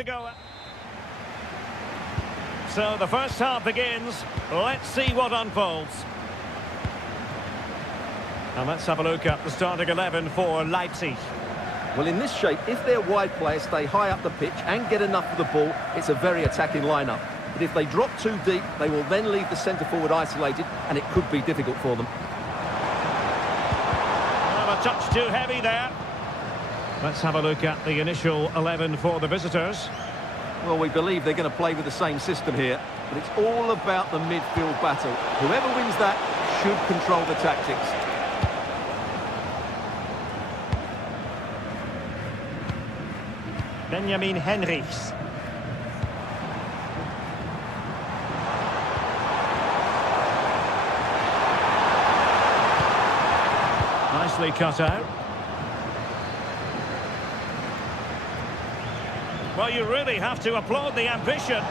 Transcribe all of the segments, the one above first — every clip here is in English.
to go. So the first half begins. Let's see what unfolds. And let's have a look at the starting 11 for Leipzig. Well, in this shape, if their wide players stay high up the pitch and get enough of the ball, it's a very attacking lineup. But if they drop too deep, they will then leave the centre-forward isolated, and it could be difficult for them. Well, a touch too heavy there. Let's have a look at the initial 11 for the visitors. Well, we believe they're going to play with the same system here, but it's all about the midfield battle. Whoever wins that should control the tactics. Benjamin Henrichs. Nicely cut out. Well, you really have to applaud the ambition.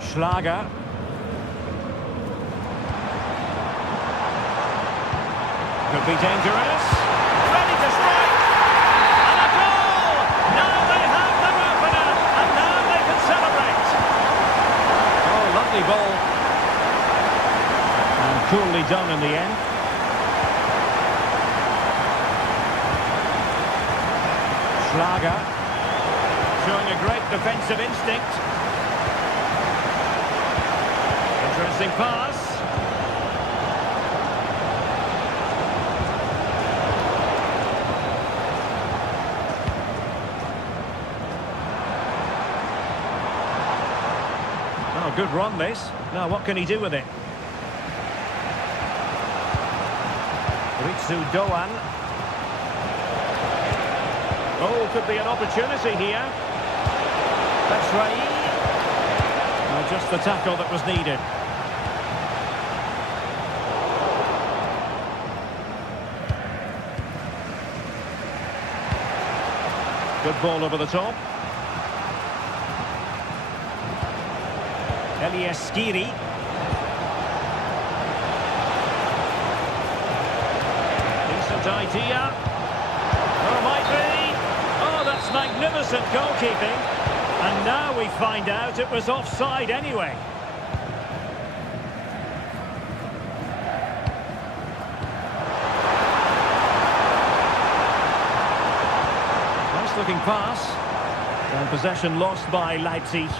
Schlager. Could be dangerous. Ready to strike. And a goal! Now they have their opener. And now they can celebrate. Oh, lovely ball. And coolly done in the end. Schlager. Showing a great defensive instinct. Interesting pass. Oh, good run this. Now what can he do with it? Ritsu Doan. Oh, could be an opportunity here. That's right. Well, just the tackle that was needed. Good ball over the top. Elias Skiri. Decent idea. Oh, might be. Oh, that's magnificent goalkeeping. And now we find out it was offside anyway. Nice looking pass. And possession lost by Leipzig.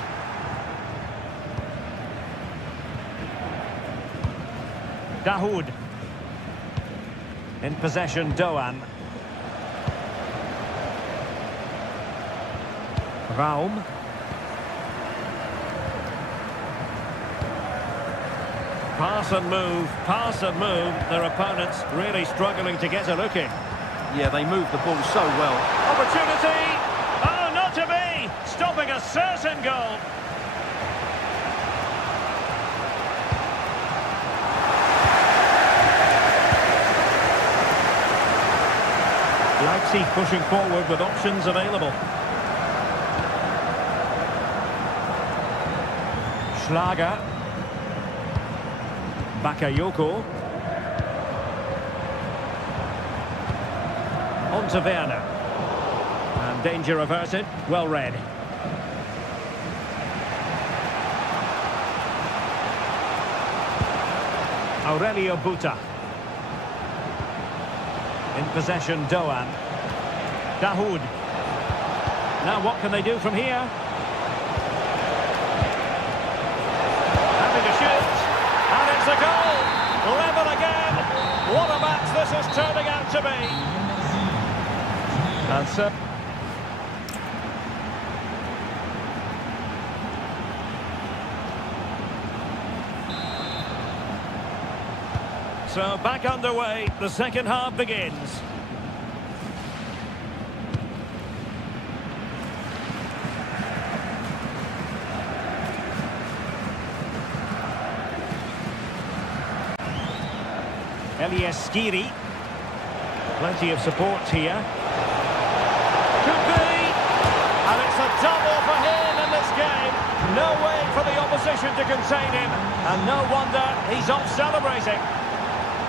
Dahoud. In possession, Doan. Raum. Pass and move. Their opponents really struggling to get a look in. Yeah, they moved the ball so well. Opportunity! Oh, not to be! Stopping a certain goal. Leipzig pushing forward with options available. Schlager. Bakayoko. On to Werner. And danger averted. Well read. Aurelio Buta. In possession, Doan. Dahoud. Now what can they do from here? Having to shoot. And it's a goal! Level again! What a match this is turning out to be! And so back underway, the second half begins. Elias Skiri. Plenty of support here. Could be! And it's a double for him in this game. No way for the opposition to contain him, and no wonder he's off celebrating.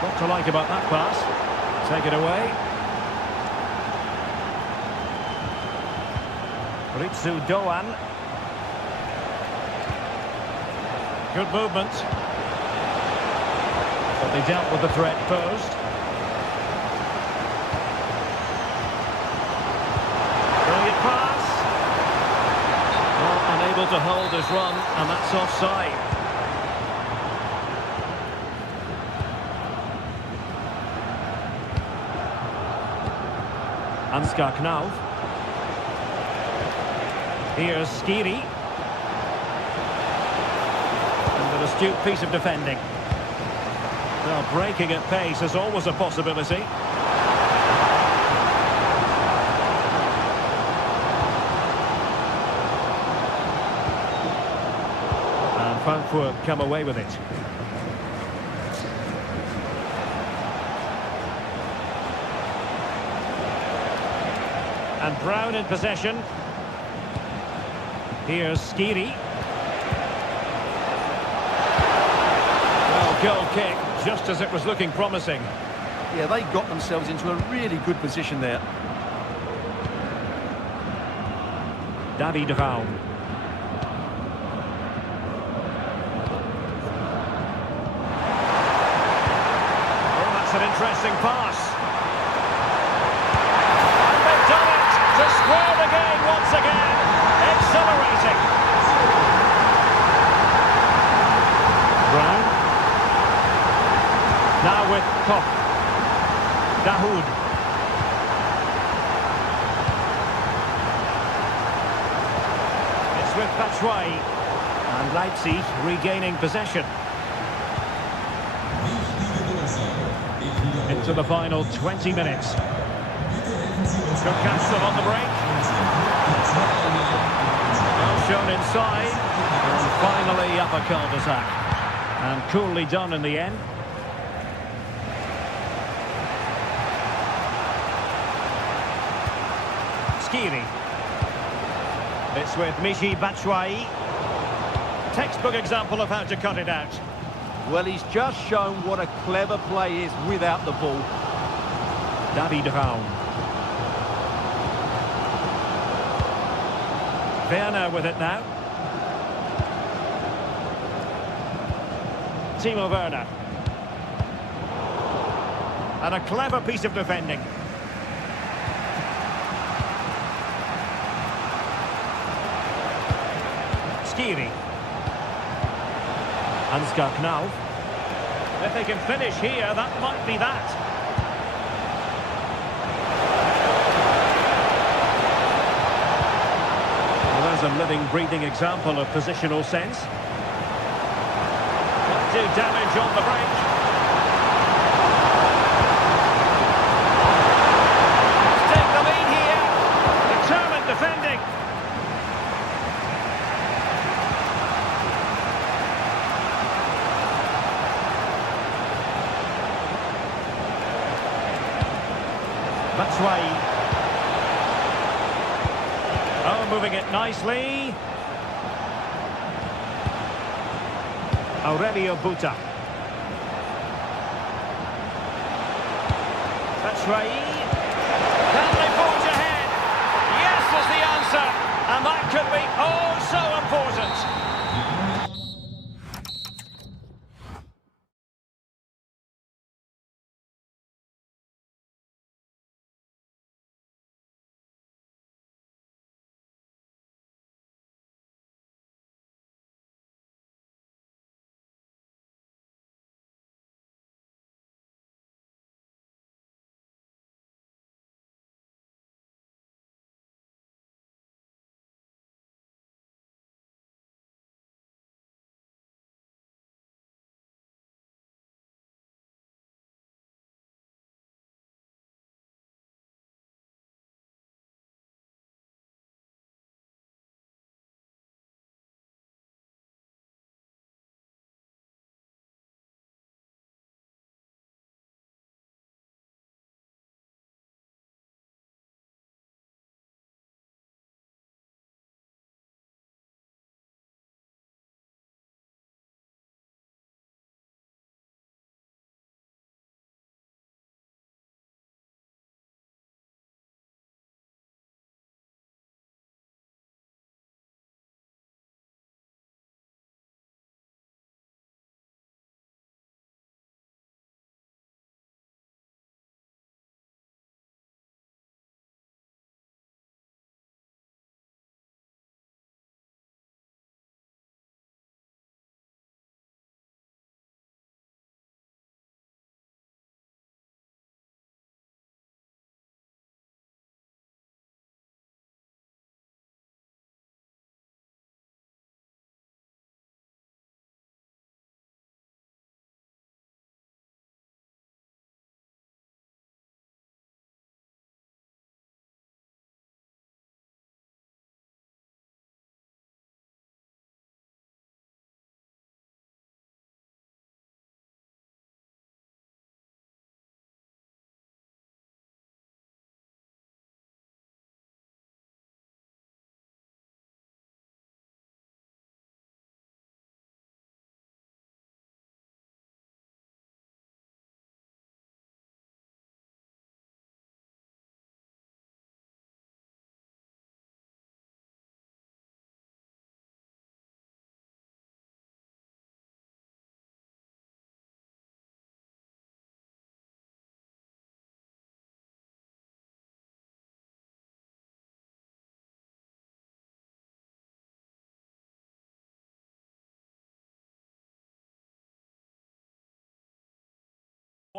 What to like about that pass? Take it away. Ritsu Doan. Good movement. But they dealt with the threat posed. Brilliant pass. Oh, unable to hold his run, and that's offside. Ansgar Knauf. Here's Skiri. And an astute piece of defending. Well, breaking at pace is always a possibility. And Frankfurt come away with it. And Brown in possession. Here's Skiri. Well, goal kick, just as it was looking promising. Yeah, they got themselves into a really good position there. David Raum. Oh, that's an interesting pass. To square the game once again, exhilarating. Brown. Now with Koch. Dahoud. It's with Batshuayi. And Leipzig regaining possession. Into the final 20 minutes. Good catch on the break. Well shown inside. And finally up a cul-de-sac. And coolly done in the end. Skiri. It's with Michy Batshuayi. Textbook example of how to cut it out. Well, he's just shown what a clever play is without the ball. David Raum. Werner with it now. Timo Werner. And a clever piece of defending. Skiri. Ansgar Knauf. If they can finish here, that might be that. There's a living, breathing example of positional sense. Not do damage on the break. Let's take the lead here. Determined defending. Batshuayi. Oh, moving it nicely. Aurelio Buta. Batshuayi. Can they forge ahead? Yes is the answer. And that could be oh so important.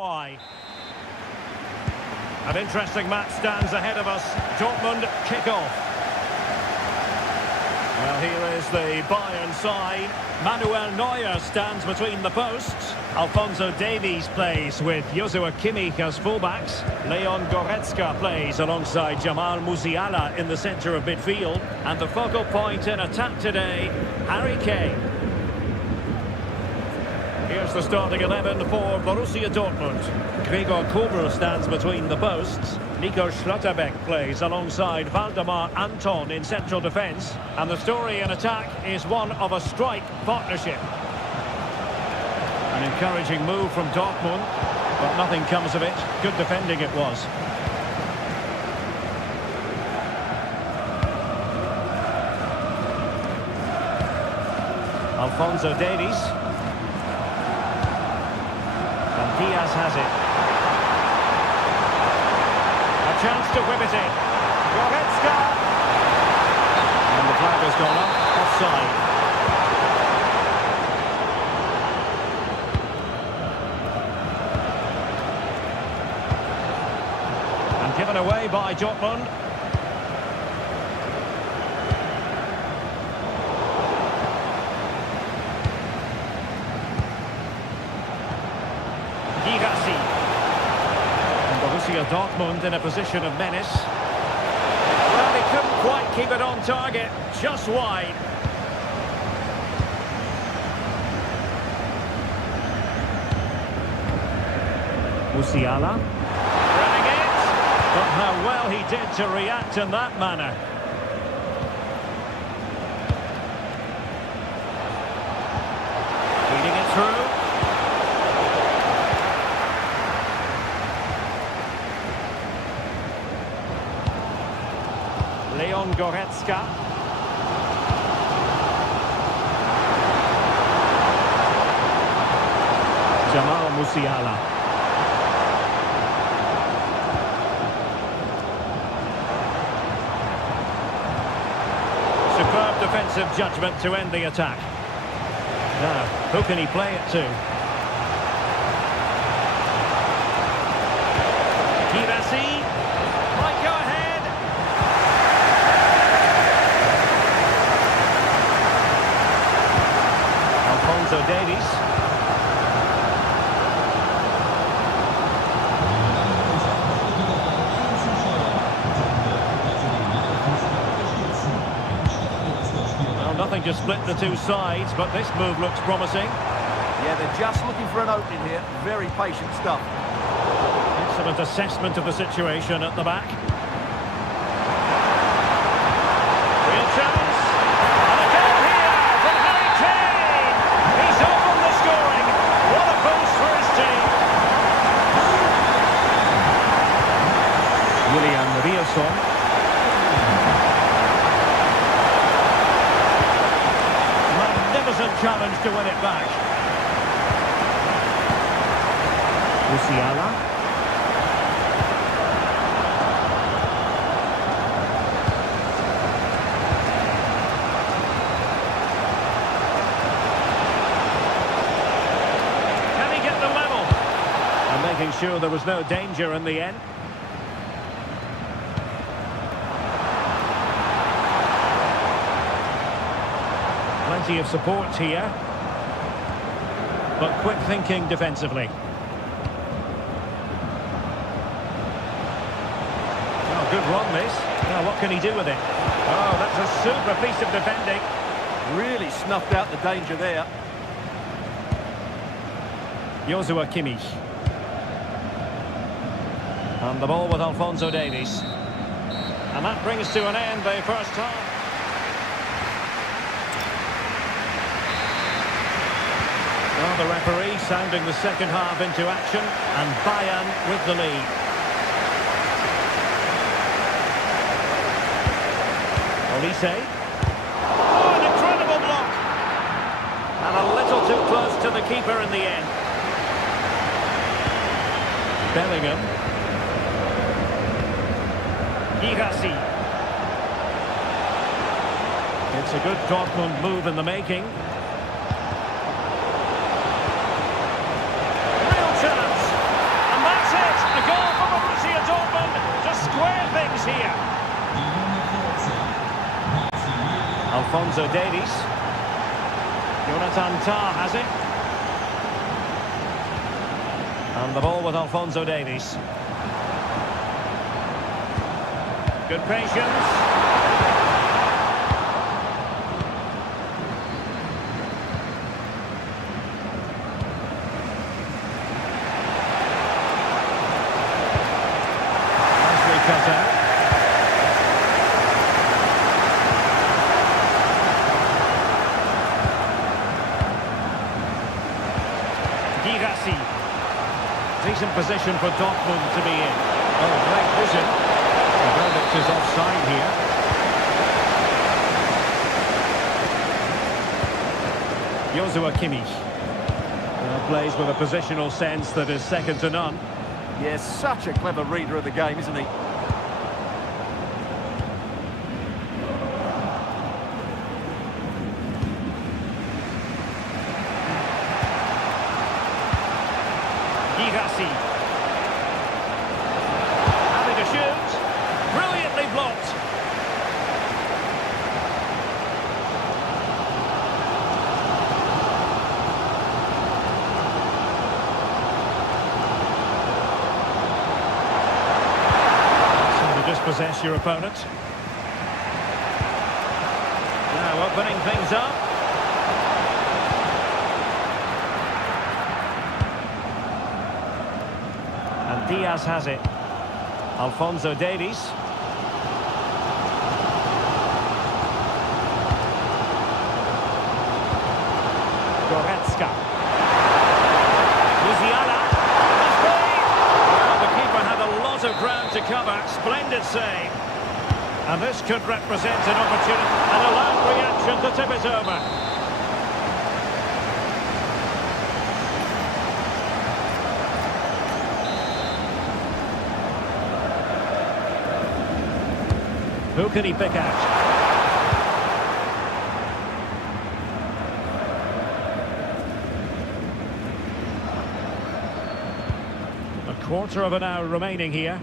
Why? An interesting match stands ahead of us. Dortmund kick off. Well, here is the Bayern side. Manuel Neuer stands between the posts. Alphonso Davies plays with Joshua Kimmich as fullbacks. Leon Goretzka plays alongside Jamal Musiala in the centre of midfield. And the focal point in attack today, Harry Kane. Here's the starting 11 for Borussia Dortmund. Gregor Kobel stands between the posts. Nico Schlotterbeck plays alongside Valdemar Anton in central defence. And the story in attack is one of a strike partnership. An encouraging move from Dortmund, but nothing comes of it. Good defending it was. Alphonso Davies. And Diaz has it. A chance to whip it in. Goretzka. And the flag has gone up. Offside. And given away by Dortmund. Borussia Dortmund in a position of menace. Well, they couldn't quite keep it on target, just wide. Musiala. Running it. But how well he did to react in that manner. Feeding it through. Leon Goretzka. Jamal Musiala. Superb defensive judgment to end the attack. Now, who can he play it to? Kibasi. Might go ahead. Alphonso Davies. Well, nothing to split the two sides, but this move looks promising. Yeah, they're just looking for an opening here. Very patient stuff. Excellent assessment of the situation at the back. Real chance. And a goal here from Harry Kane. He's opened the scoring. What a boost for his team. William Rielson. Magnificent challenge to win it back. Musiala. Can he get the level? And making sure there was no danger in the end. Plenty of support here. But quick thinking defensively. Good run, this. Now, what can he do with it? Oh, that's a super piece of defending. Really snuffed out the danger there. Joshua Kimmich. And the ball with Alphonso Davies. And that brings to an end the first half. Well, the referee sounding the second half into action. And Bayern with the lead. Olise. Oh, an incredible block. And a little too close to the keeper in the end. Bellingham. Girassi. It's a good Dortmund move in the making. Real chance. Alphonso Davies. Jonathan Tah has it. And the ball with Alphonso Davies. Good patience. Nicely cut out. Decent position for Dortmund to be in. Oh, great vision. The verdict is offside here. Joshua Kimmich. Plays with a positional sense that is second to none. Yes, such a clever reader of the game, isn't he? Having to shoot. Brilliantly blocked. So to dispossess your opponent. Now opening things up. Diaz has it. Alphonso Davies. Goretzka. Musiala. Well, the keeper had a lot of ground to cover. Splendid save. And this could represent an opportunity and a loud reaction to tip it over. Who can he pick out? A quarter of an hour remaining here.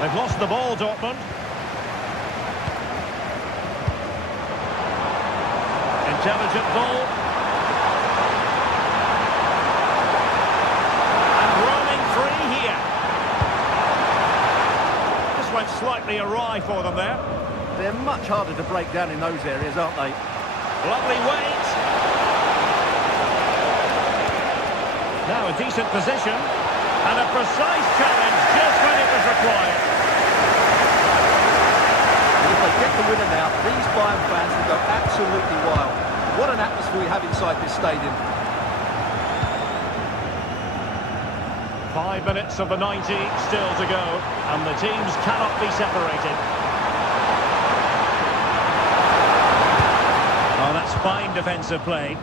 They've lost the ball, Dortmund. Intelligent ball. And roaming free here. Went slightly awry for them there. They're much harder to break down in those areas, aren't they? Lovely weight. Now a decent position. And a precise challenge just when it was required. And if they get the winner now, these Bayern fans will go absolutely wild. What an atmosphere we have inside this stadium. 5 minutes of the 90 still to go, and the teams cannot be separated. Oh, that's fine defensive play.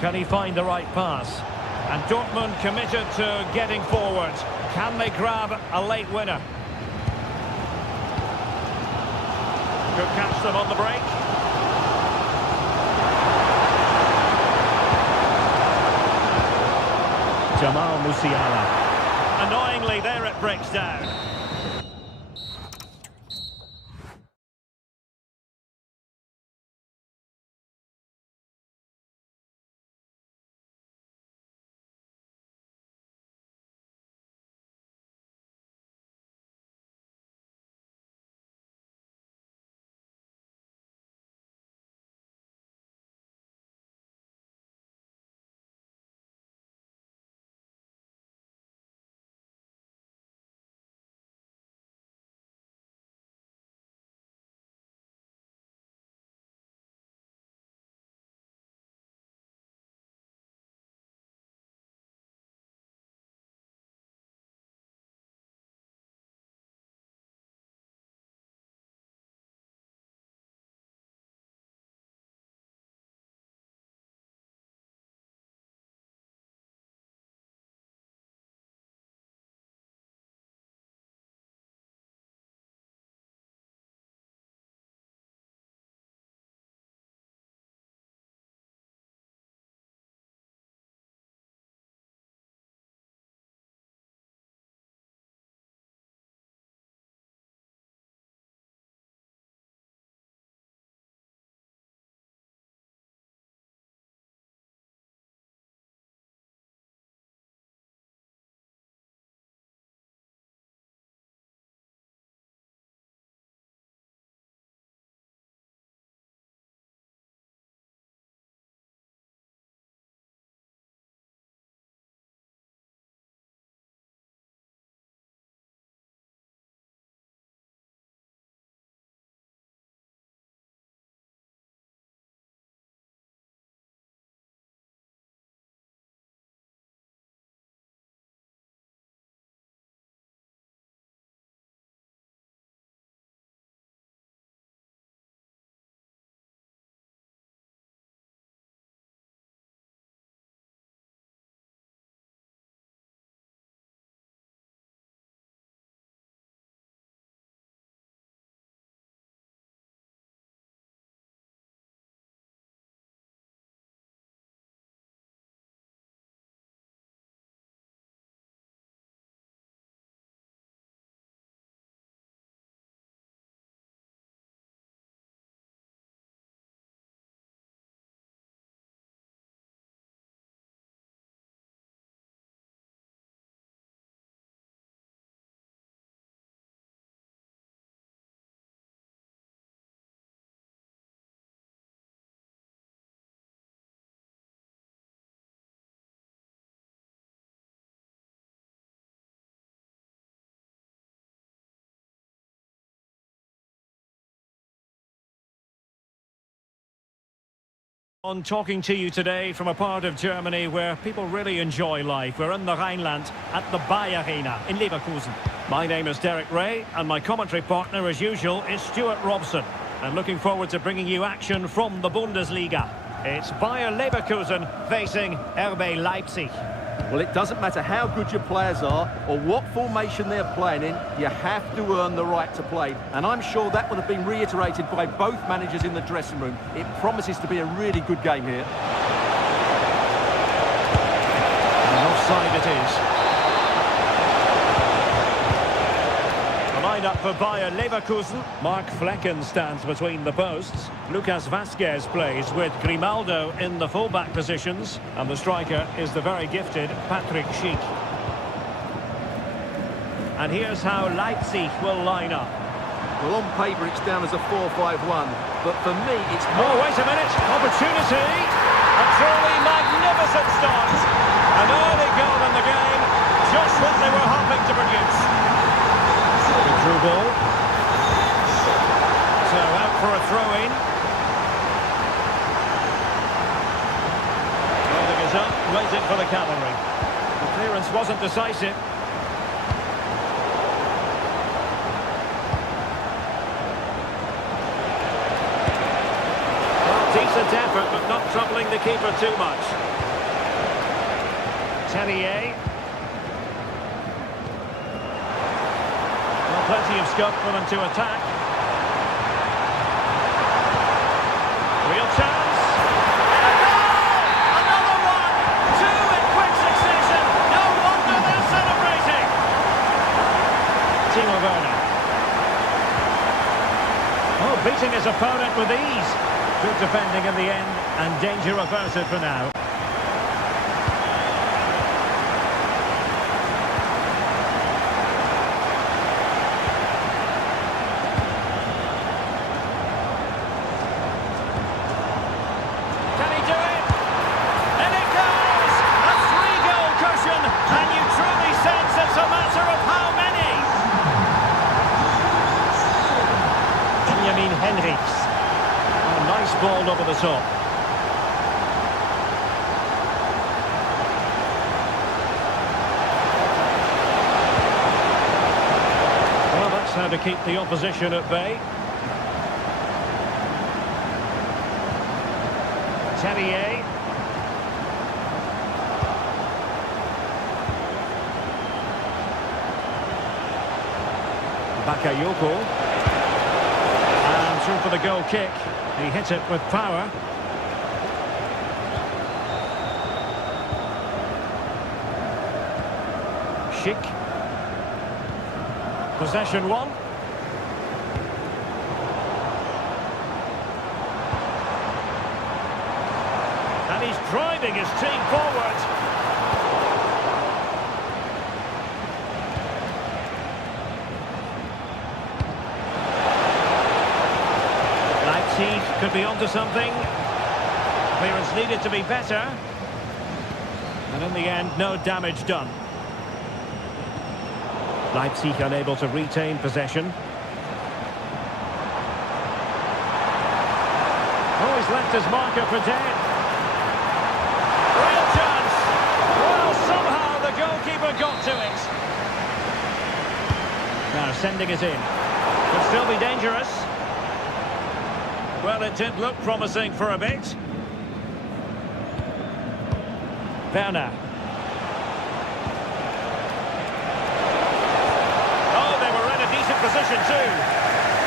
Can he find the right pass? And Dortmund committed to getting forward. Can they grab a late winner? Could catch them on the break. Jamal Musiala. Annoyingly, there it breaks down. On talking to you today from a part of Germany where people really enjoy life. We're in the Rhineland at the Bayer Arena in Leverkusen. My name is Derek Ray and my commentary partner as usual is Stuart Robson. I'm looking forward to bringing you action from the Bundesliga. It's Bayer Leverkusen facing RB Leipzig. Well, it doesn't matter how good your players are or what formation they're playing in, you have to earn the right to play. And I'm sure that would have been reiterated by both managers in the dressing room. It promises to be a really good game here. And offside it is. The line-up for Bayer Leverkusen. Mark Flecken stands between the posts. Lucas Vazquez plays with Grimaldo in the full-back positions. And the striker is the very gifted Patrick Schick. And here's how Leipzig will line up. Well, on paper it's down as a 4-5-1, but for me it's more... Oh, wait a minute! Opportunity! A truly magnificent start! An early goal in the game, just what they were hoping to produce. The through ball. So out for a throw-in. Holding us up, waiting for the cavalry. The clearance wasn't decisive. Decent effort, but not troubling the keeper too much. Tellier. Well, plenty of scope for them to attack. Real chance. And a goal! Another one! Two in quick succession. No wonder they're celebrating. Timo Werner. Oh, beating his opponent with ease. Good defending in the end, and danger averted for now. Can he do it? And it goes! A 3-goal cushion, and you truly sense it's a matter of how many? Benjamin Henrichs. Nice ball over the top. Well, that's how to keep the opposition at bay. Tellier. Bakayoko. And through for the goal kick. He hit it with power. Schick. Possession one. And he's driving his team forward. Could be onto something. Clearance needed to be better. And in the end, no damage done. Leipzig unable to retain possession. Oh, he's left his marker for dead. Real chance. Well, somehow the goalkeeper got to it. Now sending it in. Could still be dangerous. Well, it did look promising for a bit. Werner. Oh, they were in a decent position too.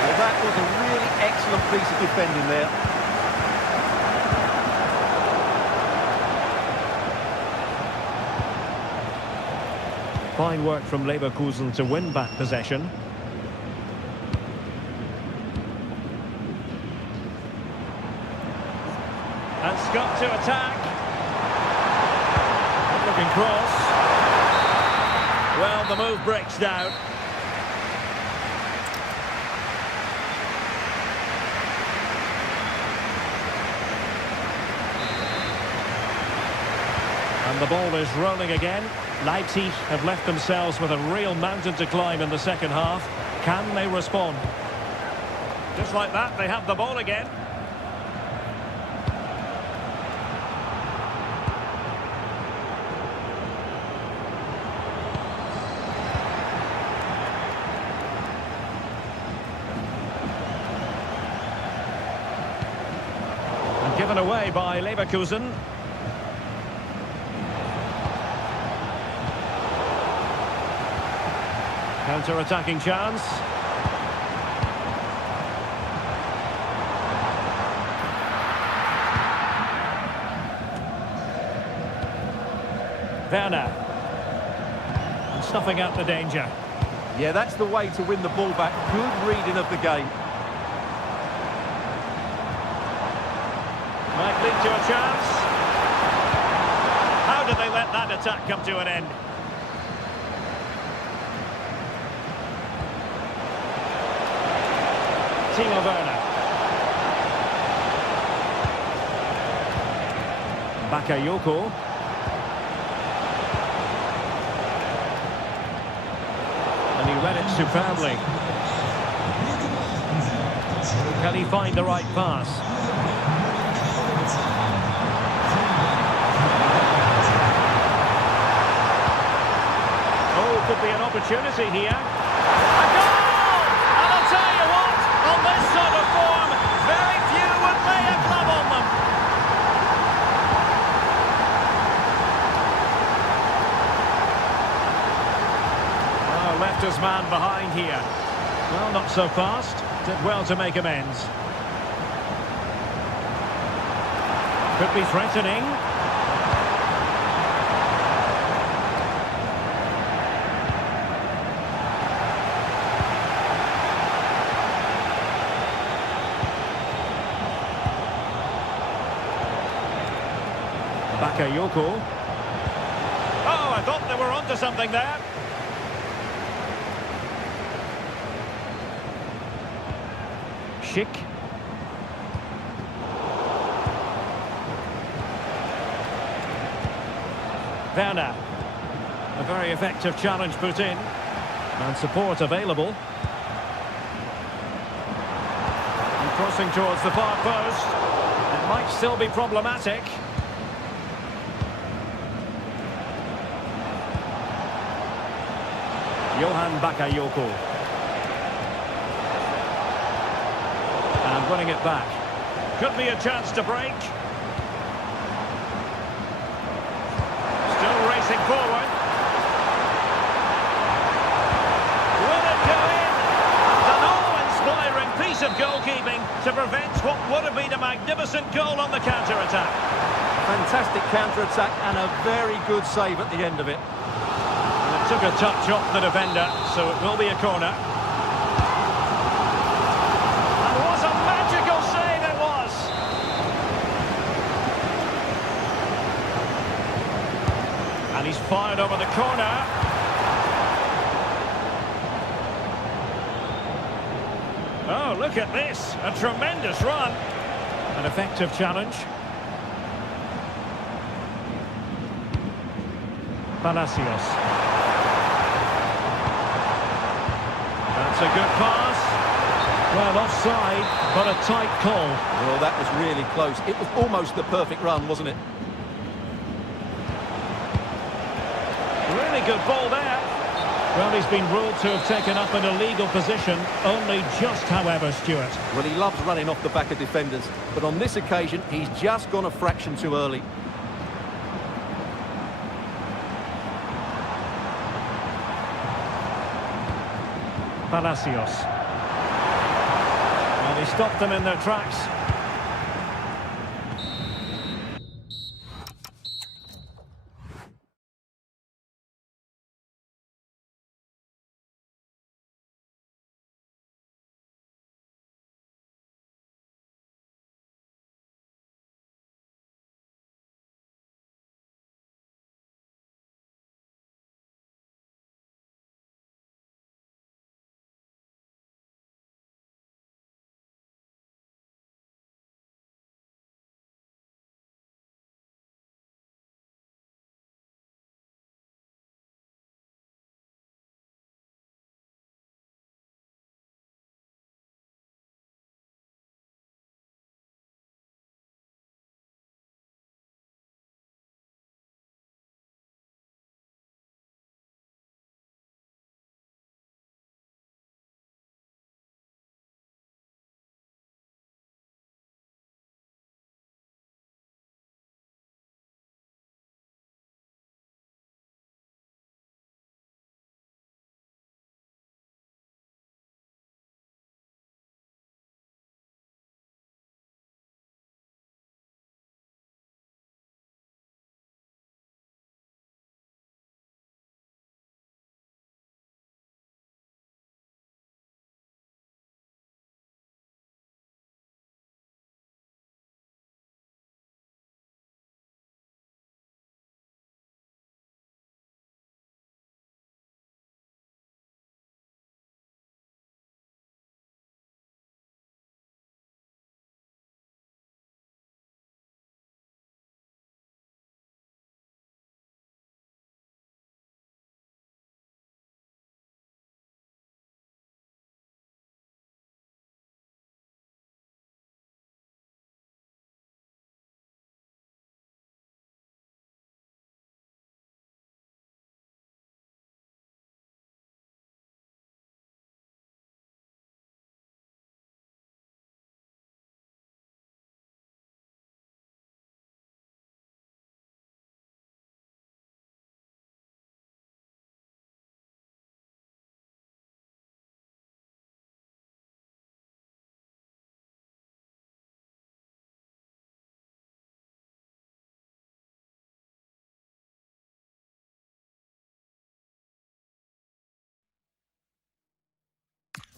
Well, that was a really excellent piece of defending there. Fine work from Leverkusen to win back possession. And Scott to attack. Looking cross. Well, the move breaks down. And the ball is rolling again. Leipzig have left themselves with a real mountain to climb in the second half. Can they respond? Just like that, they have the ball again. Given away by Leverkusen. Counter-attacking chance. Werner. And snuffing out the danger. Yeah, that's the way to win the ball back. Good reading of the game. Might lead to a chance. How did they let that attack come to an end? Timo Werner. Bakayoko. And he read it superbly. Can he find the right pass? Oh, could be an opportunity here. A goal! And I'll tell you what, on this sort of form, very few would lay a club on them. Oh, left his man behind here. Well, not so fast. Did well to make amends. Could be threatening. Bakayoko. Oh, I thought they were onto something there. Schick. Werner. A very effective challenge put in. And support available. And crossing towards the far post. It might still be problematic. Johan Bakayoko. And winning it back. Could be a chance to break. Still racing forward. Will it go in? An awe-inspiring piece of goalkeeping to prevent what would have been a magnificent goal on the counter-attack. Fantastic counter-attack and a very good save at the end of it. Took a touch off the defender, so it will be a corner. And what a magical save it was! And he's fired over the corner. Oh, look at this! A tremendous run. An effective challenge. Palacios. That's a good pass. Well, offside, but a tight call. Well, that was really close. It was almost the perfect run, wasn't it? Really good ball there. Well, he's been ruled to have taken up an illegal position, only just, however, Stuart. Well, he loves running off the back of defenders, but on this occasion, he's just gone a fraction too early. Palacios. Well, he stopped them in their tracks.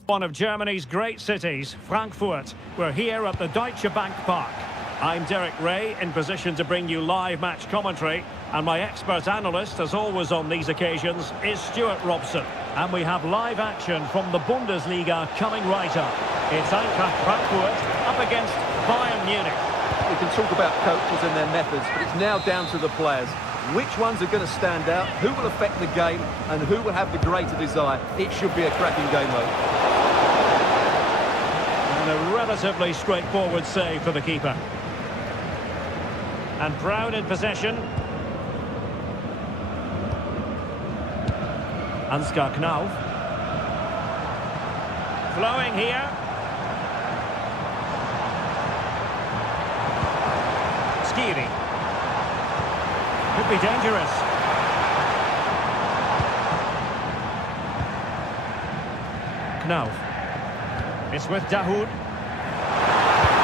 One of Germany's great cities, Frankfurt. We're here at the Deutsche Bank Park. I'm Derek Ray, in position to bring you live match commentary, and my expert analyst, as always on these occasions, is Stuart Robson. And we have live action from the Bundesliga coming right up. It's Eintracht Frankfurt up against Bayern Munich. We can talk about coaches and their methods, but it's now down to the players. Which ones are going to stand out, who will affect the game, and who will have the greater desire? It should be a cracking game, though. And a relatively straightforward save for the keeper. And Brown in possession. Ansgar Knauf. Flowing here. Skiri. Could be dangerous. Knauf. It's with Dahoud.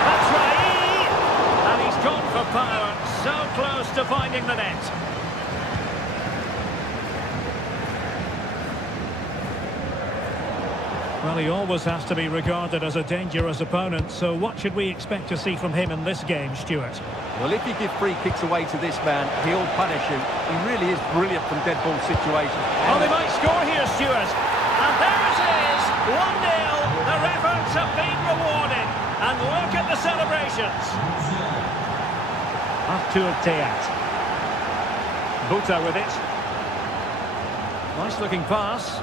That's right! And he's gone for power. So close to finding the net. Well, he always has to be regarded as a dangerous opponent, so what should we expect to see from him in this game, Stuart? Well, if you give free kicks away to this man, he'll punish you. He really is brilliant from dead ball situations. Oh, they might score here, Stuart. And there it is, 1-0. Their efforts have been rewarded. And look at the celebrations. Artur Teat. Buta with it. Nice looking pass.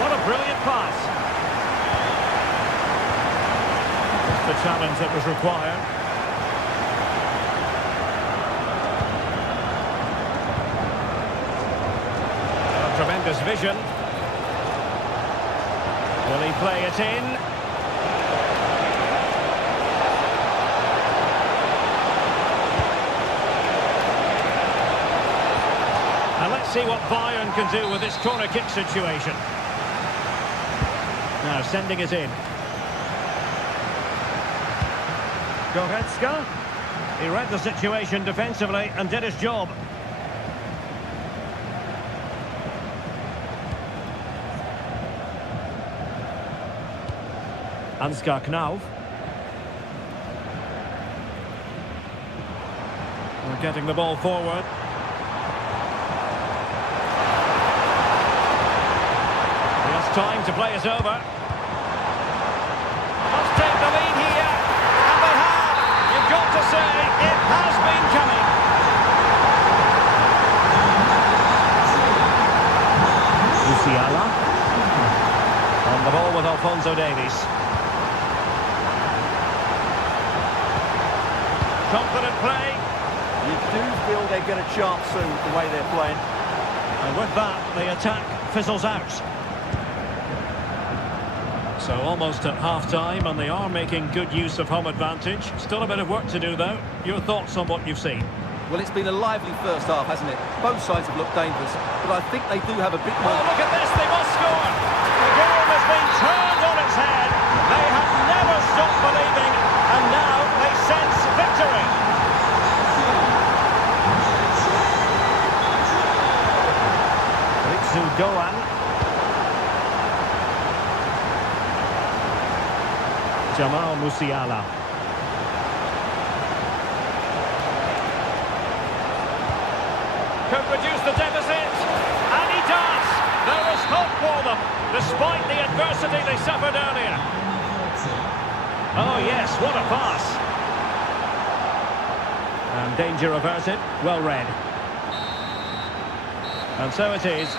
What a brilliant pass. That's the challenge that was required. Oh, tremendous vision. Will he play it in? And let's see what Bayern can do with this corner kick situation. Now sending it in. Goretzka. He read the situation defensively and did his job. Ansgar Knauf. We're getting the ball forward. Time to play it over. Must take the lead here. And they have. You've got to say, it has been coming. Musiala. On the ball with Alphonso Davies. Confident play. You do feel they're going to chart soon the way they're playing. And with that, the attack fizzles out. So almost at half-time, and they are making good use of home advantage. Still a bit of work to do, though. Your thoughts on what you've seen? Well, it's been a lively first half, hasn't it? Both sides have looked dangerous, but I think they do have a bit more... Oh, look at this, they must score! The game has been turned on its head. They have never stopped believing, and now they sense victory. Ritsu Doan. Jamal Musiala. Could reduce the deficit, and he does! There is hope for them, despite the adversity they suffered earlier. Oh yes, what a pass! And danger averted, well read. And so it is.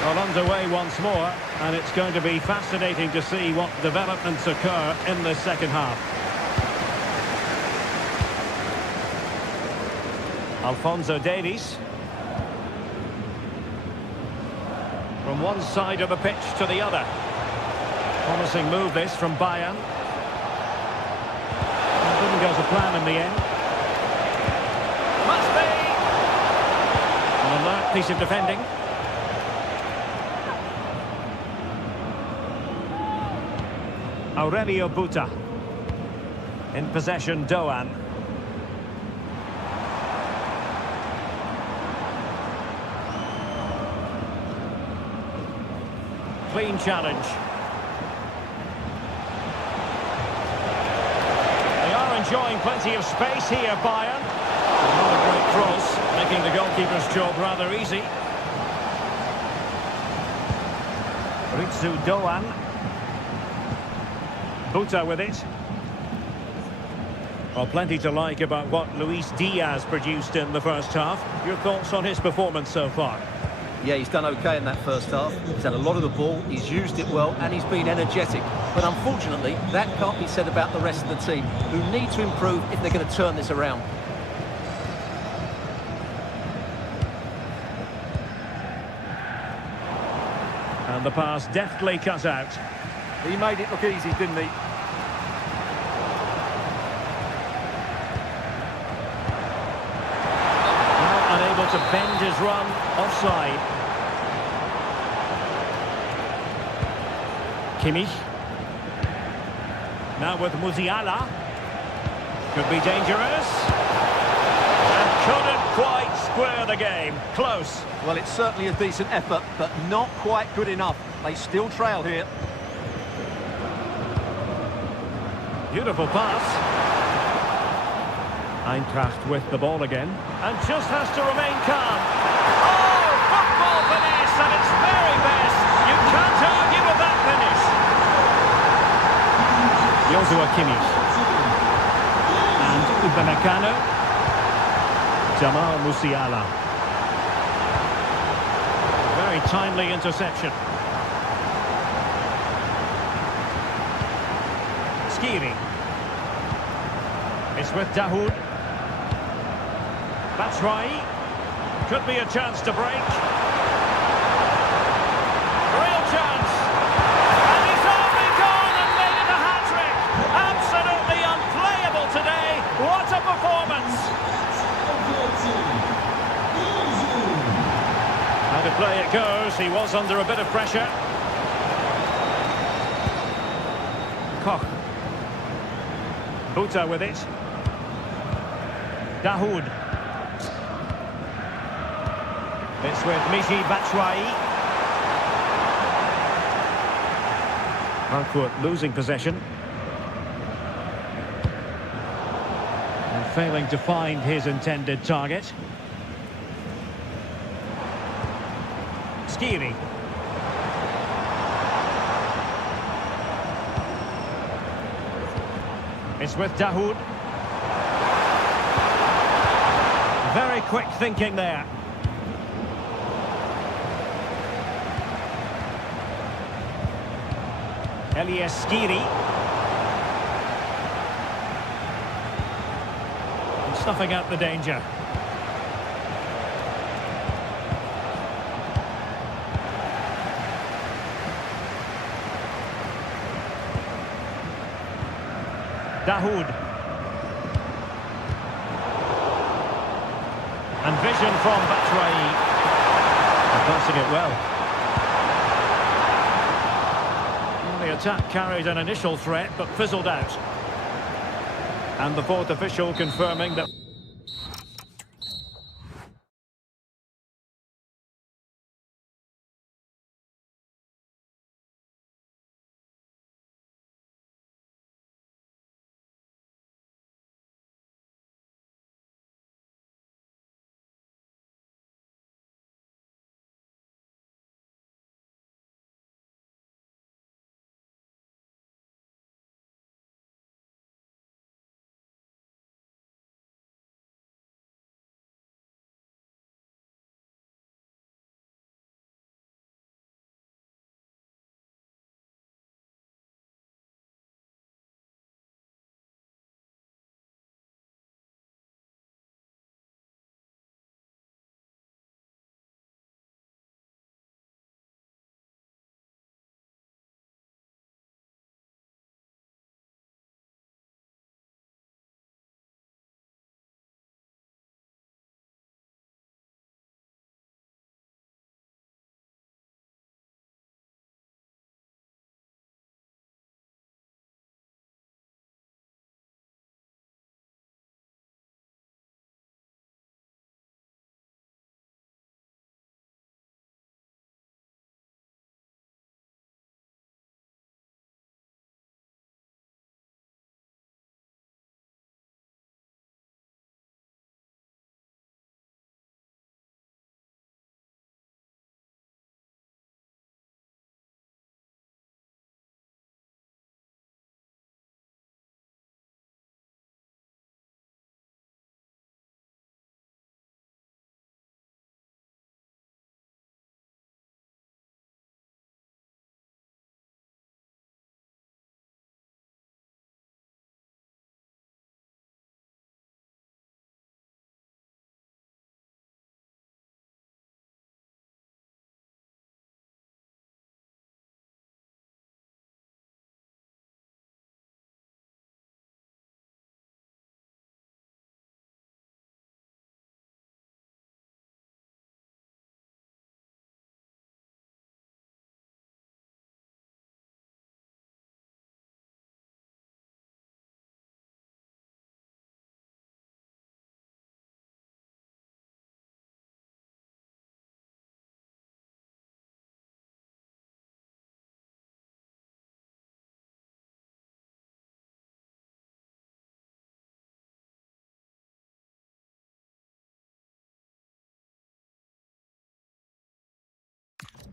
Well, underway once more, and it's going to be fascinating to see what developments occur in the second half. Alphonso Davies. From one side of the pitch to the other. Promising move this from Bayern. It didn't go to plan in the end. Must be! An alert piece of defending. Aurelio Buta. In possession, Doan. Clean challenge. They are enjoying plenty of space here, Bayern. Another great cross, making the goalkeeper's job rather easy. Ritsu Doan. Buta with it. Well, plenty to like about what Luis Diaz produced in the first half. Your thoughts on his performance so far? Yeah, he's done okay in that first half. He's had a lot of the ball, he's used it well, and he's been energetic. But unfortunately, that can't be said about the rest of the team, who need to improve if they're going to turn this around. And the pass deftly cut out. He made it look easy, didn't he? Now unable to bend his run, offside. Kimmich. Now with Musiala. Could be dangerous. And couldn't quite square the game. Close. Well, it's certainly a decent effort, but not quite good enough. They still trail here. Beautiful pass. Eintracht with the ball again. And just has to remain calm. Oh, football finish at its very best. You can't argue with that finish. Joshua Kimmich. And Upamecano. Jamal Musiala. Very timely interception. Skiri. It's with Dahoud. Batshuayi. Could be a chance to break. Real chance. And he's only gone and made it a hat-trick. Absolutely unplayable today. What a performance. How to play it goes. He was under a bit of pressure. Koch. Buta with it. Dahoud. It's with Michy Batshuayi. Frankfurt losing possession. And failing to find his intended target. Skiri. It's with Dahoud. Very quick thinking there. Elias Skiri. And snuffing out the danger. Dahoud. And vision from Batshuayi. Passing it well. The attack carried an initial threat, but fizzled out. And the fourth official confirming that...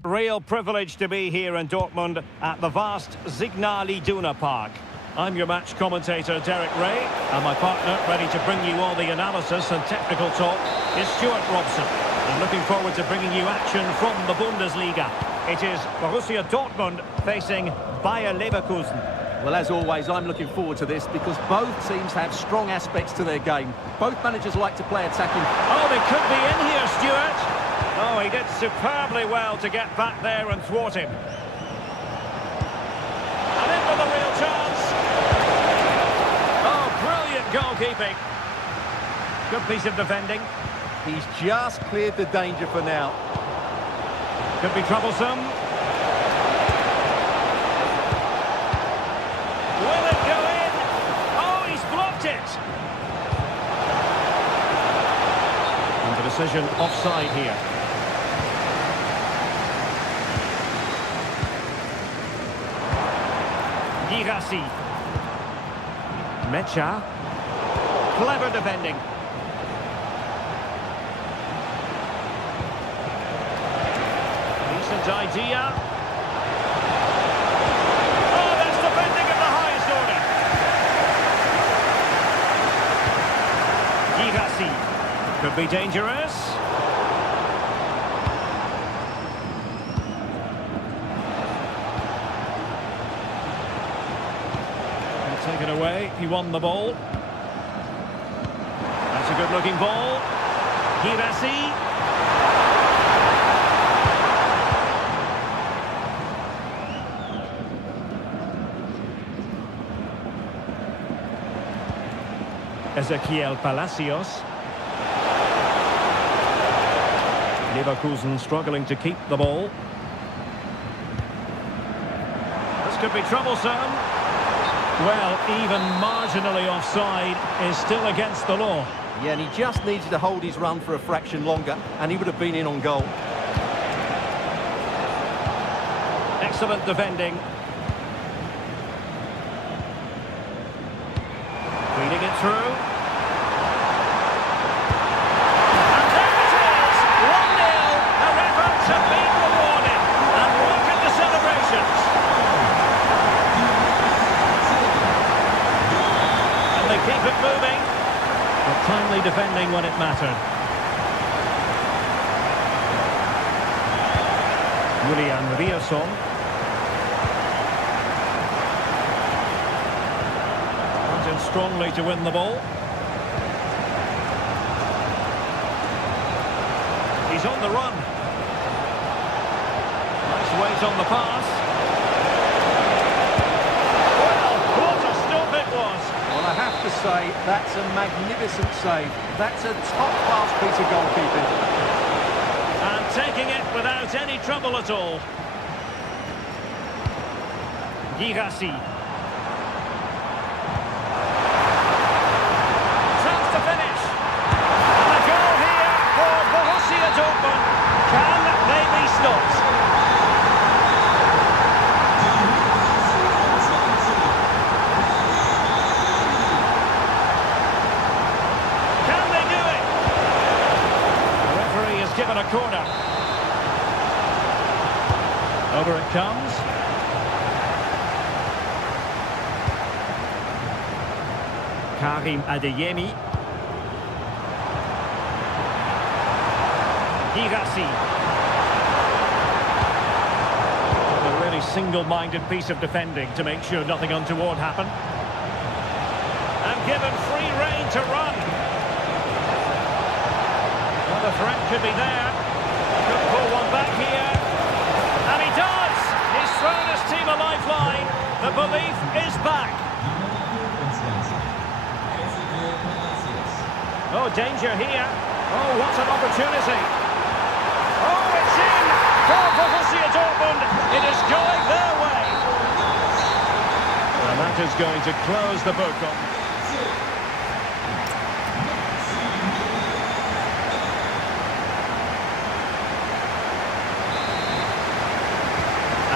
Real privilege to be here in Dortmund at the vast Signal Iduna Park. I'm your match commentator, Derek Ray, and my partner, ready to bring you all the analysis and technical talk, is Stuart Robson. I'm looking forward to bringing you action from the Bundesliga. It is Borussia Dortmund facing Bayer Leverkusen. Well, as always, I'm looking forward to this because both teams have strong aspects to their game. Both managers like to play attacking. Oh, they could be in here, Stuart. Oh, he did superbly well to get back there and thwart him. And in with a real chance. Oh, brilliant goalkeeping. Good piece of defending. He's just cleared the danger for now. Could be troublesome. Will it go in? Oh, he's blocked it. And the decision offside here. Girassi. Mecha. Clever defending. Decent idea. Oh, that's defending of the highest order. Girassi. Could be dangerous. Taken away, he won the ball. That's a good-looking ball. Girassi. Ezequiel Palacios. Leverkusen struggling to keep the ball. This could be troublesome. Well, even marginally offside is still against the law. Yeah, and he just needed to hold his run for a fraction longer, and he would have been in on goal. Excellent defending. Feeding it through. And there it is! 1-0. Their efforts have been rewarded. And look at the celebrations. They keep it moving, but timely defending when it mattered. Julian Rierson. Went in strongly to win the ball. He's on the run. Nice weight on the pass. Well, what a stop it was. Well, I have to say, that's a magnificent save. That's a top-class piece of goalkeeping. And taking it without any trouble at all. Girassi. Chance to finish. And a goal here for Borussia Dortmund. Can they be stopped? Given a corner. Over it comes. Karim Adeyemi. Girassi. A really single-minded piece of defending to make sure nothing untoward happened. And given free rein to run. The threat could be there. Could pull one back here. And he does! He's thrown his team a lifeline. The belief is back. Oh, danger here. Oh, what an opportunity. Oh, it's in for Borussia Dortmund. It is going their way. And that is going to close the book on.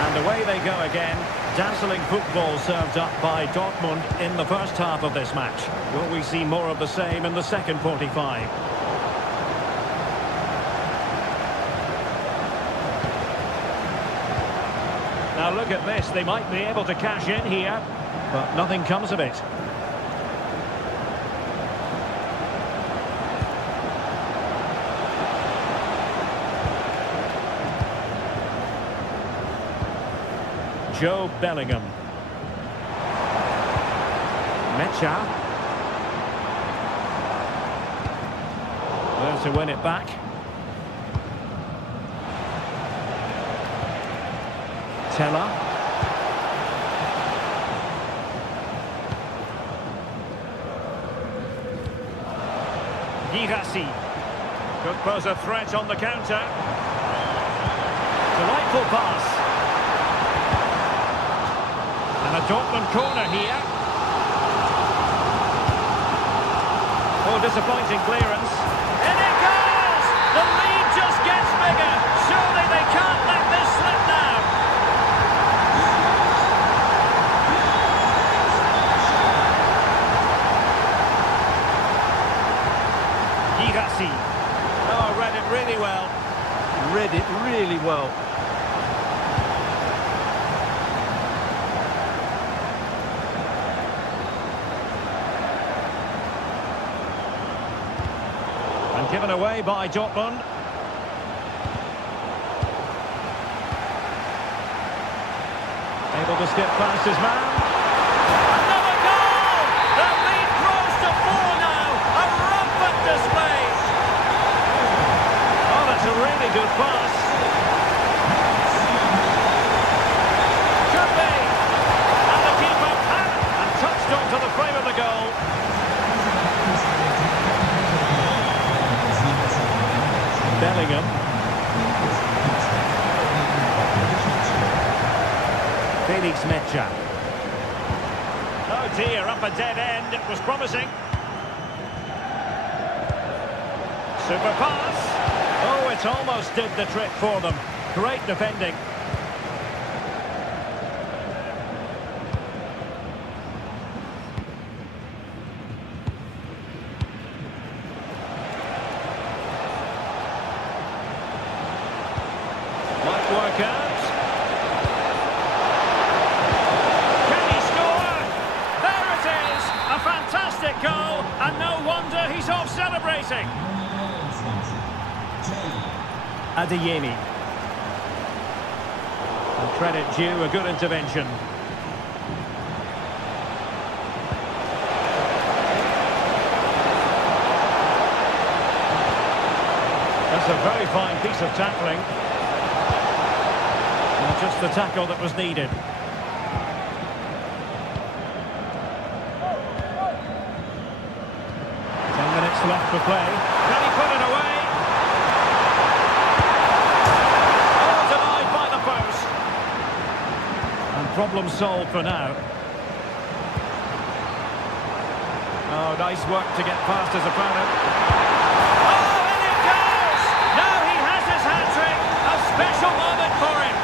And away they go again. Dazzling football served up by Dortmund in the first half of this match. Will we see more of the same in the second 45? A look at this, they might be able to cash in here, but nothing comes of it. Joe Bellingham. Mecha. There to win it back. Teller. Girassi. Could pose a threat on the counter. Delightful pass. And a Dortmund corner here. Oh, disappointing clearance. In it goes! The lead just gets bigger. Surely they can't let this slip now. Girassi. Oh, read it really well. Read it really well. And given away by Dortmund. Able to skip past his man. Another goal! The lead grows to 4 now. A rampant display. Oh, that's a really good pass. Could be. And the keeper had it and touched onto the frame of the goal. Bellingham. Felix Mecha. Oh dear, up a dead end. It was promising. Super pass. Oh, it almost did the trick for them. Great defending. Might work out. Can he score? There it is! A fantastic goal, and no wonder he's off celebrating. Adeyemi. And credit due, a good intervention. That's a very fine piece of tackling. Not just the tackle that was needed. 10 minutes left for play. Can he put it away? Oh, denied by the post. And problem solved for now. Oh, nice work to get past his opponent. Oh, and it goes! Now he has his hat-trick. A special moment for him.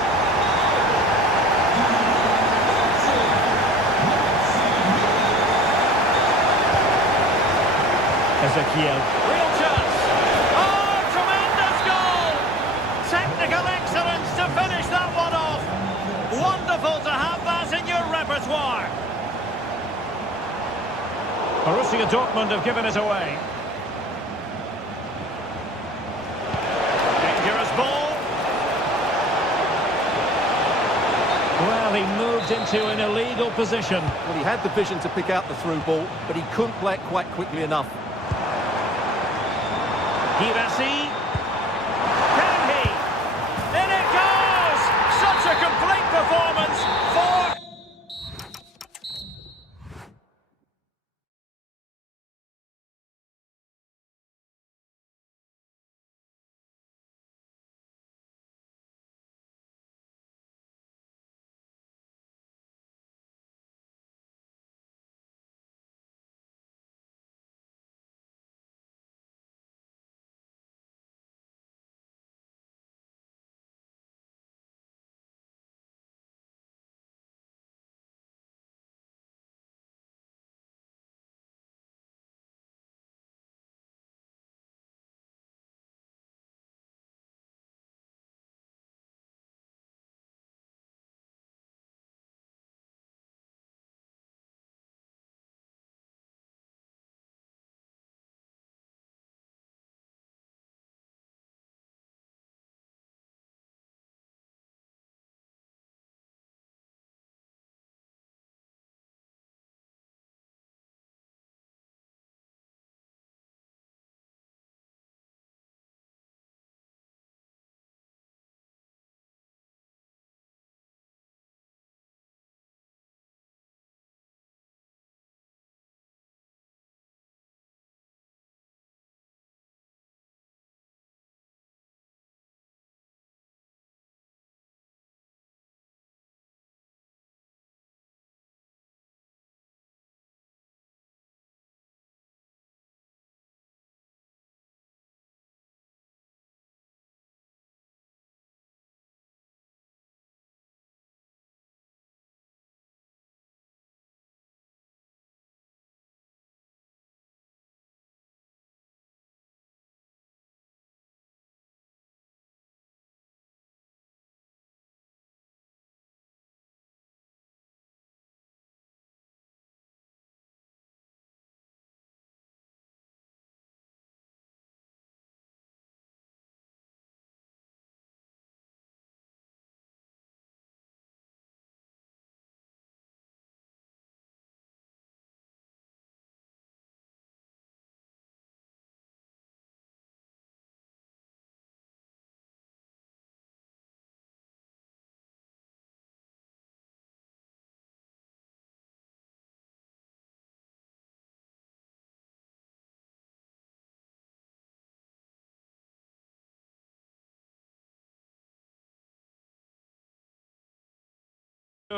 Ezekiel. Real chance. Oh, tremendous goal! Technical excellence to finish that one off. Wonderful to have that in your repertoire. Borussia Dortmund have given it away. Dangerous ball. Well, he moved into an illegal position. Well, he had the vision to pick out the through ball, but he couldn't play it quite quickly enough. Girassi. Can he? In it goes! Such a complete performance for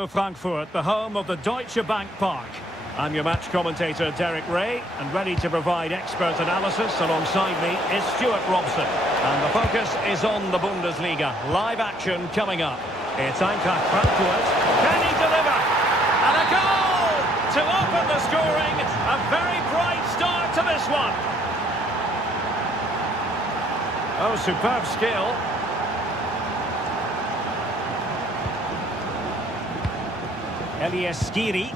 Frankfurt, the home of the Deutsche Bank Park. I'm your match commentator, Derek Ray, and ready to provide expert analysis alongside me is Stuart Robson. And the focus is on the Bundesliga. Live action coming up. It's Eintracht Frankfurt. Can he deliver? And a goal to open the scoring. A very bright start to this one. Oh, superb skill. Elias Skiri.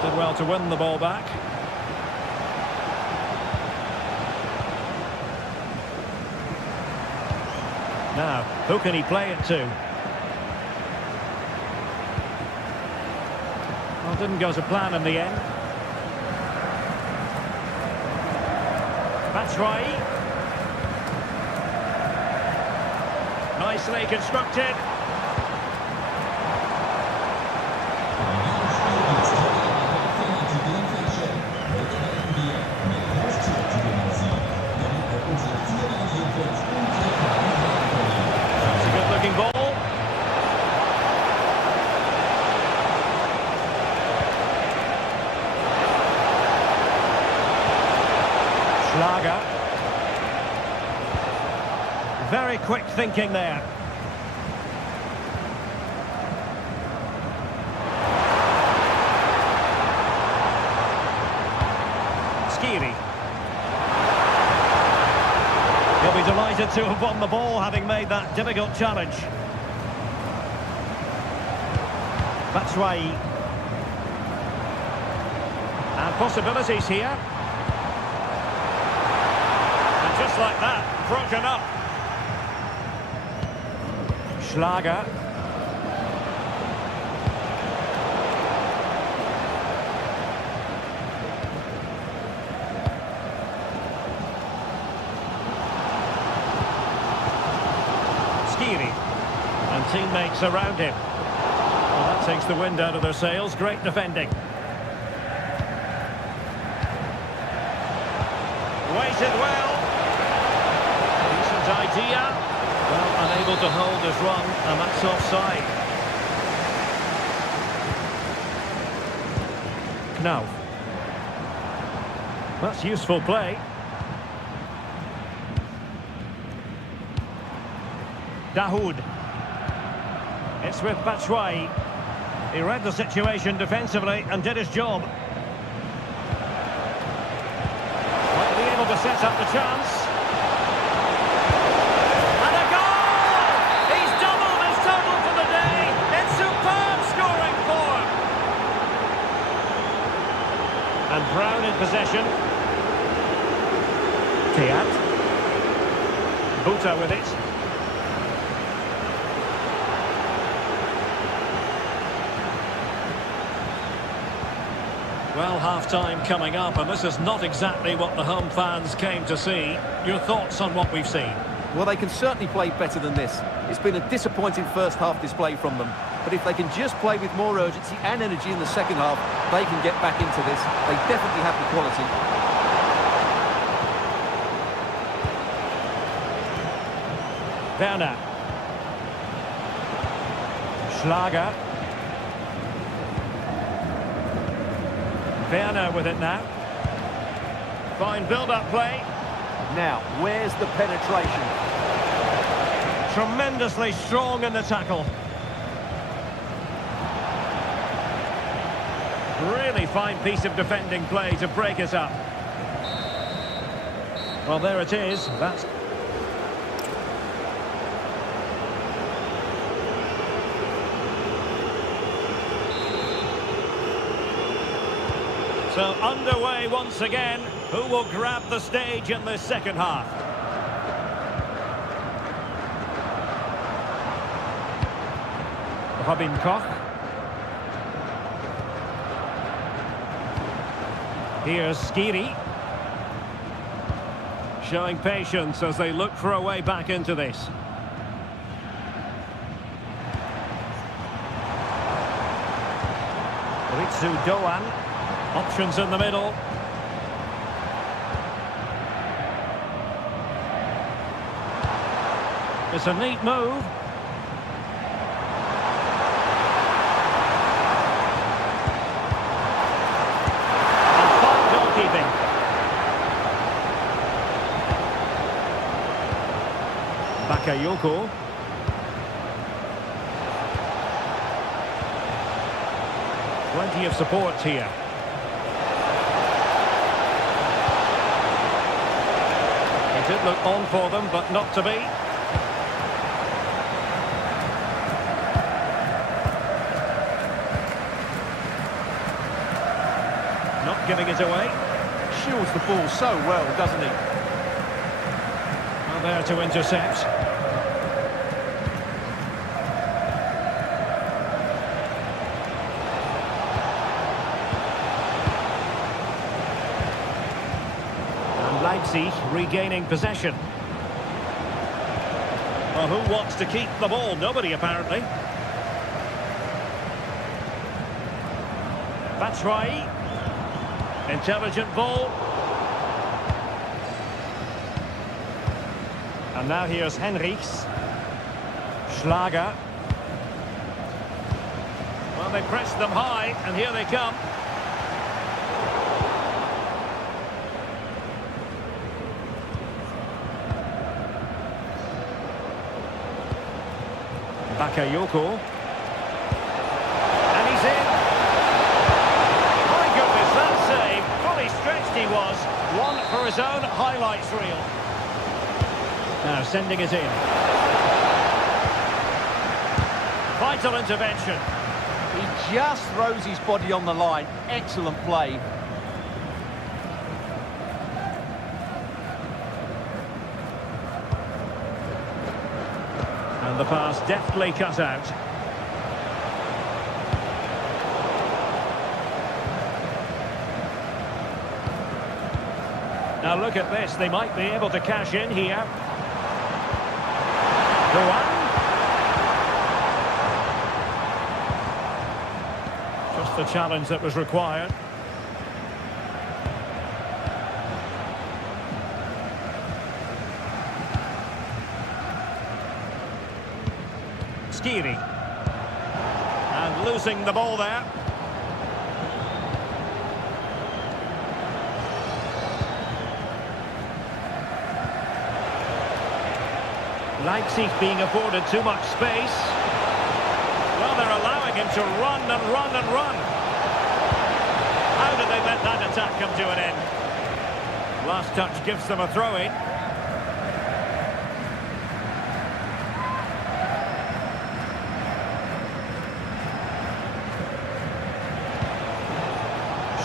Did well to win the ball back. Now, who can he play it to? Well, didn't go to plan in the end. That's right. Nicely constructed. That's a good-looking ball. Schlager. Very quick thinking there. Skiri. He'll be delighted to have won the ball, having made that difficult challenge. Batshuayi. And possibilities here. And just like that, broken up. Schlager. Skiri. And teammates around him. Well, that takes the wind out of their sails. Great defending. Waited well. Decent idea. Well, unable to hold his run, and that's offside. Knauf. That's useful play. Dahoud. It's with Batshuayi. He read the situation defensively and did his job. Might be able to set up the chance. And Brown in possession. Tiat. Buta with it. Well, half-time coming up, and this is not exactly what the home fans came to see. Your thoughts on what we've seen? Well, they can certainly play better than this. It's been a disappointing first-half display from them. But if they can just play with more urgency and energy in the second half, they can get back into this. They definitely have the quality. Werner. Schlager. Werner with it now. Fine build-up play. Now, where's the penetration? Tremendously strong in the tackle. Really fine piece of defending play to break it up. Well, there it is. That's... So underway once again. Who will grab the stage in this second half? Robin Koch. Here's Skiri. Showing patience as they look for a way back into this. Ritsu Doan. Options in the middle. It's a neat move. And fine goalkeeping. Bakayoko. Plenty of support here. It did look on for them, but not to be. Not giving it away. Shields the ball so well, doesn't he? Well, there to intercept. Leipzig regaining possession. Well, who wants to keep the ball? Nobody, apparently. Batshuayi. Intelligent ball. And now here's Henrichs. Schlager. Well, they pressed them high, and here they come. Bakayoko. And he's in. My goodness, that save. Fully stretched he was. One for his own highlights reel. Now sending it in. Vital intervention. He just throws his body on the line. Excellent play. And the pass deftly cut out. Now look at this, they might be able to cash in here. Go on. Just the challenge that was required. Skiri. And losing the ball there. Leipzig being afforded too much space. Well, they're allowing him to run and run and run. How did they let that attack come to an end? Last touch gives them a throw-in.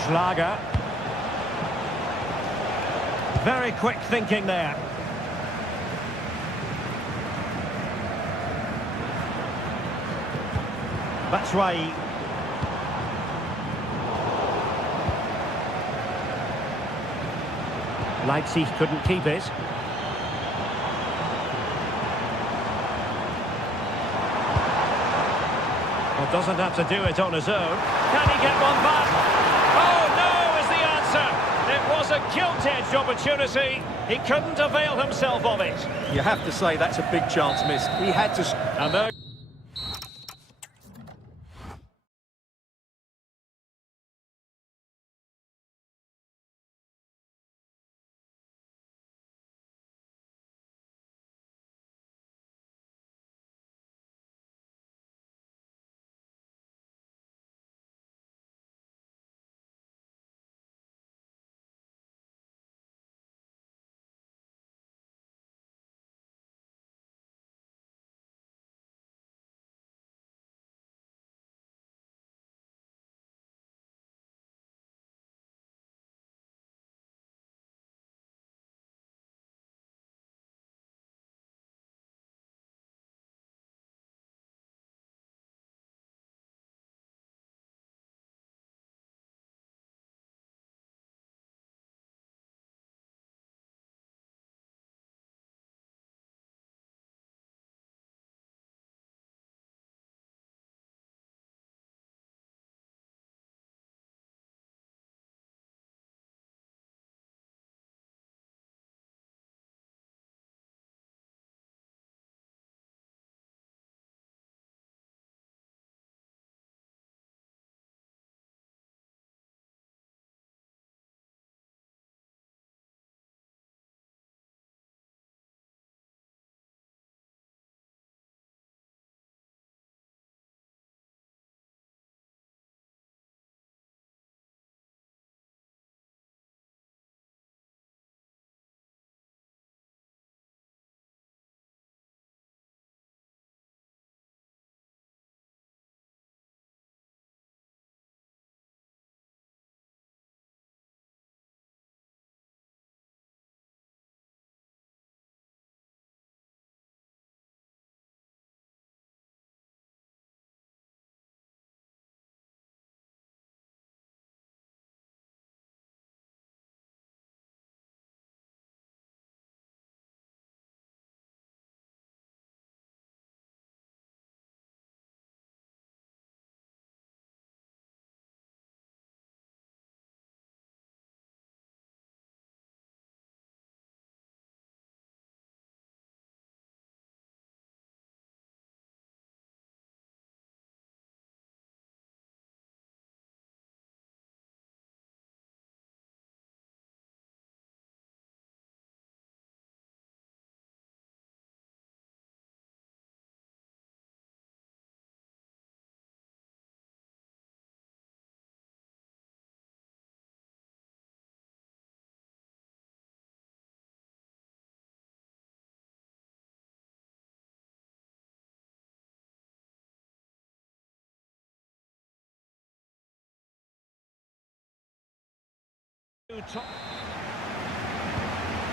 Schlager. Very quick thinking there. Batshuayi. Leipzig couldn't keep it. Well, doesn't have to do it on his own. Can he get one back? Oh, no, is the answer. It was a gilt-edged opportunity. He couldn't avail himself of it. You have to say that's a big chance missed. He had to... And there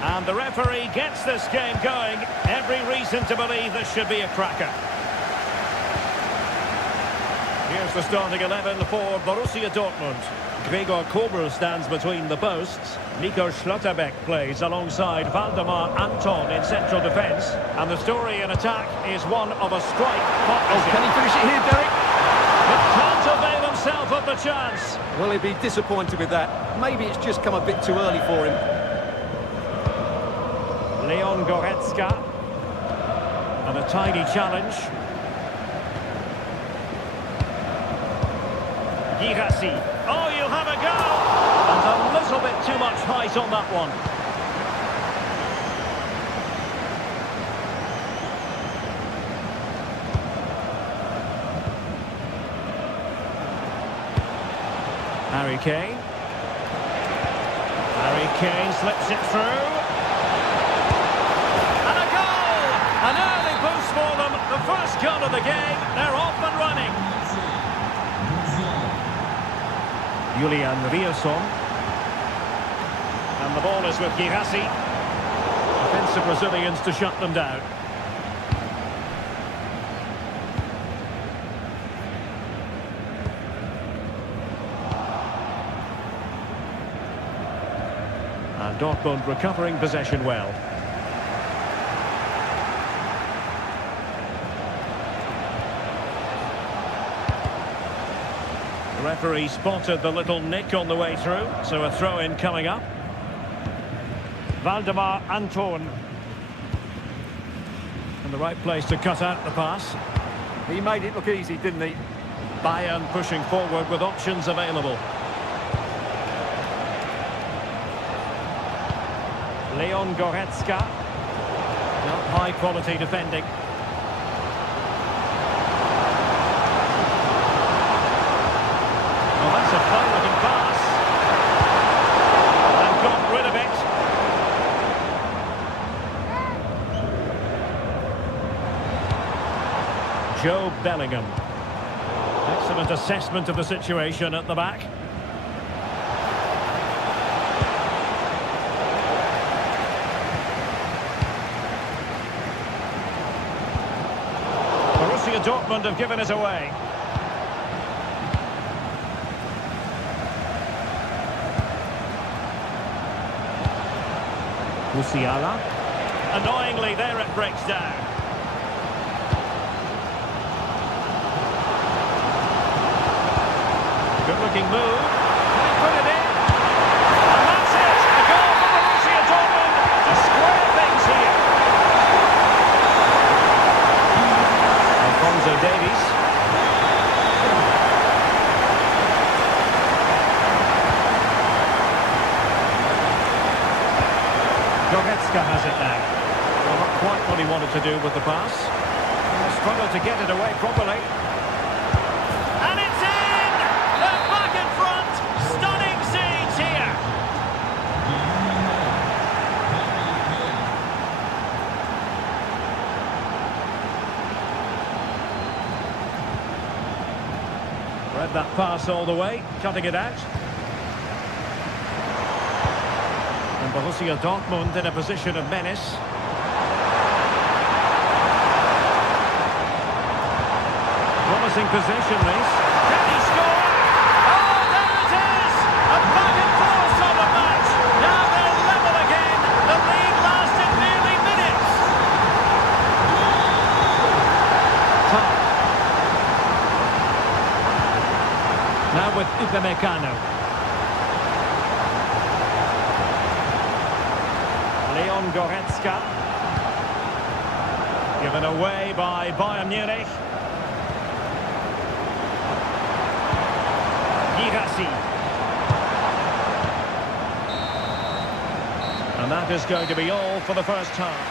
And the referee gets this game going. Every reason to believe this should be a cracker. Here's the starting 11 for Borussia Dortmund. Gregor Kobel stands between the posts. Nico Schlotterbeck plays alongside Valdemar Anton in central defence. And the story in attack is one of a strike partnership. Oh, can he finish it here, Derek? But can't avail himself of the chance. Well, he'd be disappointed with that. Maybe it's just come a bit too early for him. Leon Goretzka. And a tiny challenge. Girassi. Oh, you'll have a go! And a little bit too much height on that one. Harry Kane. Harry Kane slips it through. And a goal! An early boost for them. The first goal of the game. They're off and running. Julian Rierson. And the ball is with Girassi. Defensive Brazilians to shut them down. And Dortmund recovering possession well. The referee spotted the little nick on the way through, so a throw-in coming up. Valdemar Anton. And the right place to cut out the pass. He made it look easy, didn't he? Bayern pushing forward with options available. Leon Goretzka. Not high quality defending. Well, that's a fine-looking pass. And got rid of it. Joe Bellingham. Excellent assessment of the situation at the back. Borussia Dortmund have given it away. Musiala. Annoyingly, there it breaks down. Good-looking move. Can he put it in? And that's it! A goal for Borussia Dortmund to square things here. Alphonso Davies. Goretzka has it now. Well, not quite what he wanted to do with the pass. He struggled to get it away properly. And it's in! They're back in front! Stunning scenes here! Read that pass all the way, cutting it out. And Borussia Dortmund in a position of menace. Promising possession, Reece. Can he score? Oh, there it is! A back and forth sort of match. Now they're level again. The lead lasted nearly minutes. Top. Now with Upamecano. Leon Goretzka. Given away by Bayern Munich. Girassi. And that is going to be all for the first half.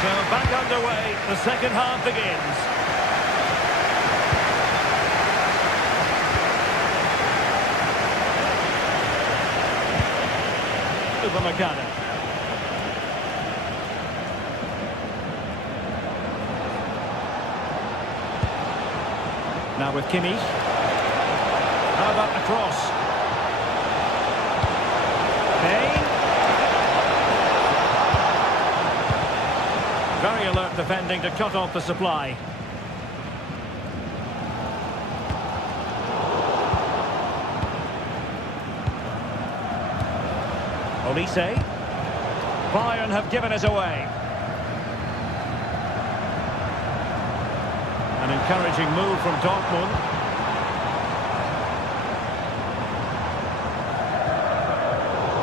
So back underway, the second half begins. Upamecano. Now with Kimmich. How about the cross? Kane. Very alert defending to cut off the supply. Olise. Bayern have given us away. An encouraging move from Dortmund.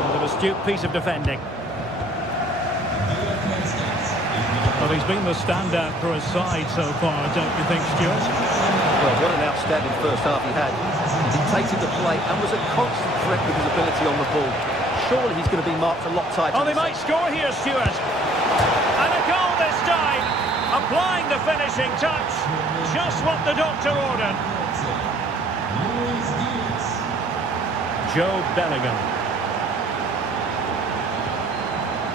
And an astute piece of defending. Well, he's been the standout for his side so far, don't you think, Stuart? Well, what an outstanding first half he had. He dictated the play and was a constant threat with his ability on the ball. Surely he's going to be marked a lot tighter. Oh, they might score here, Stuart. And a goal this time. Applying the finishing touch. Just what the doctor ordered. Joe Bellingham.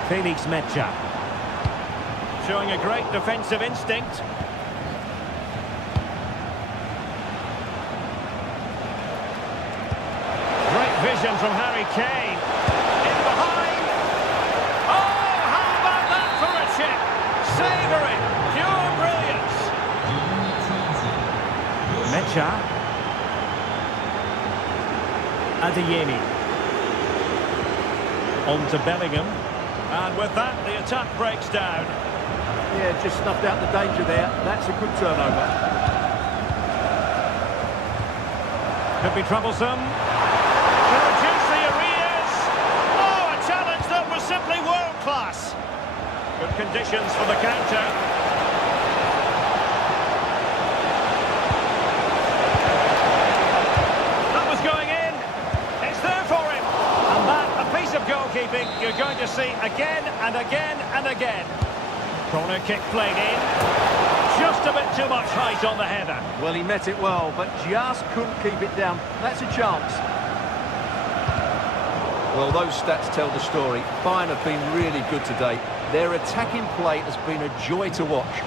Felix Mecha. Showing a great defensive instinct. Great vision from Harry Kane. In behind. Oh, how about that for a chip? Savouring. Pure brilliance. Mecha. Adeyemi. On to Bellingham. And with that, the attack breaks down. Yeah, just snuffed out the danger there. That's a good turnover. Could be troublesome. To reduce the arrears. Oh, a challenge that was simply world-class. Good conditions for the counter. That was going in. It's there for him. And that, a piece of goalkeeping you're going to see again and again and again. Corner kick played in. Just a bit too much height on the header. Well, he met it well, but just couldn't keep it down. That's a chance. Well, those stats tell the story. Bayern have been really good today. Their attacking play has been a joy to watch.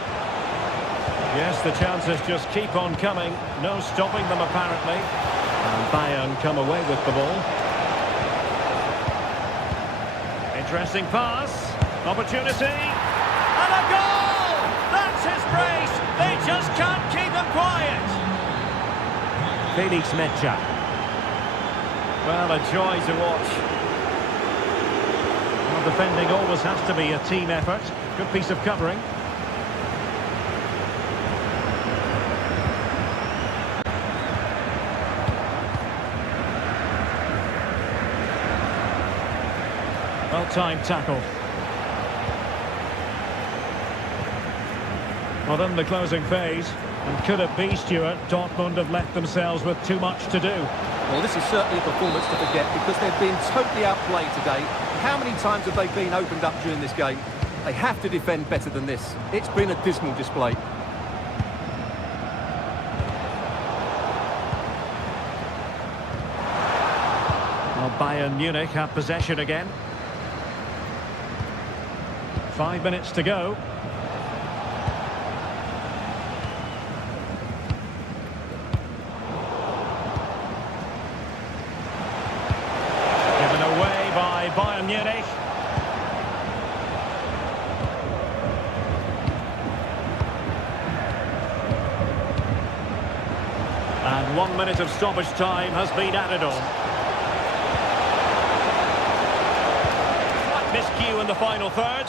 Yes, the chances just keep on coming. No stopping them, apparently. And Bayern come away with the ball. Interesting pass. Opportunity. And a goal! That's his brace. They just can't keep him quiet. Felix Mecha. Well, a joy to watch. Well, defending always has to be a team effort. Good piece of covering. Well-timed tackle. Well, then the closing phase. And could it be, Stuart, Dortmund have left themselves with too much to do? Well, this is certainly a performance to forget because they've been totally outplayed today. How many times have they been opened up during this game? They have to defend better than this. It's been a dismal display. Well, Bayern Munich have possession again. 5 minutes to go. Given away by Bayern Munich. And 1 minute of stoppage time has been added on. Slight miscue in the final third.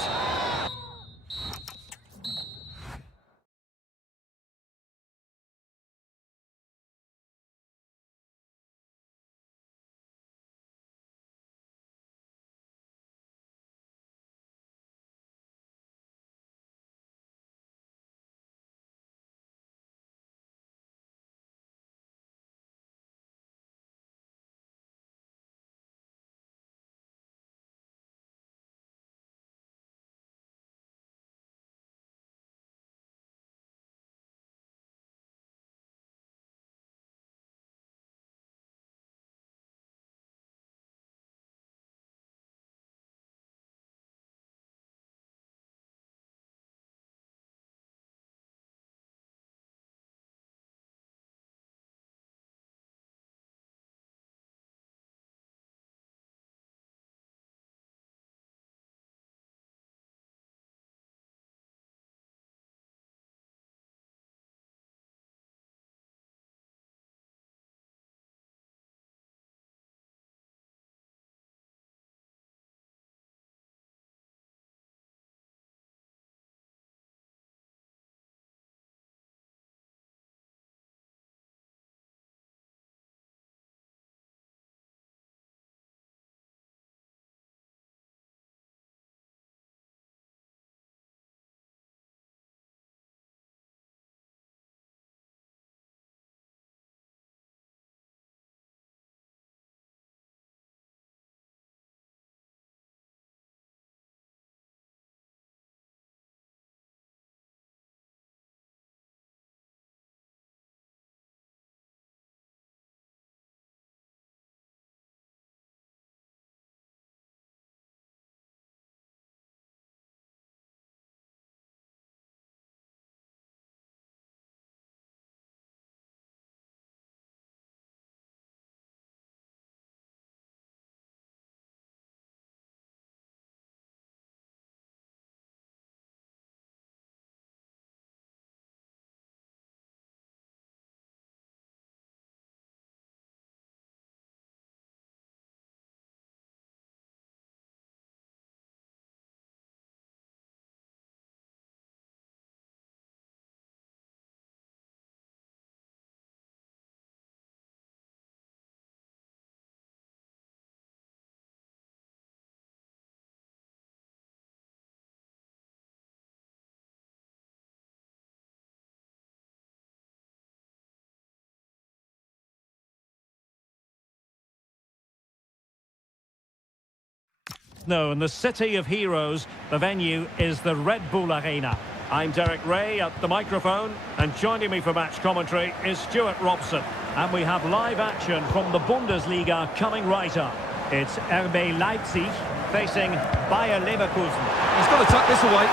Camp Nou, the city of heroes. The venue is the Red Bull Arena. I'm Derek Ray at the microphone, and joining me for match commentary is Stuart Robson. And we have live action from the Bundesliga coming right up. It's RB Leipzig facing Bayer Leverkusen. He's got to tuck this away.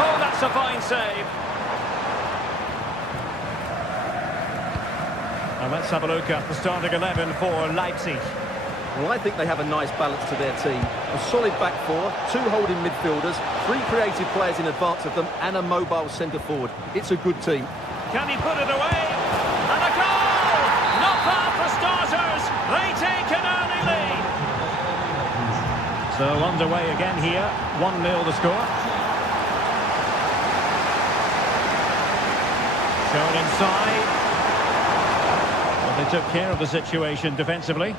Oh, that's a fine save. And let's have a look at the starting 11 for Leipzig. Well, I think they have a nice balance to their team. A solid back four, two holding midfielders, three creative players in advance of them, and a mobile centre-forward. It's a good team. Can he put it away? And a goal! Not bad for starters. They take an early lead. So underway again here. 1-0 the score. Shown inside. Well, they took care of the situation defensively.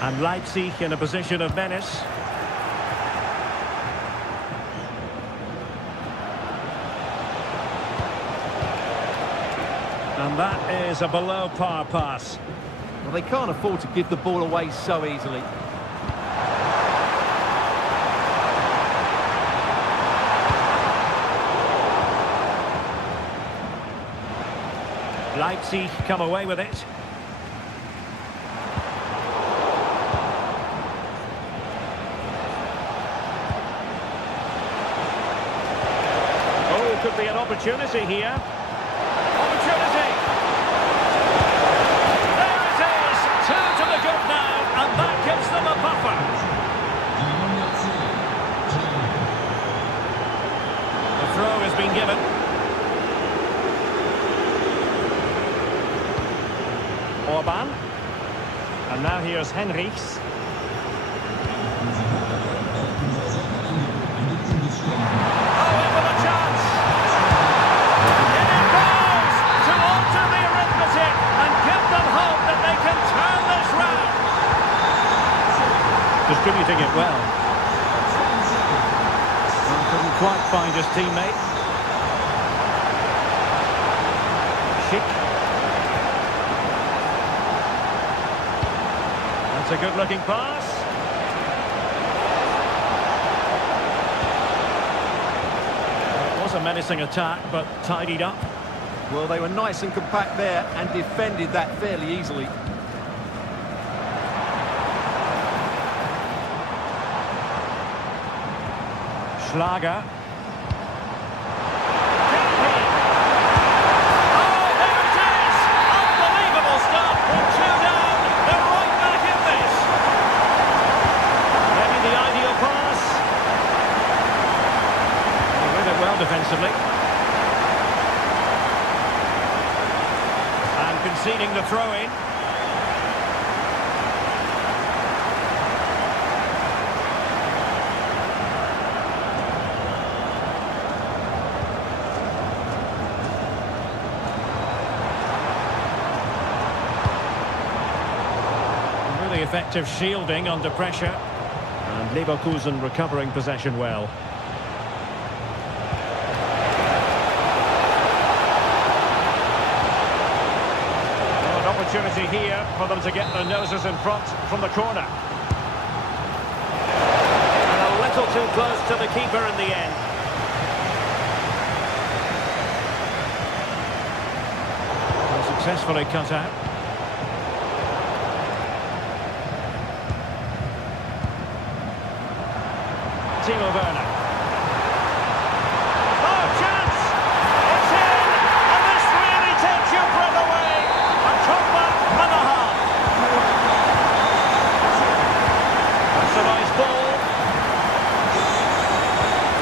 And Leipzig in a position of menace. And that is a below par pass. Well, they can't afford to give the ball away so easily. Leipzig come away with it. Oh, could be an opportunity here. Opportunity! There it is! Two to the good now, and that gives them a buffer. The throw has been given. Orban. And now here's Henrichs. Oh, in with a chance! In it goes to alter the arithmetic and give them hope that they can turn this round. Distributing it well. And couldn't quite find his teammate. Schick. That's a good-looking pass. It was a menacing attack, but tidied up. Well, they were nice and compact there and defended that fairly easily. Schlager. Defensively. And conceding the throw-in. Really effective shielding under pressure. And Leverkusen recovering possession well. Opportunity here for them to get their noses in front from the corner. And a little too close to the keeper in the end. And successfully cut out. Timo Werner. Oh, chance! It's in! And this really takes your breath away! That's a nice ball.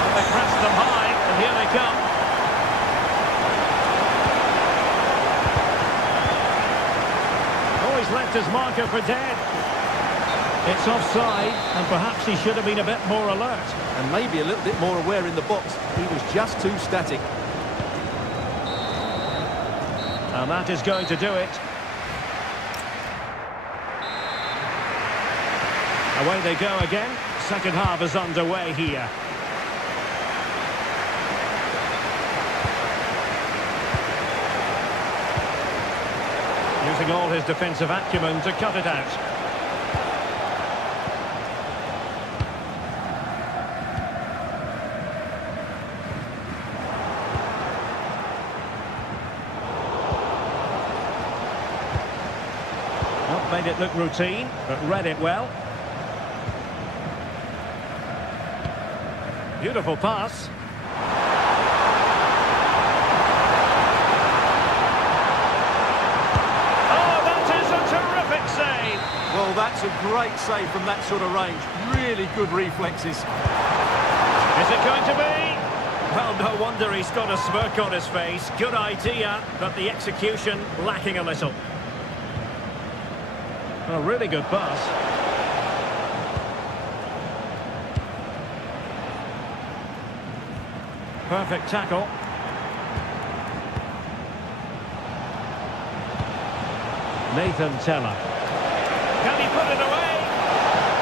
And they pressed them high, and here they come. Oh, he's left his marker for dead. It's offside, and perhaps he should have been a bit more alert. And maybe a little bit more aware in the box. He was just too static. And that is going to do it. Away they go again. Second half is underway here. using all his defensive acumen to cut it out. Not made it look routine, but read it well. Beautiful pass. Oh, that is a terrific save. Well, that's a great save from that sort of range. Really good reflexes. Is it going to be? Well, no wonder he's got a smirk on his face. Good idea, but the execution lacking a little. A really good pass. Perfect tackle. Nathan Teller. Can he put it away?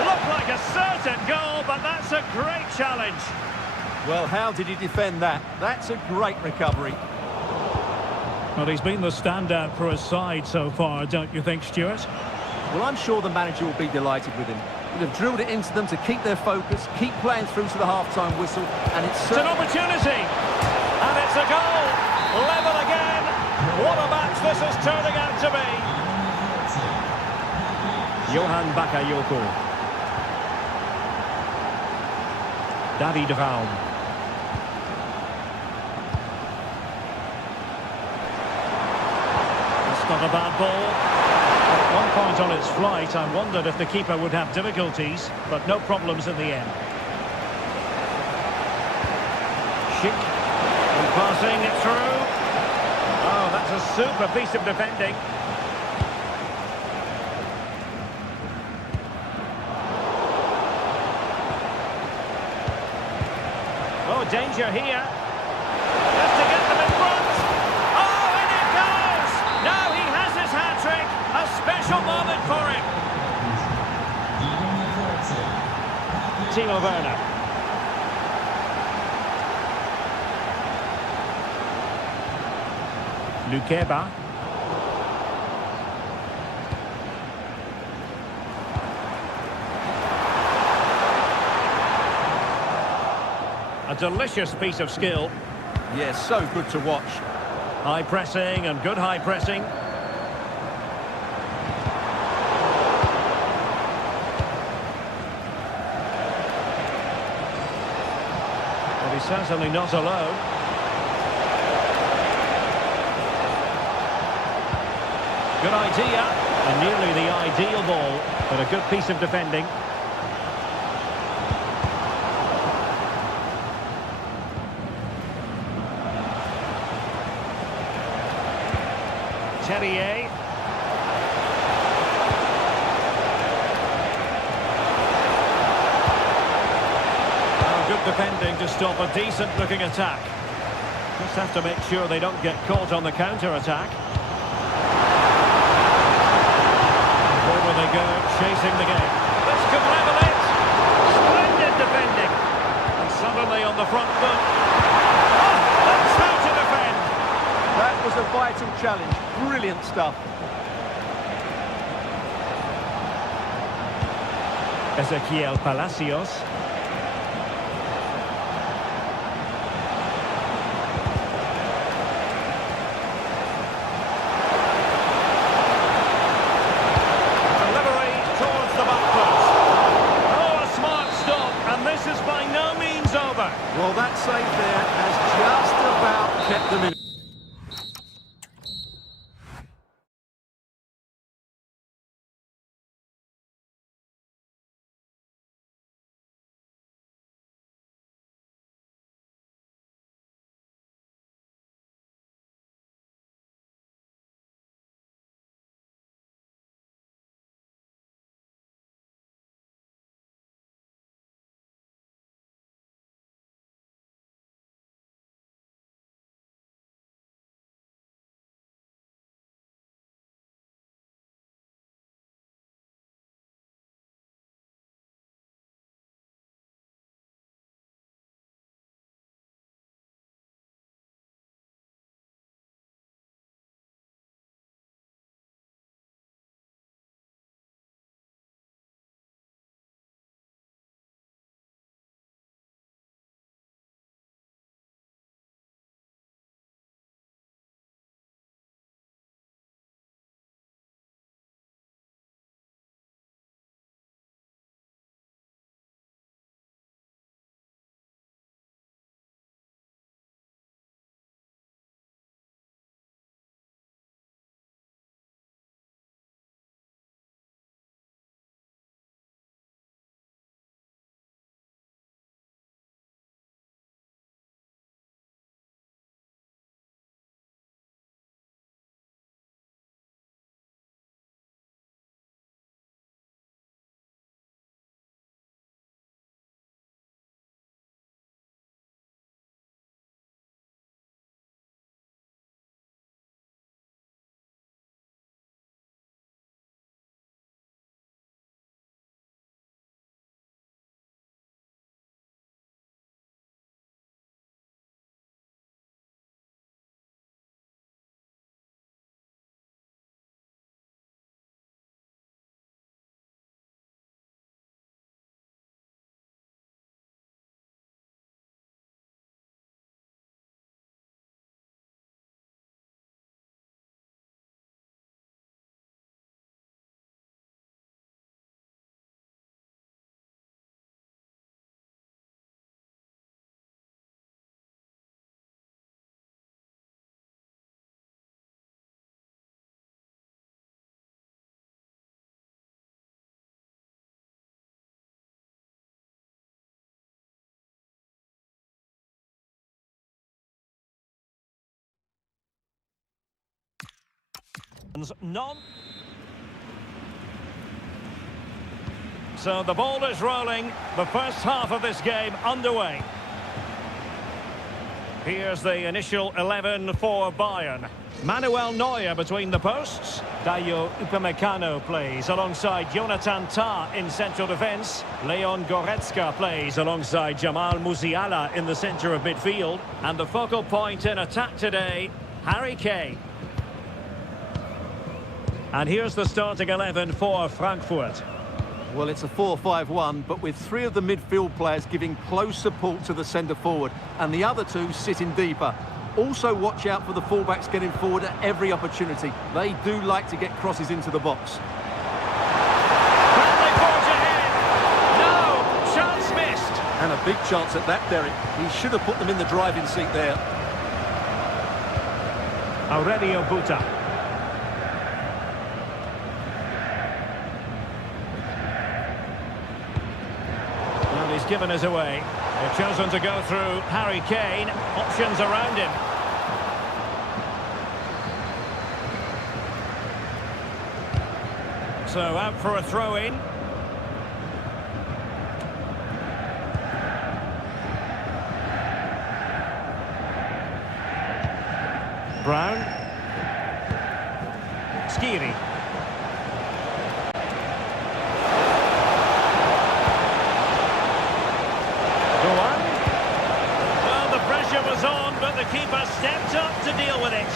Looked like a certain goal, but that's a great challenge. Well, how did he defend that? That's a great recovery. Well, he's been the standout for his side so far, don't you think, Stuart? Well, I'm sure the manager will be delighted with him. He'll have drilled it into them to keep their focus, keep playing through to the half-time whistle, and it's an opportunity, and it's a goal. Level again. What a match this is turning out to be. Johan Bakayoko. David Raum. It's not a bad ball. At one point on its flight, I wondered if the keeper would have difficulties, but no problems in the end. Schick, and passing it through. Oh, that's a super piece of defending. Oh, danger here. Just to get them in front. Oh, and it goes! Now he has his hat-trick. A special moment for him. Timo Werner. Lukeba. A delicious piece of skill. Yes, so good to watch. High pressing and good high pressing. But he's certainly not alone. Good idea, and nearly the ideal ball, but a good piece of defending. Terrier. Oh, good defending to stop a decent-looking attack. Just have to make sure they don't get caught on the counter-attack. Forward they go, chasing the game. This could level it. Splendid defending. And suddenly on the front foot. Oh, that's how to defend. That was a vital challenge. Brilliant stuff. Ezequiel Palacios. Delivery towards the back post. Oh, a smart stop, and this is by no means over. Well, that save there has just about kept them in. None. So the ball is rolling. The first half of this game underway. Here's the initial 11 for Bayern. Manuel Neuer between the posts. Dayo Upamecano plays alongside Jonathan Tah in central defence. Leon Goretzka plays alongside Jamal Musiala in the centre of midfield. And the focal point in attack today, Harry Kane. And here's the starting 11 for Frankfurt. Well, it's a 4-5-1, but with three of the midfield players giving close support to the centre forward, and the other two sitting deeper. Also watch out for the fullbacks getting forward at every opportunity. They do like to get crosses into the box. Bradley forge ahead. No, chance missed. And a big chance at that, Derek. He should have put them in the driving seat there. Aurelio Buta. Well, he's given us away. They've chosen to go through Harry Kane. Options around him. So out for a throw-in. Brown. Skiri. Well, the pressure was on, but the keeper stepped up to deal with it.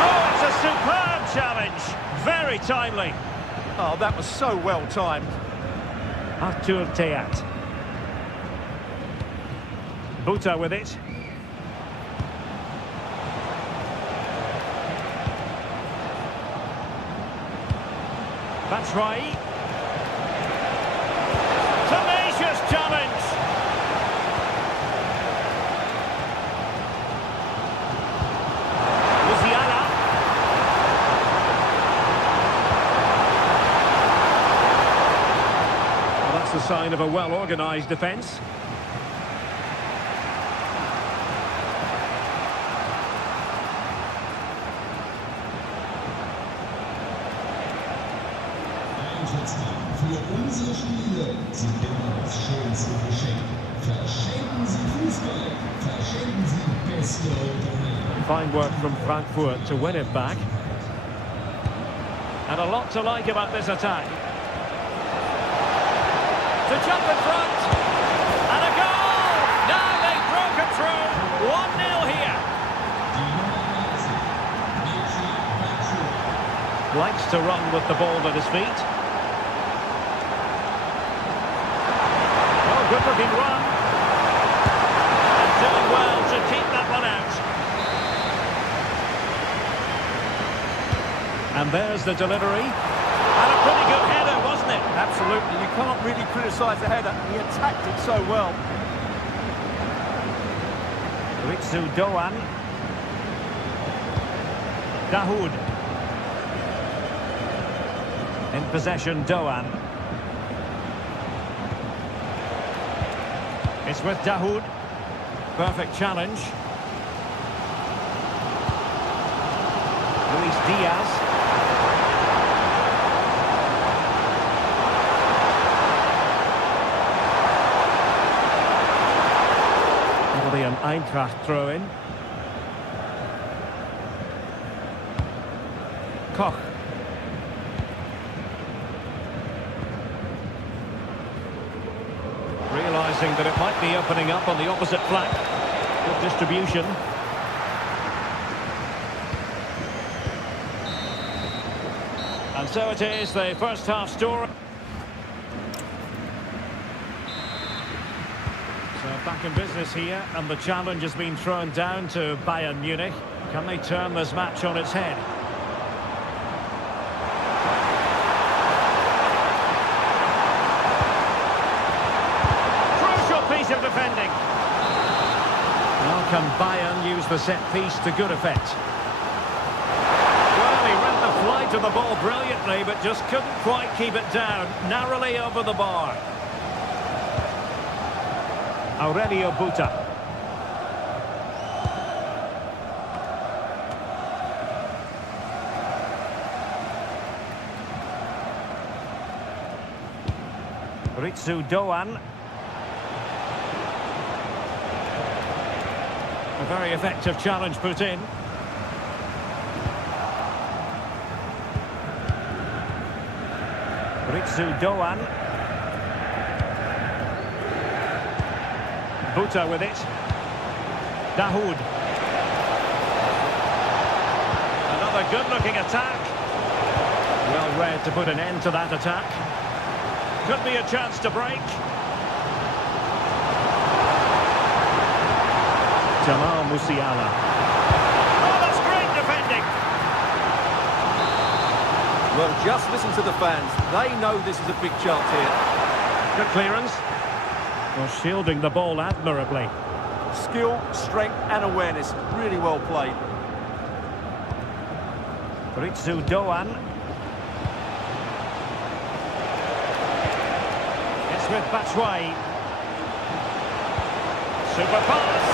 Oh, it's a superb challenge. Very timely. Oh, that was so well timed. Artur Teat. Buta with it. That's right. Tenacious challenge. Musiala. Well, that's the sign of a well-organised defence. Für unsere Spiele sind immer das schönste Geschenk. Verschenken Sie Fußball, verschenken Sie beste Unterhaltung. Fine work from Frankfurt to win it back. And a lot to like about this attack. To jump in front. And a goal! Now they've broken through. 1-0 here. Likes to run with the ball at his feet. Good looking run. And doing well to keep that one out. And there's the delivery. And a pretty good header, wasn't it? Absolutely. You can't really criticise the header. He attacked it so well. Ritsu Doan. Dahoud. In possession, Doan. It's with Dahoud. Perfect challenge. Luis Diaz. That'll be an Eintracht throw-in. Koch. Realising that it might be opening up on the opposite flank. Good distribution. And so it is, the first half story. So back in business here, and the challenge has been thrown down to Bayern Munich. Can they turn this match on its head? Of defending. Now can Bayern use the set piece to good effect? Well, he read the flight to the ball brilliantly, but just couldn't quite keep it down. Narrowly over the bar. Aurelio Buta. Ritsu Doan. A very effective challenge put in. Ritsu Doan. Buta with it. Dahoud. Another good-looking attack. Well read to put an end to that attack. Could be a chance to break. Jamal Musiala. Oh, that's great defending. Well, just listen to the fans. They know this is a big chance here. Good clearance. Well, shielding the ball admirably. Skill, strength and awareness. Really well played. Ritsu Doan. It's with Batshuayi. Super pass.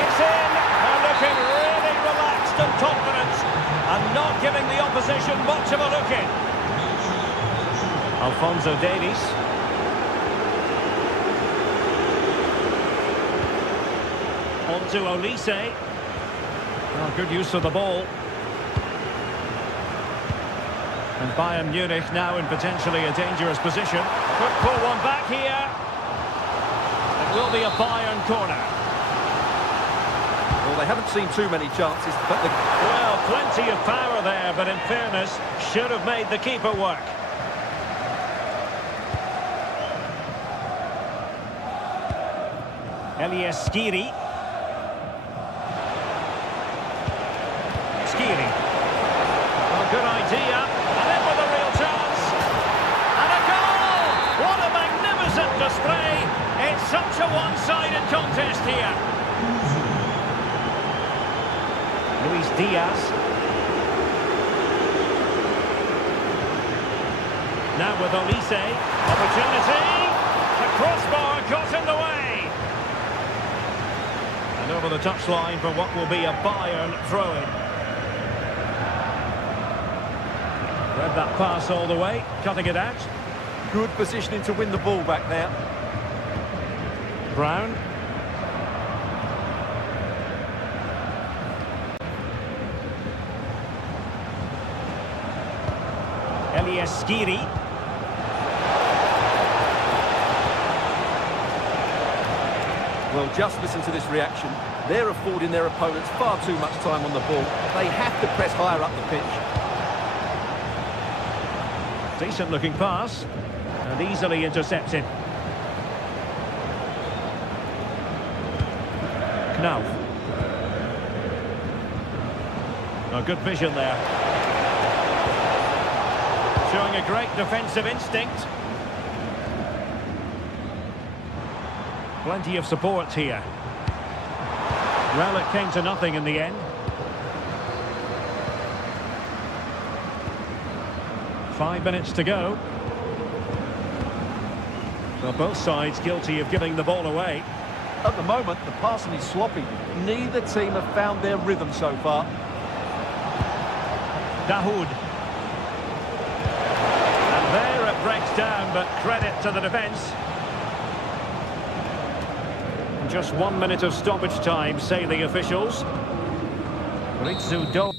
It's in. They're looking really relaxed and confident. And not giving the opposition much of a look in. Alphonso Davies. On to Olise. Oh, good use of the ball. And Bayern Munich now in potentially a dangerous position. Could pull one back here. It will be a Bayern corner. Well, they haven't seen too many chances, but Well, plenty of power there, but in fairness, should have made the keeper work. Elias Skiri. Skiri. Well, good idea. And in with a real chance. And a goal! What a magnificent display. It's such a one-sided contest here. Luis Diaz. Now with Olise. Opportunity. The crossbar got in the way. And over the touchline for what will be a Bayern throw-in. Read that pass all the way, cutting it out. good positioning to win the ball back there. Brown. Elias Skiri. Well, just listen to this reaction. They're affording their opponents far too much time on the ball. They have to press higher up the pitch. Decent looking pass. And easily intercepted. Knauf. Oh, good vision there. Showing a great defensive instinct. Plenty of support here. Well, it came to nothing in the end. Five minutes to go. Well, both sides guilty of giving the ball away. At the moment, the passing is sloppy. Neither team have found their rhythm so far. Dahoud. And there it breaks down, but credit to the defence. Just 1 minute of stoppage time, say the officials. Ritsu Do.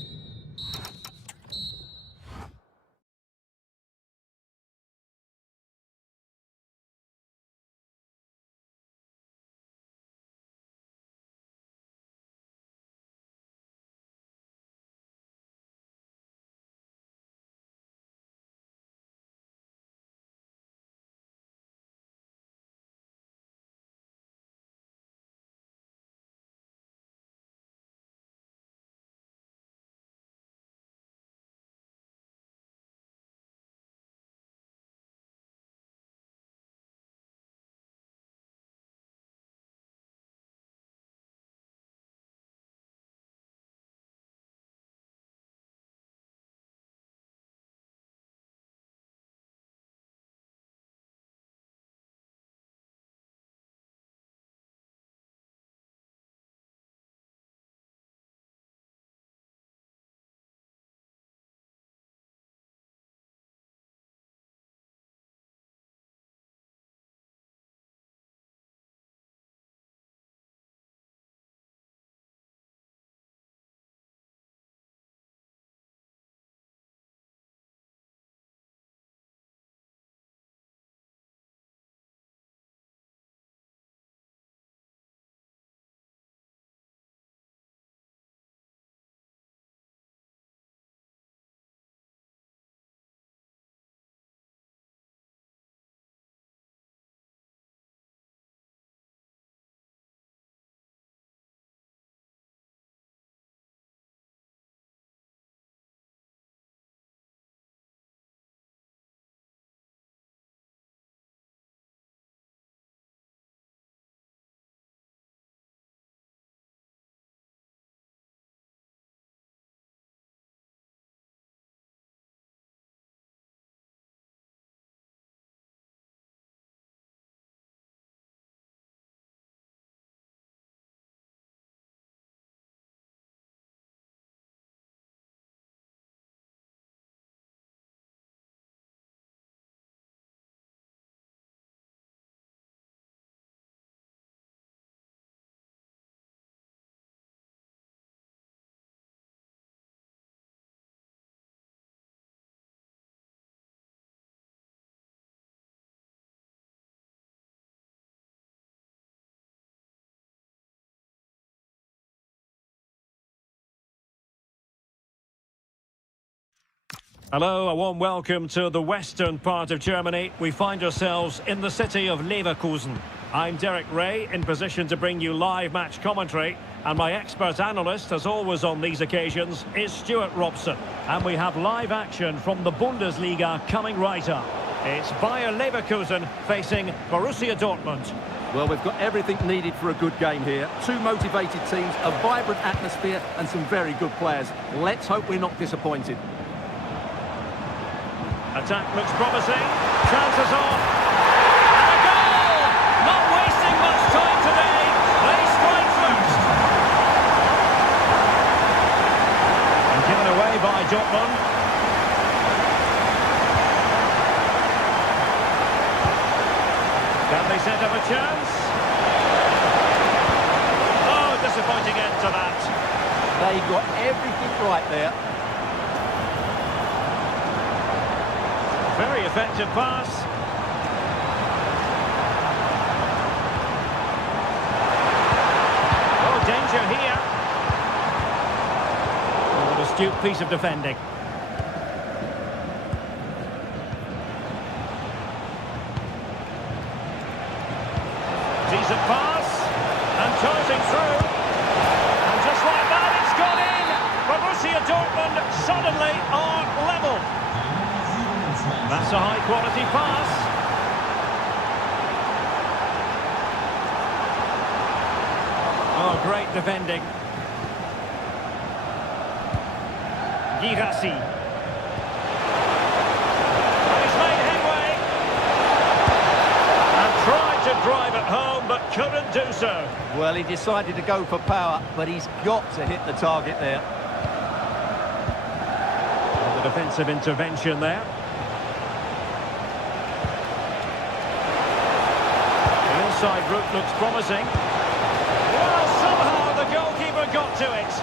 Hello, a warm welcome to the western part of Germany. We find ourselves in the city of Leverkusen. I'm Derek Ray, in position to bring you live match commentary. And my expert analyst, as always on these occasions, is Stuart Robson. And we have live action from the Bundesliga coming right up. It's Bayer Leverkusen facing Borussia Dortmund. Well, we've got everything needed for a good game here. Two motivated teams, a vibrant atmosphere and some very good players. Let's hope we're not disappointed. Attack looks promising. Chances on. And a goal! Not wasting much time today. They strike first. And given away by Dortmund. Can they set up a chance? Oh, disappointing end to that. They got everything right there. Very effective pass. Oh, danger here. Oh, an astute piece of defending. Decent pass. And charging through. And just like that, it's gone in. Borussia Dortmund suddenly are level. That's a high-quality pass. Oh, great defending. Girassi. He's made headway. And tried to drive it home, but couldn't do so. Well, he decided to go for power, but he's got to hit the target there. Well, the defensive intervention there. Side route looks promising. Well, somehow the goalkeeper got to it.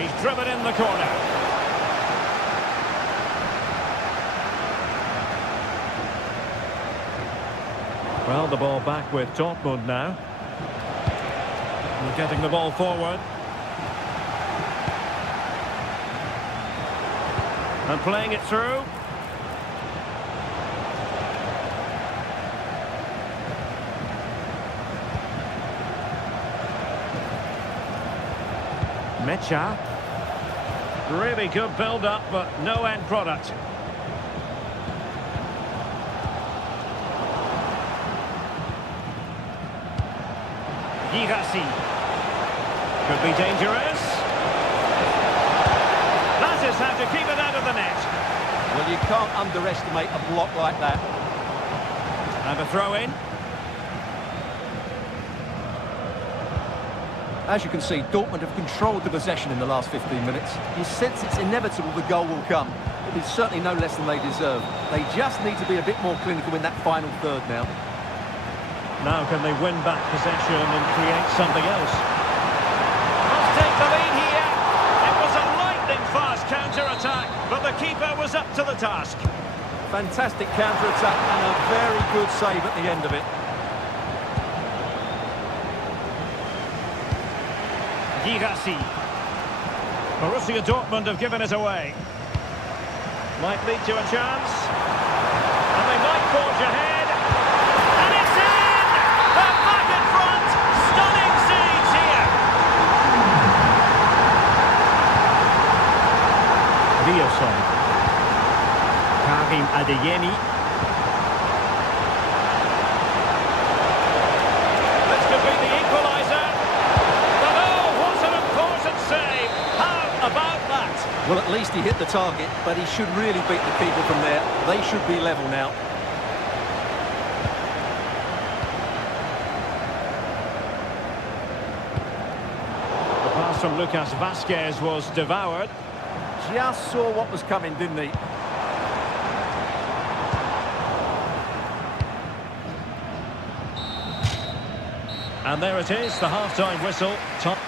He's driven in the corner. Well, the ball back with Dortmund now. We're getting the ball forward. And playing it through. Mecha. Really good build-up, but no end product. Girassi. Could be dangerous. That is how to keep it out of the net. Well, you can't underestimate a block like that. And a throw-in. As you can see, Dortmund have controlled the possession in the last 15 minutes. You sense it's inevitable the goal will come. It is certainly no less than they deserve. They just need to be a bit more clinical in that final third now. Now can they win back possession and create something else? Must take the lead here. It was a lightning-fast counter-attack, but the keeper was up to the task. Fantastic counter-attack and a very good save at the end of it. Girassi. Borussia Dortmund have given it away. Might lead to a chance. And they might forge ahead. And it's in! They're back in front! Stunning scenes here! Riosson. Karim Adeyemi. This could be the equaliser. About that. Well, at least he hit the target, but he should really beat the keeper from there. They should be level now. The pass from Lucas Vazquez was devoured. Just saw what was coming, didn't he? And there it is, the half-time whistle. Top.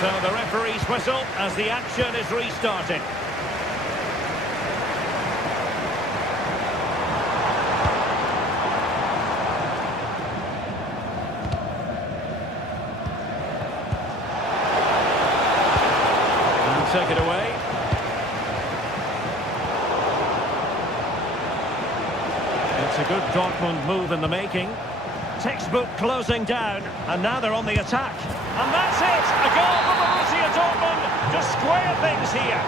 So the referee's whistle as the action is restarted. will take it away. It's a good Dortmund move in the making. Textbook closing down, and now they're on the attack. And that's it! A goal for Borussia Dortmund to square things here.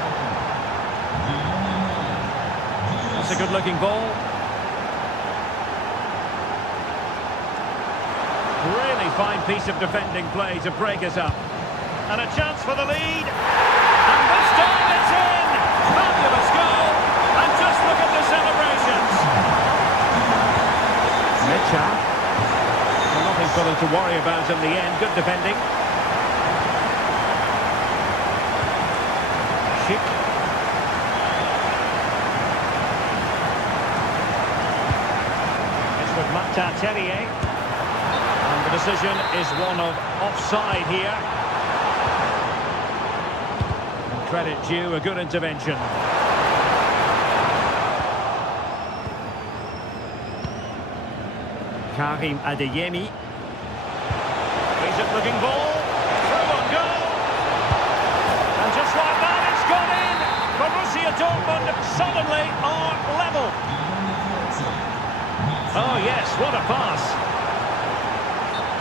That's a good-looking ball. Really fine piece of defending play to break us up. And a chance for the lead. And this time it's in! Fabulous goal! And just look at the celebrations. Mitchell. Nothing for them to worry about in the end. Good defending. Schick. It's with Martin Terrier. And the decision is one of offside here. Credit due, a good intervention. Karim Adeyemi. Decent looking ball. Through on goal. And just like that, it's gone in. Borussia Dortmund suddenly are level. Oh yes, what a pass.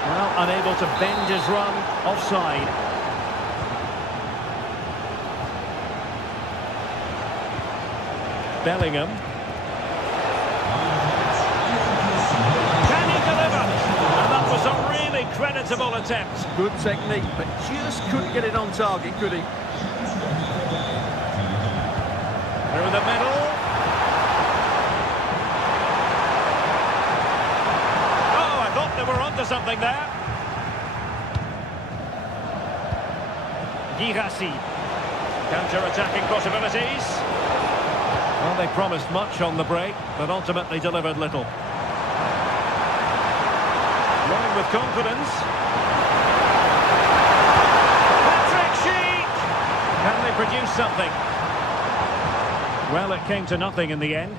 Well, unable to bend his run. Offside. Bellingham. Can he deliver? And that was a really creditable attempt. Good technique, but just couldn't get it on target, could he? Through the middle. Oh, I thought they were onto something there. Girassi. Counter-attacking possibilities. Well, they promised much on the break, but ultimately delivered little. Running with confidence. Patrick Schick! Can they produce something? Well, it came to nothing in the end.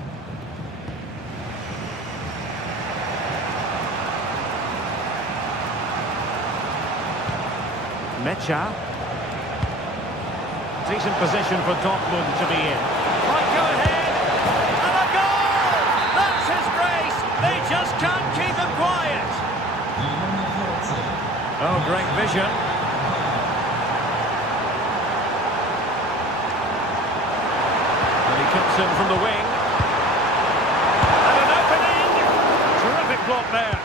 Mecha. Decent position for Dortmund to be in. Might go ahead. And a goal! That's his brace. They just can't keep him quiet. Oh, great vision. And he cuts in from the wing. And an opening. Terrific block there.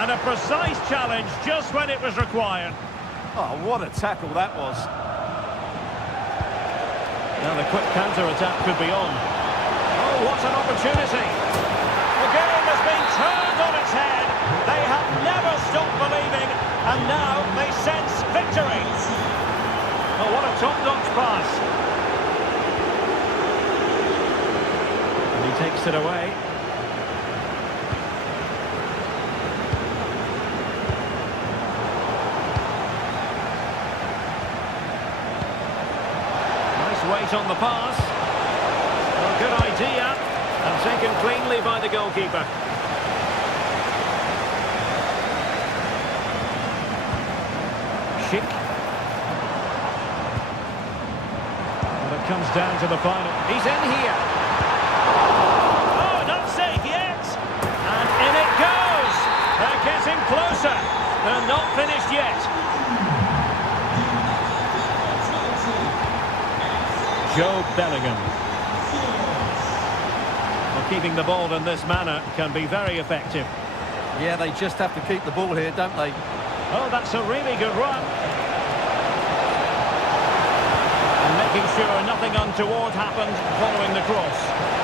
And a precise challenge just when it was required. Oh, what a tackle that was. Now the quick counter-attack could be on. Oh, what an opportunity. The game has been turned on its head. They have never stopped believing, and now they sense victory. Oh, what a top-notch pass. And he takes it away. Weight on the pass. Well, good idea. And taken cleanly by the goalkeeper. Schick. Well, it comes down to the final. He's in here. Oh, not safe yet. And in it goes. They're getting closer. They're not finished yet. Joe Bellingham. Well, keeping the ball in this manner can be very effective. Yeah, they just have to keep the ball here, don't they? Oh, that's a really good run. And making sure nothing untoward happened following the cross.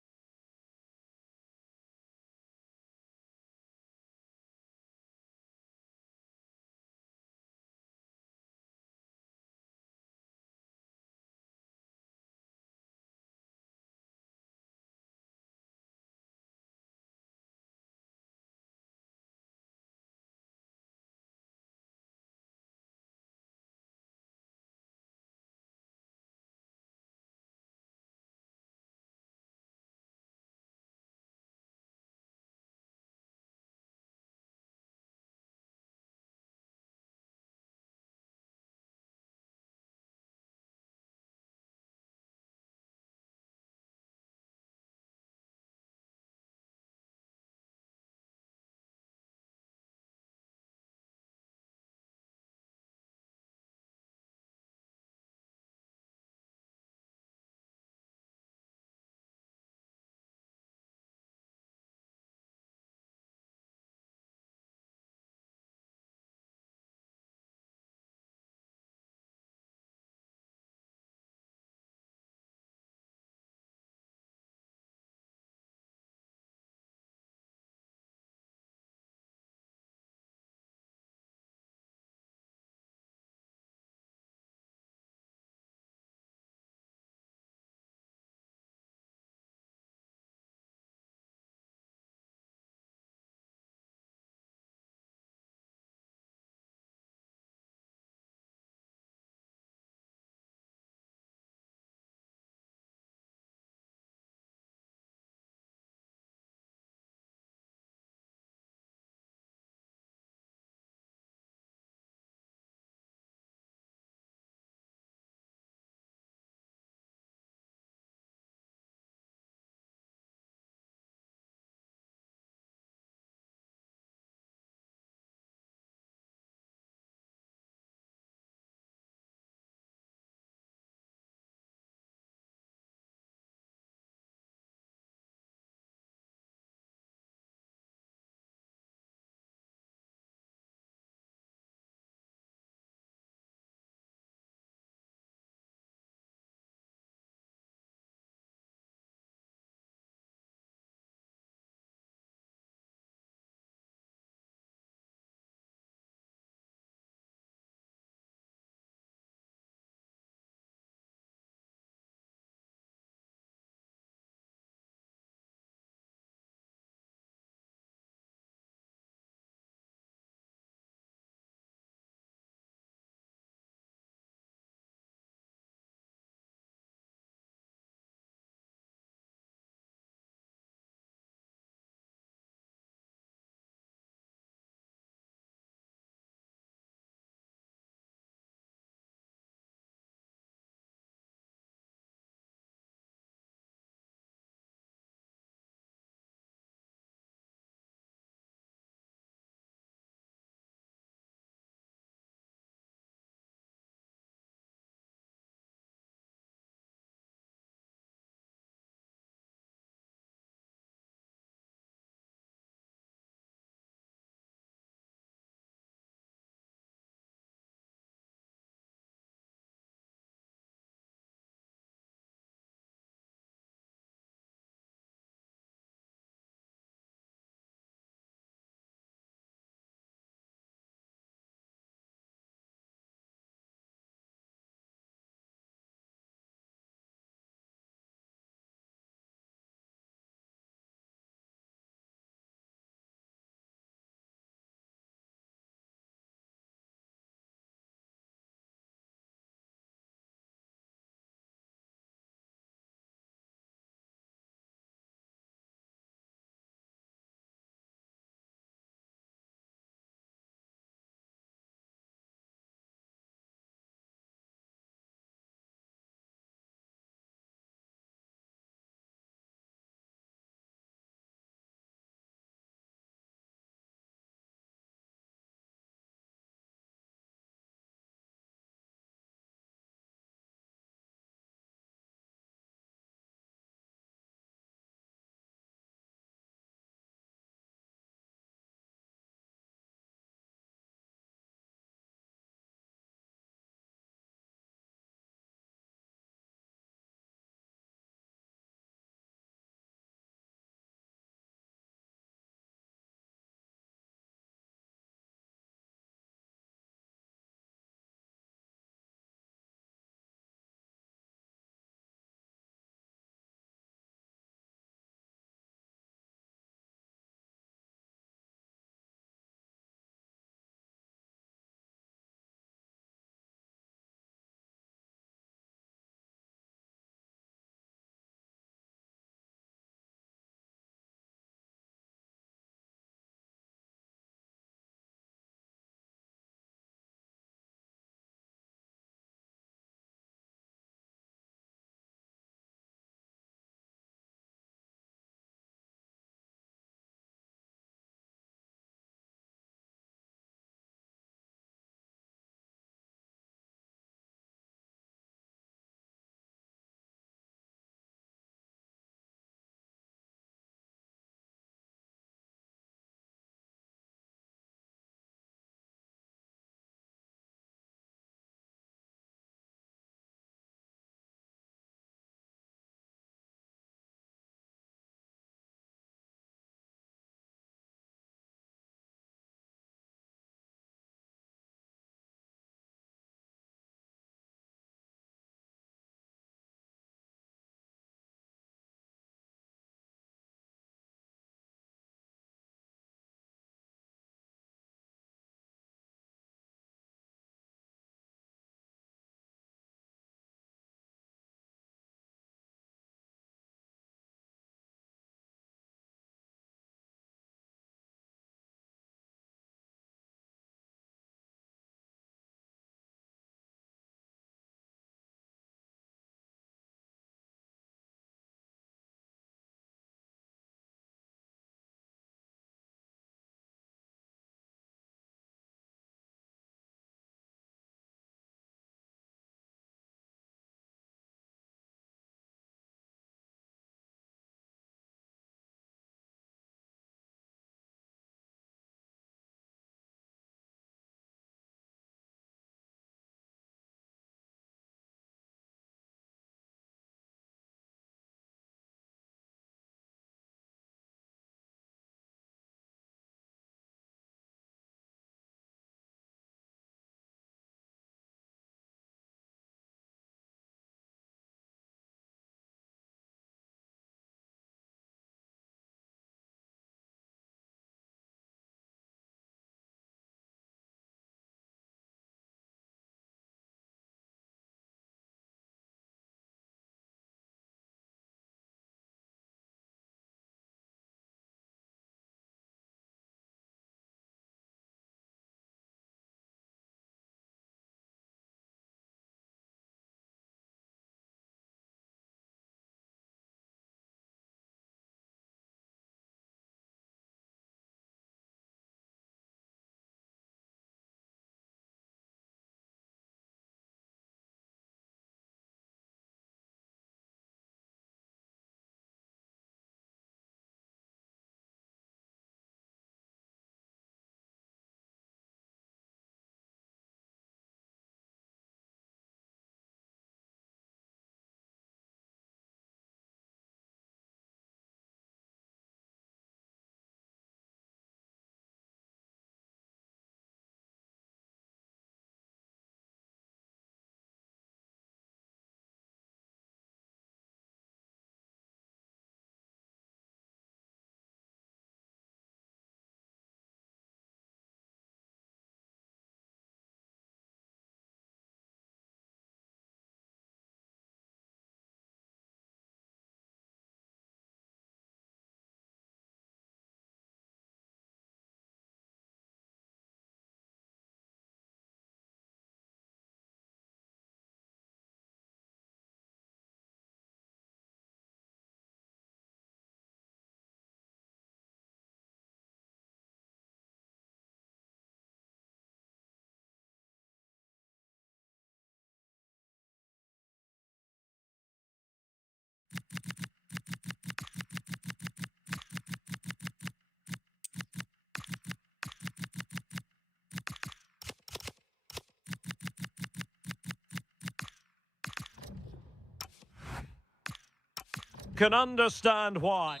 can understand why.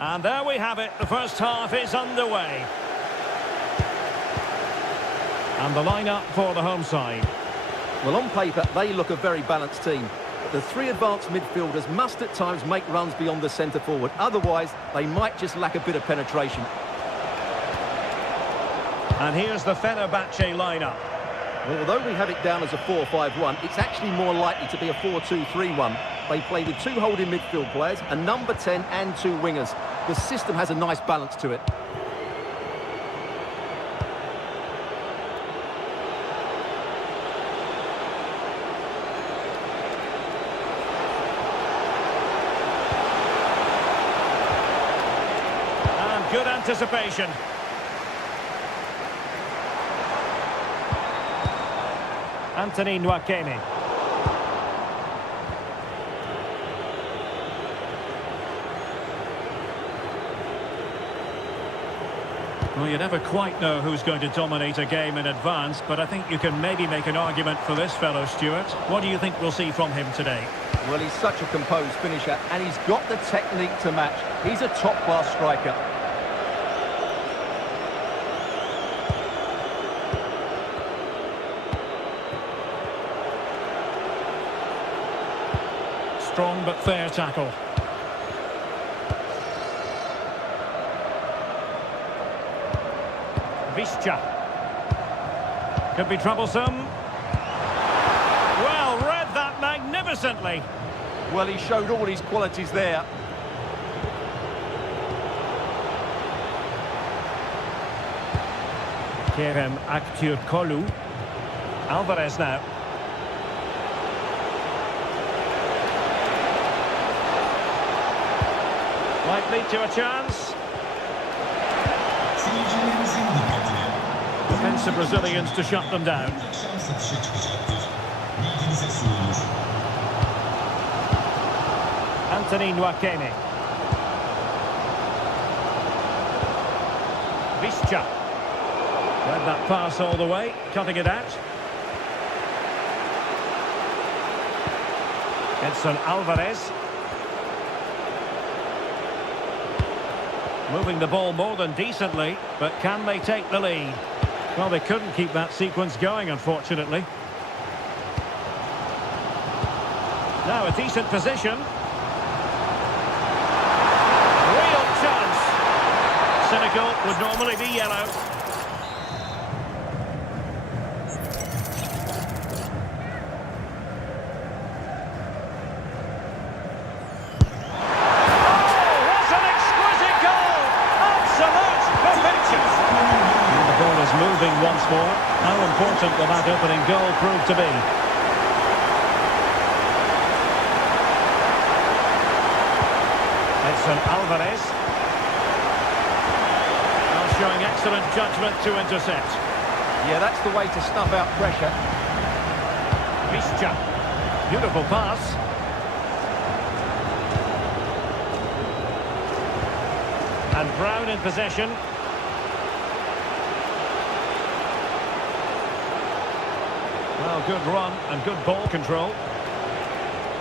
And there we have it. The first half is underway. And the lineup for the home side. Well, on paper, they look a very balanced team. But the three advanced midfielders must at times make runs beyond the centre forward. Otherwise, they might just lack a bit of penetration. And here's the Fenerbahce lineup. Well, although we have it down as a 4-5-1, it's actually more likely to be a 4-2-3-1. They play with two holding midfield players, a number 10 and two wingers. The system has a nice balance to it. And good anticipation. Anthony Nwakeme. Well, you never quite know who's going to dominate a game in advance, but I think you can maybe make an argument for this fellow, Stuart. What do you think we'll see from him today? Well, he's such a composed finisher, and he's got the technique to match. He's a top-class striker. Strong but fair tackle. Bільше. Could be troublesome. Well, read that magnificently. Well, he showed all his qualities there. Kerem Aktürkoğlu. Alvarez now. Might lead to a chance. Seyircilerimizin dikkatine. Defensive Brazilians to shut them down. Şans atışı çıkacaktır. Bilginize sunulur. Anthony Nwakeme. Bільше. Read that pass all the way, cutting it out. Edson Alvarez. Moving the ball more than decently, but can they take the lead? Well, they couldn't keep that sequence going, unfortunately. Now a decent position. Real chance. Cynical would normally be yellow. Moving once more. How important will that opening goal prove to be? Edson Alvarez. Now showing excellent judgment to intercept. Yeah, that's the way to snuff out pressure. Bільше. Beautiful pass. And Brown in possession. Well, good run and good ball control.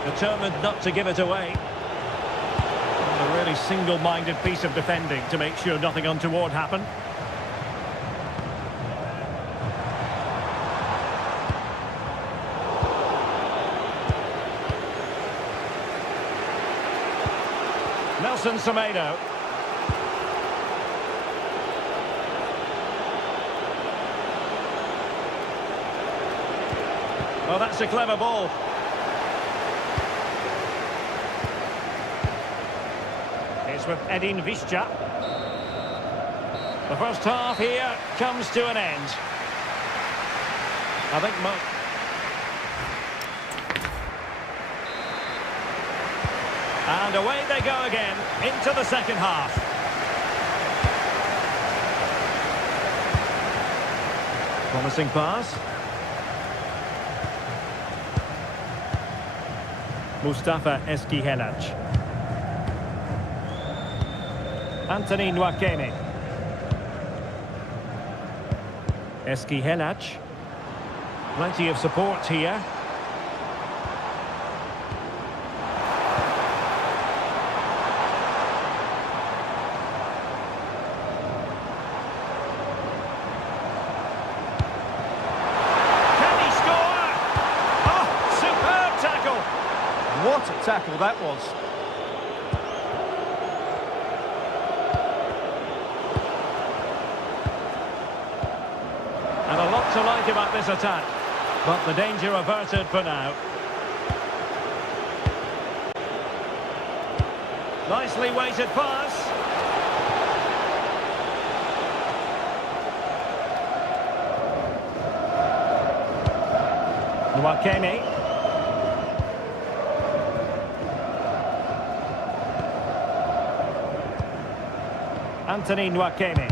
Determined not to give it away. And a really single-minded piece of defending to make sure nothing untoward happened. Nelson Semedo. Well, that's a clever ball. It's with Edin Bільше. The first half here comes to an end. I think and away they go again into the second half. Promising pass. Mustafa Eskihelac. Anthony Nwakeme. Eskihelac. Plenty of support here. tackle that was. And a lot to like about this attack. But the danger averted for now. Nicely weighted pass. Nwakemi. Anthony Nwakemi.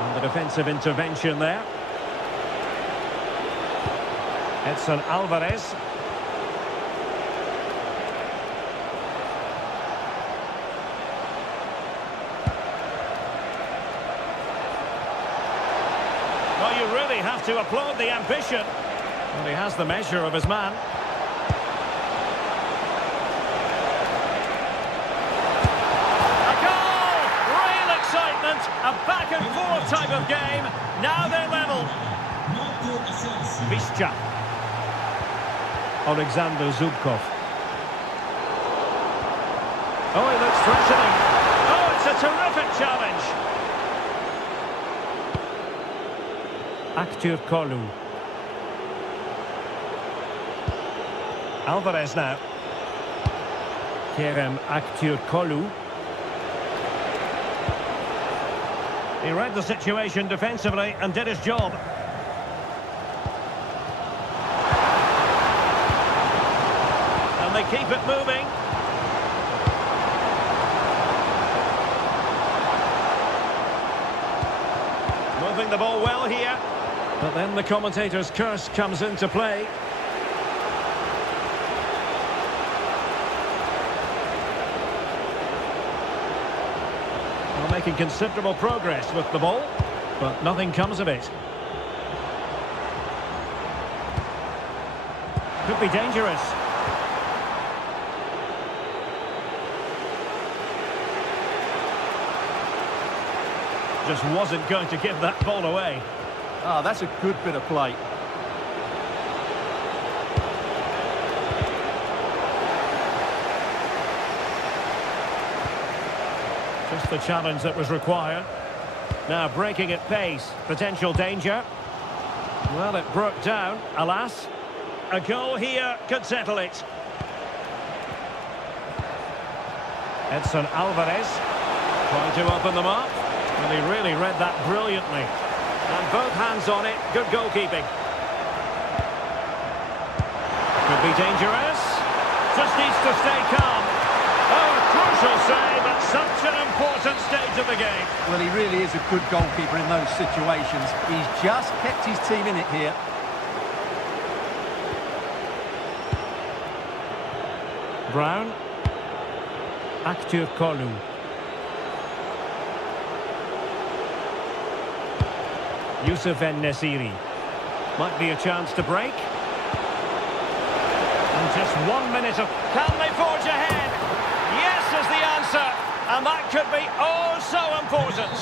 And the defensive intervention there. Edson Alvarez. Well, you really have to applaud the ambition. Well, he has the measure of his man. A goal! Real excitement. A back and forth type of game. Now they're level. Bільше. Alexander Zubkov. Oh, he looks threatening. Oh, it's a terrific challenge. Aktür Kolu. Alvarez now. Kerem Aktürkoğlu. He read the situation defensively and did his job. And they keep it moving. Moving the ball well here. But then the commentator's curse comes into play. Making considerable progress with the ball, but nothing comes of it. Could be dangerous. Just wasn't going to give that ball away. Ah, that's a good bit of play. Just the challenge that was required. Now breaking at pace. Potential danger. Well, it broke down, alas. A goal here could settle it. Edson Alvarez trying to open them up. And he really read that brilliantly. And both hands on it. Good goalkeeping. Could be dangerous. Just needs to stay calm. Oh, a crucial save at such an important stage of the game. Well, he really is a good goalkeeper in those situations. He's just kept his team in it here. Brown. Aktürkoğlu. Yusuf En-Nesyri. Might be a chance to break. And just 1 minute of... Can they forge ahead? Yes is the answer. And that could be oh so important.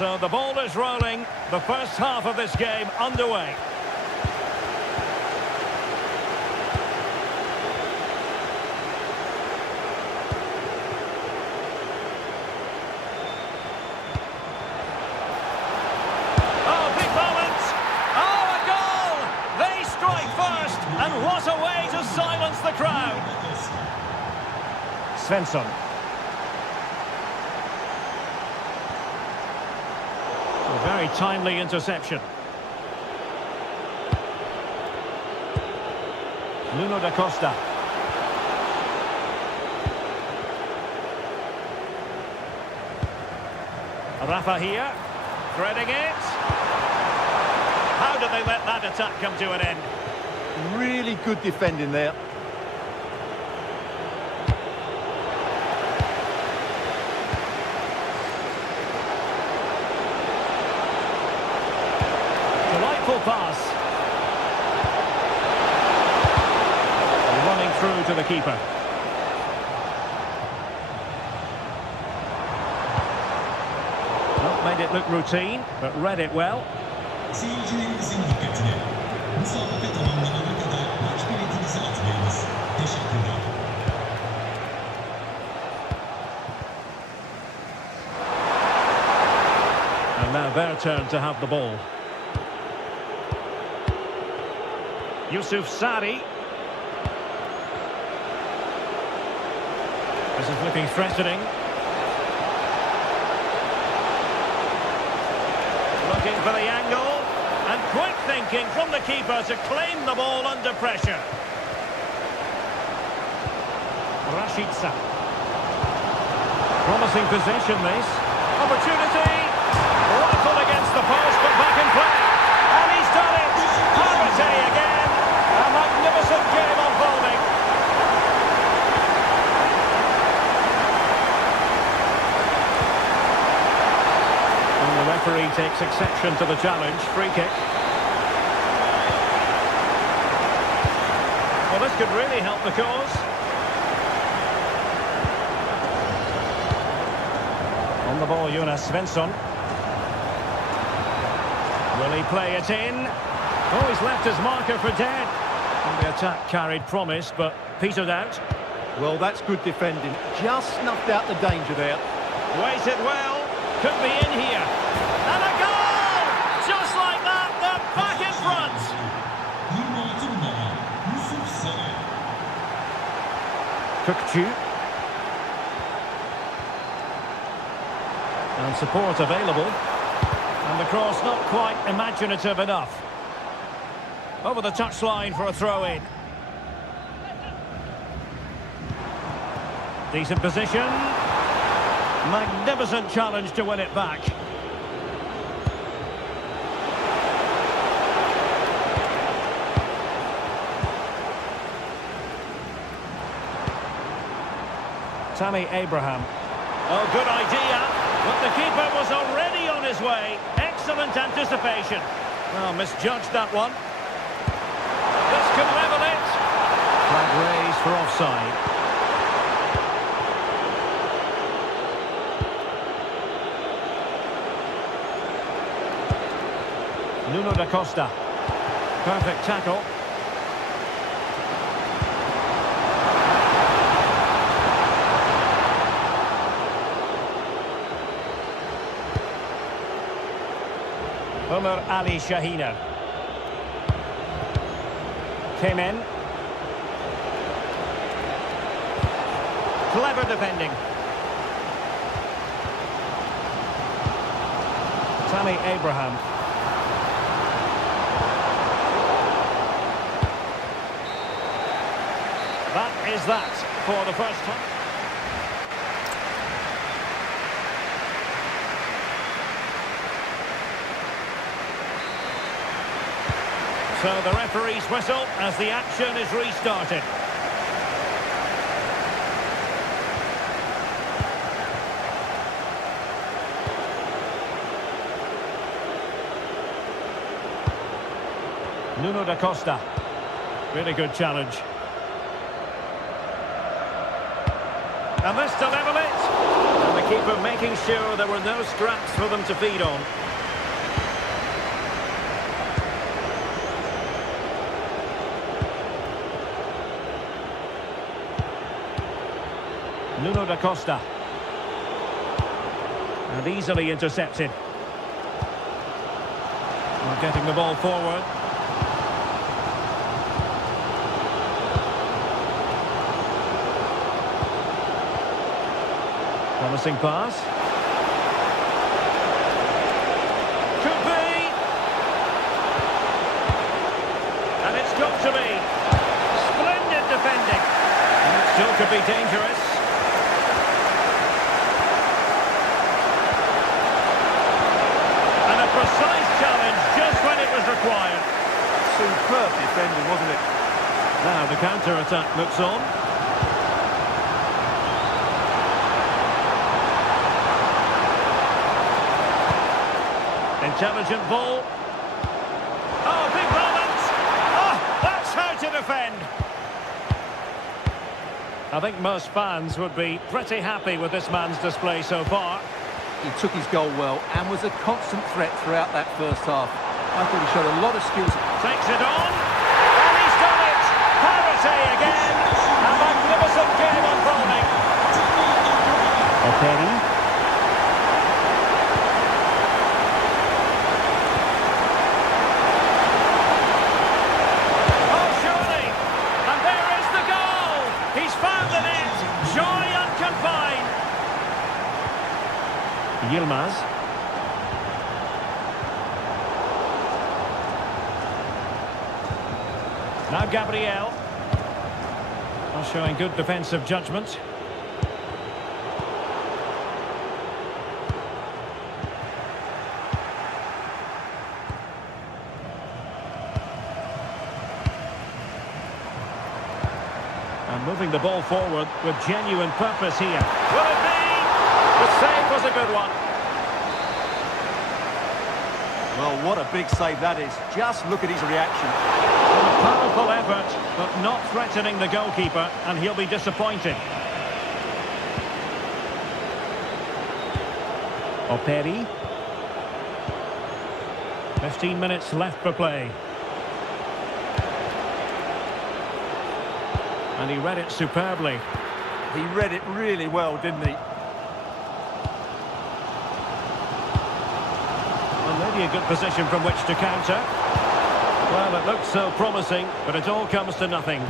So the ball is rolling. The first half of this game underway. Oh, big moment. Oh, a goal! They strike first, and what a way to silence the crowd. Svensson. A very timely interception. Nuno da Costa. Rafa here, threading it. How do they let that attack come to an end? Really good defending there. Delightful pass. Running through to the keeper. Well, made it look routine, but read it well. Seyircilerimizin dikkatine. Müsabaka tamamlanana kadar maç biletinizi atlayınız. Teşekkürler. And now their turn to have the ball. Yusuf Sari. This is looking threatening. Looking for the angle. And quick thinking from the keeper to claim the ball under pressure. Rashica. Promising possession, this. Opportunity. Rifled against the post, but back in play. And he's done it. Parity again. A magnificent game unfolding. And the referee takes exception to the challenge. Free kick. Well, this could really help the cause. On the ball, Jonas Svensson. Will he play it in? Oh, he's left his marker for dead. And the attack carried promise, but petered out. Well, that's good defending. Just snuffed out the danger there. Waited well. Could be in here. And a goal! Just like that, they're back in front. 26 numara Yusuf Sari. Kukcu. And support available. And the cross not quite imaginative enough. Over the touchline for a throw-in. Decent position. Magnificent challenge to win it back. Tammy Abraham. Oh, good idea. But the keeper was already on his way. Excellent anticipation. Well, misjudged that one. This could level it. Flag raised for offside. Nuno da Costa. Perfect tackle. Umar Ali Shahina. Came in. Clever defending. Tammy Abraham. That is that for the first time. So the referee's whistle as the action is restarted. Nuno da Costa. Really good challenge. And this to level it. And the Keeper making sure there were no scraps for them to feed on. Nuno da Costa. And easily intercepted. We're getting the ball forward. Promising pass. Could be. And it's got to be. Splendid defending. And it still could be dangerous. And a precise challenge just when it was required. Superb defending, wasn't it? Now the counter-attack looks on. Intelligent ball. Oh, big moment! Oh, that's how to defend! I think most fans would be pretty happy with this man's display so far. He took his goal well and was a constant threat throughout that first half. I thought he showed a lot of skills. Takes it on, and he's done it! Parity again! A magnificent game unfolding. O'Perry. Yilmaz. Now Gabriel. Showing good defensive judgment. And moving the ball forward with genuine purpose here. Will it be? The save was a good one. Well, what a big save that is. Just look at his reaction. A powerful effort, but not threatening the goalkeeper, and he'll be disappointed. O'Perry. 15 minutes left for play. And he read it superbly. He read it really well, didn't he? Well, maybe a good position from which to counter. Well, it looks so promising, but it all comes to nothing.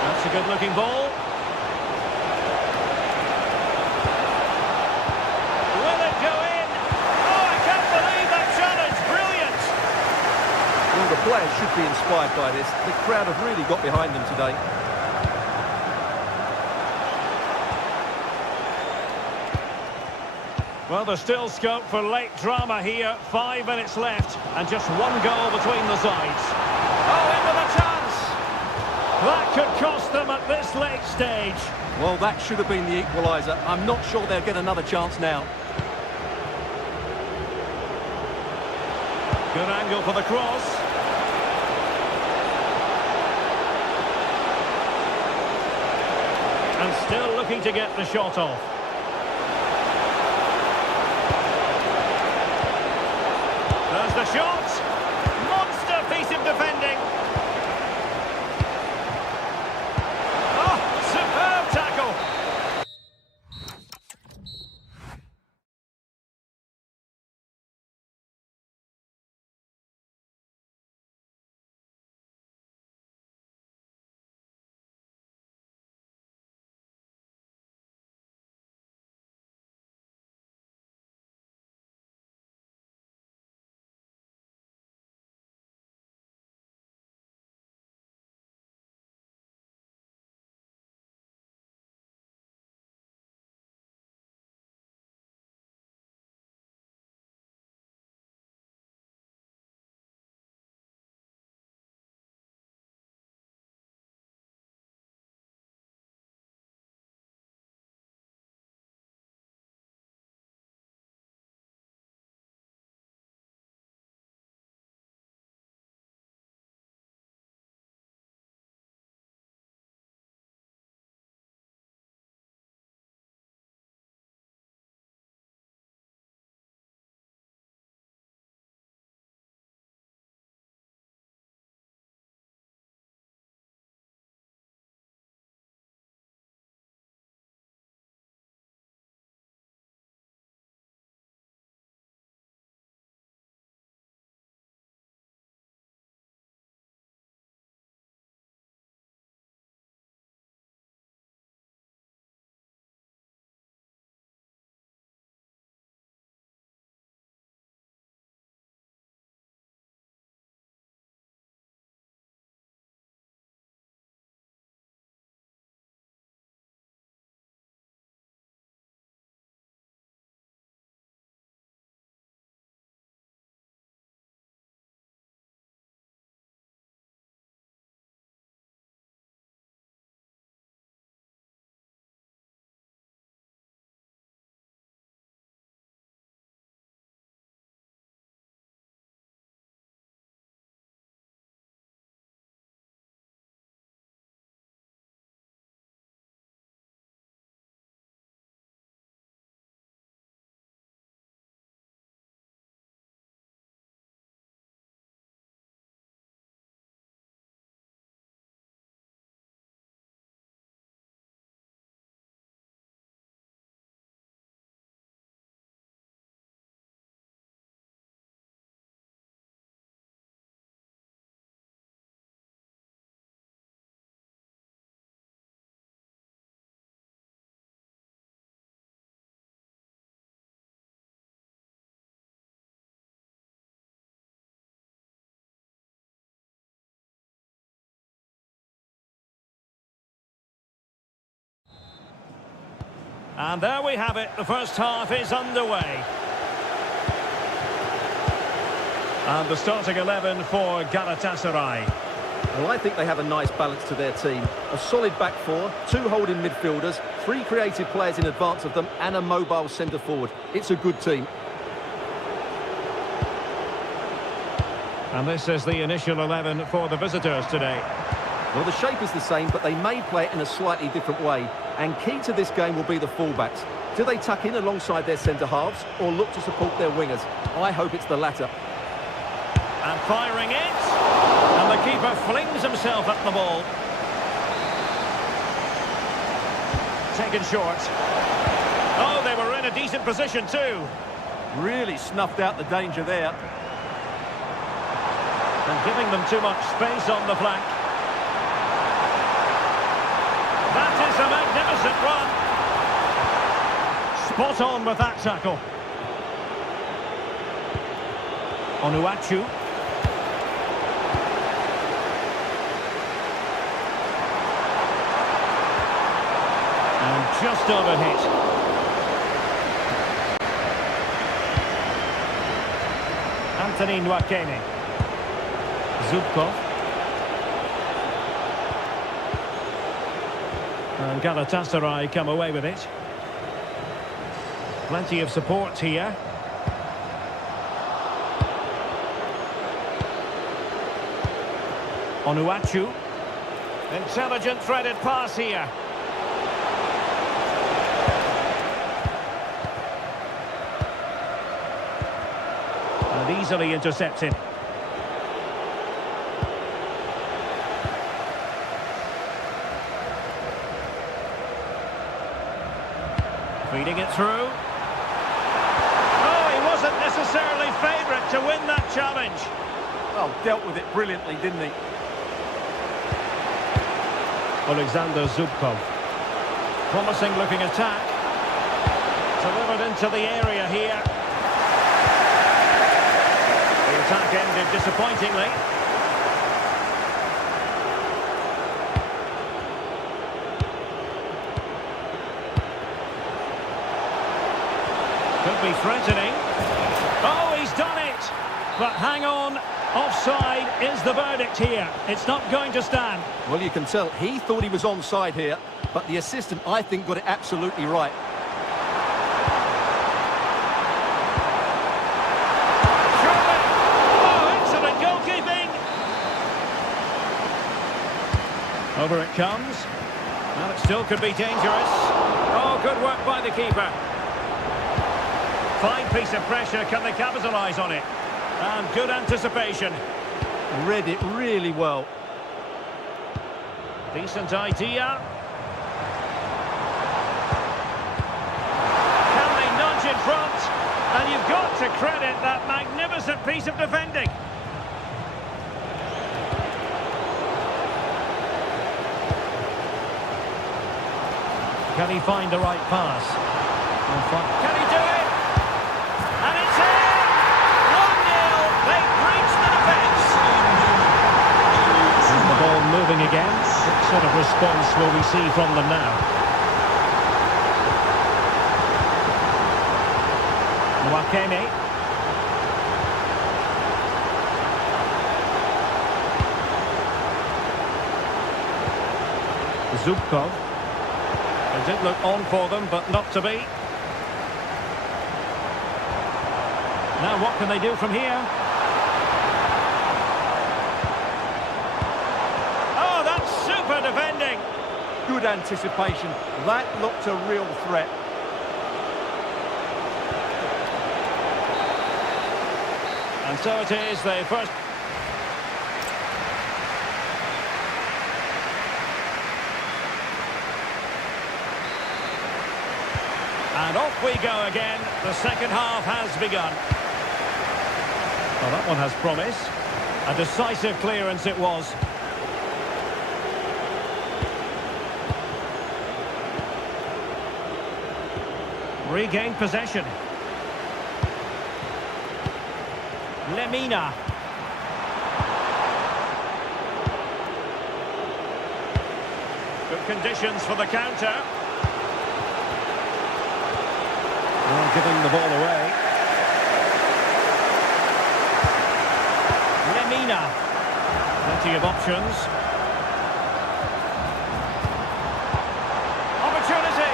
That's a good-looking ball. Will it go in? Oh, I can't believe that challenge. Brilliant! Well, the players should be inspired by this. The crowd have really got behind them today. Well, there's still scope for late drama here. 5 minutes left, and just one goal between the sides. Oh, in with a chance! That could cost them at this late stage. Well, that should have been the equaliser. I'm not sure they'll get another chance now. Good angle for the cross. And still looking to get the shot off. There's the shot. Monster piece of defending. And there we have it. The first half is underway. And the starting 11 for Galatasaray. Well, I think they have a nice balance to their team. A solid back four, two holding midfielders, three creative players in advance of them, and a mobile centre forward. It's a good team. And this is the initial 11 for the visitors today. Well, the shape is the same, but they may play it in a slightly different way. And key to this game will be the fullbacks. Do they tuck in alongside their centre-halves or look to support their wingers? I hope it's the latter. And firing it. And the keeper flings himself at the ball. Taken short. Oh, they were in a decent position too. Really snuffed out the danger there. And giving them too much space on the flank. That is a magnificent run. Spot on with that tackle. Onuachu. And just overhit. Anthony Nwakeme. Zubkov. And Galatasaray come away with it. Plenty of support here. Onuachu. Intelligent threaded pass here. And easily intercepted. Feeding it through. Oh, he wasn't necessarily favourite to win that challenge. Well, dealt with it brilliantly, didn't he? Alexander Zubkov. Promising looking attack. Delivered into the area here. The attack ended disappointingly. Could be threatening. Oh, he's done it! But hang on, offside is the verdict here. It's not going to stand. Well, you can tell he thought he was onside here, but the assistant, I think, got it absolutely right. Surely! Oh, excellent goalkeeping! Over it comes. Well, it still could be dangerous. Oh, good work by the keeper. Fine piece of pressure, can they capitalise on it? And good anticipation. Read it really well. Decent idea. Can they nudge in front? And you've got to credit that magnificent piece of defending. Can he find the right pass? Can he do it? And it's in! 1-0, they breach the defence. And the ball moving again. What sort of response will we see from them now? Nwakeme. Zubkov. It did look on for them, but not to be. Now what can they do from here? Oh, that's super defending. Good anticipation. That looked a real threat. And so it is, the first... And off we go again. The second half has begun. Well, that one has promise. A decisive clearance it was. Regained possession. Lemina. Good conditions for the counter. Well, giving the ball away. Lemina. Plenty of options. Opportunity.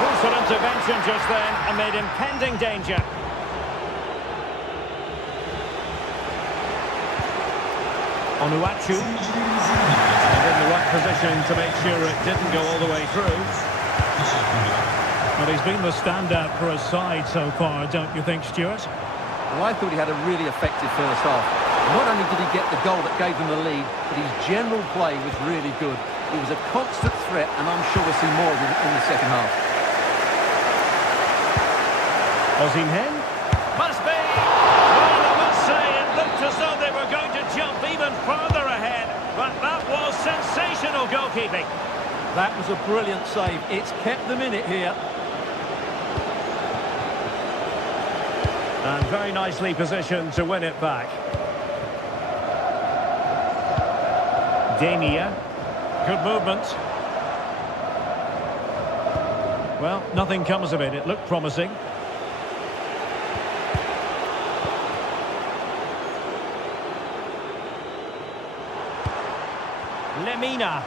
Crucial intervention just then amid impending danger. Onuachu. And in the right position to make sure it didn't go all the way through. Well, he's been the standout for his side so far, don't you think, Stuart? Well, I thought he had a really effective first half. Not only did he get the goal that gave them the lead, but his general play was really good. He was a constant threat, and I'm sure we'll see more of him in the second half. Osimhen? Must be! Well, I must say, it looked as though they were going to jump even further ahead, but that was sensational goalkeeping. That was a brilliant save. It's kept them in it here. And very nicely positioned to win it back. Demia. Good movement. Well, nothing comes of it. It looked promising. Lemina.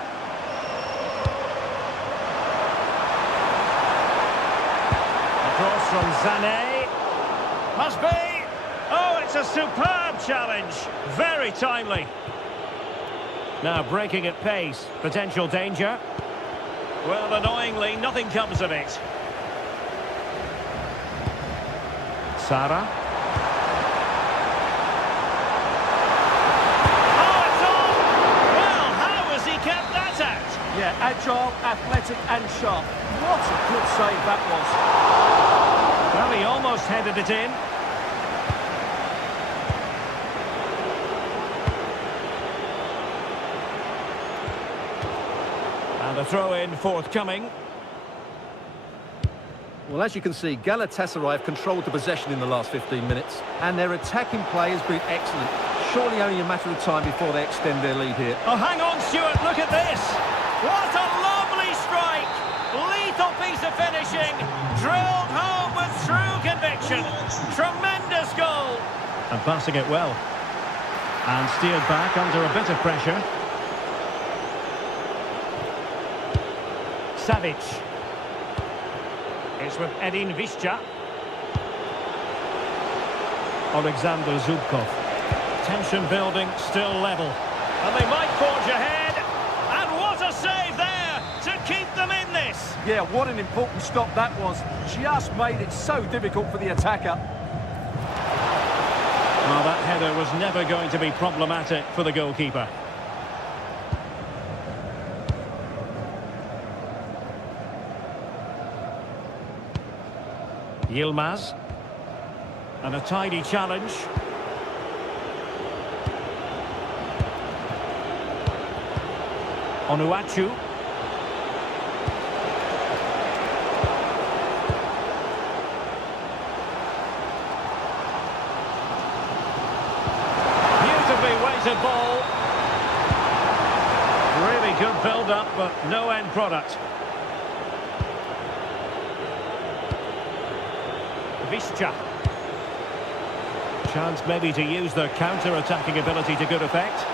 Across from Sané. Must be! Oh, it's a superb challenge. Very timely. Now breaking at pace. Potential danger. Well, annoyingly, nothing comes of it. Sara. Oh, it's on! Well, how has he kept that out? Yeah, agile, athletic and sharp. What a good save that was. Well, he almost headed it in. And a throw-in forthcoming. Well, as you can see, Galatasaray have controlled the possession in the last 15 minutes, and their attacking play has been excellent. Surely only a matter of time before they extend their lead here. Oh, hang on, Stuart, look at this! What a lovely strike! Lethal piece of finishing, drilled home with true conviction. Tremendous goal! And passing it well. And steered back under a bit of pressure. Savic. It's with Edin Visca. Alexander Zubkov. Tension building, still level. And they might forge ahead. And what a save there to keep them in this. Yeah, what an important stop that was. Just made it so difficult for the attacker. Well, that header was never going to be problematic for the goalkeeper. Yilmaz. And a tidy challenge. Onuachu. Beautifully weighted ball. Really good build-up, but no end product. Visca. Chance maybe to use their counter-attacking ability to good effect.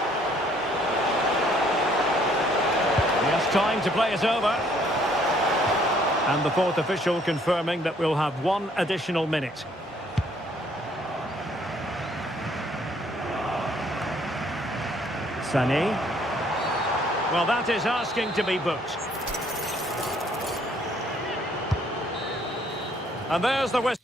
Yes, time to play it over. And the fourth official confirming that we'll have one additional minute. Sané. Well, that is asking to be booked. And there's the whistle.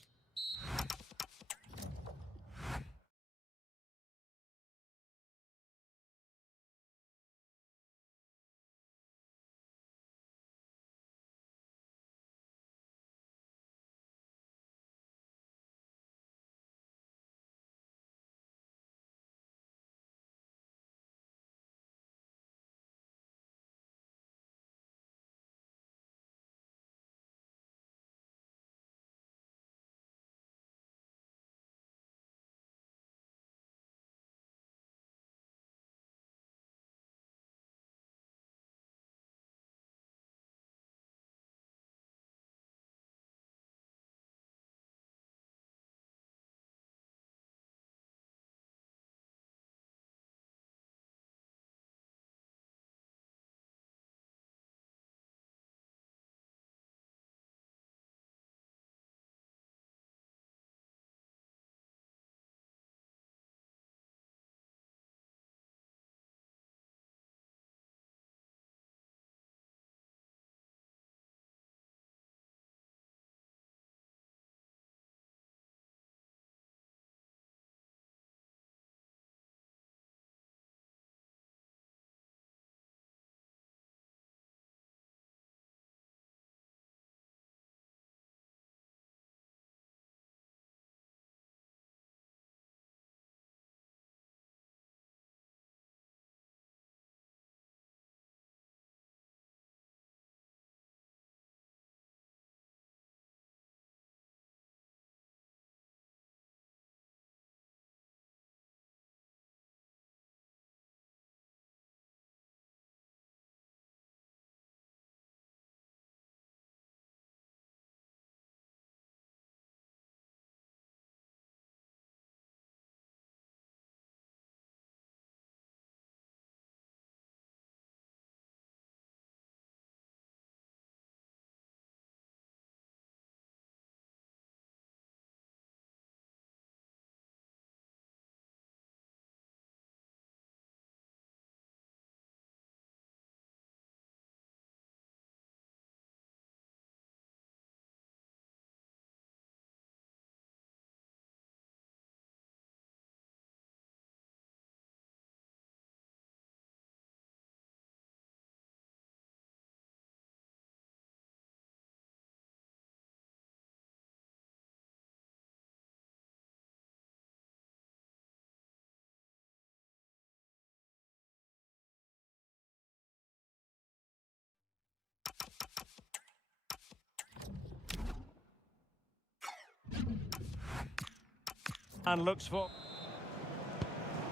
And looks for...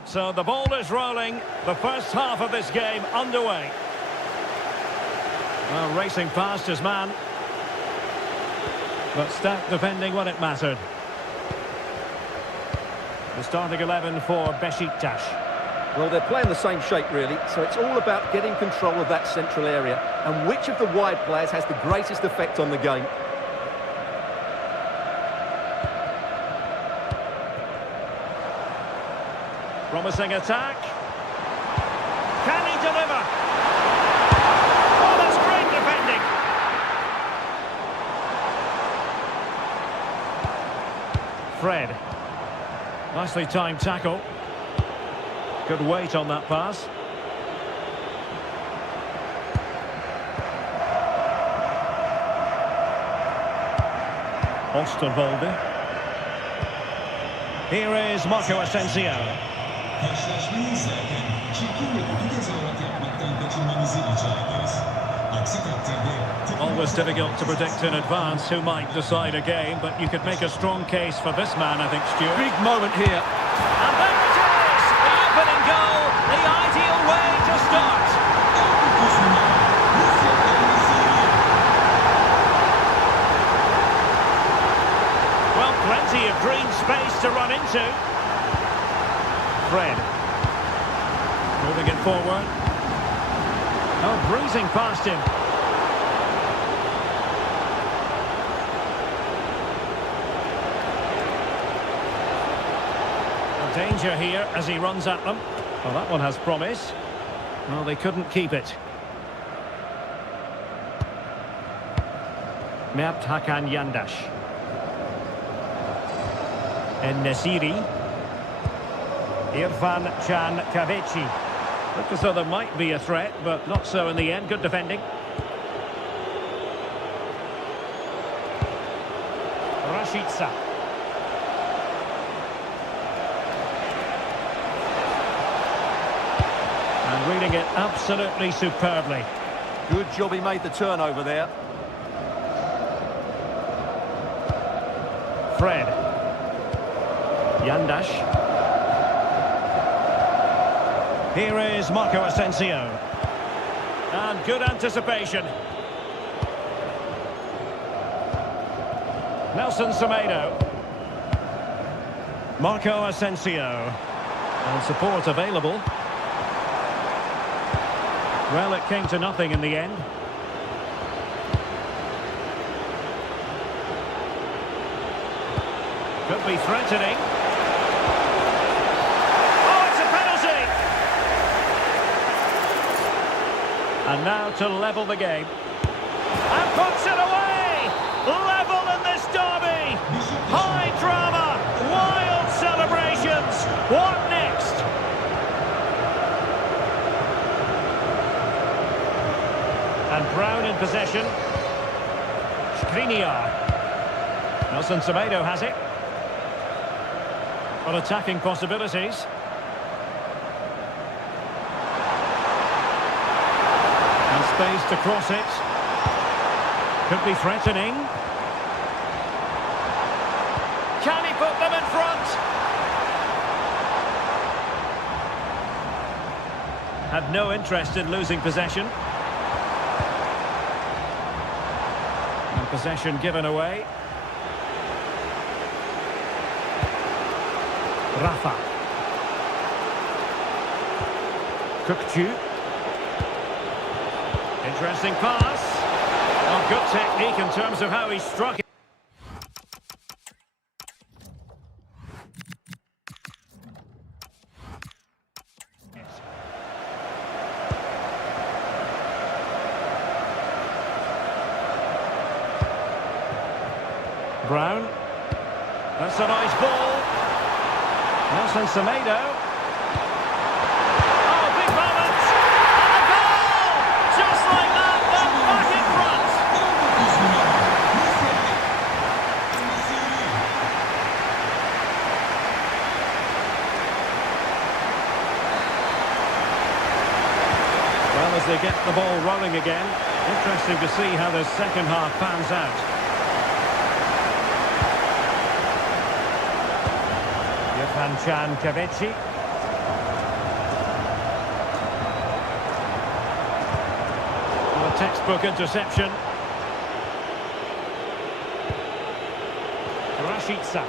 So the ball is rolling. The first half of this game underway. Well, racing past his man. But stat defending when it mattered. The starting 11 for Besiktas. Well, they're playing the same shape, really, so it's all about getting control of that central area and which of the wide players has the greatest effect on the game. Promising attack. Can he deliver? Oh, that's great defending. Fred. Nicely timed tackle. Good weight on that pass. Osterwolde. Here is Marco Asensio. Karşılaşmayı izlerken çirkin ve kötü tezahürat yapmaktan kaçınmanızı rica ederiz. Aksi takdirde... Always difficult to predict in advance who might decide a game, but you could make a strong case for this man, I think, Stuart. Big moment here. And there it is! The opening goal, the ideal way to start. Well, plenty of green space to run into. Fred. Moving it forward. Oh, breezing past him. Danger here as he runs at them. Well, that one has promise. Well, they couldn't keep it. Mert Hakan Yandash. En-Nesyri. Irfan Can Kavici. Looked as though there might be a threat, but not so in the end. Good defending. Rashica. And reading it absolutely superbly. Good job he made the turnover there. Fred. Yandash. Here is Marco Asensio. And good anticipation. Nelson Semedo. Marco Asensio. And support available. Well, it came to nothing in the end. Could be threatening. Oh, it's a penalty! And now to level the game. And puts it away! Level in this derby! High drama! Wild celebrations! What next? And Brown in possession. Skriniar. Nelson Semedo has it. Well, attacking possibilities. And space to cross it. Could be threatening. Can he put them in front? Had no interest in losing possession. And possession given away. Rafa. Kukcu. Interesting pass. Oh, good technique in terms of how he struck it. Brown. That's a nice ball. Nelson Semedo. Oh, big moment! And a goal! Just like that, they're back in front! Well, as they get the ball rolling again, interesting to see how the second half pans out. Kavici. Well, a textbook interception. Rashica.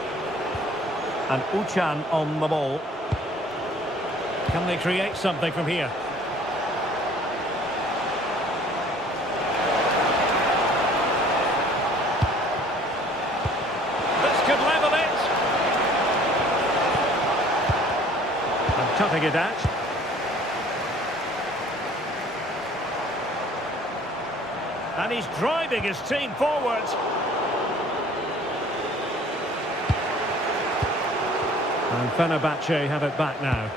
And Uchan on the ball. Can they create something from here? This could level it. And cutting it out. And he's driving his team forward. And Fenerbahce have it back now.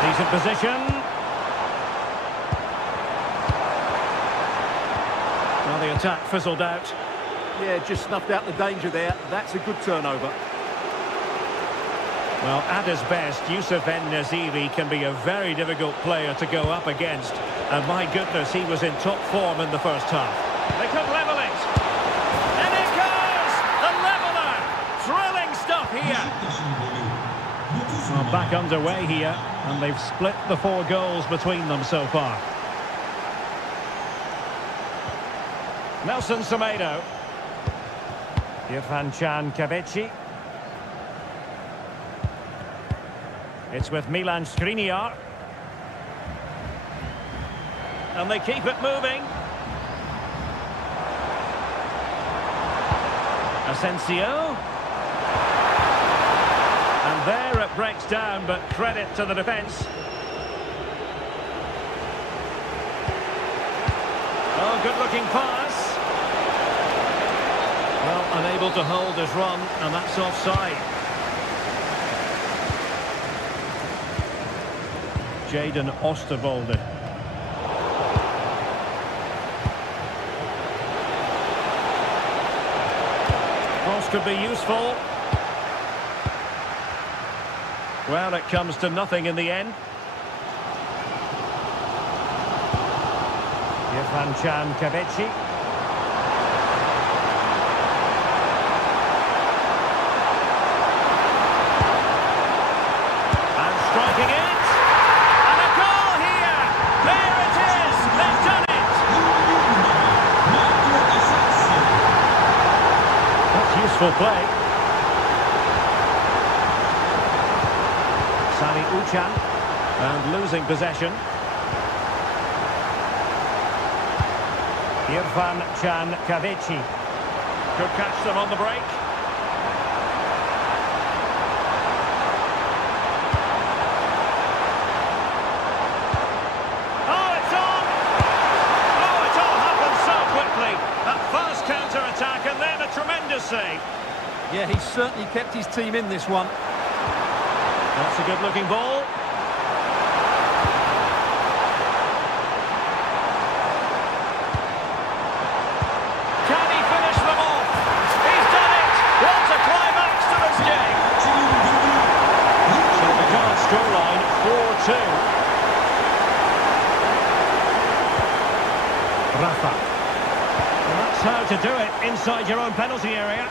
Decent position. Well, the attack fizzled out. Yeah, just snuffed out the danger there. That's a good turnover. Well, at his best, Youssef En-Nesyri can be a very difficult player to go up against. And my goodness, he was in top form in the first half. They could level it. And it goes! The leveller! Thrilling stuff here. Well, back underway here, and they've split the 4 goals between them so far. Nelson Semedo. Kavici. It's with Milan Skriniar. And they keep it moving. Asensio. And there it breaks down, but credit to the defence. Oh, good-looking pass. Well, unable to hold his run, and that's offside. Jaden Osterwolde. Cross could be useful. Well, it comes to nothing in the end. Kavici. And striking it. And a goal here. There it is. They've done it. That's useful play. Sami Uchan. And losing possession. Kavici. Could catch them on the break. Oh, it's on! Oh, it all happened so quickly. A fast counter-attack and then a tremendous save. Yeah, he's certainly kept his team in this one. That's a good-looking ball. Scoreline 4-2. Rafa. Well, that's how to do it inside your own penalty area.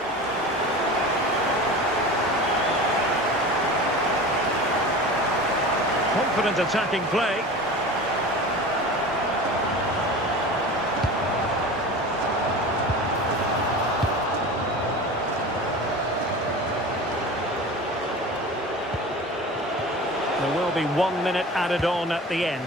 Confident attacking play. There will be 1 minute added on at the end.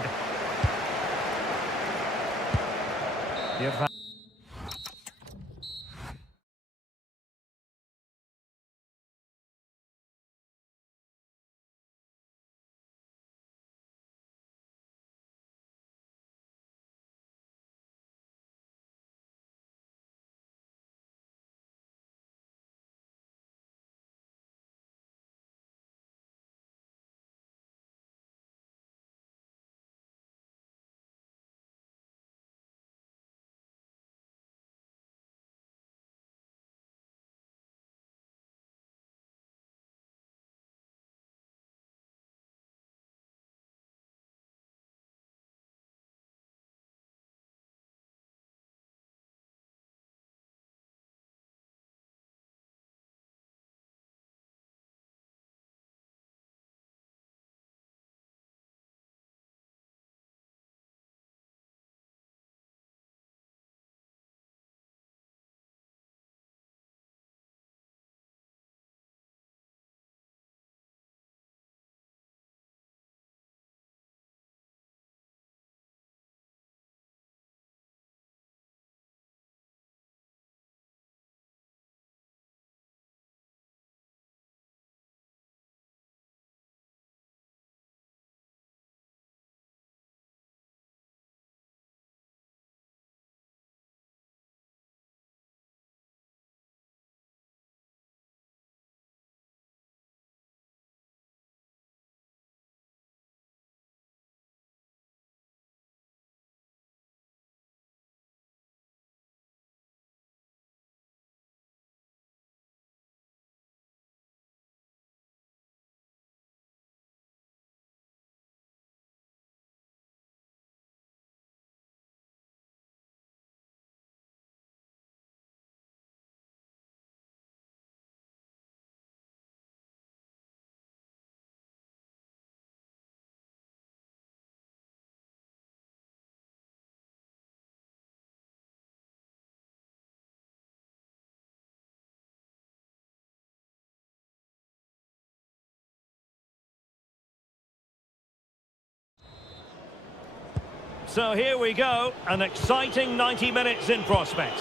So here we go, an exciting 90 minutes in prospect.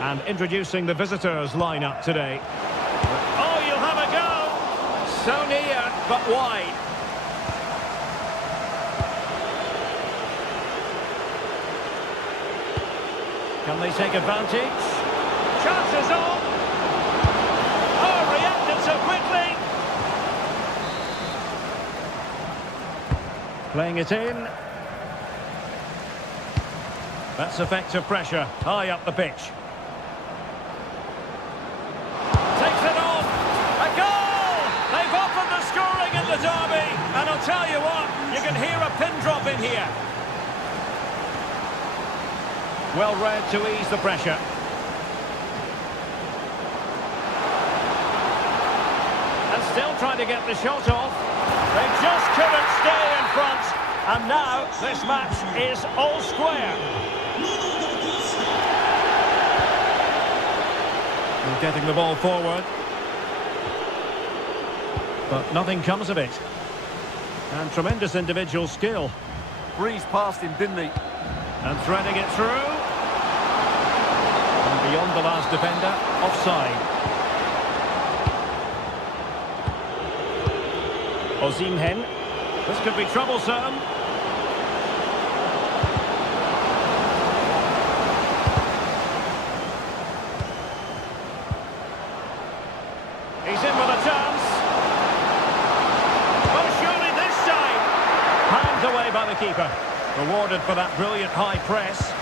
And introducing the visitors lineup today. Oh, you'll have a go! So near, but wide. Can they take advantage? Chances on! Oh, reacted so quickly! Playing it in. That's effective pressure, high up the pitch. Takes it on! A goal! They've opened the scoring in the derby! And I'll tell you what, you can hear a pin drop in here. Well read to ease the pressure. And still trying to get the shot off. They just couldn't stay in front. And now this match is all square. And getting the ball forward. But nothing comes of it. And tremendous individual skill. Breezed past him, didn't he? And threading it through. And beyond the last defender, offside. Ozimhen. This could be troublesome. He's in with a chance. Oh, surely this time. Hands away by the keeper. Rewarded for that brilliant high press.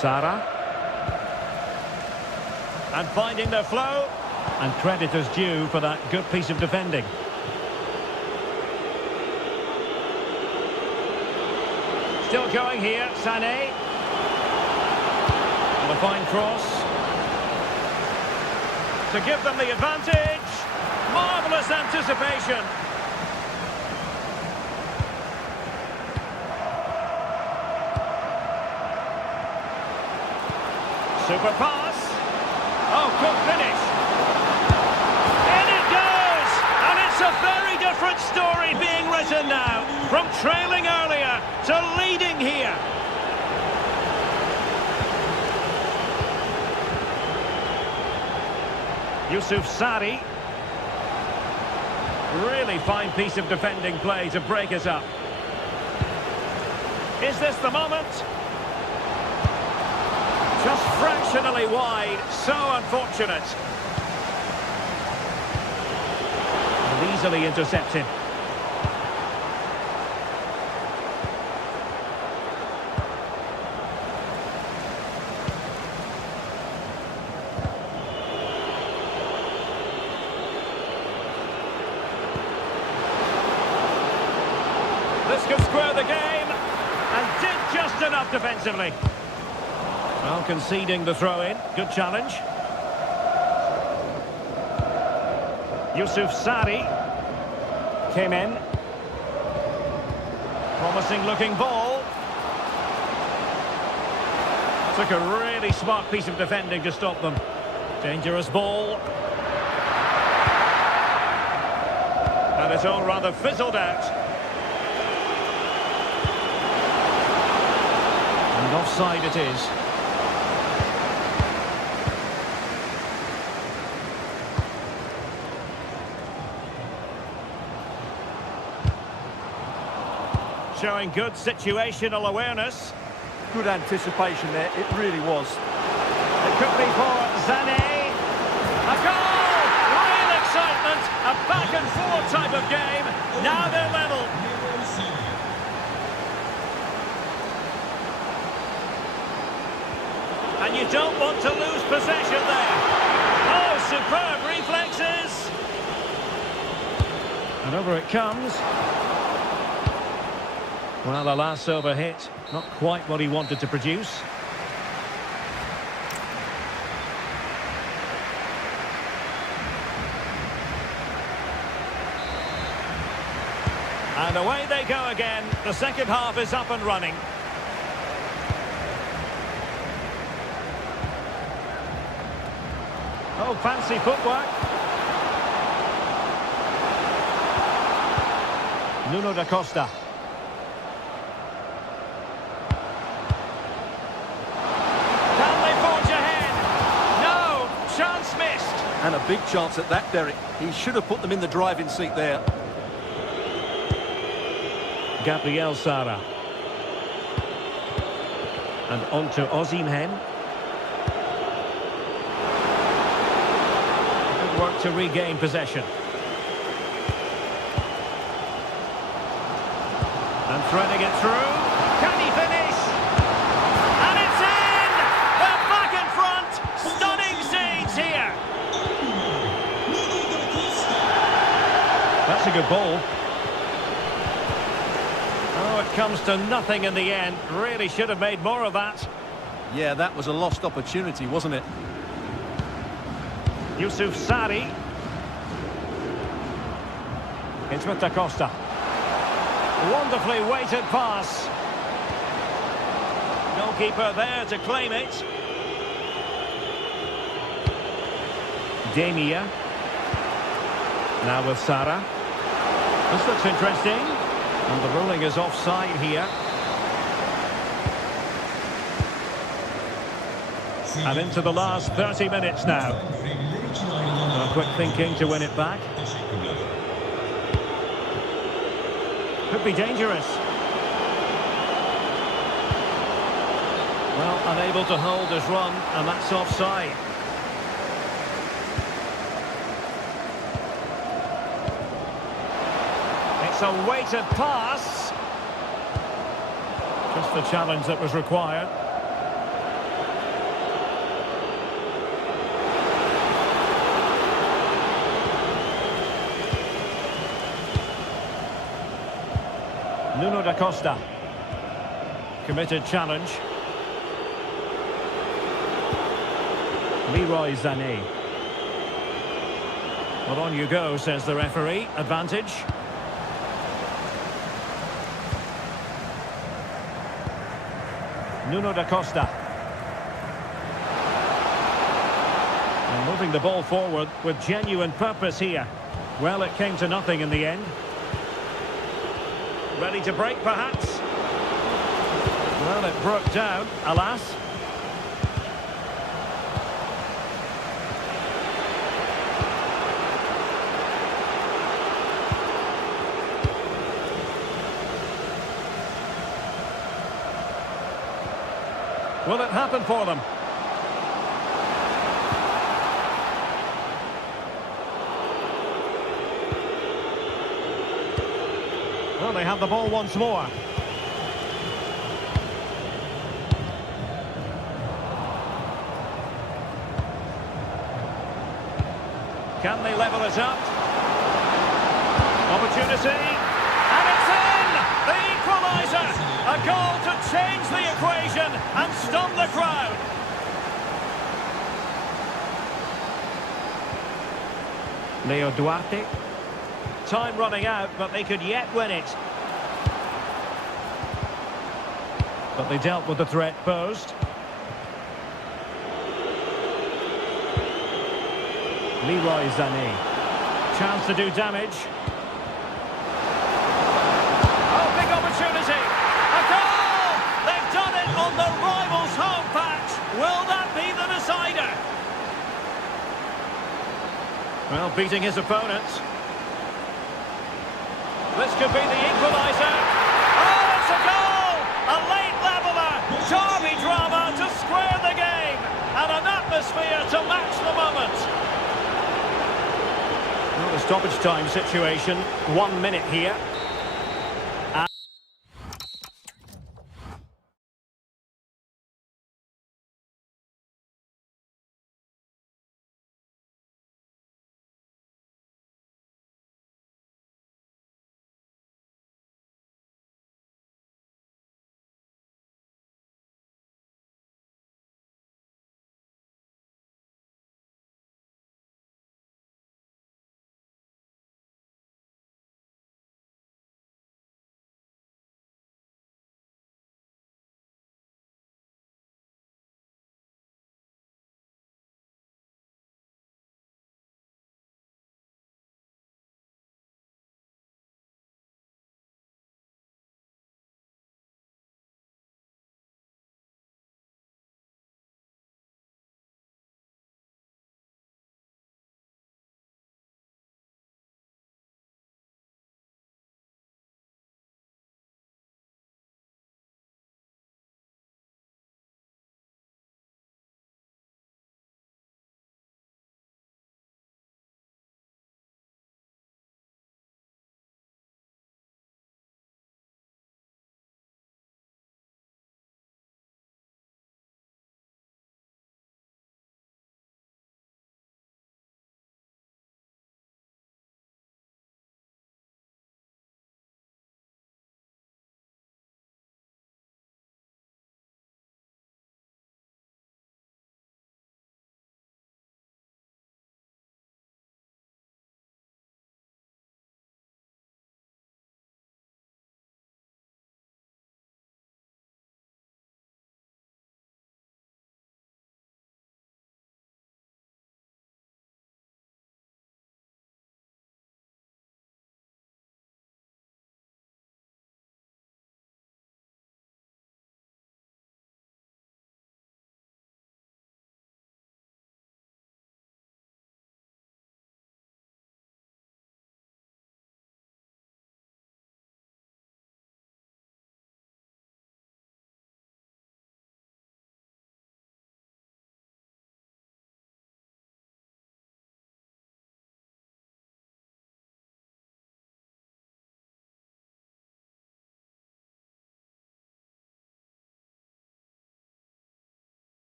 Sara. And finding their flow. And credit is due for that good piece of defending. Still going here, Sané. And a fine cross. To give them the advantage. Marvellous anticipation. Super pass. Oh, good finish. In it goes! And it's a very different story being written now. From trailing earlier to leading here. Yusuf Sari. Really fine piece of defending play to break it up. Is this the moment? Just fractionally wide. So unfortunate. And easily intercepted. This could square the game, and did just enough defensively. Well, conceding the throw-in. Good challenge. Yusuf Sari came in. Promising-looking ball. Took a really smart piece of defending to stop them. Dangerous ball. And it's all rather fizzled out. And offside it is. Showing good situational awareness. Good anticipation there, it really was. It could be for Sané. A goal! Real excitement. A back and forth type of game. Now they're level. And you don't want to lose possession there. Oh, superb reflexes. And over it comes. Well, the last over hit, not quite what he wanted to produce. And away they go again. The second half is up and running. Oh, fancy footwork. Nuno da Costa. Can they forge ahead? No, chance missed. And a big chance at that, Derek. He should have put them in the driving seat there. Gabriel Sara. And on to Osimhen. Good work to regain possession. And threading it through. Can he finish? And it's in! They're back in front! Stunning scenes here! That's a good ball. Oh, it comes to nothing in the end. Really should have made more of that. Yeah, that was a lost opportunity, wasn't it? Yusuf Sari. It's with Da Costa. Wonderfully weighted pass. Goalkeeper there to claim it. Demia. Now with Sara. This looks interesting. And the ruling is offside here. And into the last 30 minutes now. Quick thinking to win it back. Could be dangerous. Well, unable to hold his run, and that's offside. It's a weighted pass. Just the challenge that was required. Nuno da Costa. Committed challenge. Leroy Sané. Well, on you go, says the referee. Advantage. Nuno da Costa. And moving the ball forward with genuine purpose here. Well, it came to nothing in the end. Ready to break, perhaps? Well, it broke down, alas. Will it happen for them? Well, they have the ball once more. Can they level it up? Opportunity. And it's in! The equaliser! A goal to change the equation and stun the crowd. Leo Duarte. Time running out, but they could yet win it. But they dealt with the threat posed. Leroy Sané. Chance to do damage. Oh, big opportunity. A goal! They've done it on the rivals' home patch. Will that be the decider? Well, beating his opponents. This could be the equaliser. Oh, it's a goal! A late leveller. Derby drama to square the game. And an atmosphere to match the moment. Well, the stoppage time situation. 1 minute here.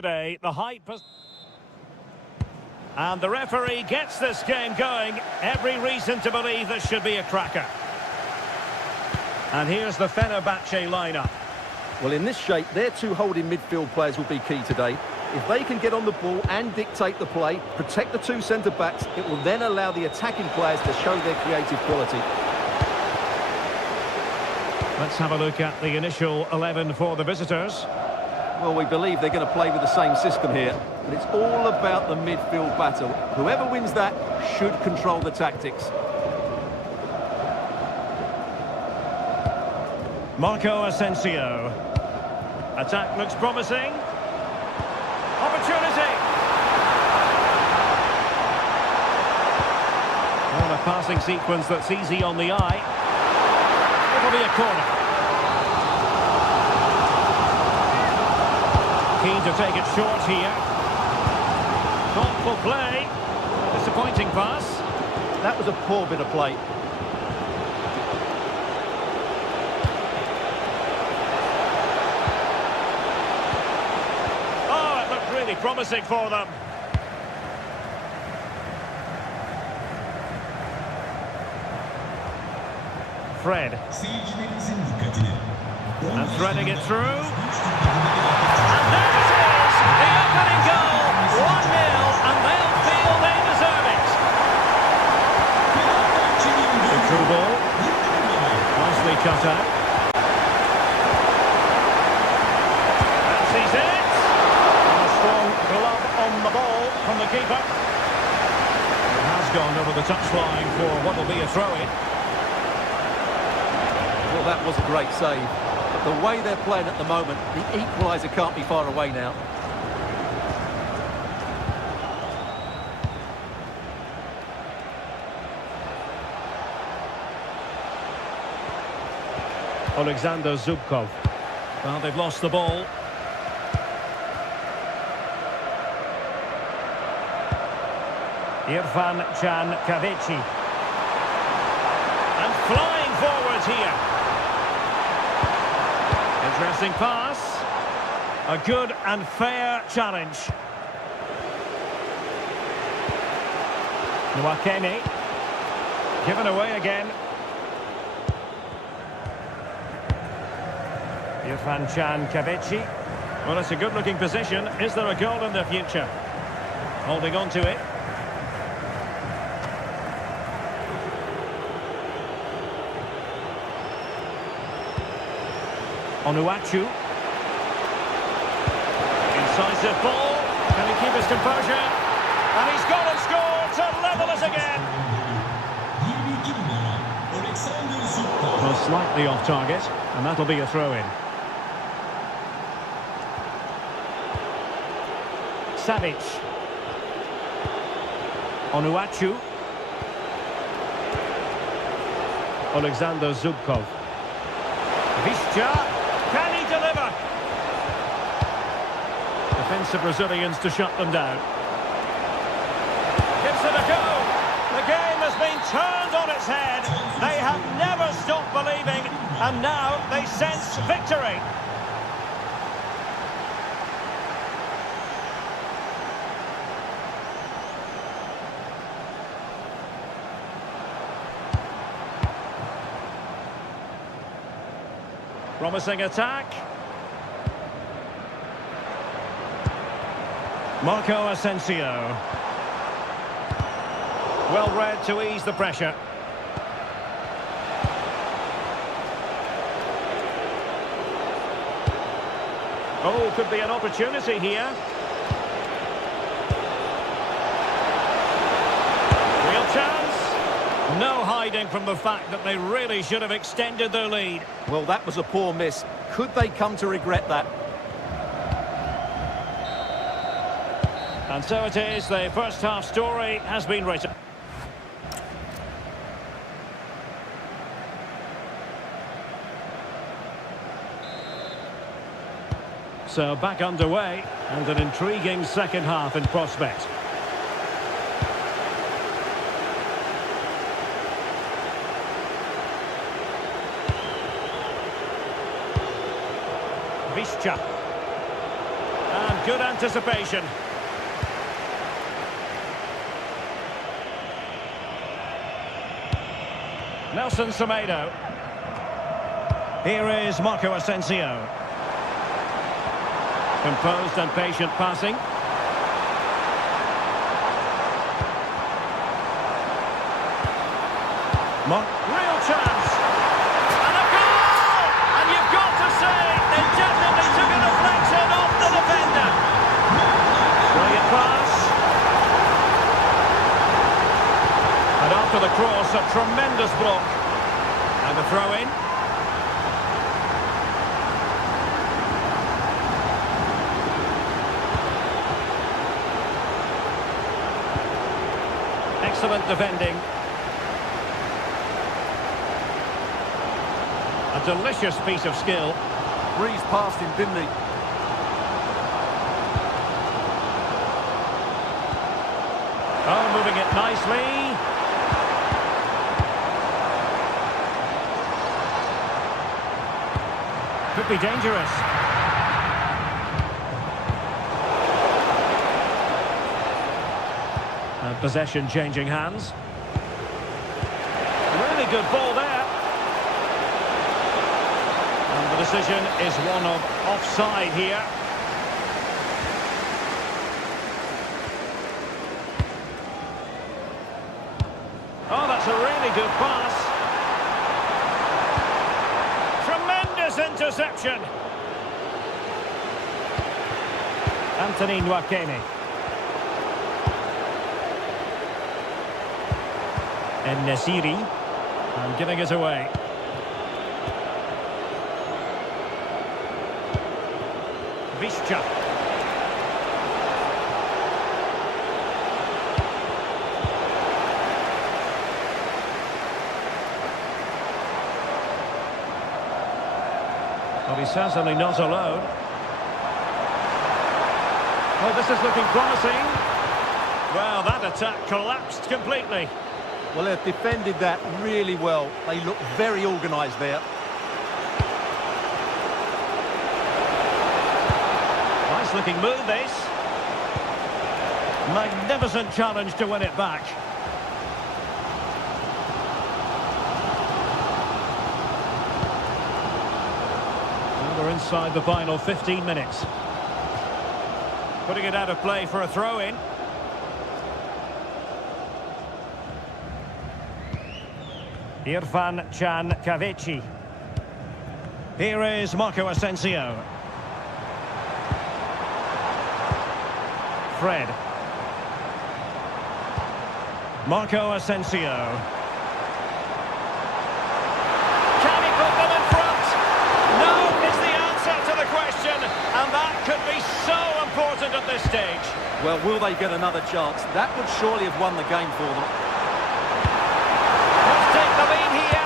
Today, the hype has... And the referee gets this game going. Every reason to believe this should be a cracker. And here's the Fenerbahce lineup. Well, in this shape, their two holding midfield players will be key today. If they can get on the ball and dictate the play, protect the two centre-backs, it will then allow the attacking players to show their creative quality. Let's have a look at the initial 11 for the visitors. Well, we believe they're going to play with the same system here, but it's all about the midfield battle. Whoever wins that should control the tactics. Marco Asensio. Attack looks promising. Opportunity. Well, a passing sequence that's easy on the eye. It'll be a corner. Keen to take it short here. Thoughtful play. Disappointing pass. That was a poor bit of play. Oh, it looked really promising for them. Fred. Seyircilerimizin dikkatini. And threading it through. And there it is! The opening goal! 1-0, and they'll feel they deserve it. The through ball. Nicely cut out. That sees it. And a strong glove on the ball from the keeper. It has gone over the touchline for what will be a throw-in. Well, that was a great save. But the way they're playing at the moment, the equaliser can't be far away now. Alexander Zubkov. Well, they've lost the ball. Irfan Can Kavici. And flying forwards here. Interesting pass. A good and fair challenge. Nwakemi. Given away again. Irfan Can Kavici. Well, it's a good-looking position. Is there a goal in the future? Holding on to it. Onuachu. Incisive ball. Can he keep his composure? And he's gone and scored to level us again. 22 numara Alexander Zubkov. Well, slightly off target, and that'll be a throw-in. Savic. Onuachu. Alexander Zubkov. Bільше. Can he deliver? Defensive Brazilians to shut them down. Gives it a go. The game has been turned on its head. They have never stopped believing, and now they sense victory. Promising attack. Marco Asensio. Well read to ease the pressure. Oh, could be an opportunity here. Real chance. No hiding from the fact that they really should have extended their lead. Well, that was a poor miss. Could they come to regret that? And so it is, the first half story has been written. So back underway, and an intriguing second half in prospect. Bільше. And good anticipation. Nelson Semedo. Here is Marco Asensio. Composed and patient passing. Real chance. And a goal! And you've got to say, they definitely took a deflection off the defender. Brilliant pass. And after the cross, a tremendous block. And the throw-in. Excellent defending. A delicious piece of skill. Breeze past him, didn't he? Oh, moving it nicely. Could be dangerous. And possession changing hands. Really good ball there. And the decision is one of offside here. Oh, that's a really good pass. Tremendous interception. Anthony Nwakeme. And Nesiri. And giving it away. Bільше. Well, he's certainly not alone. Well, this is looking promising. Well, that attack collapsed completely. Well, they've defended that really well. They look very organised there. Nice looking move, this. Magnificent challenge to win it back. Well, we're inside the final 15 minutes. Putting it out of play for a throw-in. Irfan Can Kavici. Here is Marco Asensio. Fred. Marco Asensio. Can he put them in front? No is the answer to the question, and that could be so important at this stage. Well, will they get another chance? That would surely have won the game for them. Let's take the lead here.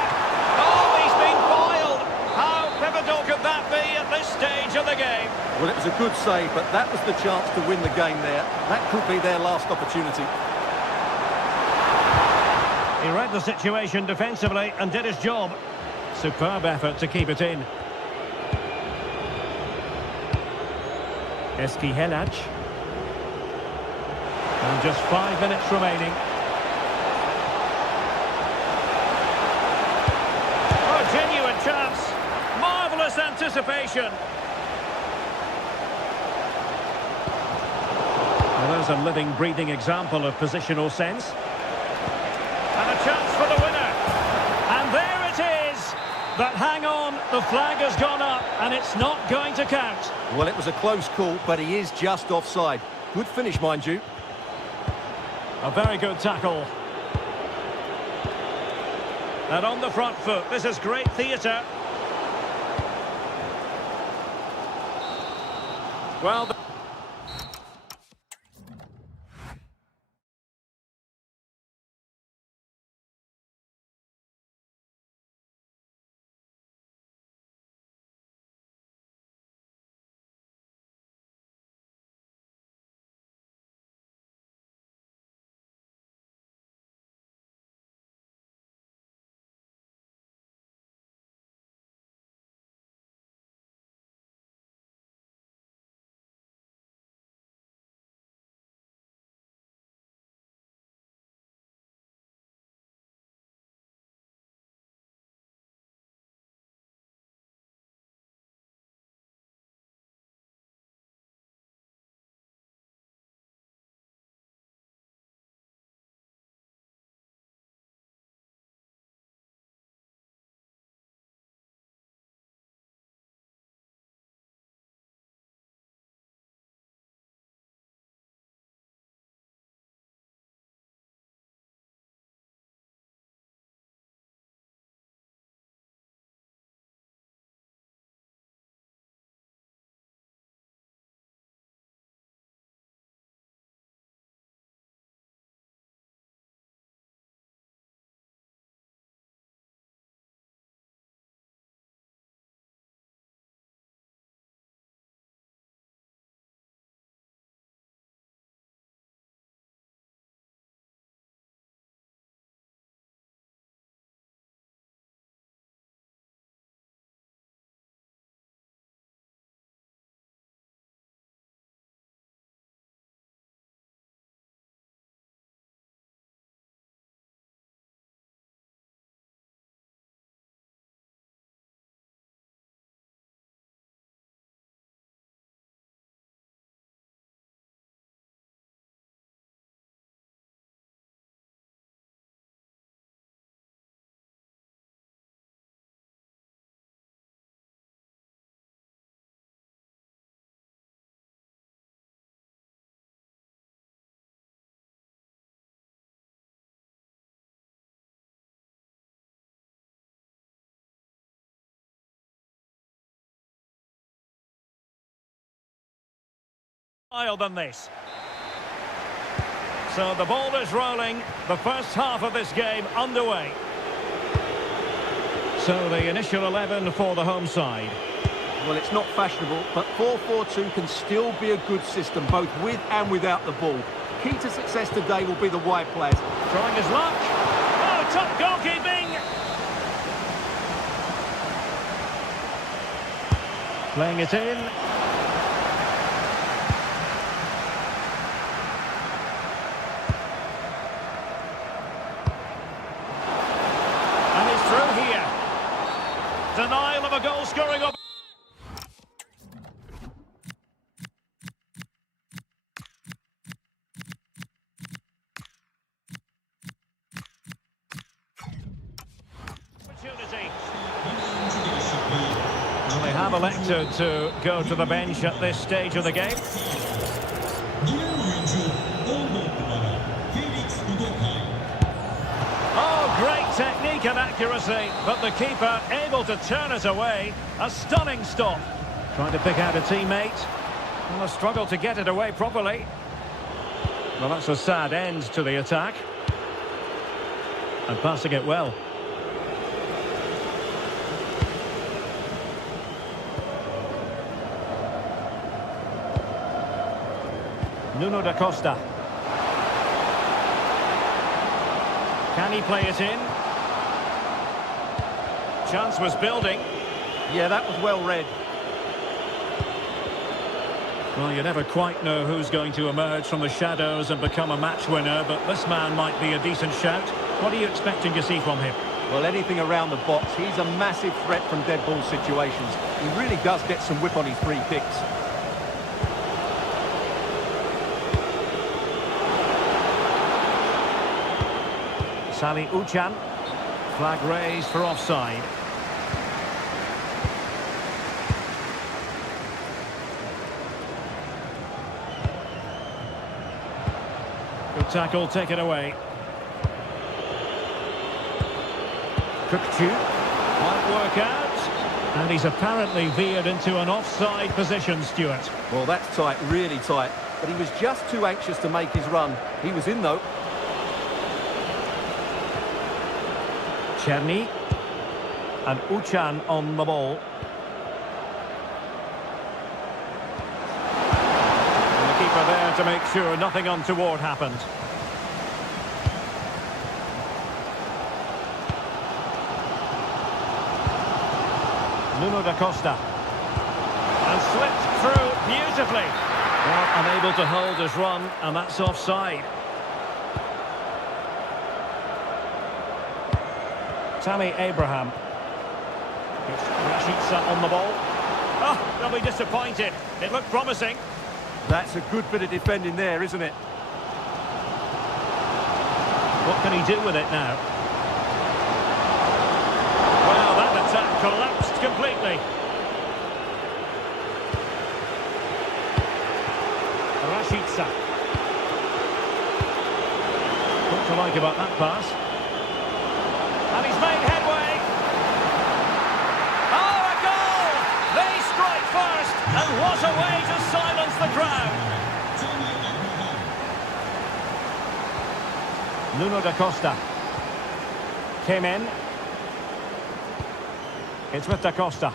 Oh, he's been foiled. How pivotal could that be at this stage of the game? Well, it was a good save, but that was the chance to win the game there. That could be their last opportunity. He read the situation defensively and did his job. Superb effort to keep it in. Eski Helac. And just 5 minutes remaining. Oh, genuine chance. Marvellous anticipation. Well, there's a living, breathing example of positional sense. And a chance for the winner. And there it is. But hang on, the flag has gone up and it's not going to count. Well, it was a close call, but he is just offside. Good finish, mind you. A very good tackle. And on the front foot, this is great theatre. Well... than this. So the ball is rolling. The first half of this game underway. So the initial 11 for the home side. Well, it's not fashionable, but 4-4-2 can still be a good system, both with and without the ball. Key to success today will be the wide players. Trying his luck. Oh, top goalkeeping. Playing it in. And he's through here. Denial of a goal-scoring opportunity. Well, they have elected to go to the bench at this stage of the game. Oh, great technique and accuracy, but the keeper able to turn it away. A stunning stop. Trying to pick out a teammate. And a struggle to get it away properly. Well, that's a sad end to the attack. And passing it well. Nuno da Costa. Can he play it in? Chance was building. Yeah, that was well read. Well, you never quite know who's going to emerge from the shadows and become a match winner, but this man might be a decent shout. What are you expecting to see from him? Well, anything around the box. He's a massive threat from dead ball situations. He really does get some whip on his free kicks. Sally Uchan. Flag raised for offside. Good tackle, take it away. Kukchu. Might work out. And he's apparently veered into an offside position, Stuart. Well, that's tight, really tight. But he was just too anxious to make his run. He was in, though. Cherny and Uchan on the ball. And the keeper there to make sure nothing untoward happened. Nuno da Costa. And slipped through beautifully. Well, unable to hold his run, and that's offside. Tammy Abraham. It's Rashica on the ball. Oh, they'll be disappointed. It looked promising. That's a good bit of defending there, isn't it? What can he do with it now? Well, that attack collapsed completely. Rashica. What to like about that pass? And he's made headway. Oh, a goal! They strike first, and what a way to silence the crowd. Nuno da Costa. Came in. It's with da Costa.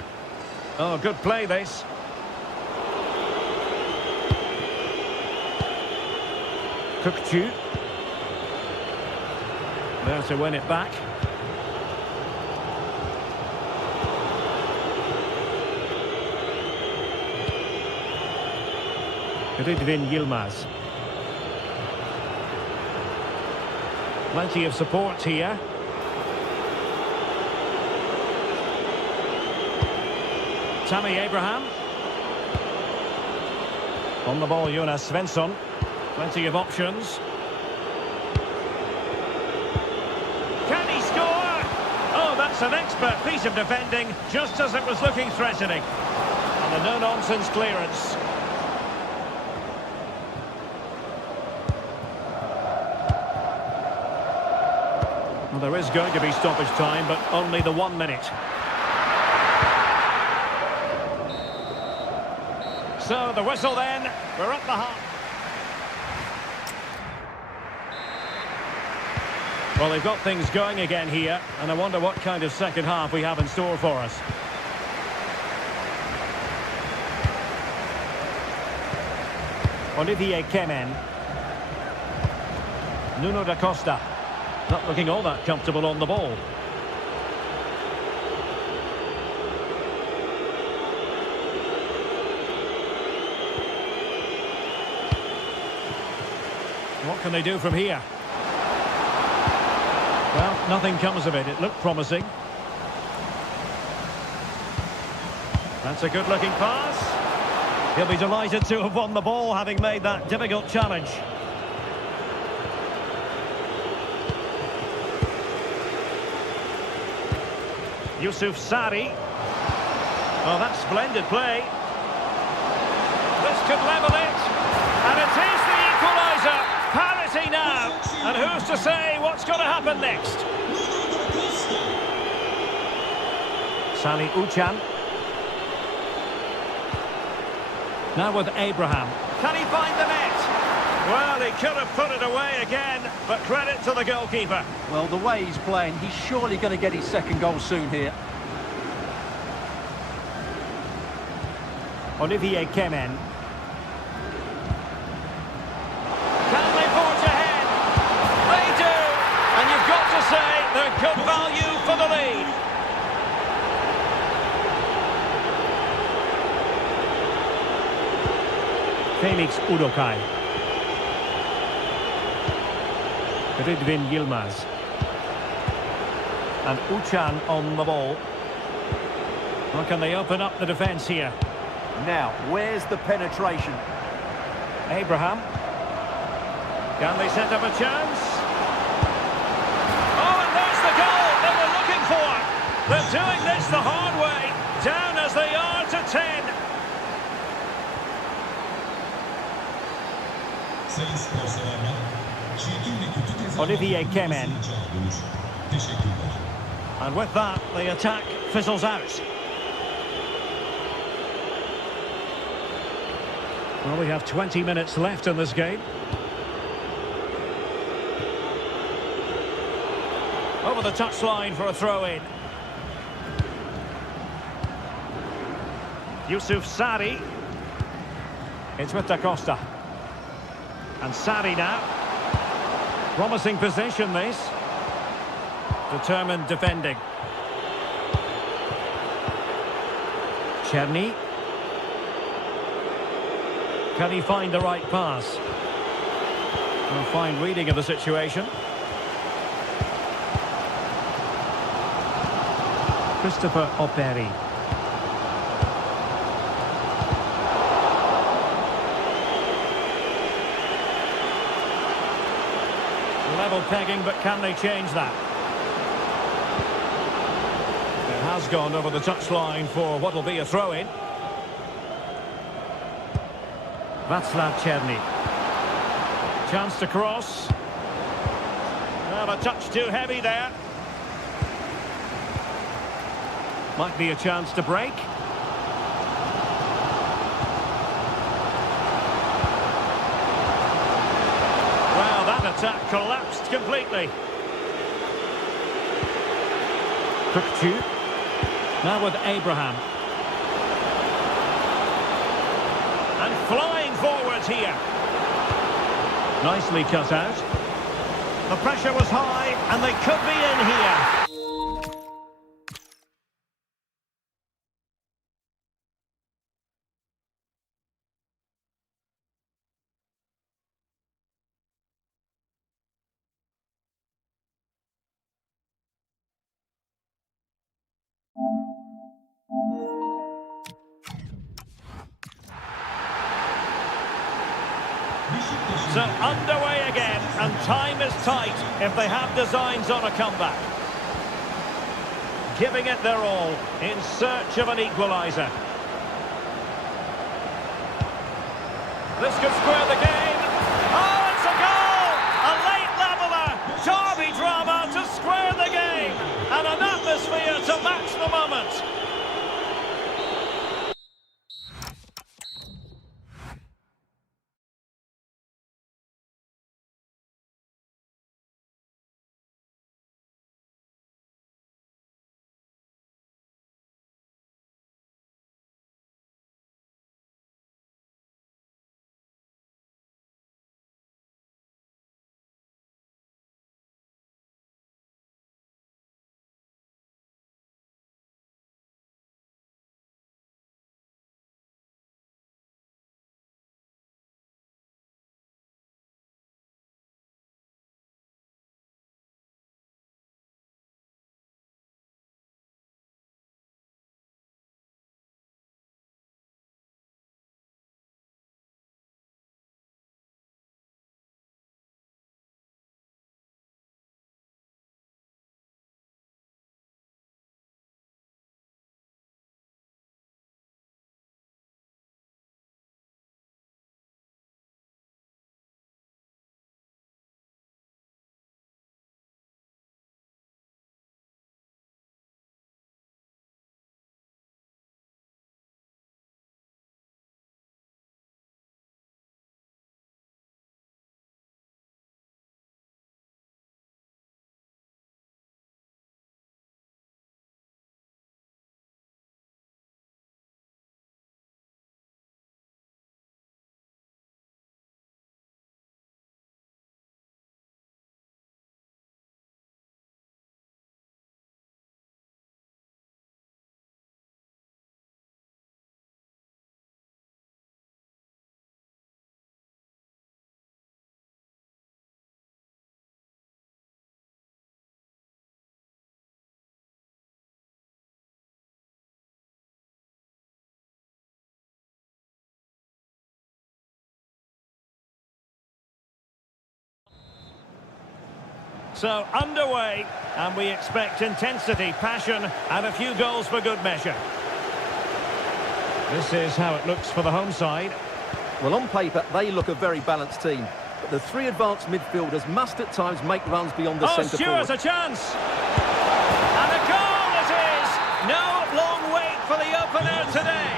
Oh, good play this. Kukchu. There to win it back. Rydvin Yilmaz. Plenty of support here. Tammy Abraham. On the ball, Jonas Svensson. Plenty of options. Can he score? Oh, that's an expert piece of defending, just as it was looking threatening. And a no-nonsense clearance. Well, there is going to be stoppage time, but only the 1 minute. So the whistle then, we're at the half. Well, they've got things going again here, and I wonder what kind of second half we have in store for us. Olivier Kemen. Nuno da Costa. Not looking all that comfortable on the ball. What can they do from here? Well, nothing comes of it. It looked promising. That's a good-looking pass. He'll be delighted to have won the ball, having made that difficult challenge. Yusuf Sari. Oh, that's splendid play. This could level it. And it is the equaliser. Parity now. And who's to say what's going to happen next? Sali Uchan. Now with Abraham. Can he find the net? Well, he could have put it away again, but credit to the goalkeeper. Well, the way he's playing, he's surely going to get his second goal soon here. Olivier Kemen. Can they forge ahead? They do! And you've got to say they're good value for the lead. Felix Udokai. Ridvin Yilmaz. And Uchan on the ball. How can they open up the defence here? Now, where's the penetration? Abraham. Can they set up a chance? Oh, and there's the goal they were looking for. They're doing this the hard way. Down as they are to 10. Sayın spor severler, çirkin ve kötü tezahürat Olivier Kemen. dönüş. Teşekkürler. And with that, the attack fizzles out. Well, we have 20 minutes left in this game. Over the touchline for a throw-in. Yusuf Sari. It's with Da Costa. And Sari now. Promising position, this. Determined defending. Cherny. Can he find the right pass? A fine reading of the situation. Christopher Operi. Level pegging, but can they change that? It has gone over the touchline for what will be a throw-in. Václav Cherny. Chance to cross. Well, a touch too heavy there. Might be a chance to break. Well, that attack collapsed completely. Kukcu. Now with Abraham. And flying forwards here. Nicely cut out. The pressure was high, and they could be in here. So underway again, and time is tight if they have designs on a comeback. Giving it their all in search of an equaliser. This could square the game. Oh, it's a goal! A late leveller. Derby drama to square the game. And an atmosphere to match the moment. So, underway, and we expect intensity, passion, and a few goals for good measure. This is how it looks for the home side. Well, on paper, they look a very balanced team. But the three advanced midfielders must at times make runs beyond the centre forward. Stewart's a chance! And a goal it is! No long wait for the opener today.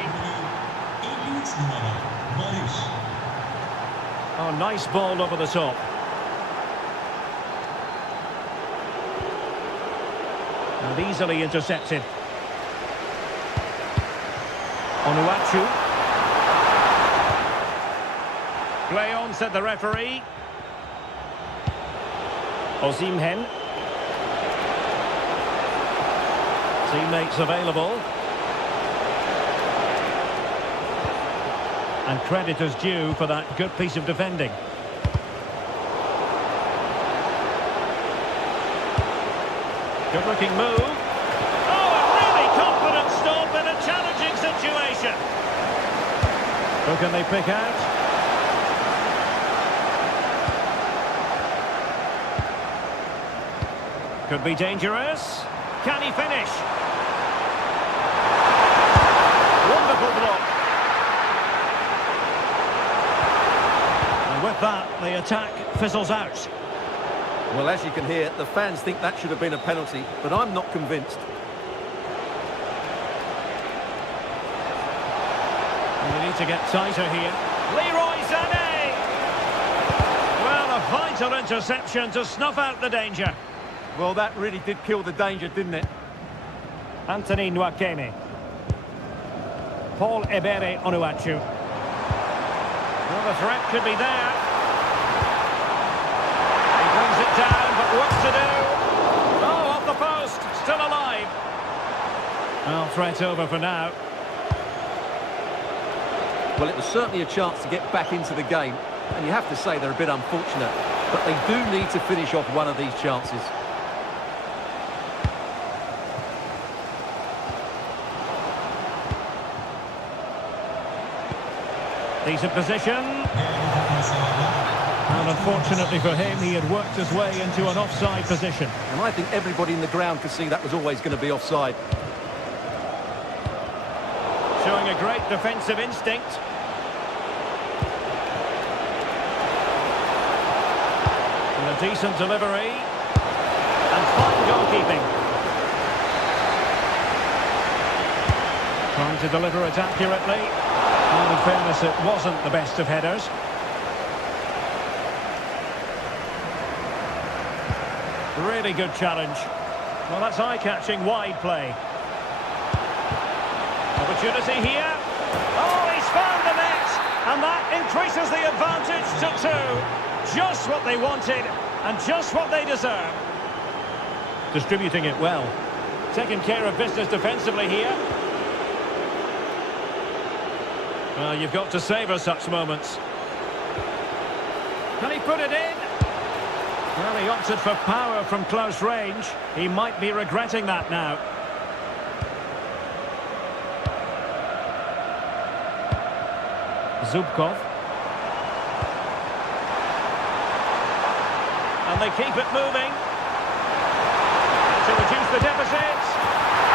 Oh, nice ball over the top. And easily intercepted. Onuachu. Play on, said the referee. Osimhen. Teammates available. And credit is due for that good piece of defending. Good looking move. Oh, a really confident stop in a challenging situation. Who can they pick out? Could be dangerous. Can he finish? Wonderful block. And with that, the attack fizzles out. Well, as you can hear, the fans think that should have been a penalty, but I'm not convinced. We need to get tighter here. Leroy Sané! Well, a vital interception to snuff out the danger. Well, that really did kill the danger, didn't it? Anthony Nwakeme. Paul Ebere Onuachu. Well, the threat could be there. He brings it down, but what to do? Oh, off the post, still alive. Well, threat over for now. Well, it was certainly a chance to get back into the game, and you have to say they're a bit unfortunate, but they do need to finish off one of these chances. Decent position. And unfortunately for him, he had worked his way into an offside position. And I think everybody in the ground could see that was always going to be offside. Showing a great defensive instinct. And a decent delivery. And fine goalkeeping. Trying to deliver it accurately. And in fairness, it wasn't the best of headers. Really good challenge. Well, that's eye-catching wide play. Opportunity here. Oh, he's found the net! And that increases the advantage to 2. Just what they wanted, and just what they deserve. Distributing it well. Taking care of business defensively here. Well, you've got to savour such moments. Can he put it in? Well, he opted for power from close range. He might be regretting that now. Zubkov. And they keep it moving. To reduce the deficit.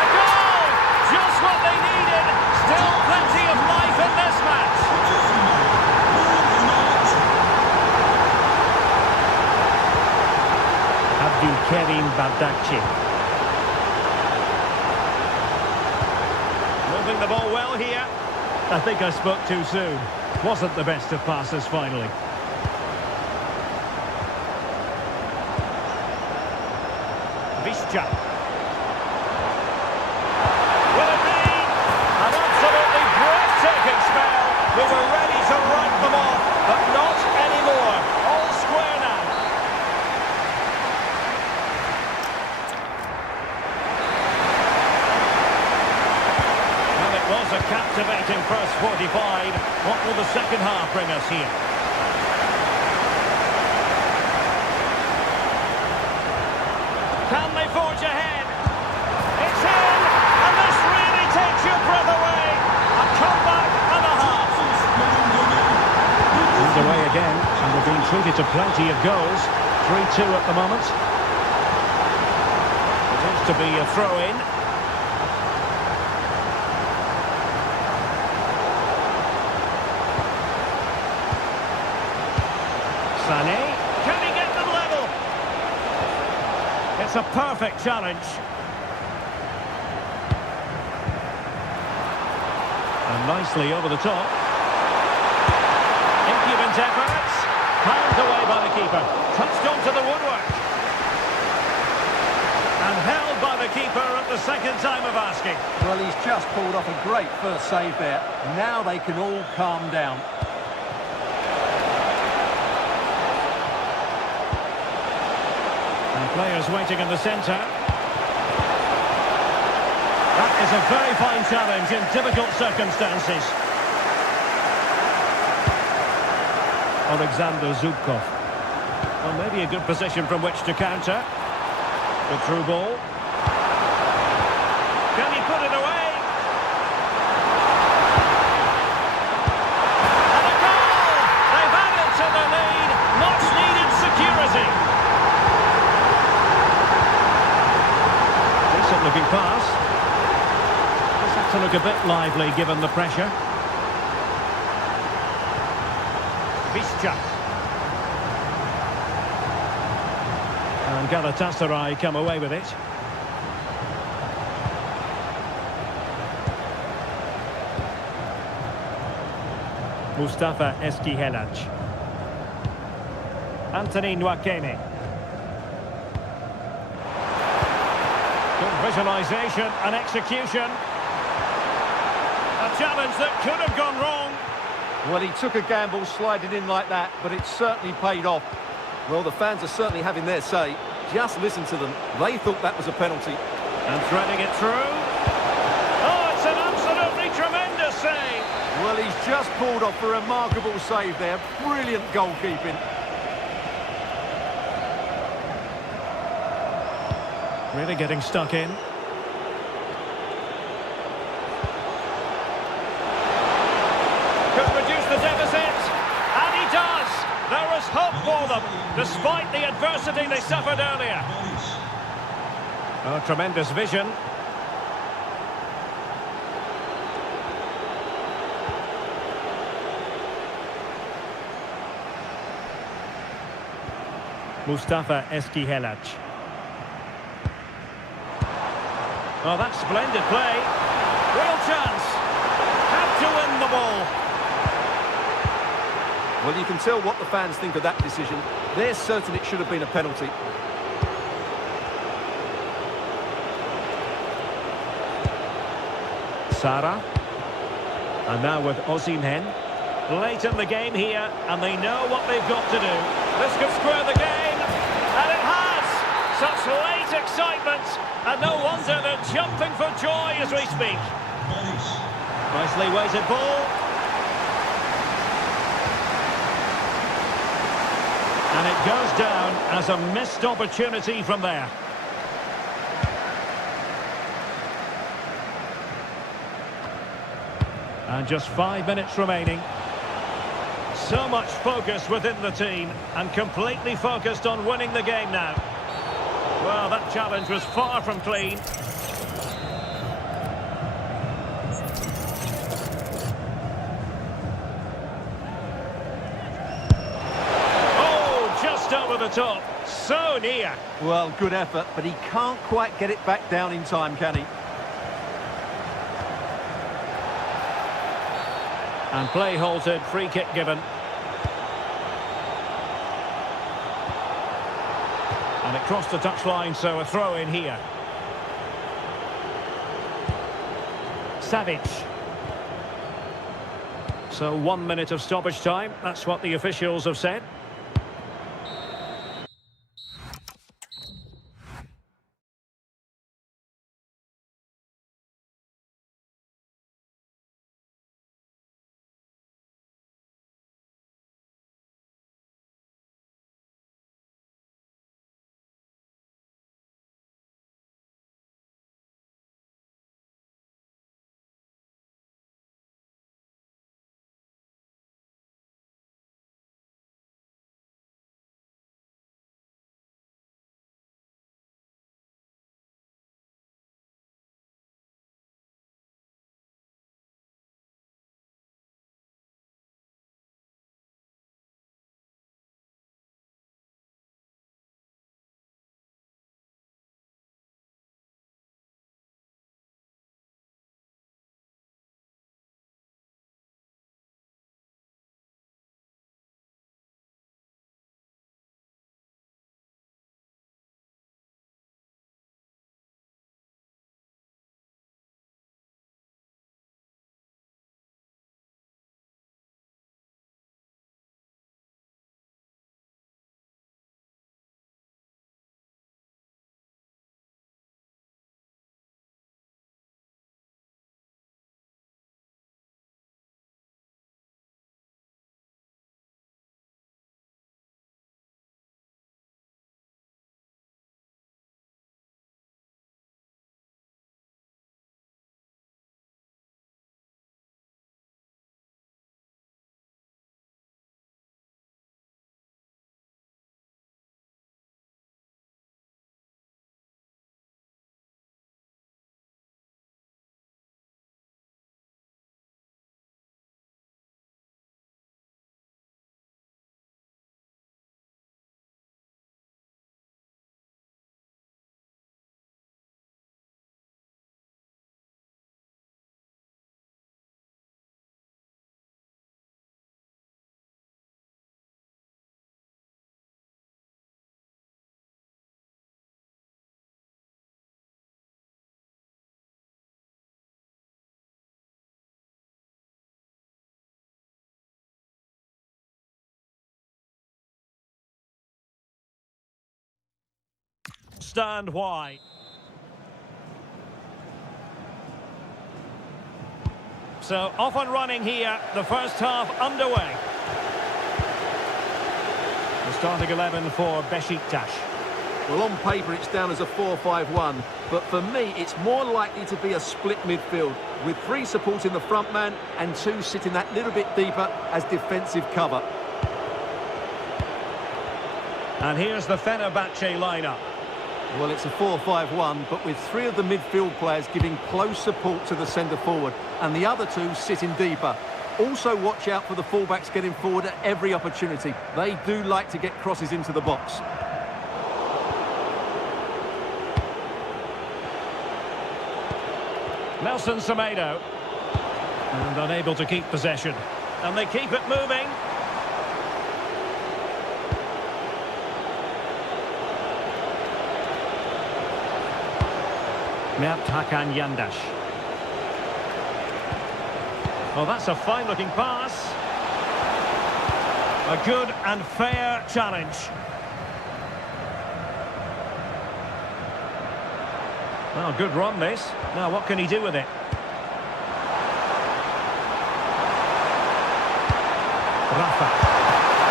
A goal! Just what they needed. Still plenty of life in this match. Abdulkarim Bardakci. Moving the ball well here. I think I spoke too soon. Wasn't the best of passes finally. Bільше. Will it be? An absolutely breathtaking spell. We were ready to write them off, but not anymore. All square now. Well, it was a captivating first 45. What will the second half bring us here? Can they forge ahead? It's in! And this really takes your breath away! A comeback and a half! He's away again, and we're being treated to plenty of goals. 3-2 at the moment. to be a throw-in. Sané, can he get them level? It's a perfect challenge. And nicely over the top. Impudent efforts. Pounded away by the keeper. Touched onto the woodwork. And held by the keeper at the second time of asking. Well, he's just pulled off a great first save there. Now they can all calm down. And players waiting in the centre. That is a very fine challenge in difficult circumstances. Alexander Zubkov. Well, maybe a good position from which to counter. The through ball. Can he put it away? And a goal! They've added to the lead. Much needed security. Decent looking pass. Just have to look a bit lively given the pressure. Bільше. And Galatasaray come away with it. Mustafa Eskihelac. Anthony Nwakeme. Good visualisation and execution. A challenge that could have gone wrong. Well, he took a gamble sliding in like that, but it certainly paid off. Well, the fans are certainly having their say. Just listen to them. They thought that was a penalty. And threading it through. Oh, it's an absolutely tremendous save. Well, he's just pulled off a remarkable save there. Brilliant goalkeeping. Really getting stuck in. Could reduce the deficit. And he does. There is hope for them, despite the adversity they suffered earlier. Oh, tremendous vision. Mustafa Eskihelac. Oh, that's splendid play. Real chance. Had to win the ball. Well, you can tell what the fans think of that decision. They're certain it should have been a penalty. Sara. And now with Osimhen. Late in the game here, and they know what they've got to do. This could square the game, and it has! Such late excitement, and no wonder they're jumping for joy as we speak. Nicely weighted ball. And it goes down as a missed opportunity from there. And just 5 minutes remaining. So much focus within the team, and completely focused on winning the game now. Well, that challenge was far from clean. Oh, just over the top. So near. Well, good effort, but he can't quite get it back down in time, can he? And play halted, free kick given. And it crossed the touchline, so a throw in here. Savic. So 1 minute of stoppage time, that's what the officials have said. understand why. So off and running here, the first half underway. The starting 11 for Besiktas. Well, on paper it's down as a 4-5-1, but for me it's more likely to be a split midfield, with 3 supporting the front man and 2 sitting that little bit deeper as defensive cover. And here's the Fenerbahce lineup. Well, it's a 4-5-1, but with 3 of the midfield players giving close support to the centre forward, and the other 2 sitting deeper. Also watch out for the fullbacks getting forward at every opportunity. They do like to get crosses into the box. Nelson Semedo. And unable to keep possession. And they keep it moving. Mert Hakan Yandash. Well, that's a fine-looking pass. A good and fair challenge. Well, good run this. Now, what can he do with it? Rafa.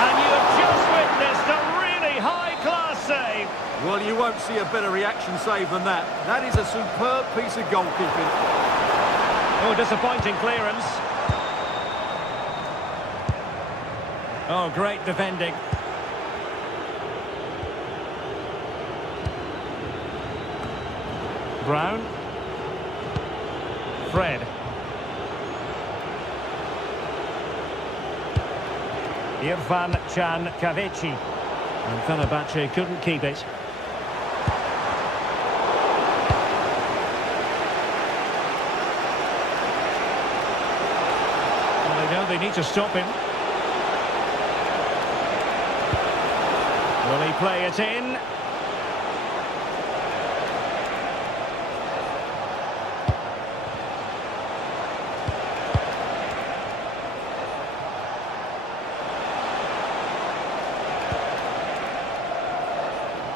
And you have just witnessed a really high-class save. Well, you won't see a better reaction save than that. That is a superb piece of goalkeeping. Oh, disappointing clearance. Oh, great defending. Brown. Fred. Irfan Can Kavici. And Fenerbahce couldn't keep it. Well, they know they need to stop him. Will he play it in?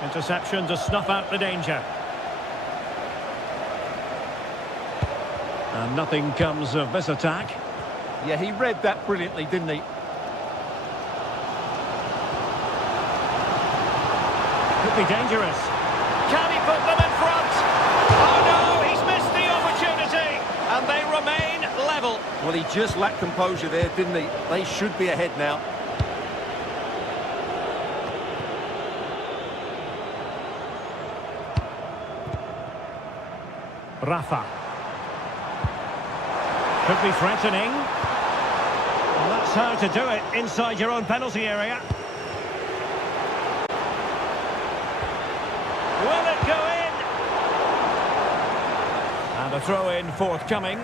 Interception to snuff out the danger. And nothing comes of this attack. Yeah, he read that brilliantly, didn't he? Could be dangerous. Can he put them in front? Oh no, he's missed the opportunity. And they remain level. Well, he just lacked composure there, didn't he? They should be ahead now. Rafa. Could be threatening. Well, that's how to do it inside your own penalty area. Will it go in? And a throw-in forthcoming.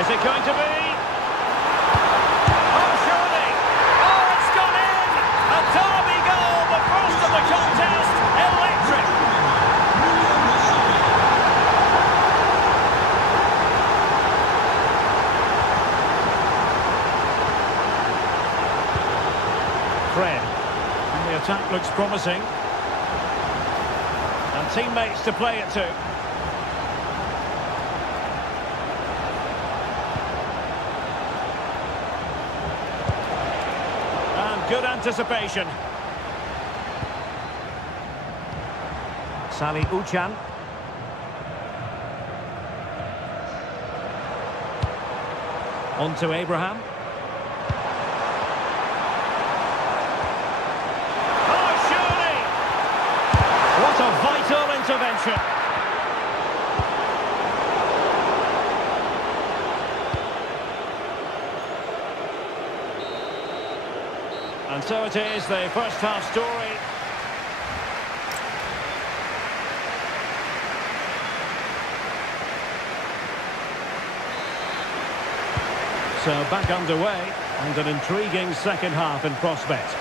Is it going to be? Oh, surely! Oh, it's gone in! A derby goal, the first of the contest, electric! Fred. And the attack looks promising. And teammates to play it to. Good anticipation. Sally Uchan. On to Abraham. Oh, surely! What a vital intervention. And so it is, the first half story. So back underway, and an intriguing second half in prospect.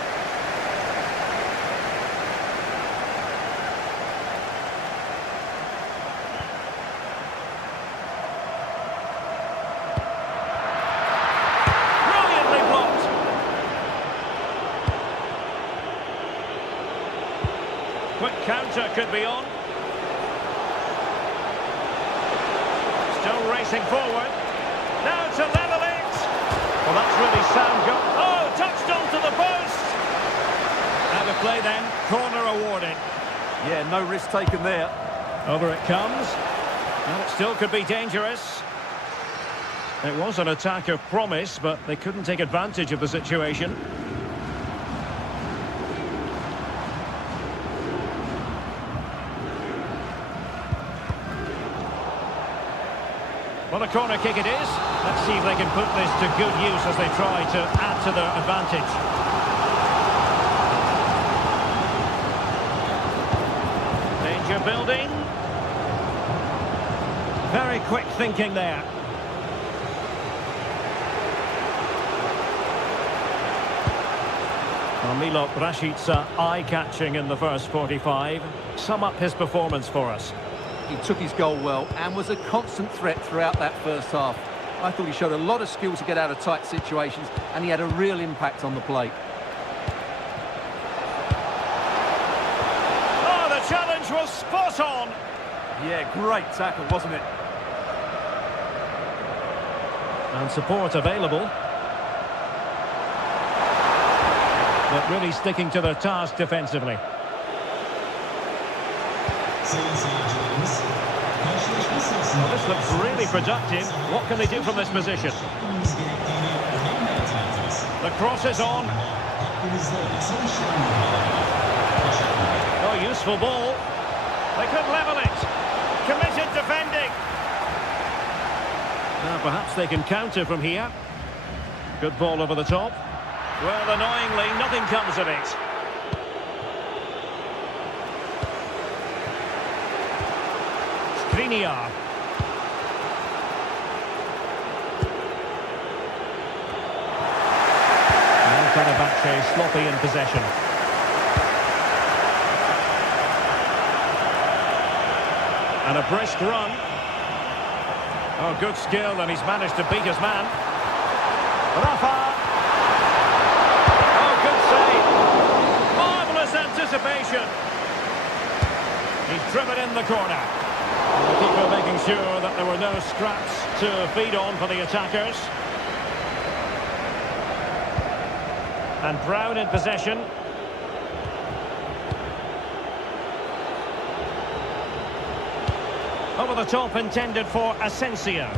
Quick counter could be on. Still racing forward. Now to level it. Well, that's really sound goal. Oh, touched onto the post. Out of play then. Corner awarded. Yeah, no risk taken there. Over it comes. Well, it still could be dangerous. It was an attack of promise, but they couldn't take advantage of the situation. Well, a corner kick it is. Let's see if they can put this to good use as they try to add to their advantage. Danger building. Very quick thinking there. Well, Milot Rashica eye-catching in the first 45. Sum up his performance for us. He took his goal well and was a constant threat throughout that first half. I thought he showed a lot of skill to get out of tight situations, and he had a real impact on the plate. Oh, the challenge was spot on. Yeah, great tackle, wasn't it? And support available. But really sticking to their task defensively. Well, this looks really productive. What can they do from this position? The cross is on. Oh, useful ball. They could level it. Committed defending. Now perhaps they can counter from here. Good ball over the top. Well, annoyingly, nothing comes of it. Skriniar. And Fenerbahce sloppy in possession. And a brisk run. Oh, good skill, and he's managed to beat his man. Rafa. Oh, good save. Marvellous anticipation. He's driven in the corner. The keeper making sure that there were no scraps to feed on for the attackers. And Brown in possession. Over the top intended for Asensio.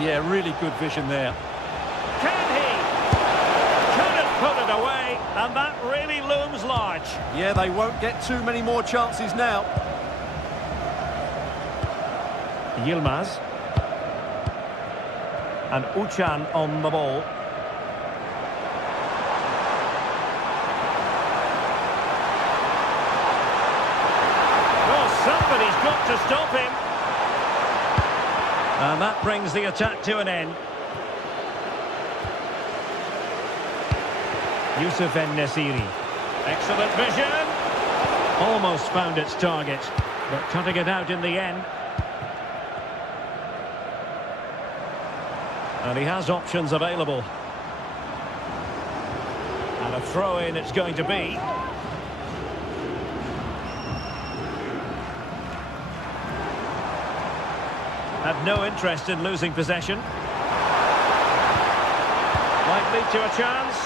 Yeah, really good vision there. Can he? Couldn't put it away, and that really looms large. Yeah, they won't get too many more chances now. Yilmaz. And Uchan on the ball. Well, somebody's got to stop him. And that brings the attack to an end. Yusuf En-Nesyri. Excellent vision. Almost found its target, but cutting it out in the end. And he has options available. And a throw-in it's going to be. Had no interest in losing possession. Might lead to a chance.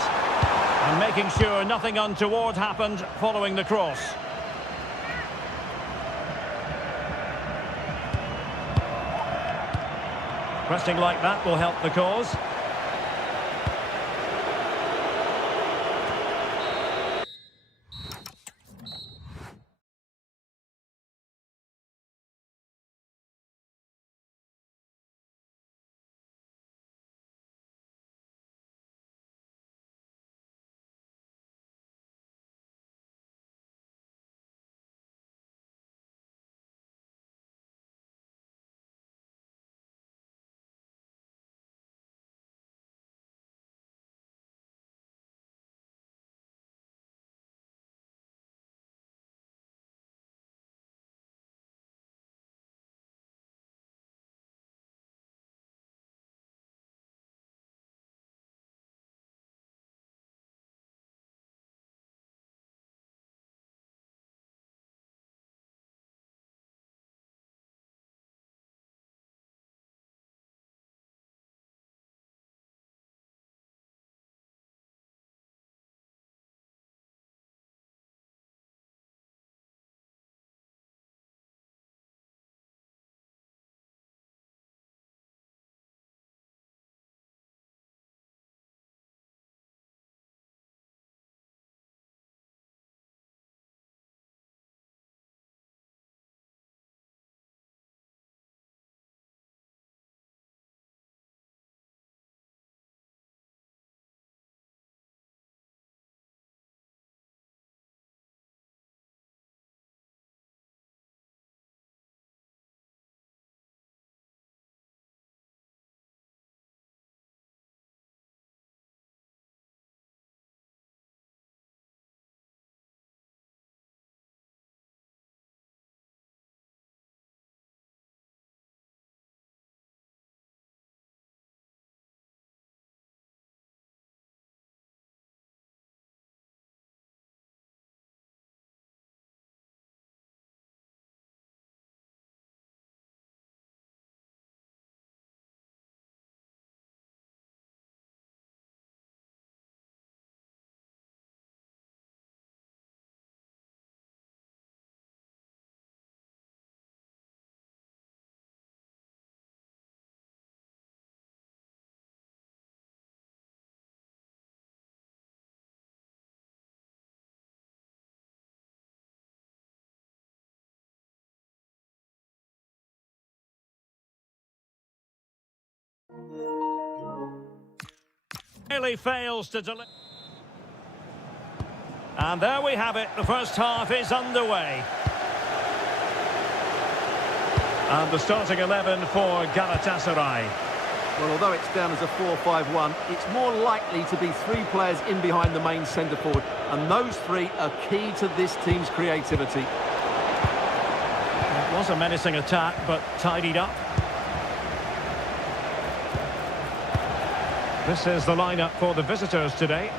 And making sure nothing untoward happened following the cross. Pressing like that will help the cause. Really fails to deliver. And there we have it. The first half is underway. And the starting 11 for Galatasaray. Well, although it's down as a 4-5-1, it's more likely to be three players in behind the main centre forward, and those three are key to this team's creativity. It was a menacing attack, but tidied up. This is the lineup for the visitors today.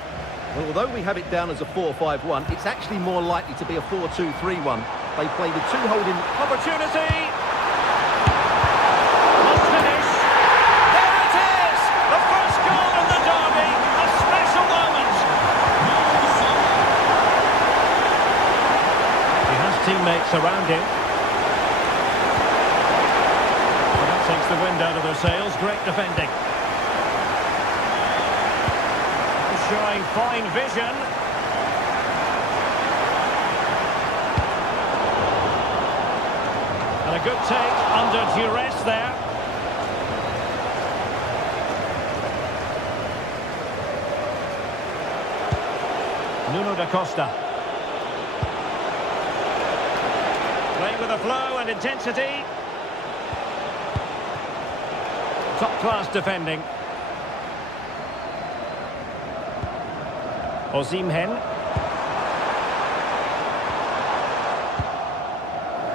Well, although we have it down as a 4-5-1, it's actually more likely to be a 4-2-3-1. They play with two holding... Opportunity! Must finish! There it is! The first goal in the derby! A special moment! He has teammates around him. And that takes the wind out of their sails. Great defending. Showing fine vision. And a good take under duress there. Nuno da Costa. Playing with a flow and intensity. Top-class defending. Osimhen.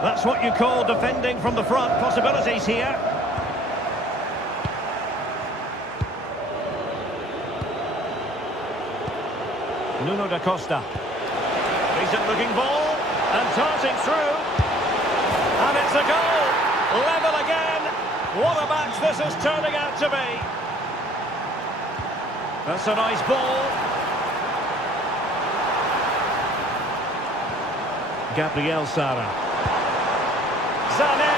That's what you call defending from the front. Possibilities here. Nuno da Costa. Decent looking ball. And darting through. And it's a goal. Level again. What a match this is turning out to be. That's a nice ball. Gabriel Sara. Sané.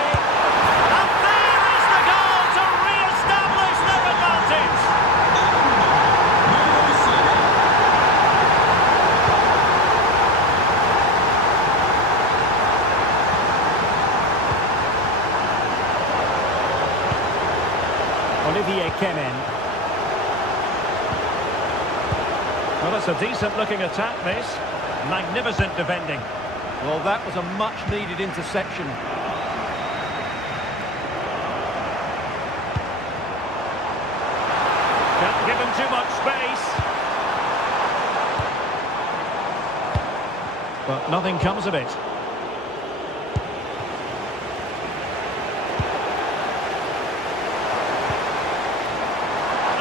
And there is the goal to re-establish their advantage. Olivier Kemen. Well, it's a decent looking attack, this. Magnificent defending. Well, that was a much-needed interception. Can't give him too much space. But nothing comes of it.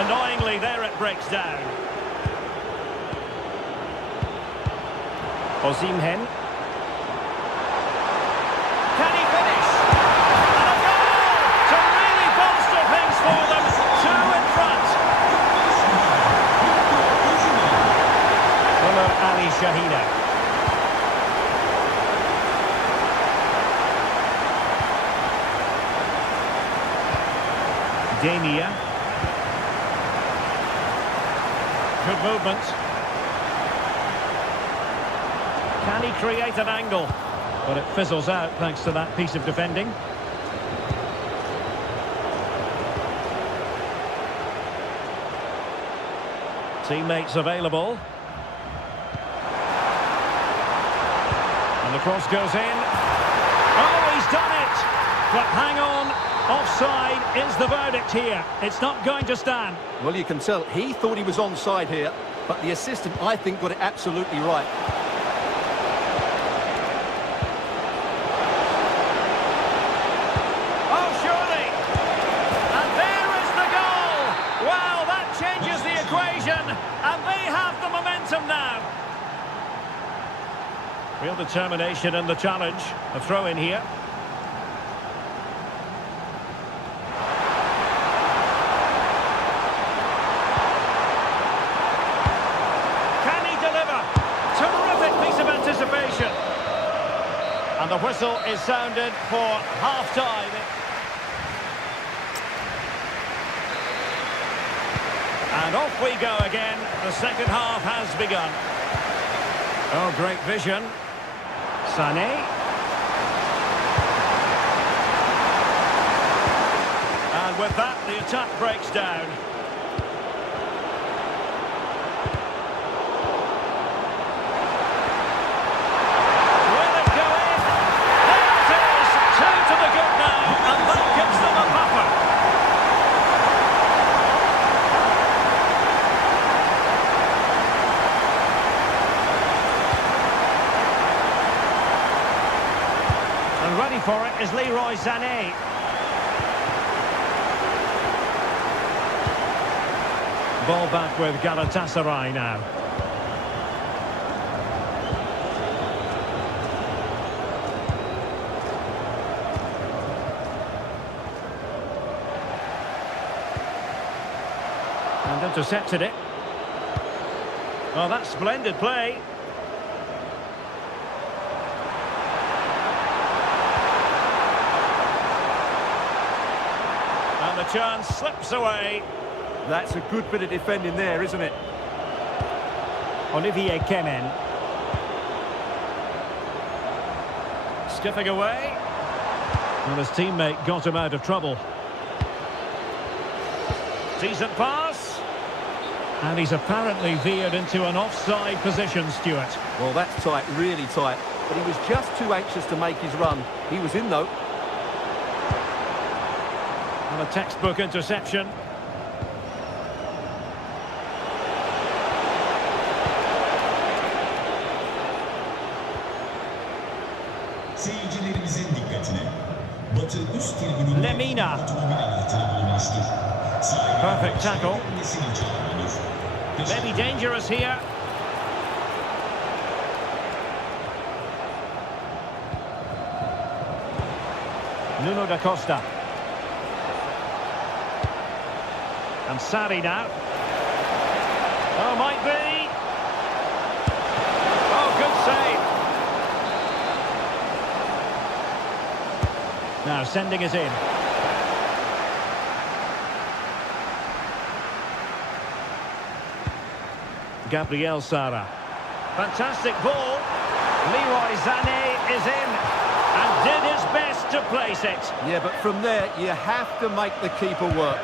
Annoyingly, there it breaks down. Osimhen. Can he finish? And a goal to really bolster things for them. Two in front. Follow Ali Shahida. Damia. Good movement. Can he create an angle? But it fizzles out thanks to that piece of defending. Teammates available. And the cross goes in. Oh, he's done it! But hang on, offside is the verdict here. It's not going to stand. Well, you can tell he thought he was onside here, but the assistant, I think, got it absolutely right. Now. Real determination in the challenge. A throw in here. Can he deliver? Terrific piece of anticipation. And the whistle is sounded for half-time. And off we go again. The second half has begun. Oh, great vision. Sané. And with that, the attack breaks down. Ready for it is Leroy Sané. Ball back with Galatasaray now. And intercepted it. Oh, that's splendid play. And the chance slips away. That's a good bit of defending there, isn't it? Olivier Kemen. Skipping away. And his teammate got him out of trouble. Decent pass. And he's apparently veered into an offside position, Stuart. Well, that's tight, really tight. But he was just too anxious to make his run. He was in, though. And a textbook interception. Seyircilerimizin dikkatine. Batı üst tribününde Lemina. otomobil ehliyetini bulmuştur. Sahibi Perfect tackle. kendisini çağırıyor. Maybe dangerous here. Nuno da Costa. And Sarri now. Oh, might be. Oh, good save. Now sending it in. Gabriel Sara. Fantastic ball. Leroy Sané is in and did his best to place it. Yeah, but from there, you have to make the keeper work.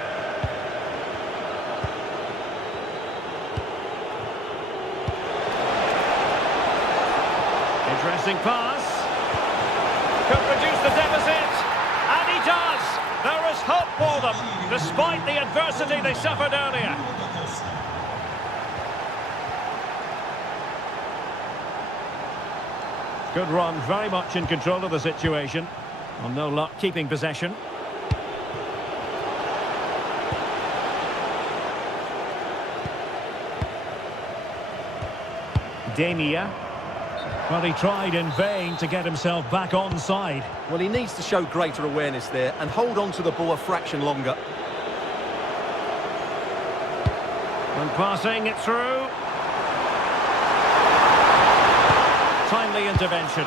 Interesting pass. Could reduce the deficit. And he does. There is hope for them, despite the adversity they suffered earlier. Good run, very much in control of the situation. Well, no luck keeping possession. Demia. Well, he tried in vain to get himself back onside. Well, he needs to show greater awareness there and hold on to the ball a fraction longer. And passing it through. Timely intervention.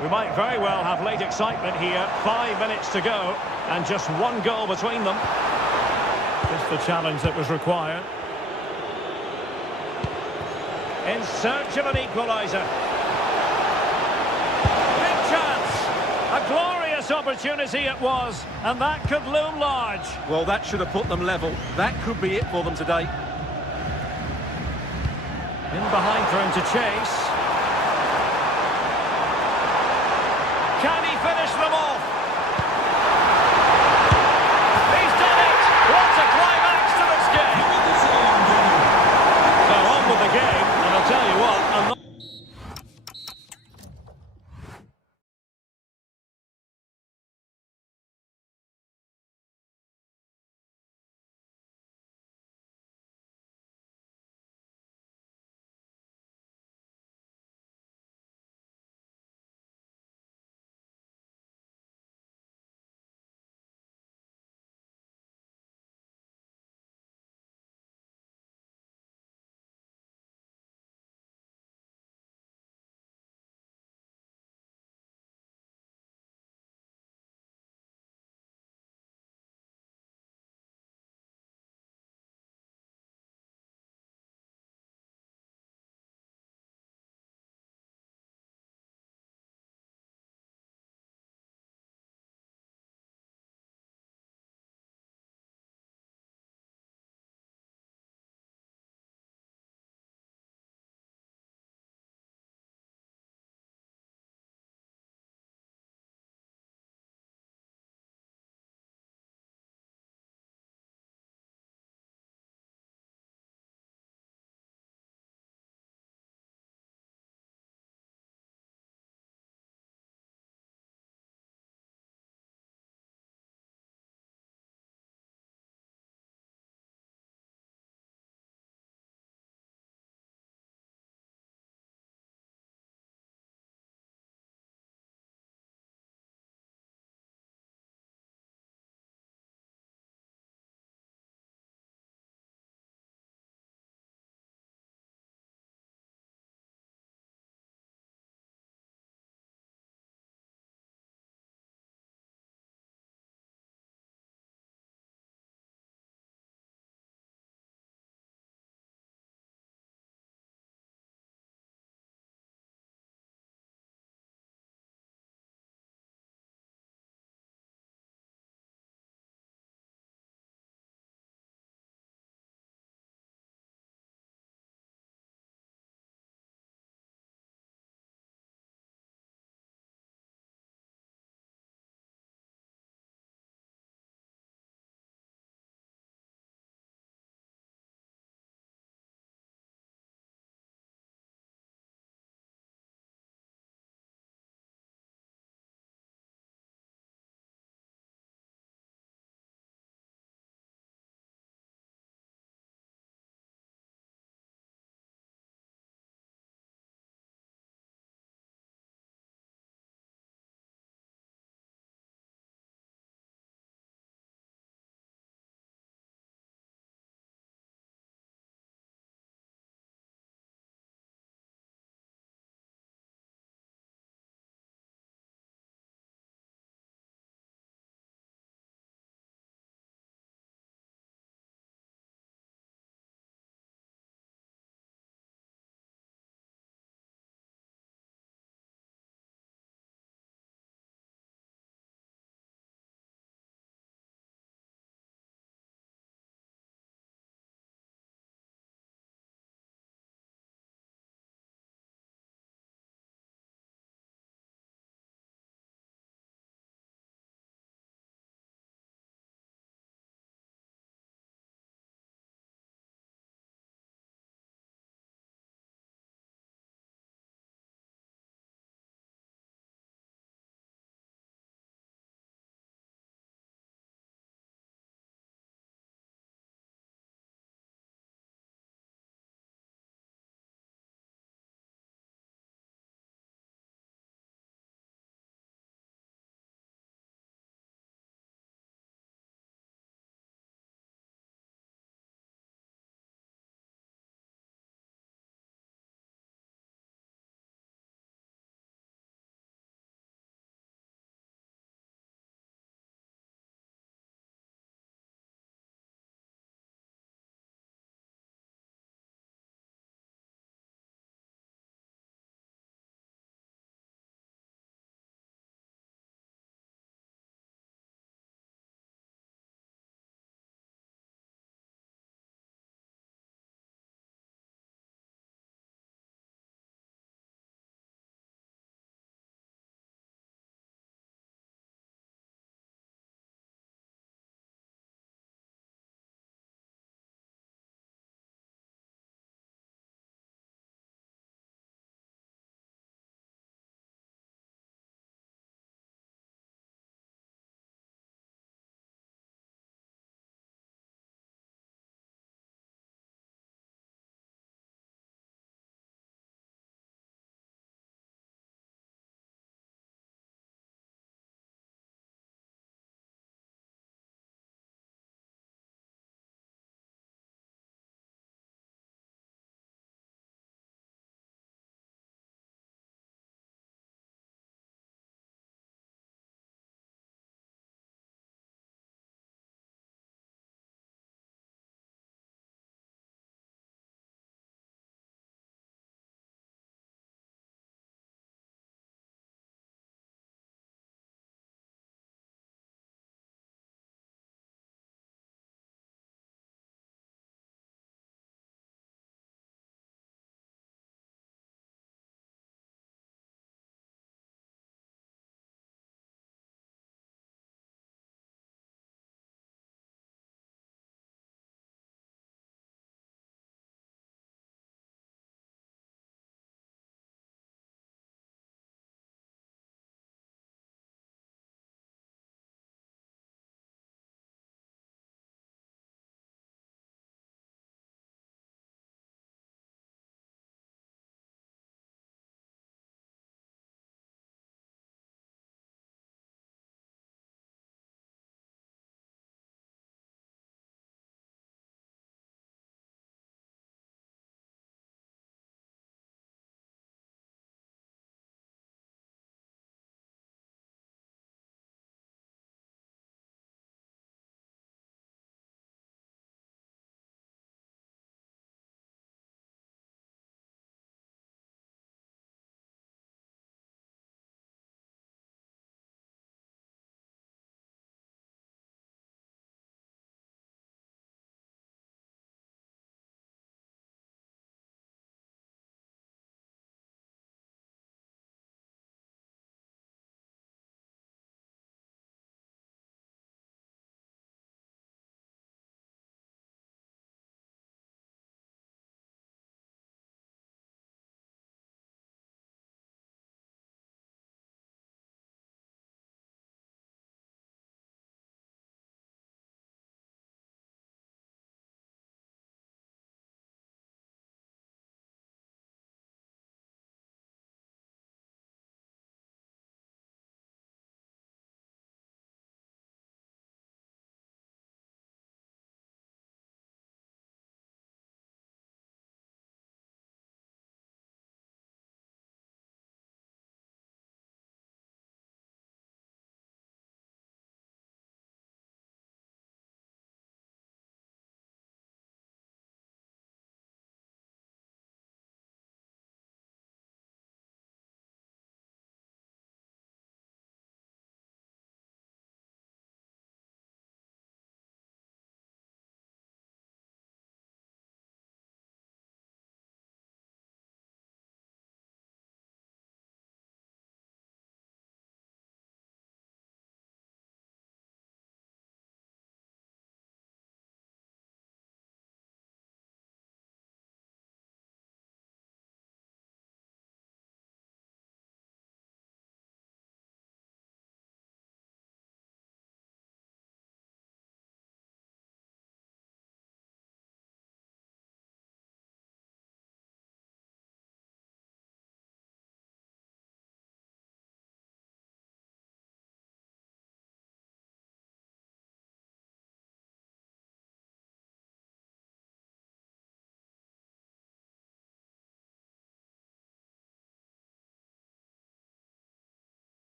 We might very well have late excitement here. 5 minutes to go and just one goal between them. Just the challenge that was required. In search of an equaliser. Big chance. A glorious opportunity it was, and that could loom large. Well, that should have put them level. That could be it for them today. In behind for him to chase. Can he finish them off? He's done it! What a climax to this game! So on with the game, and I'll tell you what, I'm not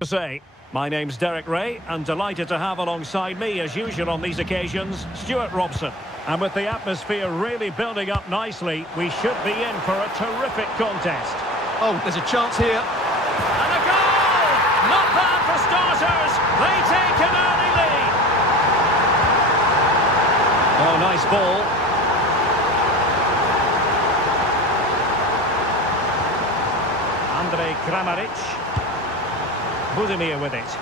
To say, my name's Derek Ray, and delighted to have alongside me, as usual on these occasions, Stuart Robson. And with the atmosphere really building up nicely, we should be in for a terrific contest. Oh, there's a chance here. And a goal! Not bad for starters. They take an early lead. Oh, nice ball. Andrej Kramaric. Budimir with it.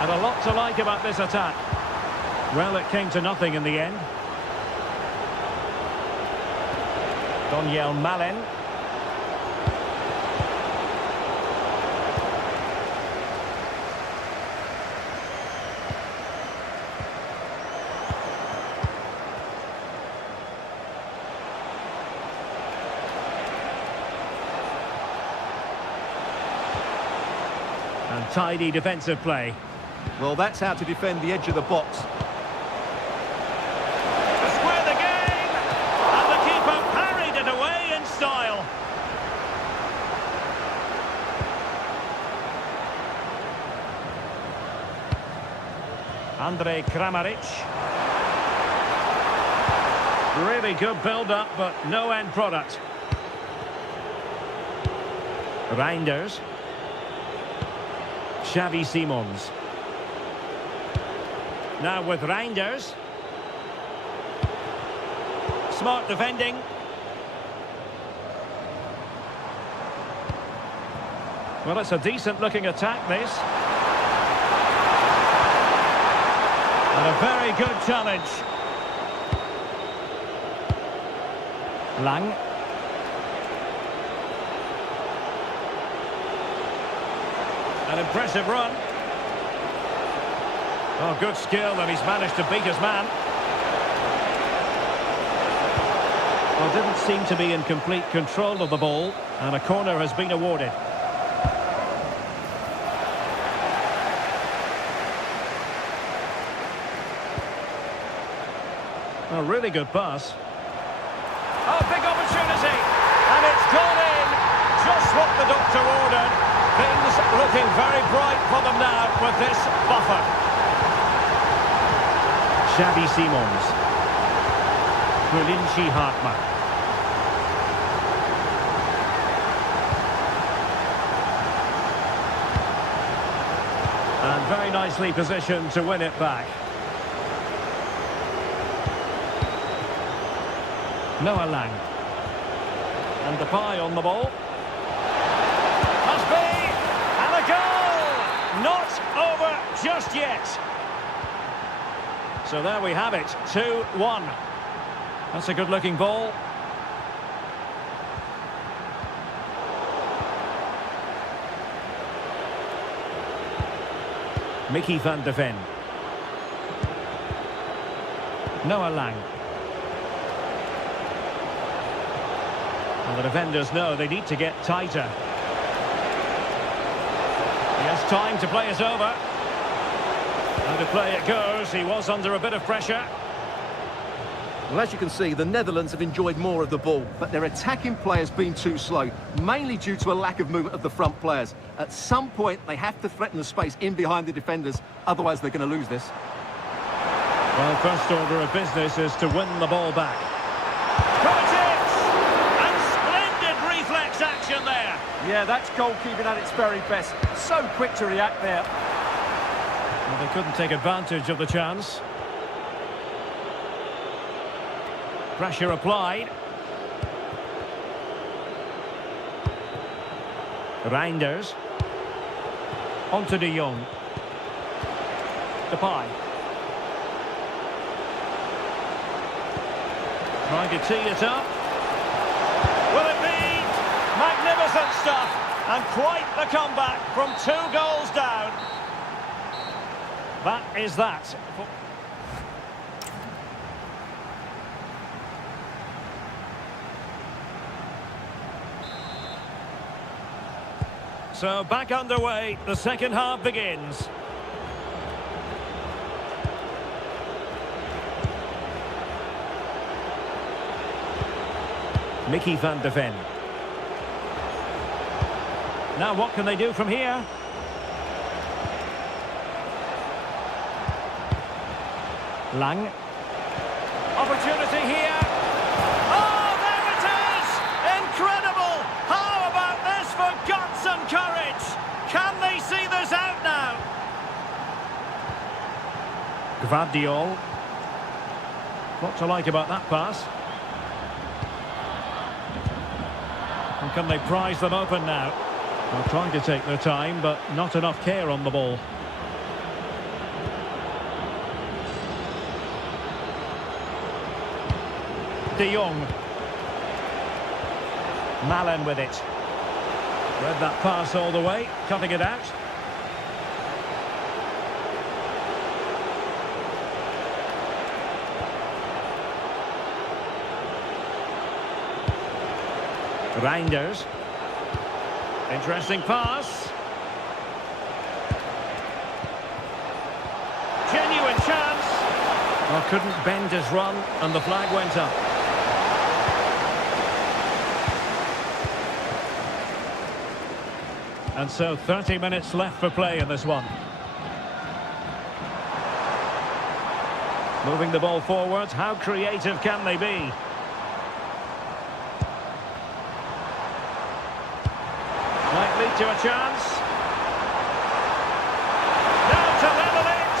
And a lot to like about this attack. Well, it came to nothing in the end. Daniel Malen. And tidy defensive play. Well, that's how to defend the edge of the box. To square the game, and the keeper parried it away in style. Andrej Kramaric. Really good build-up, but no end product. Reinders. Xavi Simons. Now with Reinders. Smart defending. Well, it's a decent-looking attack, this. And a very good challenge. Lang. An impressive run. Oh, good skill, and he's managed to beat his man. Well, didn't seem to be in complete control of the ball, and a corner has been awarded. A really good pass. Oh, big opportunity, and it's gone in. Just what the doctor ordered. Things looking very bright for them now with this buffer. Xavi Simons. Інші Hartmann. And very nicely positioned to win it back. Noah Lang. And the pie on the ball. Must be! And a goal! Not over just yet. So there we have it, 2-1. That's a good-looking ball. Mickey van de Ven. Noah Lang. And the defenders know they need to get tighter. He has time to play it over. And to play it goes. He was under a bit of pressure. Well, as you can see, the Netherlands have enjoyed more of the ball, but their attacking play has been too slow, mainly due to a lack of movement of the front players. At some point, they have to threaten the space in behind the defenders, otherwise they're going to lose this. Well, first order of business is to win the ball back. Kovacic! And splendid reflex action there. Yeah, that's goalkeeping at its very best. So quick to react there. Well, they couldn't take advantage of the chance. Pressure applied. Reinders. On to De Jong. Depay. Trying to tee it up. Will it be? Magnificent stuff. And quite the comeback from 2 goals down. That is that. So back underway, the second half begins. Mickey van de Ven. Now what can they do from here? Lang. Opportunity here. Oh, there it is! Incredible! How about this for guts and courage? Can they see this out now? Gvardiol. What to like about that pass? And can they prize them open now? They're trying to take their time, but not enough care on the ball. De Jong. Malen with it. Read that pass all the way, cutting it out. Reinders. Interesting pass. Genuine chance. Well, couldn't bend his run, and the flag went up. And so 30 minutes left for play in this one. Moving the ball forward, how creative can they be? Might lead to a chance. Now to level it.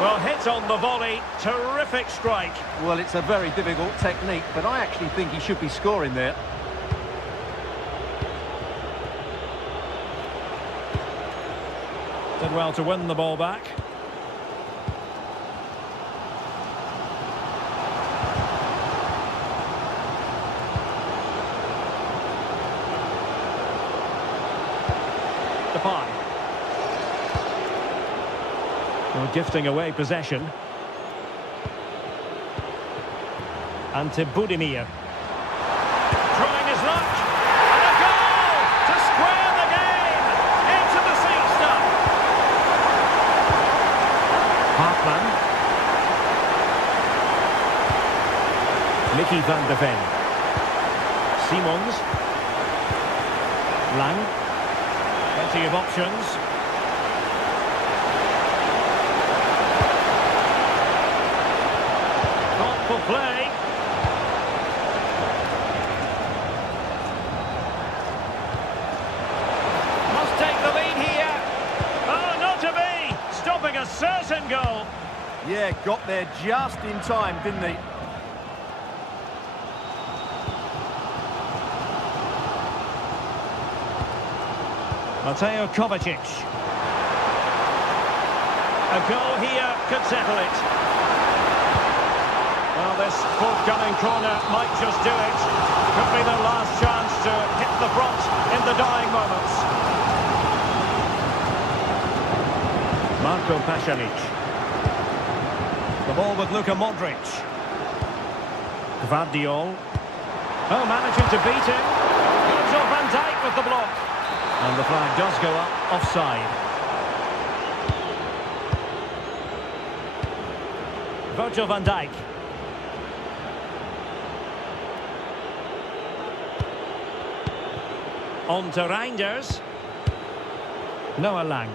Well, hit on the volley. Terrific strike. Well, it's a very difficult technique, but I actually think he should be scoring there. Did well to win the ball back. Depay. Well, gifting away possession. And to Budimir. Trying his luck. And a goal to square the game. Into the seal stuff. Hartman. Mickey van de Ven. Simons. Lang. Plenty of options. Thoughtful play. Must take the lead here. Oh, not to be. Stopping a certain goal. Yeah, got there just in time, didn't he? Mateo Kovacic. A goal here could settle it. Well, this forthcoming corner might just do it. Could be their last chance to hit the front in the dying moments. Marco Pasalic. The ball with Luka Modric. Gvardiol. Oh, managing to beat him. Virgil van Dijk with the block. And the flag does go up, offside. Virgil van Dijk. On to Reinders. Noah Lang.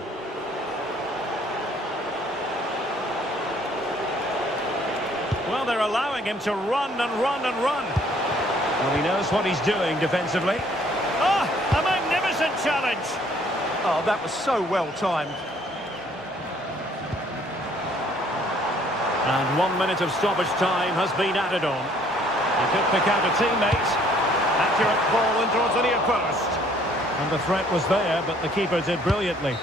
Well, they're allowing him to run and run and run. Well, he knows what he's doing defensively. Oh, a magnificent challenge. Oh, that was so well timed. And 1 minute of stoppage time has been added on. He could pick out a teammate. Accurate ball in towards the near post. And the threat was there, but the keeper did brilliantly.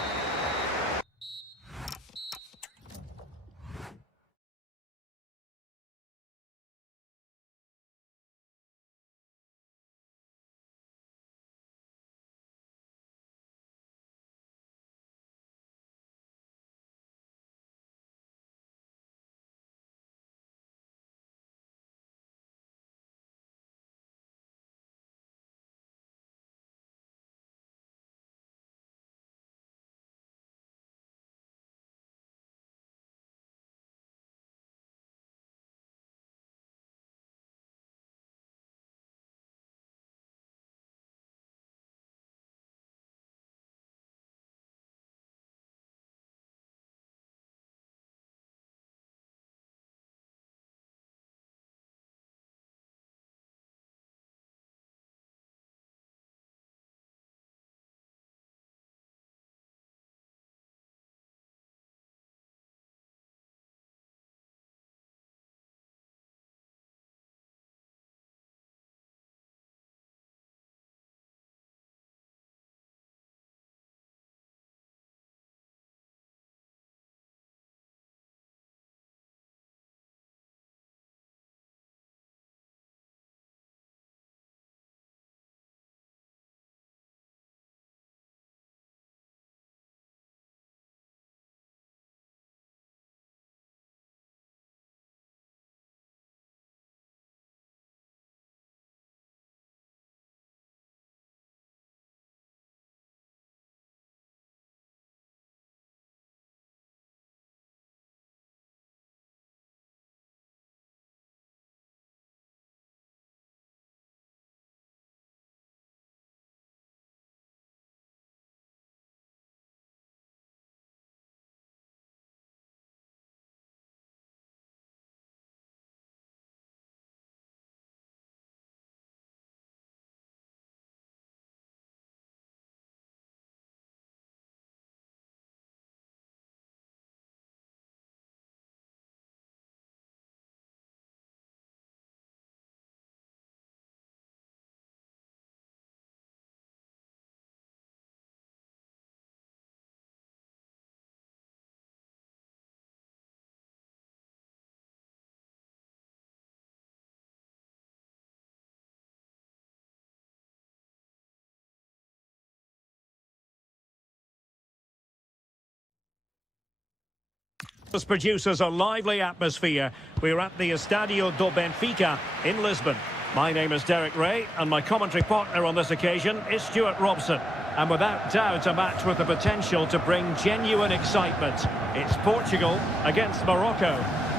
This produces a lively atmosphere. We're at the Estadio do Benfica in Lisbon. My name is Derek Ray, and my commentary partner on this occasion is Stuart Robson. And without doubt, a match with the potential to bring genuine excitement. It's Portugal against Morocco.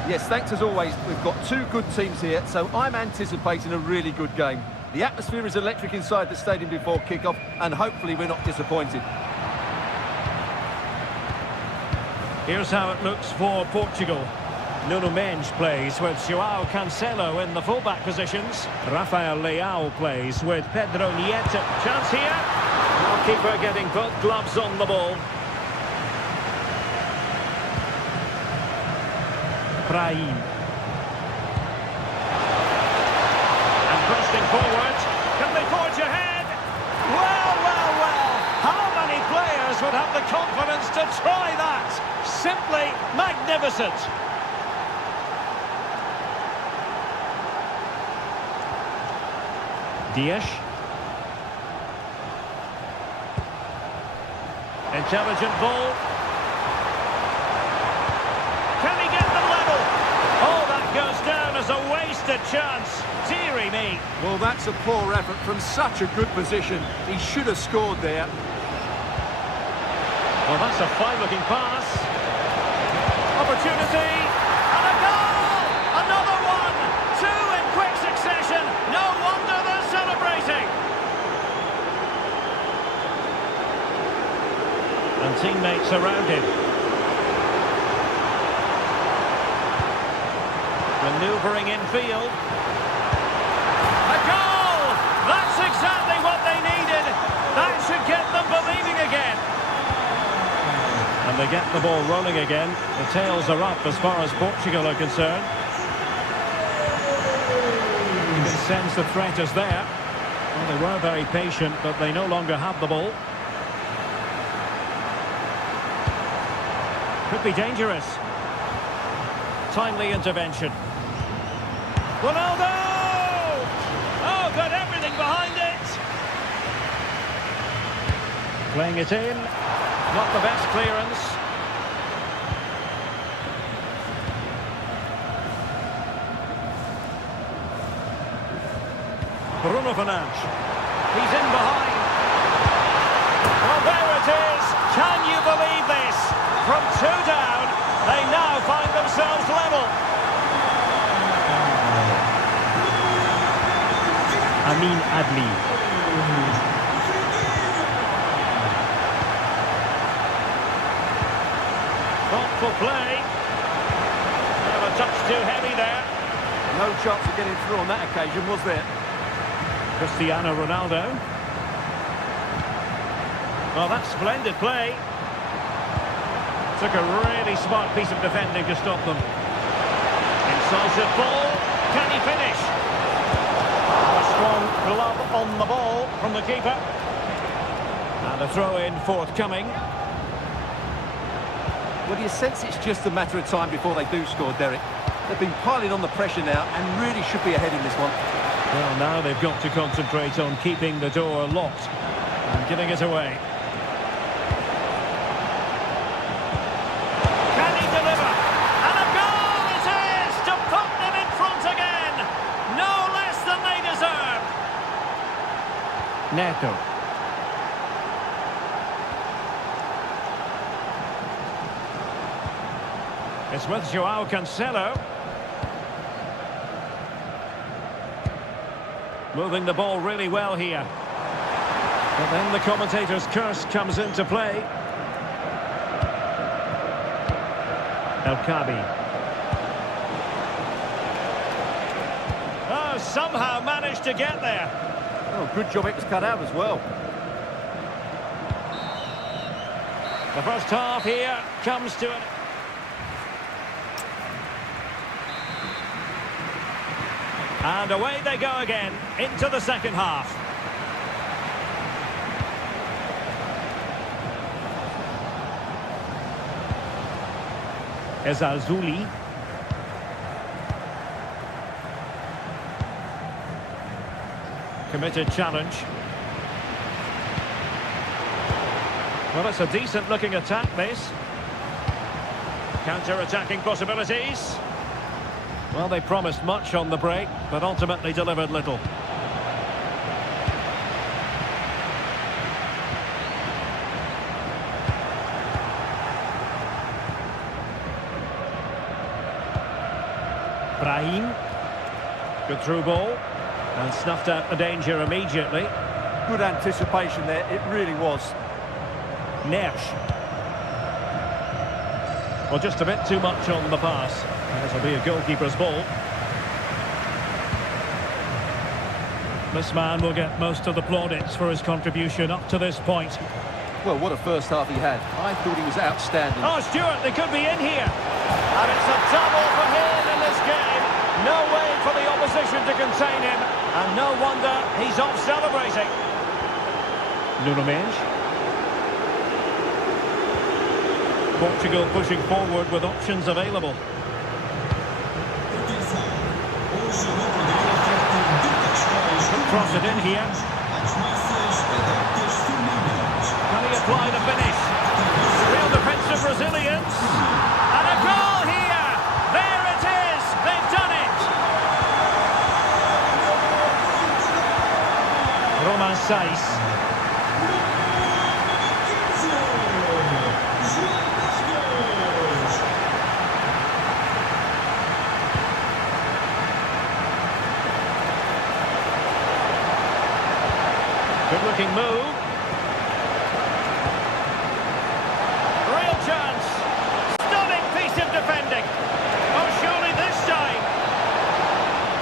Yes, thanks as always. We've got two good teams here, so I'm anticipating a really good game. The atmosphere is electric inside the stadium before kick-off, and hopefully we're not disappointed. Here's how it looks for Portugal. Nuno Mendes plays with João Cancelo in the fullback positions. Rafael Leao plays with Pedro Nieto. Chance here. Goalkeeper getting both gloves on the ball. Brahim. And bursting forward. Can they forge ahead? Well, well, well. How many players would have the confidence to try that? Simply magnificent. Dias. Intelligent ball. Can he get them level? Oh, that goes down as a wasted chance. Deary me. Well, that's a poor effort from such a good position. He should have scored there. Well, that's a fine-looking pass. Opportunity. And a goal! Another one! Two in quick succession. No wonder they're celebrating. And teammates around him. Manoeuvring in field. A goal! That's exactly what they needed. That should get them believing again. And they get the ball rolling again. The tails are up as far as Portugal are concerned. You can sense the threat is there. Well, they were very patient, but they no longer have the ball. Could be dangerous. Timely intervention. Ronaldo! Oh, got everything behind it. Playing it in. Not the best clearance. Bruno Fernandes. He's in behind. Well, there it is. Can you believe this? From two down, they now find themselves level. Amin Adli. Thoughtful play. Well, a touch too heavy there. No chance of getting through on that occasion, was there? Cristiano Ronaldo. Well, that's splendid play. Took a really smart piece of defending to stop them. Incisive ball. Can he finish? A strong glove on the ball from the keeper. And a throw-in forthcoming. Well, you sense it's just a matter of time before they do score, Derek. They've been piling on the pressure now and really should be ahead in this one. Well, now they've got to concentrate on keeping the door locked and giving it away. Can he deliver? And a goal it is to put them in front again. No less than they deserve. Neto. It's with João Cancelo. Moving the ball really well here. But then the commentator's curse comes into play. El Kabi. Oh, somehow managed to get there. Oh, good job it was cut out as well. The first half here comes to an... And away they go again, into the second half. Ezazuli. Committed challenge. Well, it's a decent looking attack, this. Counter-attacking possibilities. Well, they promised much on the break, but ultimately delivered little. Brahim. Good through ball. And snuffed out the danger immediately. Good anticipation there, it really was. Nersch. Well, just a bit too much on the pass. This will be a goalkeeper's ball. This man will get most of the plaudits for his contribution up to this point. Well, what a first half he had. I thought he was outstanding. Oh, Stuart, they could be in here. And it's a double for him in this game. No way for the opposition to contain him. And no wonder he's off celebrating. Nuno Mendes. Portugal pushing forward with options available. Cross it in here. Can he apply the finish? Real defensive resilience. And a goal here. There it is. They've done it. Romain Saiz. Good-looking move. Real chance. Stunning piece of defending. Oh, surely this time.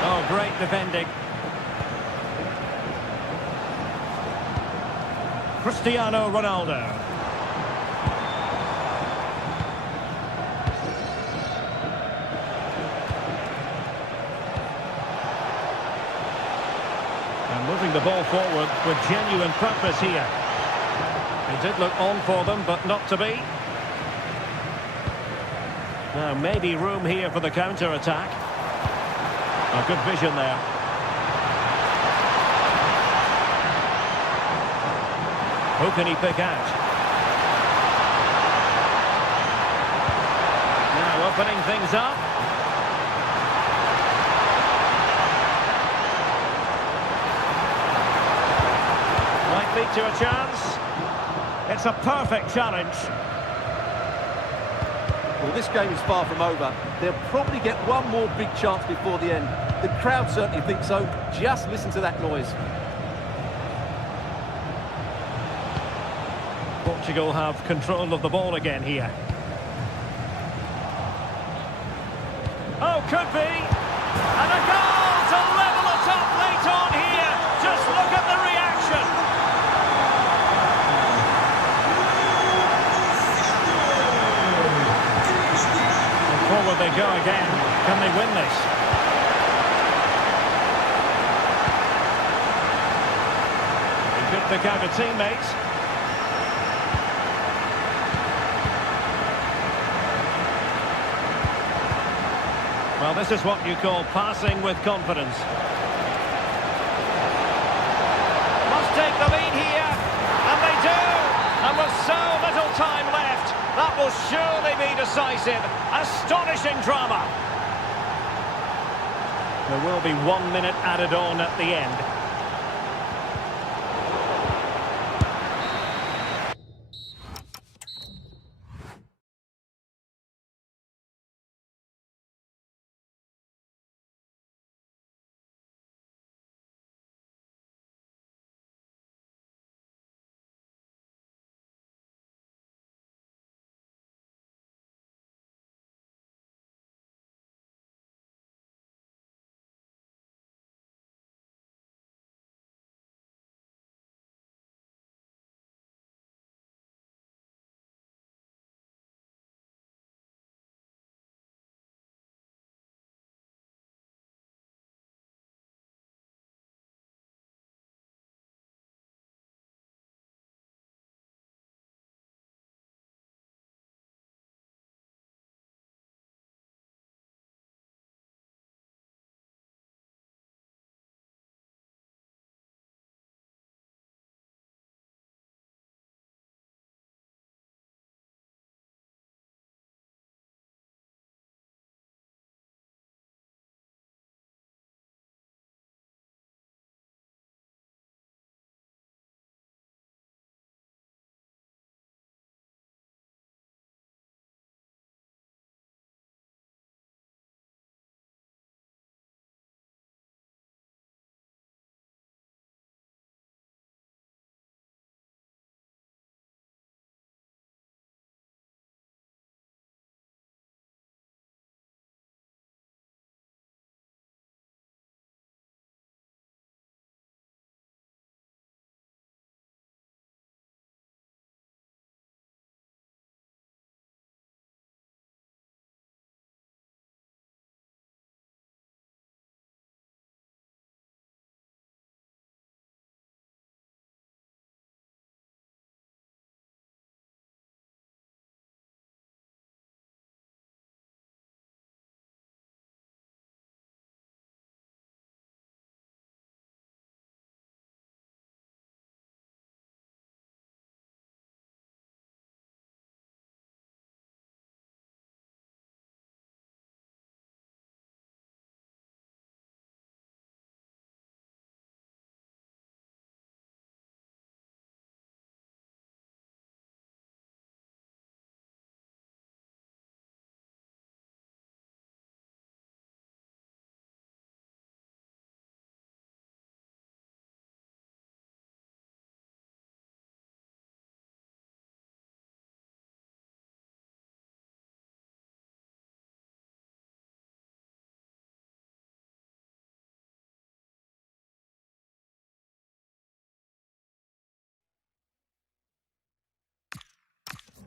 Oh, great defending. Cristiano Ronaldo. Moving the ball forward with genuine purpose here. It did look on for them, but not to be. Now, maybe room here for the counter-attack. A good vision there. Who can he pick out? Now, opening things up. Lead to a chance. It's a perfect challenge. Well, this game is far from over. They'll probably get one more big chance before the end. The crowd certainly think so. Just listen to that noise. Portugal have control of the ball again here. Oh, could be. And a goal to level it up late on here. Just look at the reaction. Forward they go again. Can they win this? He could pick out a teammate. Well, this is what you call passing with confidence. Must take the lead here. And they do. And with so little time left, that will surely be decisive. Astonishing drama. There will be 1 minute added on at the end.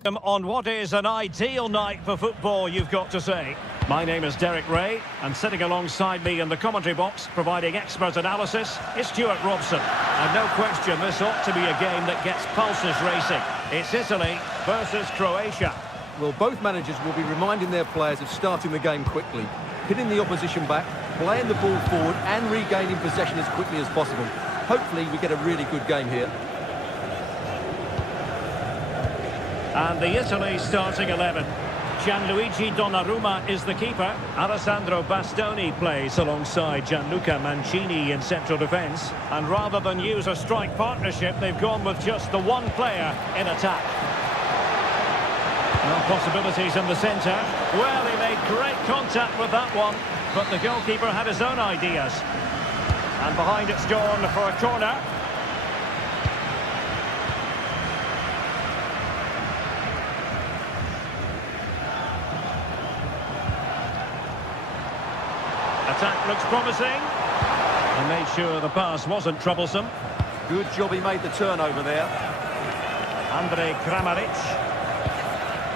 On what is an ideal night for football, you've got to say. My name is Derek Ray, and sitting alongside me in the commentary box, providing expert analysis, is Stuart Robson. And no question, this ought to be a game that gets pulses racing. It's Italy versus Croatia. Well, both managers will be reminding their players of starting the game quickly, hitting the opposition back, playing the ball forward and regaining possession as quickly as possible. Hopefully we get a really good game here. And the Italy starting 11. Gianluigi Donnarumma is the keeper. Alessandro Bastoni plays alongside Gianluca Mancini in central defence. And rather than use a strike partnership, they've gone with just the one player in attack. No possibilities in the centre. Well, he made great contact with that one, but the goalkeeper had his own ideas. And behind it's gone for a corner. Attack looks promising. And made sure the pass wasn't troublesome. Good job he made the turnover there. Andrej Kramaric.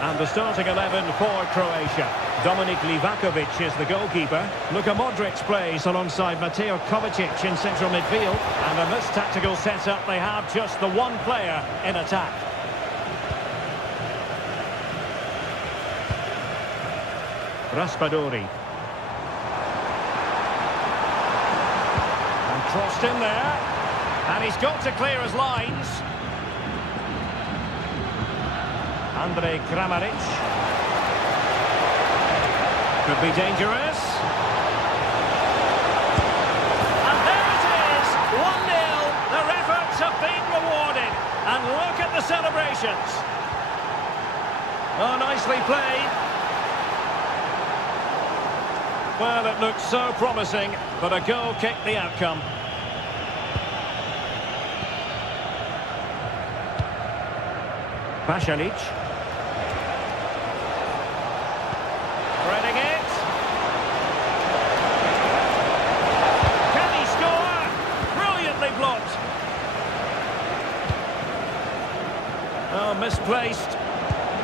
And the starting 11 for Croatia. Dominik Livakovic is the goalkeeper. Luka Modric plays alongside Mateo Kovacic in central midfield. And in this tactical setup, they have just the one player in attack. Raspadori. And crossed in there. And he's got to clear his lines. Andrej Kramaric. Could be dangerous. And there it is! 1-0. Their efforts have been rewarded. And look at the celebrations. Oh, nicely played. Well, it looked so promising, but a goal kicked the outcome. Pasalic. Threading it. Can he score? Brilliantly blocked. Oh, misplaced.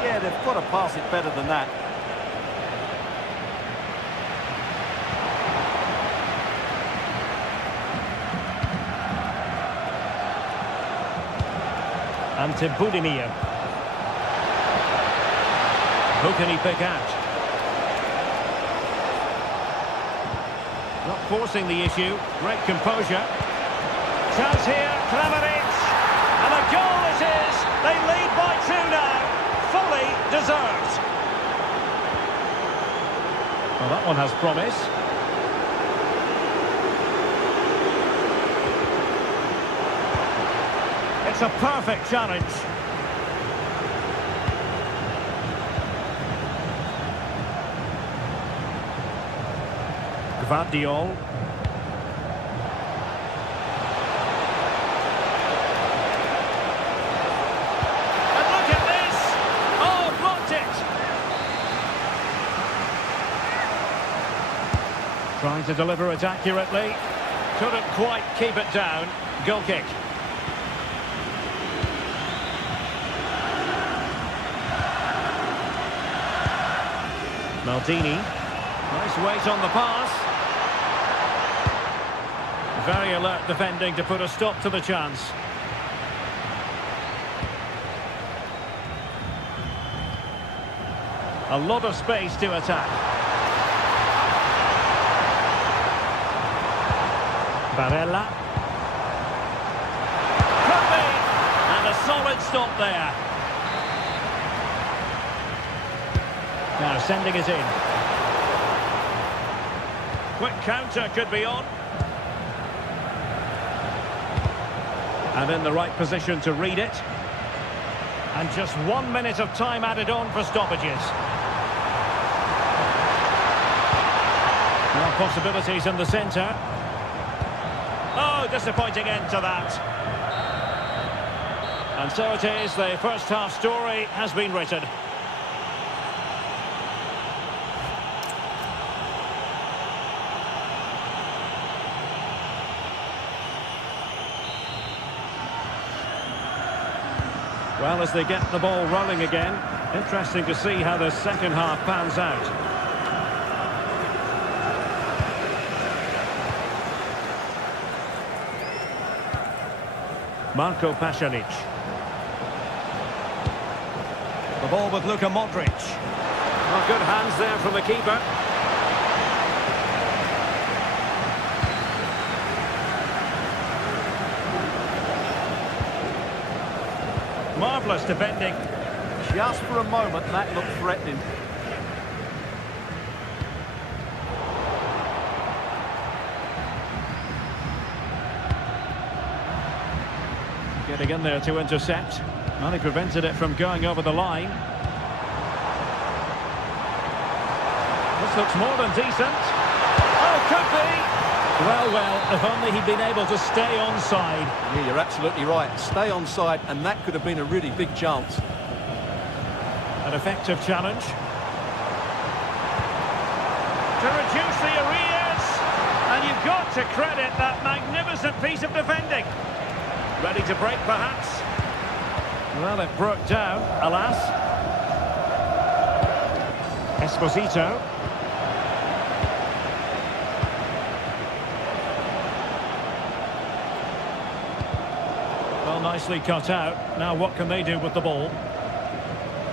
Yeah, they've got to pass it better than that. Ante Budimir. Who can he pick out? Not forcing the issue. Great composure. Chance here, Kramaric. And a goal it is. They lead by 2 now. Fully deserved. Well, that one has promise. It's a perfect challenge. Gvardiol. And look at this! Oh, blocked it! Trying to deliver it accurately. Couldn't quite keep it down. Goal kick. Maldini. Nice weight on the pass. Very alert defending to put a stop to the chance. A lot of space to attack. Barella. Could be. And a solid stop there. Now sending it in. Quick counter could be on. And in the right position to read it. And just 1 minute of time added on for stoppages. Now possibilities in the centre. Oh, disappointing end to that. And so it is, the first half story has been written. Well, as they get the ball rolling again. Interesting to see how the second half pans out. Marco Pasalic. The ball with Luka Modric. Oh, good hands there from the keeper. Marvellous defending. Just for a moment, that looked threatening. Getting in there to intercept. Well, he prevented it from going over the line. This looks more than decent. Oh, could be. Well, if only he'd been able to stay onside. Yeah, you're absolutely right. Stay onside, and that could have been a really big chance. An effective challenge. To reduce the arrears. And you've got to credit that magnificent piece of defending. Ready to break, perhaps? Well, it broke down, alas. Esposito. Well, nicely cut out. Now what can they do with the ball?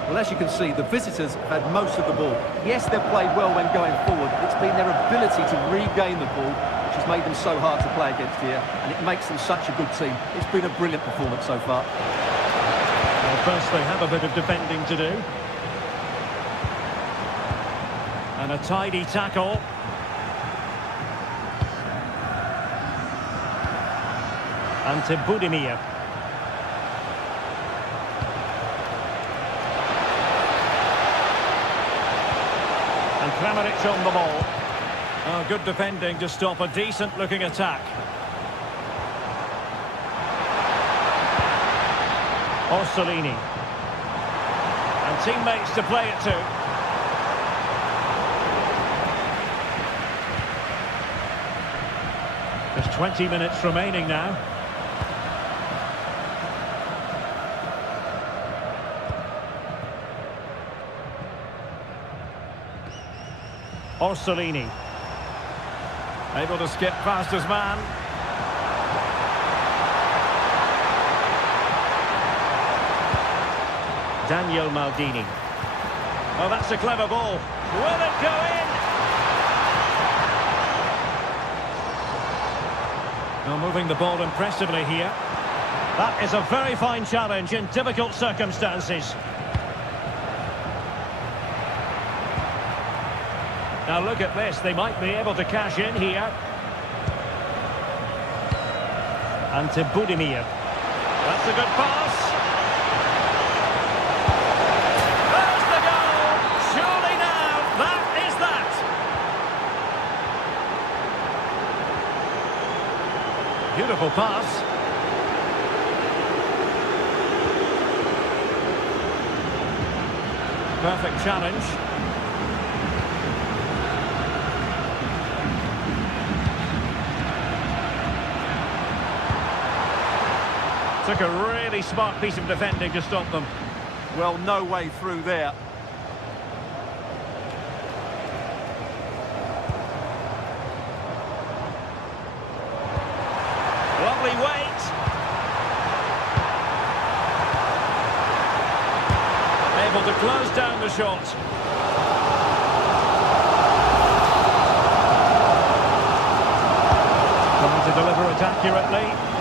Well, as you can see, the visitors have had most of the ball. Yes, they've played well when going forward. It's been their ability to regain the ball which has made them so hard to play against here, and it makes them such a good team. It's been a brilliant performance so far. Well, first they have a bit of defending to do. And a tidy tackle. Ante Budimir. And Kramaric on the ball. Oh, good defending to stop a decent-looking attack. Orsolini. And teammates to play it to. There's 20 minutes remaining now. Orsolini. Able to skip past his man. Daniel Maldini. Oh, that's a clever ball. Will it go in? Now moving the ball impressively here. That is a very fine challenge in difficult circumstances. Now look at this, they might be able to cash in here. Ante Budimir. That's a good pass. There's the goal! Surely now, that is that! Beautiful pass. Perfect challenge. Took a really smart piece of defending to stop them. Well, no way through there. Lovely weight. Able to close down the shot. Trying to deliver it accurately.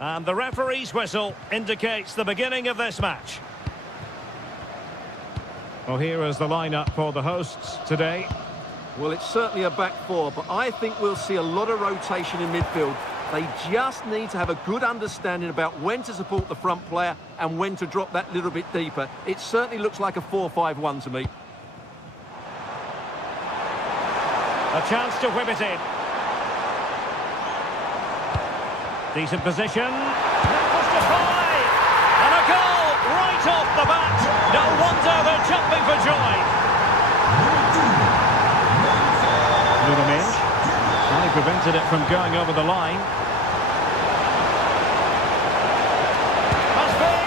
And the referee's whistle indicates the beginning of this match. Well, here is the lineup for the hosts today. Well, it's certainly a back four, but I think we'll see a lot of rotation in midfield. They just need to have a good understanding about when to support the front player and when to drop that little bit deeper. It certainly looks like a 4-5-1 to me. A chance to whip it in. Decent position. Pushed it high. And a goal right off the bat. No wonder they're jumping for joy. And he prevented it from going over the line. Must be!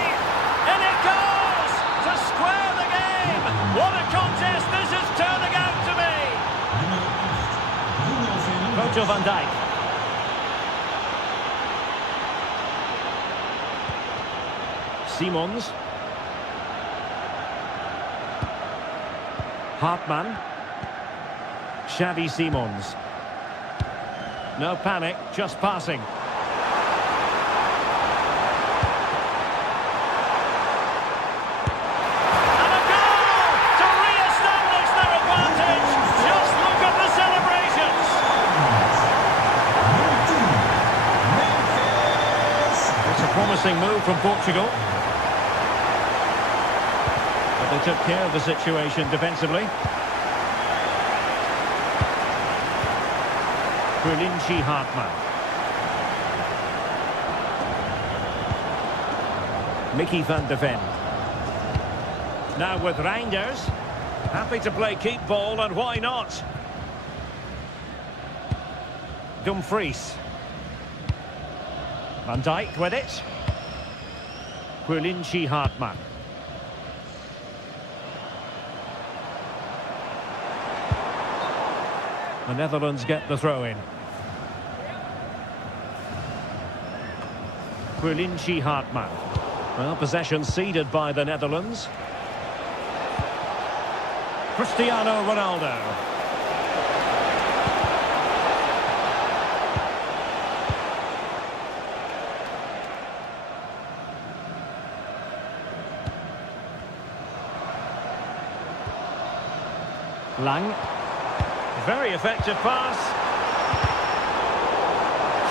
And it goes! To square the game! What a contest this is turning out to be! Virgil van Dijk. Simons. Hartmann. Xavi Simons. No panic, just passing. And a goal to re-establish their advantage. Just look at the celebrations. It's a promising move from Portugal. But they took care of the situation defensively. Інші Hartmann. Mickey van de Ven. Now with Reinders. Happy to play keep ball, and why not? Dumfries. Van Dijk with it. Інші Hartmann. The Netherlands get the throw in. Інші Hartmann. Well, possession ceded by the Netherlands. Cristiano Ronaldo. Lang. Very effective pass.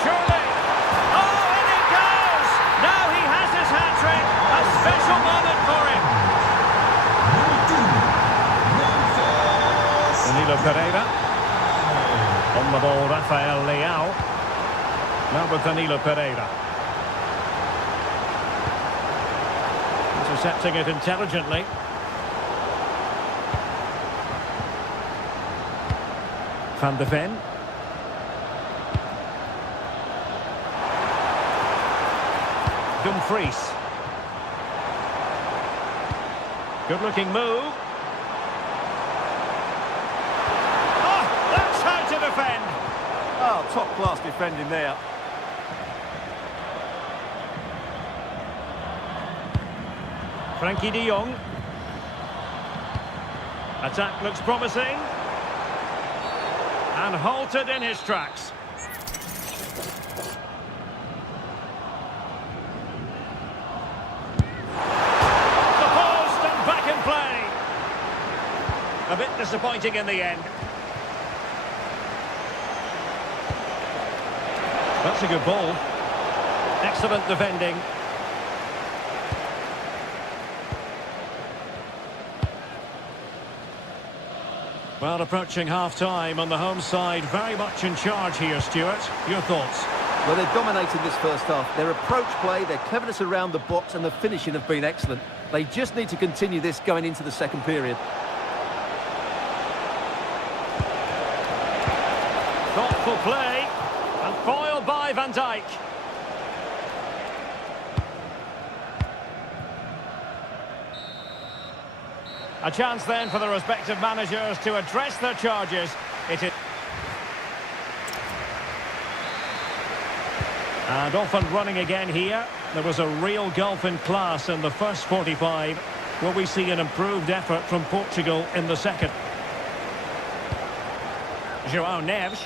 Surely. Oh, in it goes! Now he has his hat-trick. A special moment for him. Danilo Pereira. On the ball, Rafael Leao. Now with Danilo Pereira. Intercepting it intelligently. Van de Ven. Dumfries. Good-looking move. Oh, that's how to defend. Oh, top-class defending there. Frankie de Jong. Attack looks promising. And halted in his tracks. The post and back in play. A bit disappointing in the end. That's a good ball. Excellent defending. Well, approaching half-time on the home side, very much in charge here, Stuart. Your thoughts? Well, they've dominated this first half. Their approach play, their cleverness around the box and the finishing have been excellent. They just need to continue this going into the second period. Thoughtful play, and foiled by Van Dijk. A chance then for the respective managers to address their charges. It is. And off and running again here. There was a real gulf in class in the first 45. Will we see an improved effort from Portugal in the second? João Neves.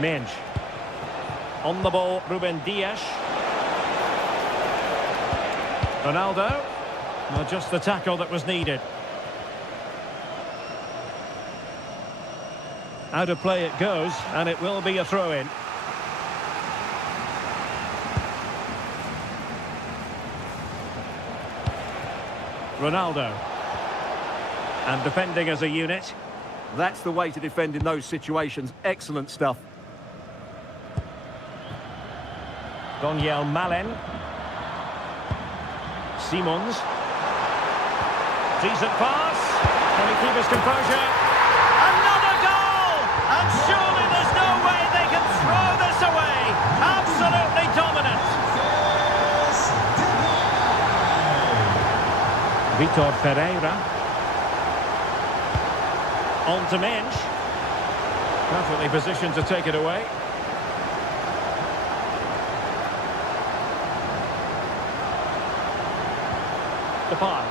Minge. On the ball, Ruben Dias. Ronaldo. Well, just the tackle that was needed. Out of play it goes, and it will be a throw-in. Ronaldo. And defending as a unit. That's the way to defend in those situations. Excellent stuff. Daniel Malen. Simons. Decent pass. Can he keep his composure? Another goal! And surely there's no way they can throw this away. Absolutely dominant. Vitor Pereira. On to Mensch. Perfectly positioned to take it away. Depay.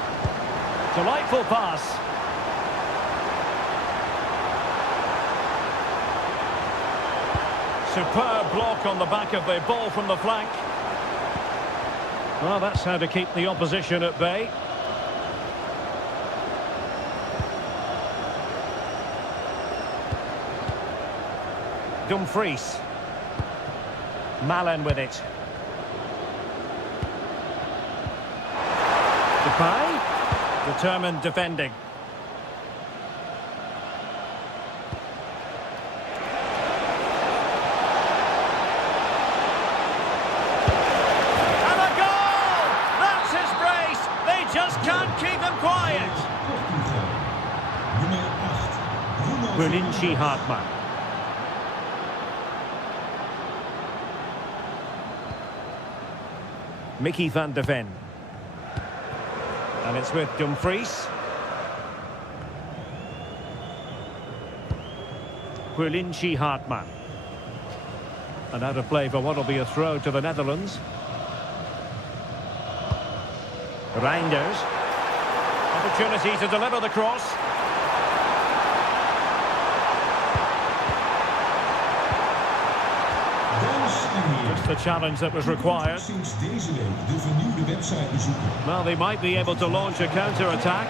Delightful pass. Superb block on the back of the ball from the flank. Well, that's how to keep the opposition at bay. Dumfries. Malen with it. Depay. Determined defending. And a goal! That's his brace. They just can't keep him quiet. Berlinci Hartmann. Mickey van de Ven. And it's with Dumfries. Berlinci Hartmann. And out of play for what will be a throw to the Netherlands. Reinders. Opportunity to deliver the cross. Just the challenge that was required. Well, they might be able to launch a counter-attack,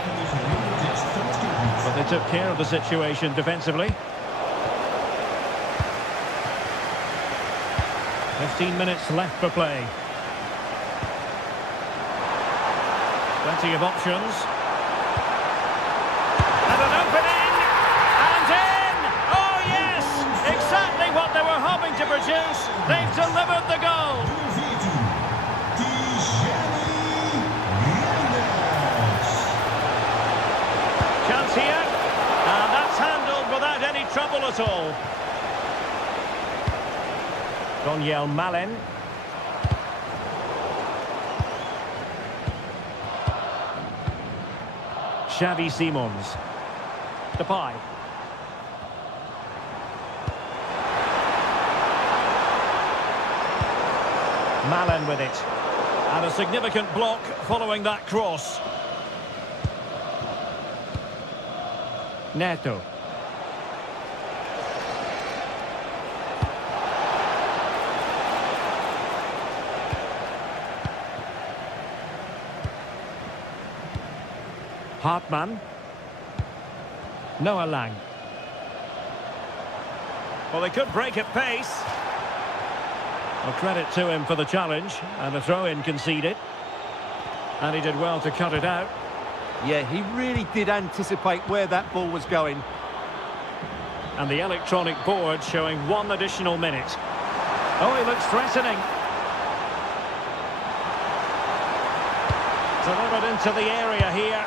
but they took care of the situation defensively. 15 minutes left for play. Plenty of options. And an opening! And in! Oh, yes! Exactly what they were hoping to produce. They've delivered the goal. Chance here. And that's handled without any trouble at all. Daniel Malen. Xavi Simons. Depay. Malen with it. And a significant block following that cross. Neto. Hartmann. Noah Lang. Well, they could break at pace. Well, credit to him for the challenge, and a throw-in conceded. And he did well to cut it out. Yeah, he really did anticipate where that ball was going. And the electronic board showing 1 additional minute. Oh, he looks threatening. Delivered into the area here.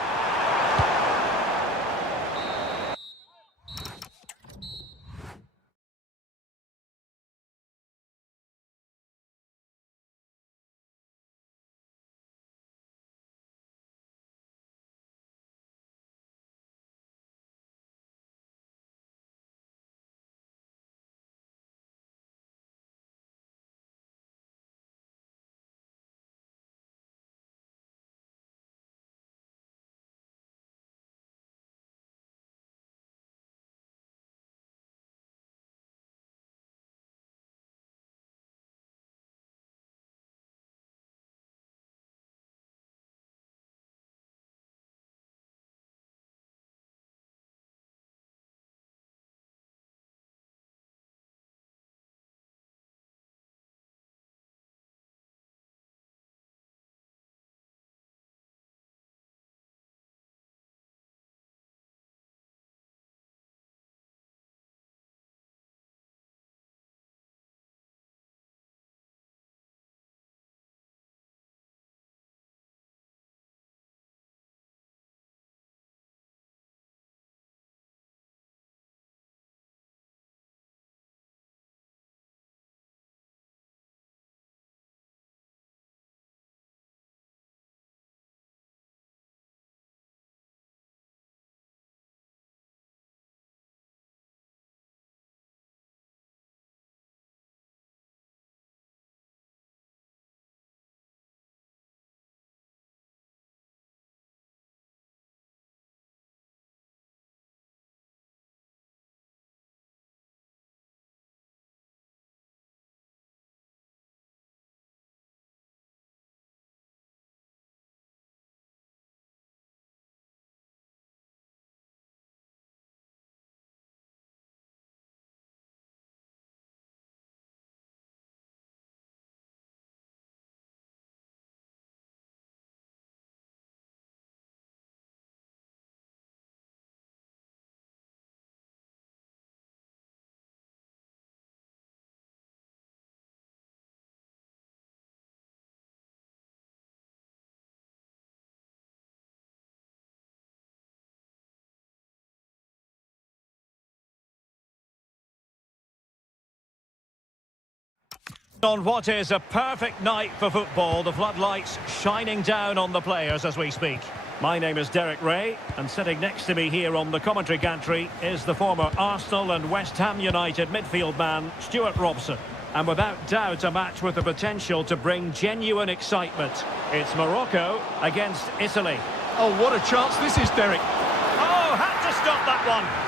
On what is a perfect night for football, the floodlights shining down on the players as we speak. My name is Derek Ray, and sitting next to me here on the commentary gantry is the former Arsenal and West Ham United midfield man, Stuart Robson. And without doubt, a match with the potential to bring genuine excitement. It's Morocco against Italy. Oh, what a chance this is, Derek. Oh, had to stop that one.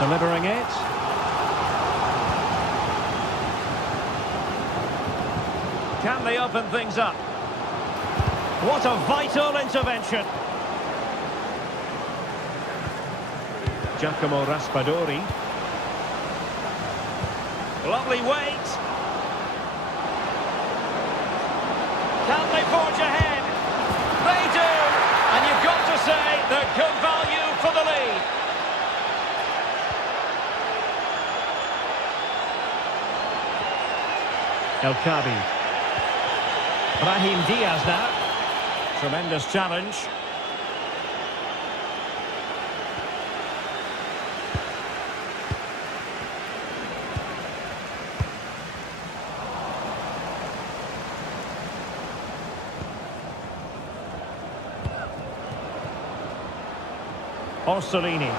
Delivering it. Can they open things up? What a vital intervention. Giacomo Raspadori. Lovely weight. Can they forge ahead? They do. And you've got to say they're good value for the lead. El Kabi. Brahim Diaz now. Tremendous challenge. Orsolini.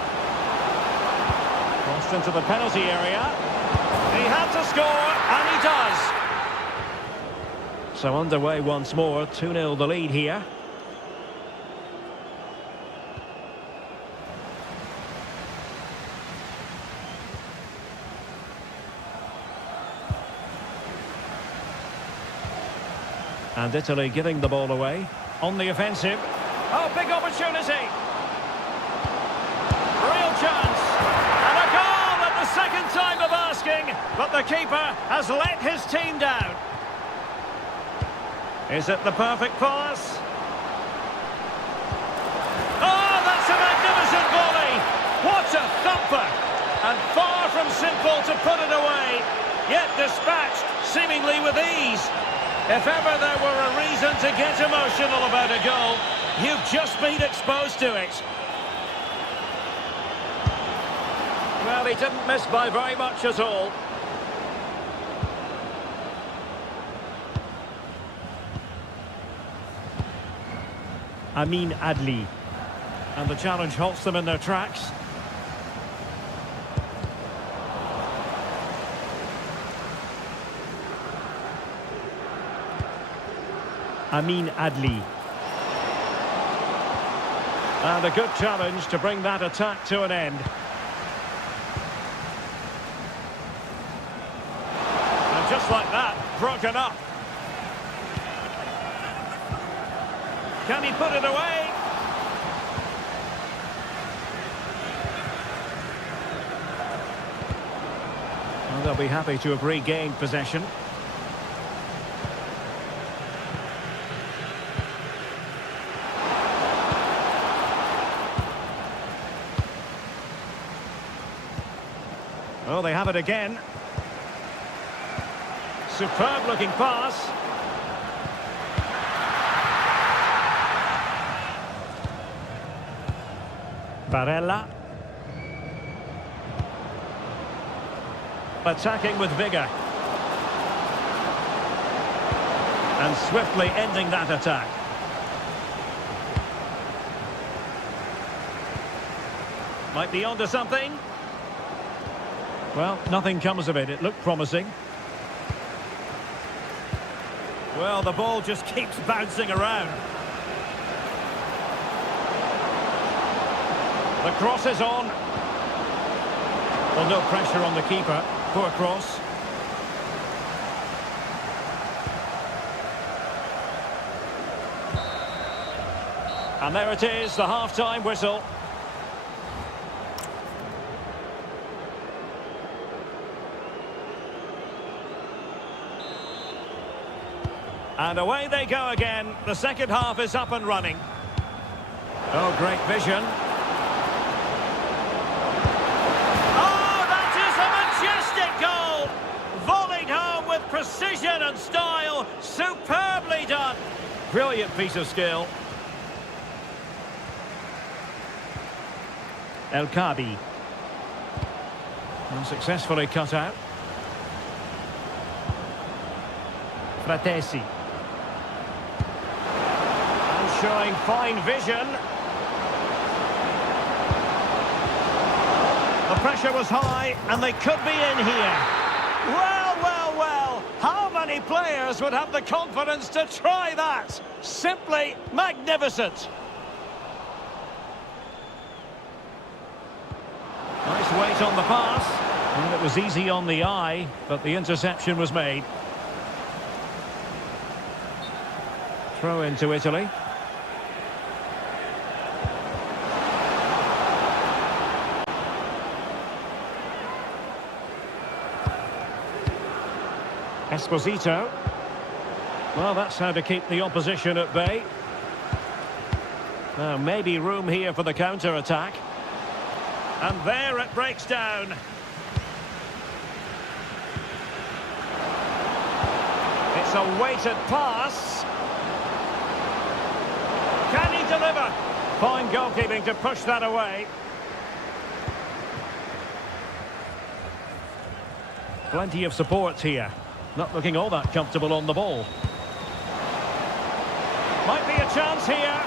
Crossed into the penalty area. He had to score, and he does. So underway once more, 2-0 the lead here. And Italy giving the ball away. On the offensive. Oh, big opportunity. Real chance. And a goal at the second time of asking. But the keeper has let his team down. Is it the perfect pass? Oh, that's a magnificent volley! What a thumper! And far from simple to put it away, yet dispatched seemingly with ease. If ever there were a reason to get emotional about a goal, you've just been exposed to it. Well, he didn't miss by very much at all. Amin Adli. And the challenge halts them in their tracks. Amin Adli. And a good challenge to bring that attack to an end. And just like that, broken up. Can he put it away? Well, they'll be happy to have regained possession. Oh, they have it again. Superb looking pass. Barella. Attacking with vigour. And swiftly ending that attack. Might be onto something. Well, nothing comes of it. It looked promising. Well, the ball just keeps bouncing around. The cross is on. Well, no pressure on the keeper. Poor cross. And there it is, the half-time whistle. And away they go again. The second half is up and running. Oh, great vision. Oh, that is a majestic goal! Volleyed home with precision and style. Superbly done. Brilliant piece of skill. El Kabi. And successfully cut out. Fratesi. And showing fine vision. The pressure was high, and they could be in here. Well, well, well. How many players would have the confidence to try that? Simply magnificent. Nice weight on the pass. And it was easy on the eye, but the interception was made. Throw into Italy. Esposito. Well, that's how to keep the opposition at bay. Now, maybe room here for the counter-attack. And there it breaks down. It's a weighted pass. Can he deliver? Fine goalkeeping to push that away. Plenty of support here. Not looking all that comfortable on the ball. Might be a chance here.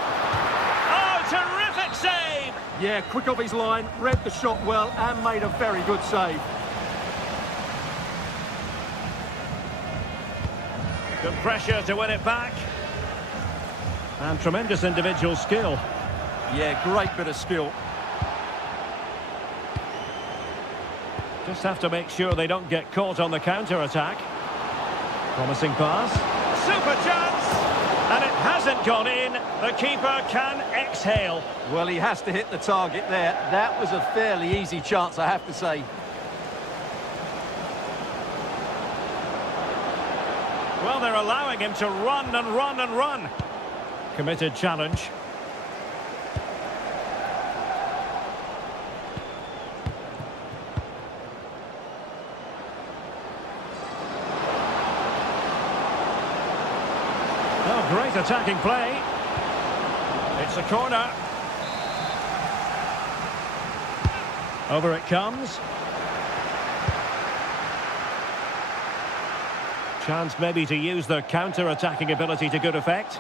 Oh, terrific save! Yeah, quick off his line, read the shot well and made a very good save. Good pressure to win it back. And tremendous individual skill. Yeah, great bit of skill. Just have to make sure they don't get caught on the counter-attack. Promising pass. Super chance! And it hasn't gone in. The keeper can exhale. Well, he has to hit the target there. That was a fairly easy chance, I have to say. Well, they're allowing him to run and run and run. Committed challenge. Oh, great attacking play. It's a corner. Over it comes. Chance maybe to use their counter-attacking ability to good effect.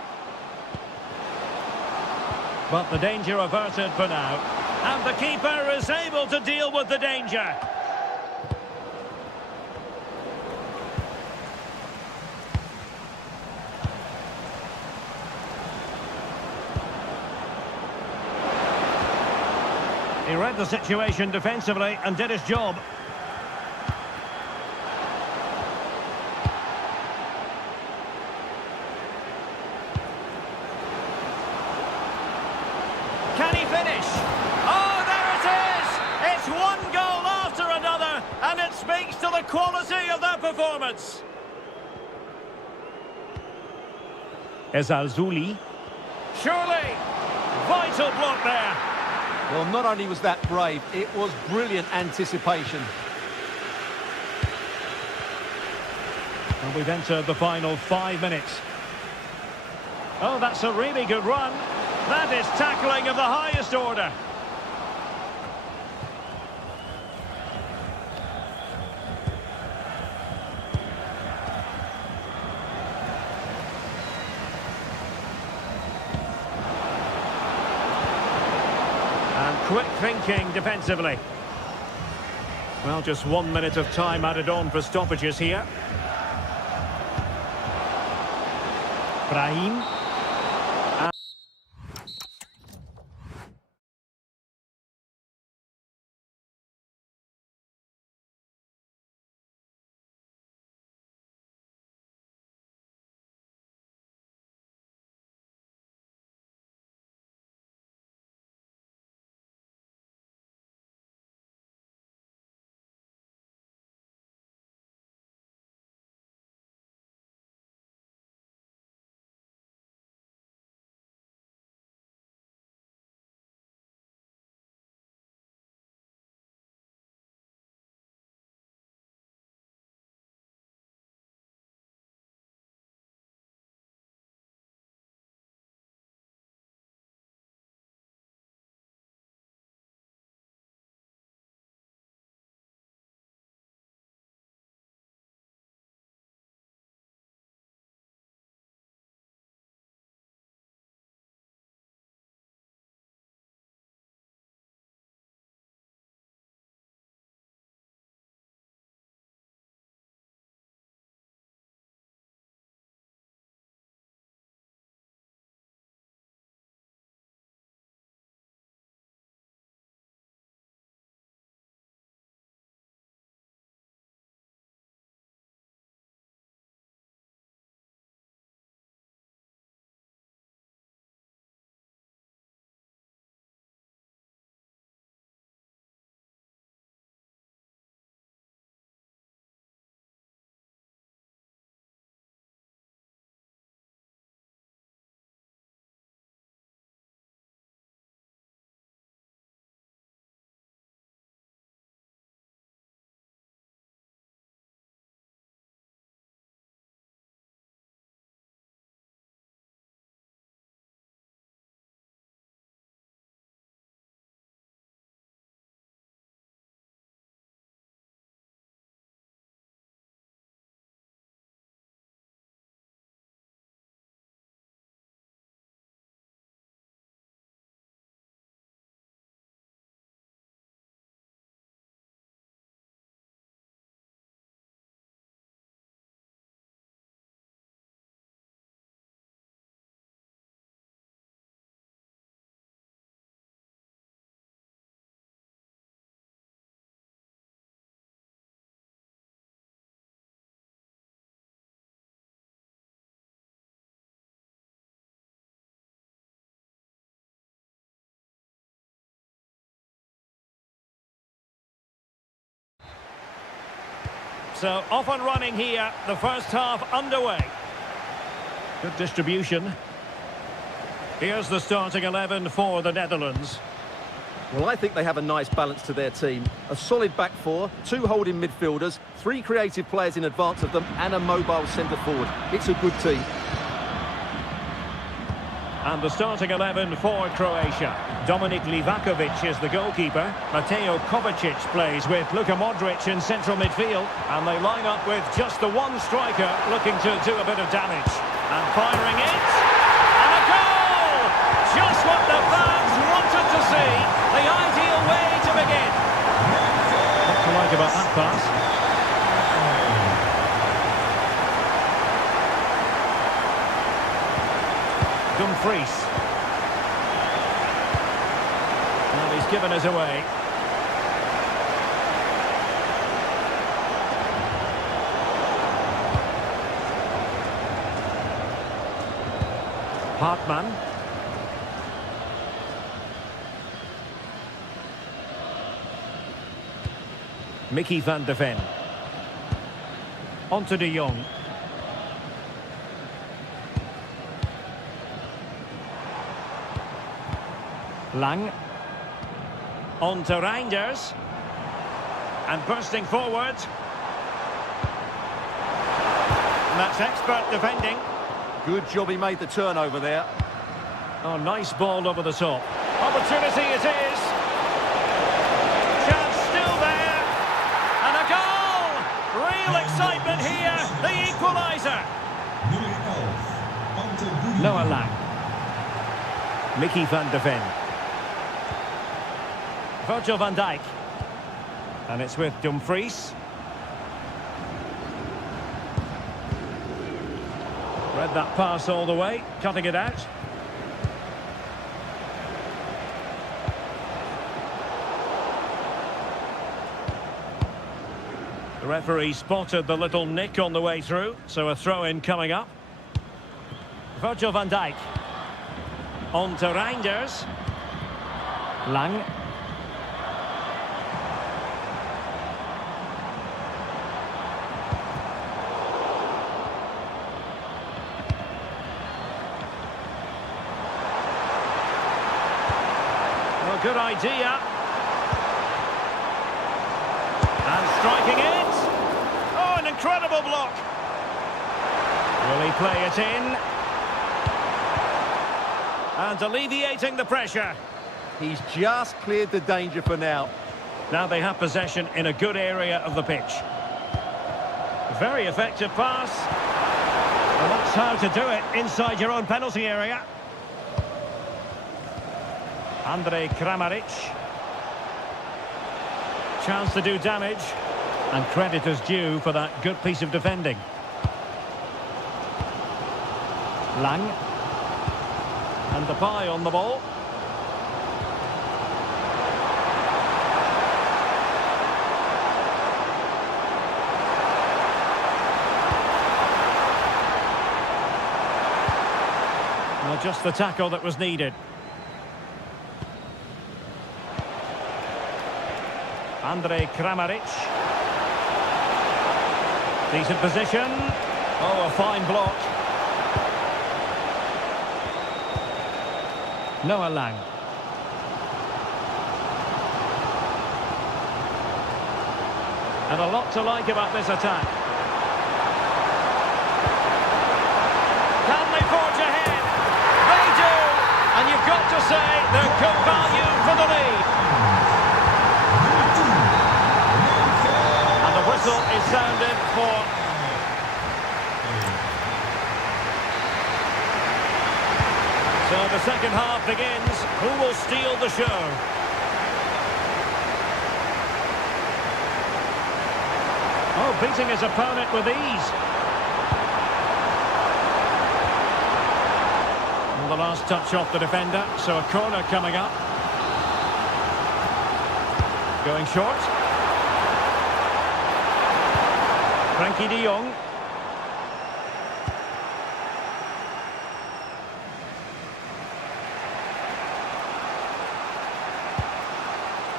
But the danger averted for now. And the keeper is able to deal with the danger. He read the situation defensively and did his job. Can he finish? Oh, there it is! It's one goal after another, and it speaks to the quality of their performance. Ezalzouli. Surely! Vital block there. Well, not only was that brave, it was brilliant anticipation. And we've entered the final 5 minutes. Oh, that's a really good run. That is tackling of the highest order. And quick thinking defensively. Well, just 1 minute of time added on for stoppages here. Brahim. So off and running here, the first half underway. Good distribution. Here's the starting 11 for the Netherlands. Well, I think they have a nice balance to their team. A solid back four, two holding midfielders, three creative players in advance of them, and a mobile centre forward. It's a good team. And the starting 11 for Croatia. Dominik Livakovic is the goalkeeper. Mateo Kovacic plays with Luka Modric in central midfield. And they line up with just the one striker looking to do a bit of damage. And firing it. And a goal! Just what the fans wanted to see. The ideal way to begin. What to like about that pass? Dumfries. And he's given us away. Hartmann. Mickey van de Ven. On to de Jong. Lang. On to Reinders. And bursting forward. And that's expert defending. Good job he made the turnover there. Oh, nice ball over the top. Opportunity it is. Chance still there. And a goal! Real excitement here. The equaliser. Noah Lang. Mickey van de Ven. Virgil van Dijk. And it's with Dumfries. Read that pass all the way, cutting it out. The referee spotted the little nick on the way through, so a throw-in coming up. Virgil van Dijk. On to Reinders. Lang. Well, good idea. And striking it. Oh, an incredible block. Will he play it in? And alleviating the pressure. He's just cleared the danger for now. Now they have possession in a good area of the pitch. Very effective pass. And that's how to do it inside your own penalty area. Andrej Kramaric. Chance to do damage. And credit is due for that good piece of defending. Lang. And Depay on the ball. Well, just the tackle that was needed. Andrej Kramaric. Decent position. Oh, a fine block. Noah Lang. And a lot to like about this attack. Can they forge ahead? They do! And you've got to say they're good value for the lead. And the whistle is sounded for... So the second half begins. Who will steal the show? Oh, beating his opponent with ease. And the last touch off the defender, so a corner coming up. Going short. Frankie de Jong.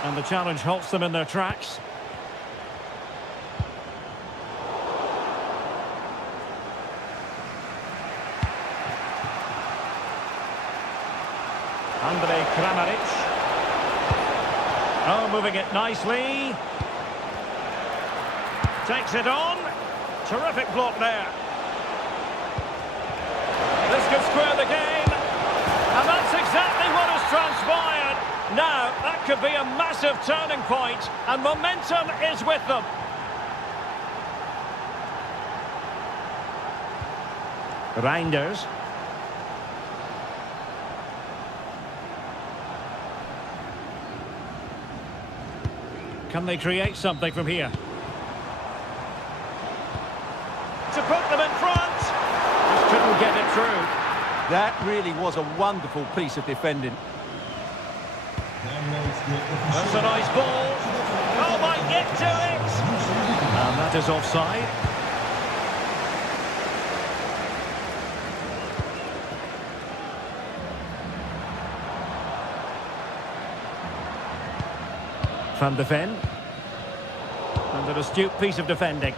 And the challenge halts them in their tracks. Andrej Kramaric. Oh, moving it nicely. Takes it on. Terrific block there. This could square the game. And that's exactly what has transpired. Now, that could be a massive turning point, and momentum is with them. Reinders. Can they create something from here? To put them in front. Just couldn't get it through. That really was a wonderful piece of defending. That's a nice ball. Oh, might get to it. And that is offside. Van de Ven. And an astute piece of defending.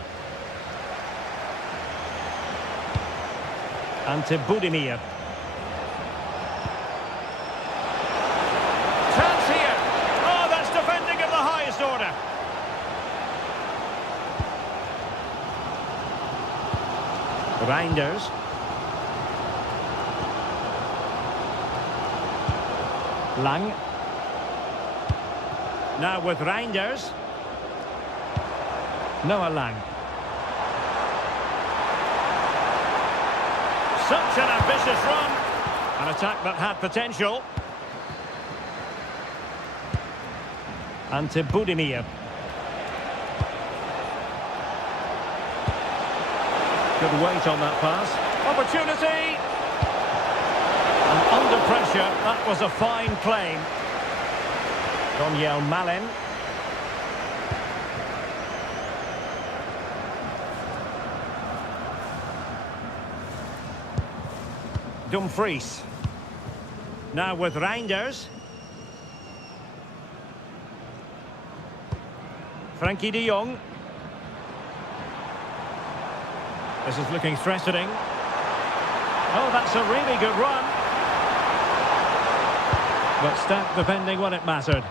Ante Budimir. Chance here. Oh, that's defending of the highest order. Reinders. Lang. Now with Reinders. Noah Lang. Such an ambitious run. An attack that had potential. Ante Budimir. Good weight on that pass. Opportunity. And under pressure, that was a fine claim. Daniel Malen. Dumfries. Now with Reinders. Frankie de Jong. This is looking threatening. Oh, that's a really good run. But stat defending when it mattered.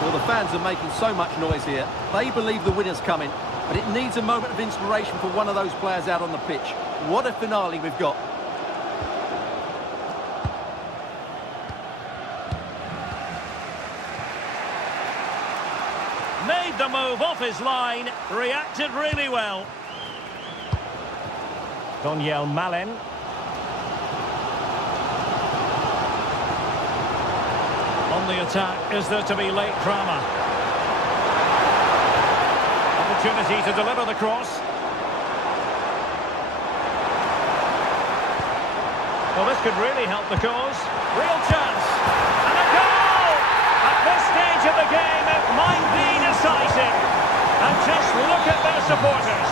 Well, the fans are making so much noise here. They believe the winner's coming, but it needs a moment of inspiration for one of those players out on the pitch. What a finale we've got. Made the move off his line, reacted really well. Daniel Malen. On the attack, is there to be late drama? Opportunity to deliver the cross. Well, this could really help the cause. Real chance. And a goal! At this stage of the game, it might be decisive. And just look at their supporters.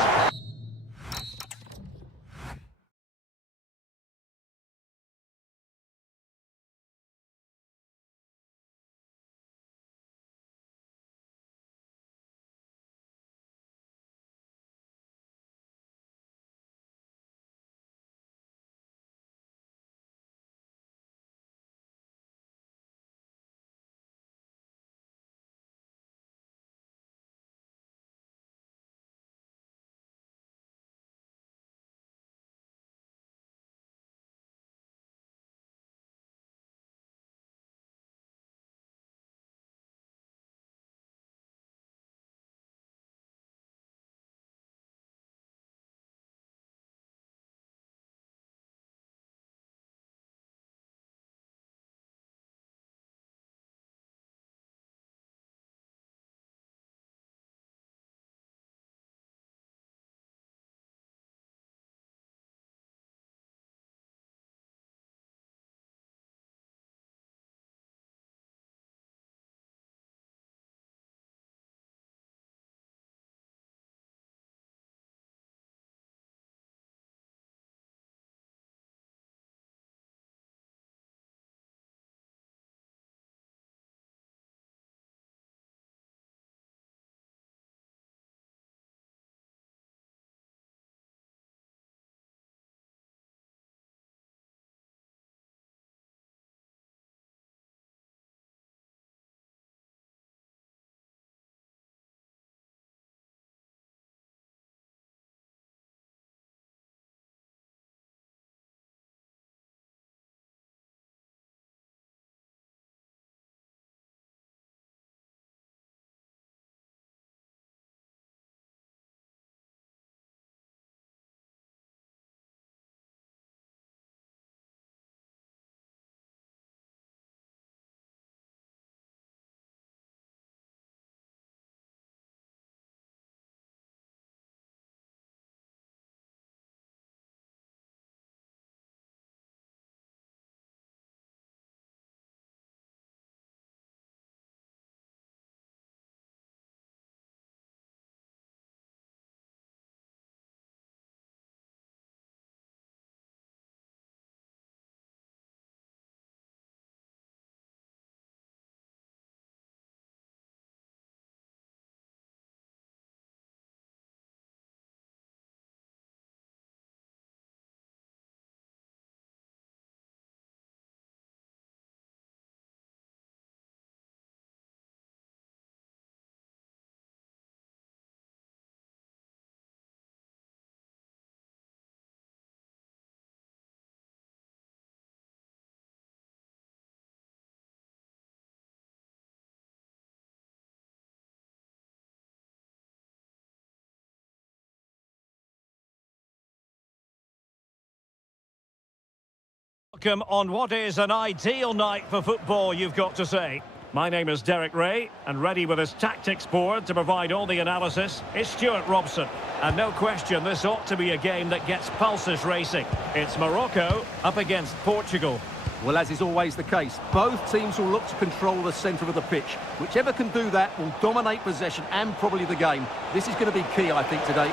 welcome on what is an ideal night for football, you've got to say. My name is Derek Ray, and ready with his tactics board to provide all the analysis is Stuart Robson. And no question, this ought to be a game that gets pulses racing. It's Morocco up against Portugal. Well, as is always the case, both teams will look to control the centre of the pitch. Whichever can do that will dominate possession and probably the game. This is going to be key, I think, today.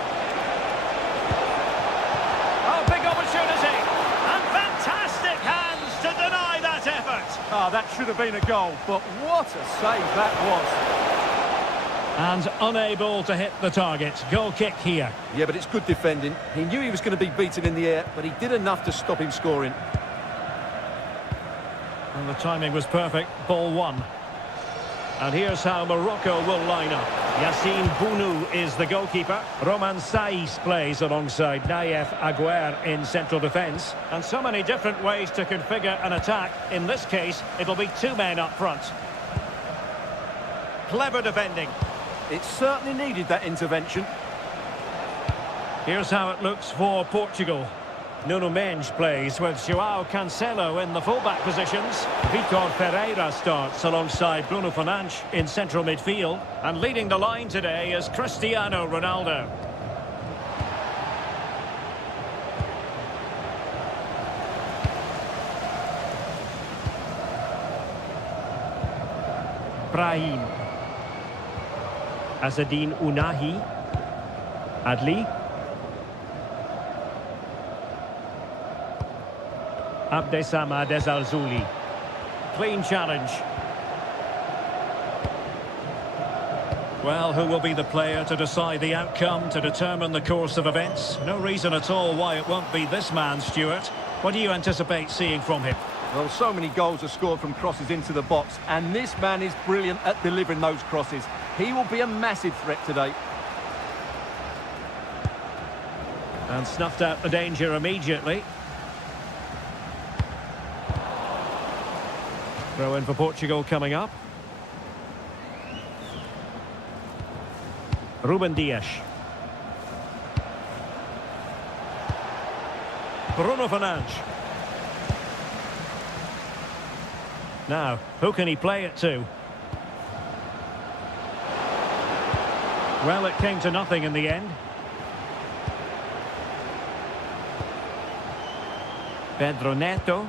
Oh, big opportunity! And fantastic hands to deny that effort! Oh, that should have been a goal, but what a save that was. And unable to hit the target. Goal kick here. Yeah, but it's good defending. He knew he was going to be beaten in the air, but he did enough to stop him scoring. And the timing was perfect. Ball one. And here's how Morocco will line up. Yassine Bounou is the goalkeeper. Roman Saiz plays alongside Naïef Aguer in central defence. And so many different ways to configure an attack. In this case, it'll be two men up front. Clever defending. It certainly needed that intervention. Here's how it looks for Portugal. Nuno Mendes plays with João Cancelo in the fullback positions. Vitor Pereira starts alongside Bruno Fernandes in central midfield. And leading the line today is Cristiano Ronaldo. Brahim. Azzedine Ounahi. Adli. Abdessamad Al-Zouli. Clean challenge. Well, who will be the player to decide the outcome, to determine the course of events? No reason at all why it won't be this man, Stuart. What do you anticipate seeing from him? Well, so many goals are scored from crosses into the box, and this man is brilliant at delivering those crosses. He will be a massive threat today. And snuffed out the danger immediately. Throw in for Portugal coming up. Ruben Dias. Bruno Fernandes. Now, who can he play it to? Well, it came to nothing in the end. Pedro Neto.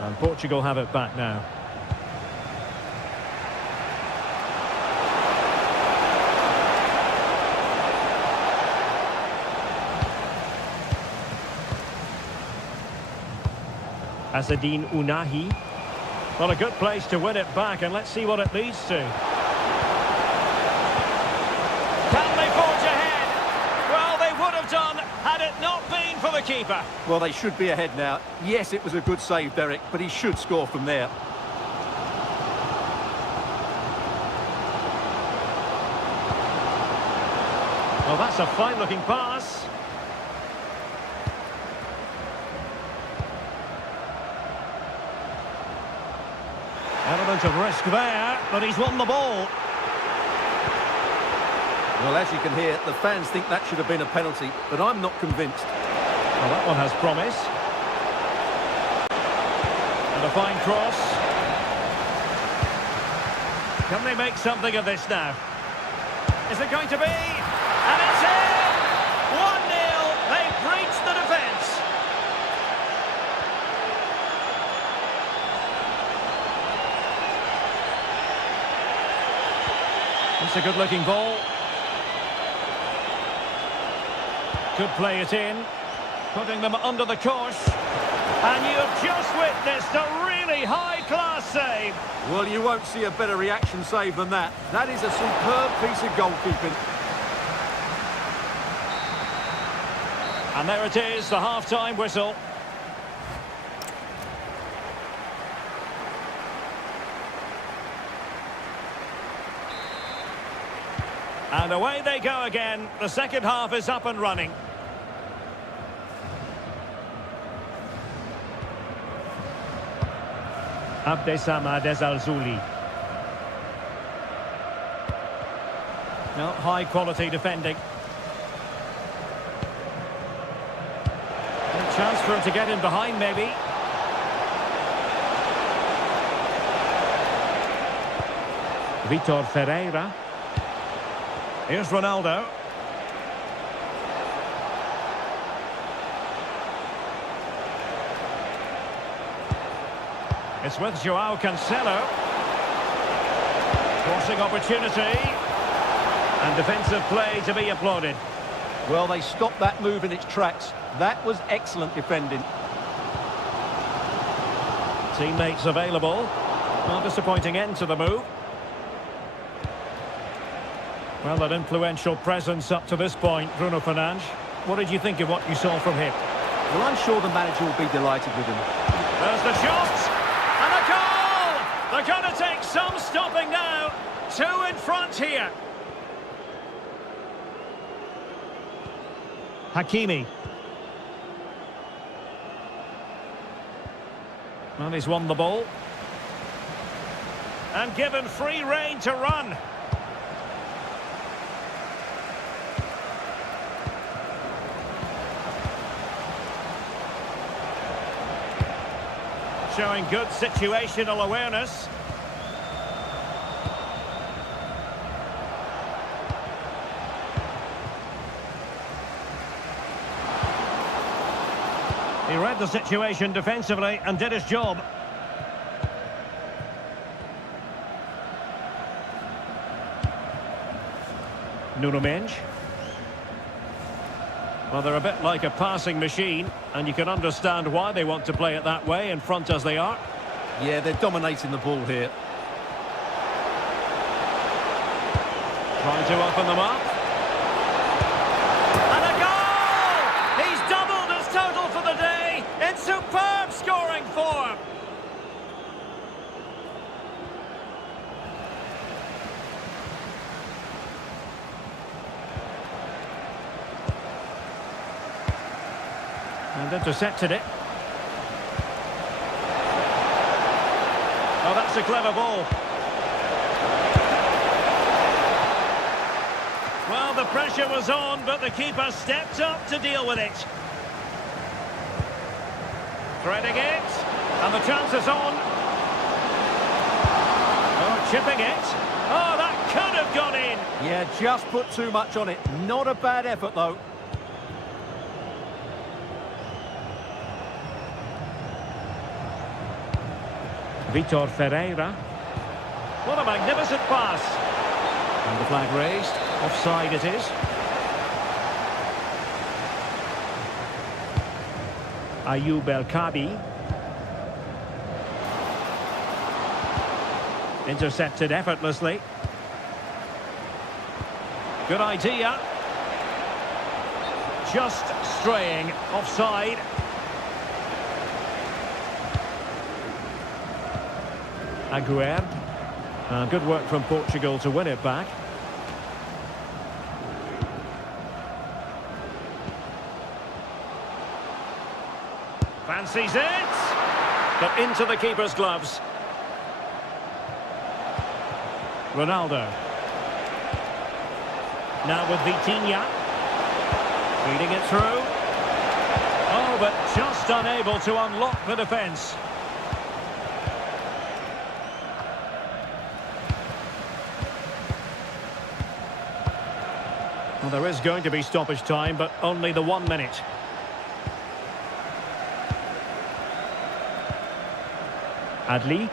And Portugal have it back now. Azzedine Ounahi. Well, a good place to win it back, and let's see what it leads to. Can they forge ahead? Well, they would have done had it not been for the keeper. Well, they should be ahead now. Yes, it was a good save, Derek, but he should score from there. Well, that's a fine-looking pass. Element of risk there, but he's won the ball. Well, as you can hear, the fans think that should have been a penalty, but I'm not convinced. Well, that one has promise. And a fine cross. Can they make something of this now? Is it going to be? And it's in! 1-0. They've breached the defence. It's a good-looking ball. Could play it in, putting them under the cosh. And you've just witnessed a really high-class save. Well, you won't see a better reaction save than that. That is a superb piece of goalkeeping. And there it is, the half-time whistle. And away they go again. The second half is up and running. Abdessamad Al-Zouli. No, high quality defending. for him to get in behind, maybe. Vitor Ferreira. Here's Ronaldo. It's with Joao Cancelo. Crossing opportunity. And defensive play to be applauded. Well, they stopped that move in its tracks. That was excellent defending. Teammates available. Well, disappointing end to the move. Well, an influential presence up to this point, Bruno Fernandes. What did you think of what you saw from him? Well, I'm sure the manager will be delighted with him. There's the shot! And a goal! They're going to take some stopping now. 2 in front here. Hakimi. Well, he's won the ball. And given free rein to run. Showing good situational awareness. He read the situation defensively and did his job. Nuno Mendes. Well, they're a bit like a passing machine, and you can understand why they want to play it that way, in front as they are. Yeah, they're dominating the ball here. Trying to open them up. And a goal! He's doubled his total for the day in superb scoring form. And intercepted it. Oh, that's a clever ball. Well, the pressure was on, but the keeper stepped up to deal with it. Threading it, and the chance is on. Oh, chipping it. Oh, that could have gone in. Yeah, just put too much on it. Not a bad effort, though. Vitor Ferreira. What a magnificent pass. And the flag raised. Offside it is. Ayoub El-Kabi. Intercepted effortlessly. Good idea. Just straying offside. Aguerd. Good work from Portugal to win it back. Fancies it, but into the keeper's gloves. Ronaldo. Now with Vitinha. Feeding it through. Oh, but just unable to unlock the defence. Well, there is going to be stoppage time, but only the 1 minute. Adli.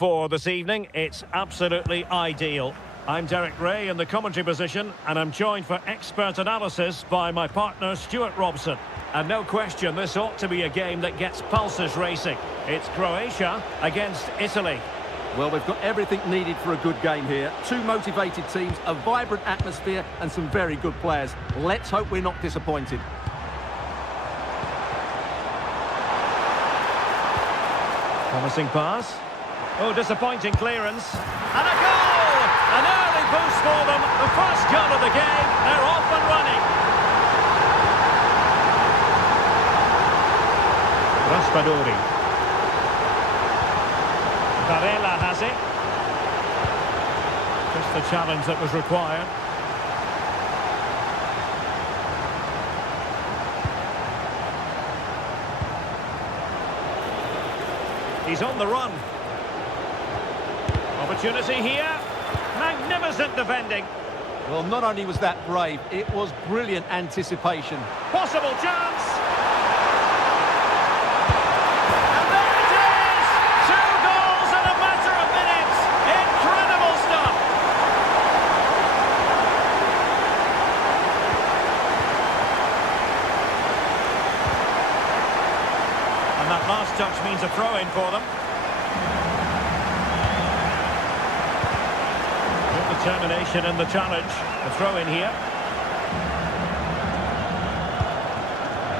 for this evening. It's absolutely ideal. I'm Derek Ray in the commentary position, and I'm joined for expert analysis by my partner Stuart Robson. And no question, this ought to be a game that gets pulses racing. It's Croatia against Italy. Well, we've got everything needed for a good game here. Two motivated teams, a vibrant atmosphere, and some very good players. Let's hope we're not disappointed. Promising pass. Oh, disappointing clearance. And a goal! An early boost for them. The first goal of the game. They're off and running. Raspadori. Barella has it. Just the challenge that was required. He's on the run. Opportunity here. Magnificent defending. Well, not only was that brave, it was brilliant anticipation. Possible chance. And there it is! 2 goals in a matter of minutes. Incredible stuff. And that last touch means a throw-in for them. Determination in the challenge. The throw-in here.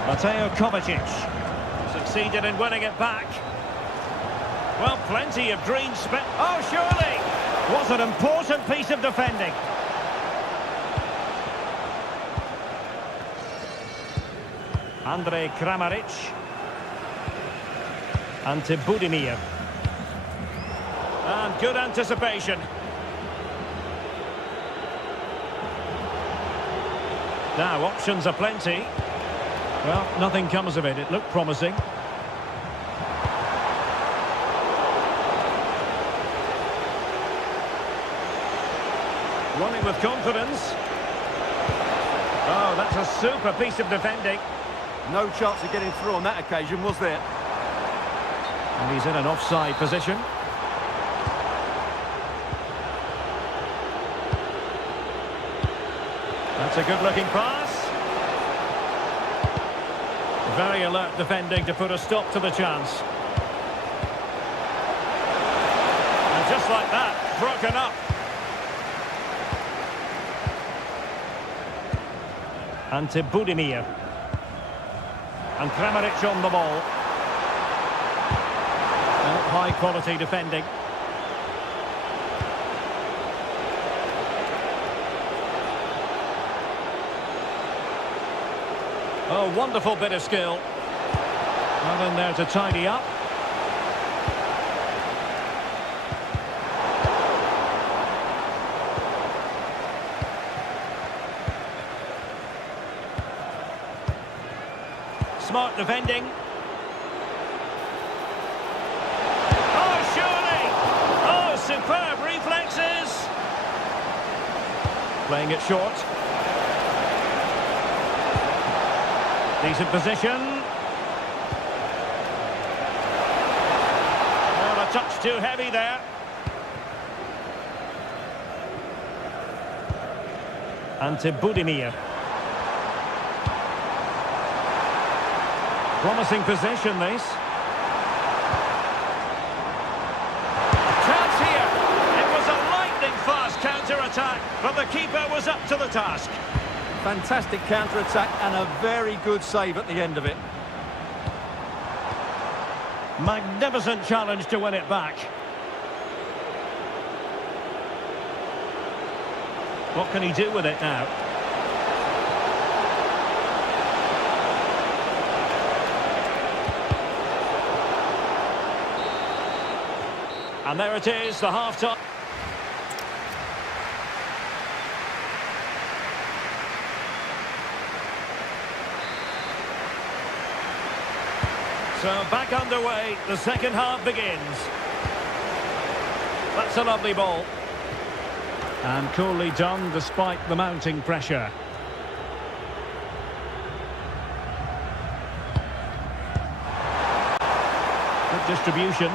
Mateo Kovacic succeeded in winning it back. Well, plenty of green space. Oh, surely! Was an important piece of defending. Andrej Kramaric. Ante Budimir. And good anticipation. Now, options are plenty. Well, nothing comes of it. It looked promising. Running with confidence. Oh, that's a super piece of defending. No chance of getting through on that occasion, was there? And he's in an offside position. That's a good-looking pass. Very alert defending to put a stop to the chance. And just like that, broken up. Ante Budimir. And Kramaric on the ball. High-quality defending. Oh, wonderful bit of skill. Well in there to tidy up. Smart defending. Oh, surely! Oh, superb reflexes! Playing it short. Decent position. Oh, a touch too heavy there. Ante Budimir. Promising possession, this. Chance here. It was a lightning-fast counter-attack, but the keeper was up to the task. Fantastic counter-attack and a very good save at the end of it. Magnificent challenge to win it back. What can he do with it now? And there it is, the half-time. So back underway, the second half begins. That's a lovely ball. And coolly done despite the mounting pressure. Good distribution.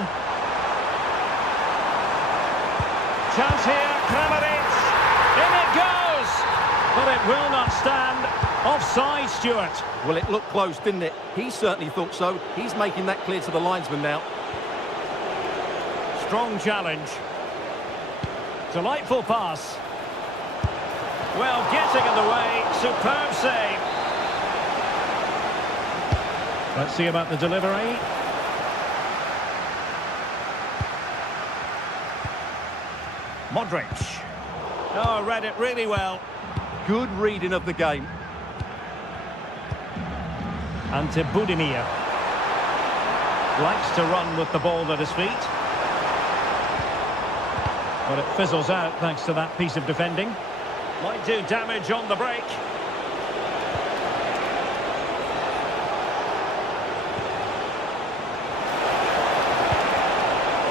will not stand. Offside, Stuart. Well, it looked close, didn't it? He certainly thought so. He's making that clear to the linesman now. Strong challenge. Delightful pass. Well, getting in the way. Superb save. Let's see about the delivery. Modric. Oh, read it really well. Good reading of the game. And to Budimir. Likes to run with the ball at his feet. But it fizzles out thanks to that piece of defending. Might do damage on the break.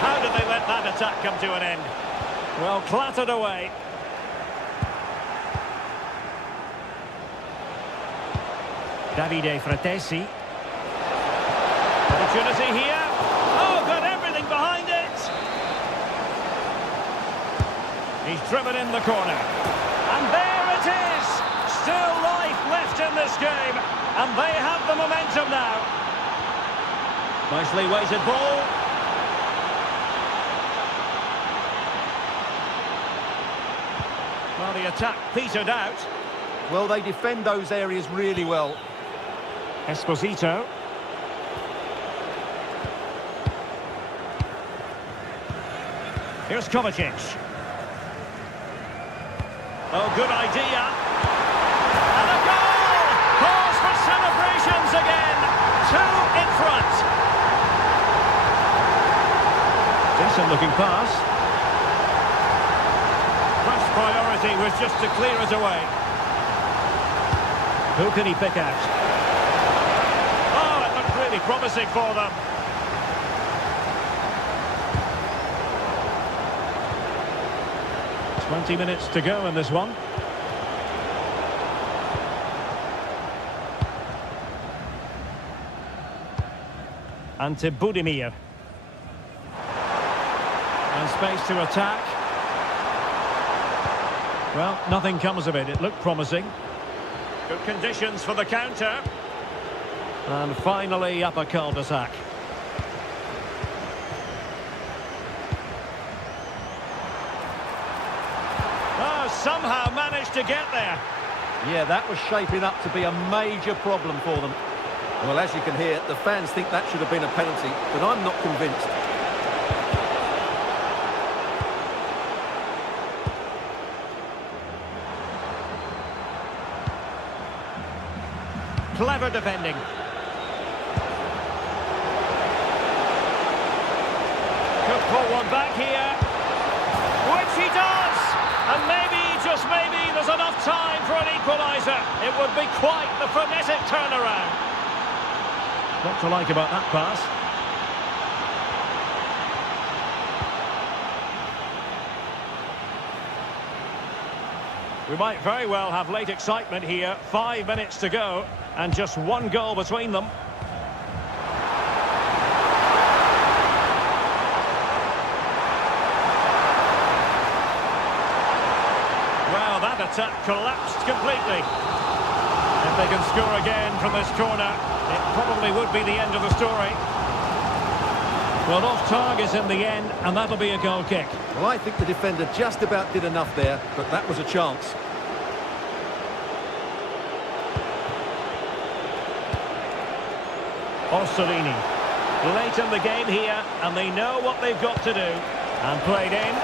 How did they let that attack come to an end? Well, clattered away. Davide Fratesi. Opportunity here. Oh, got everything behind it. He's driven in the corner. And there it is. Still life left in this game. And they have the momentum now. Nicely weighted ball. Well, the attack petered out. Well, they defend those areas really well. Esposito. Here's Kovacic. Oh, good idea. And a goal! Calls for celebrations again. 2 in front. Decent looking pass. First priority was just to clear it away. Who can he pick out? Really promising for them. "20 minutes to go in this one. And to Budimir. And space to attack. Well, nothing comes of it. It looked promising. Good conditions for the counter. And finally up a cul-de-sac. Oh, somehow managed to get there. Yeah, that was shaping up to be a major problem for them. Well, as you can hear, the fans think that should have been a penalty, but I'm not convinced. Clever defending. Could pull one back here. Which he does! And maybe, just maybe, there's enough time for an equaliser. It would be quite the frenetic turnaround. What to like about that pass? We might very well have late excitement here. 5 minutes to go, and just 1 goal between them. Well, that attack collapsed completely. If they can score again from this corner, it probably would be the end of the story. Well, off target in the end, and that'll be a goal kick. Well, I think the defender just about did enough there, but that was a chance. Orsolini. Late in the game here, and they know what they've got to do. And played in.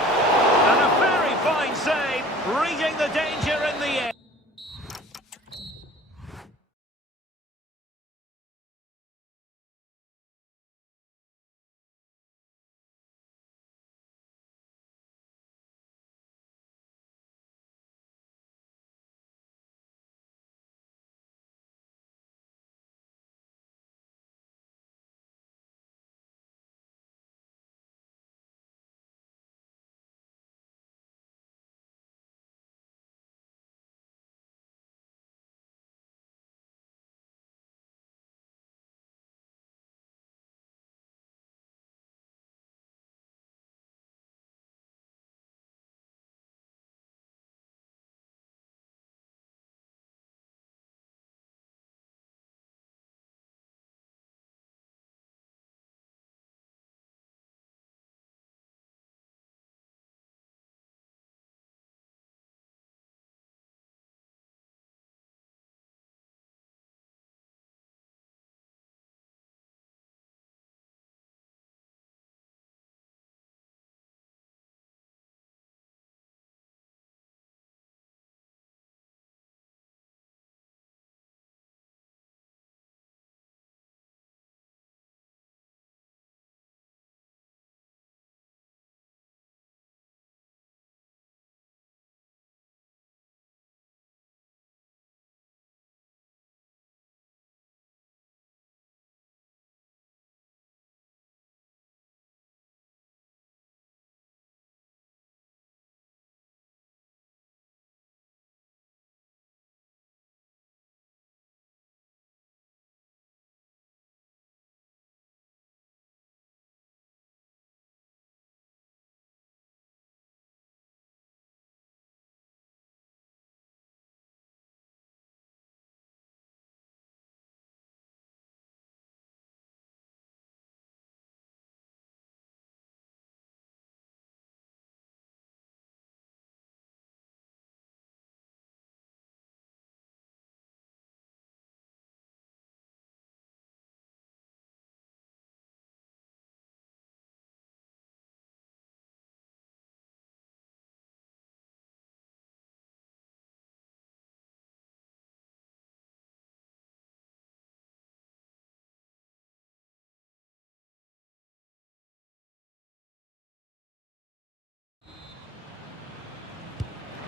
And a very fine save, reading the danger in the end.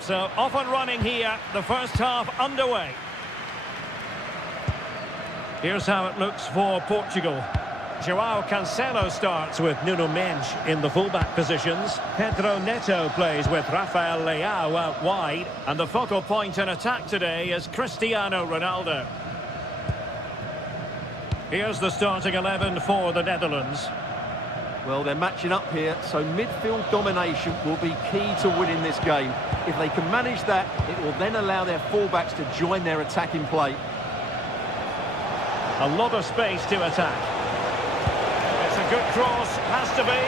So off and running here, the first half underway. Here's how it looks for Portugal. João Cancelo starts with Nuno Mendes in the fullback positions. Pedro Neto plays with Rafael Leao out wide. And the focal point in attack today is Cristiano Ronaldo. Here's the starting 11 for the Netherlands. Well, they're matching up here, so midfield domination will be key to winning this game. If they can manage that, it will then allow their fullbacks to join their attacking play. A lot of space to attack. It's a good cross, has to be.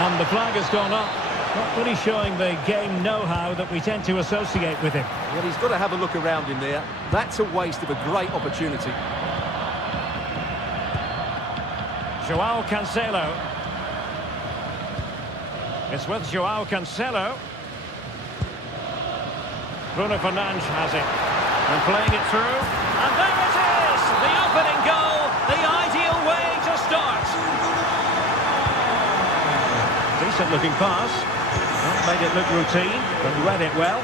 And the flag has gone up. Not really showing the game know-how that we tend to associate with him. Well, he's got to have a look around him there. That's a waste of a great opportunity. João Cancelo. It's with João Cancelo. Bruno Fernandes has it. And playing it through. And there it is! The opening goal. The ideal way to start. Decent looking pass. Not made it look routine, but read it well.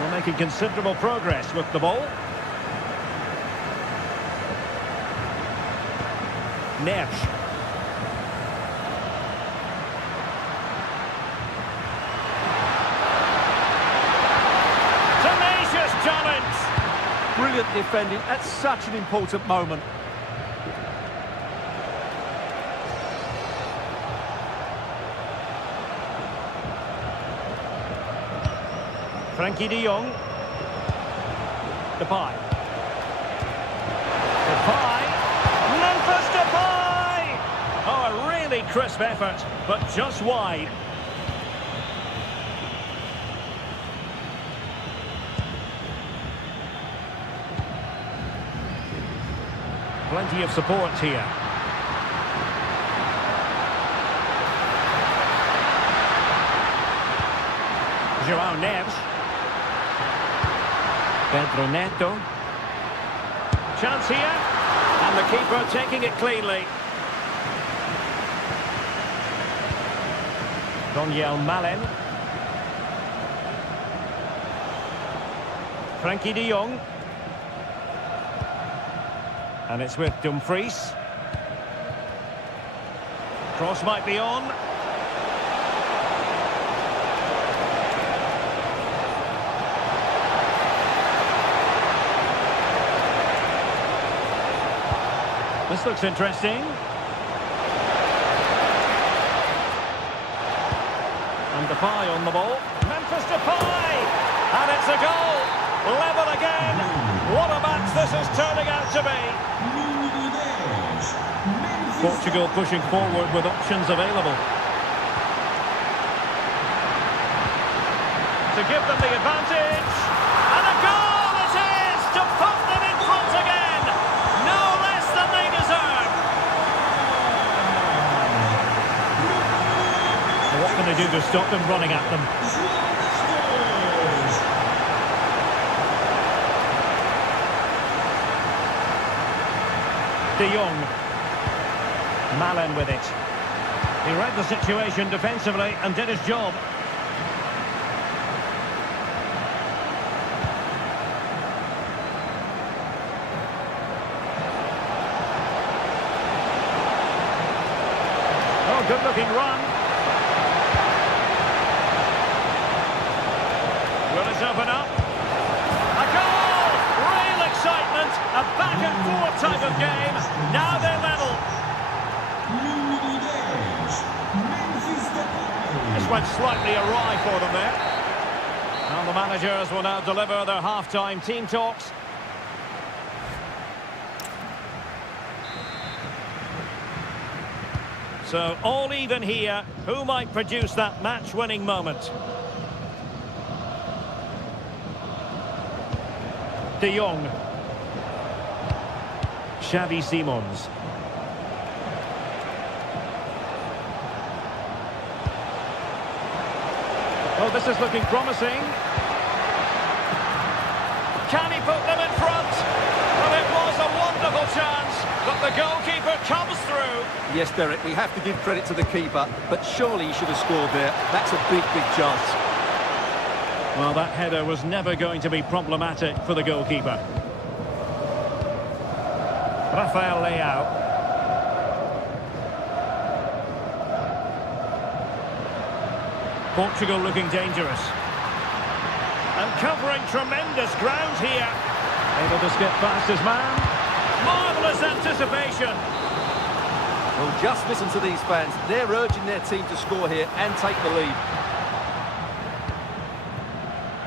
We're making considerable progress with the ball. Neves. Tenacious challenge. Brilliant defending at such an important moment. Frankie de Jong. Depay. Depay. Memphis Depay! Oh, a really crisp effort, but just wide. Plenty of support here. João Neves. Pedro Neto. Chance here. And the keeper taking it cleanly. Daniel Malen. Frankie de Jong. And it's with Dumfries. Cross might be on. This looks interesting. And Depay on the ball. Memphis Depay! And it's a goal! Level again! What a match this is turning out to be! Portugal pushing forward with options available. To give them the advantage. And a goal it is! To put them in front again! No less than they deserve! What can they do to stop them running at them? De Jong. Malen with it. He read the situation defensively and did his job. Oh, good looking run. Will it open up? A goal! Real excitement. A back and forth type of game. Now they're level. This went slightly awry for them there. And the managers will now deliver their half-time team talks. So all even here. Who might produce that match-winning moment? De Jong. Xavi Simons. Oh, this is looking promising. Can he put them in front? Well, it was a wonderful chance, but The goalkeeper comes through. Yes, Derek, we have to give credit to the keeper, but surely he should have scored there. That's a big, big chance. Well, that header was never going to be problematic for the goalkeeper. Rafael Leao. Portugal looking dangerous. And covering tremendous ground here. Able to skip past his man. Marvellous anticipation. Well, just listen to these fans. They're urging their team to score here and take the lead.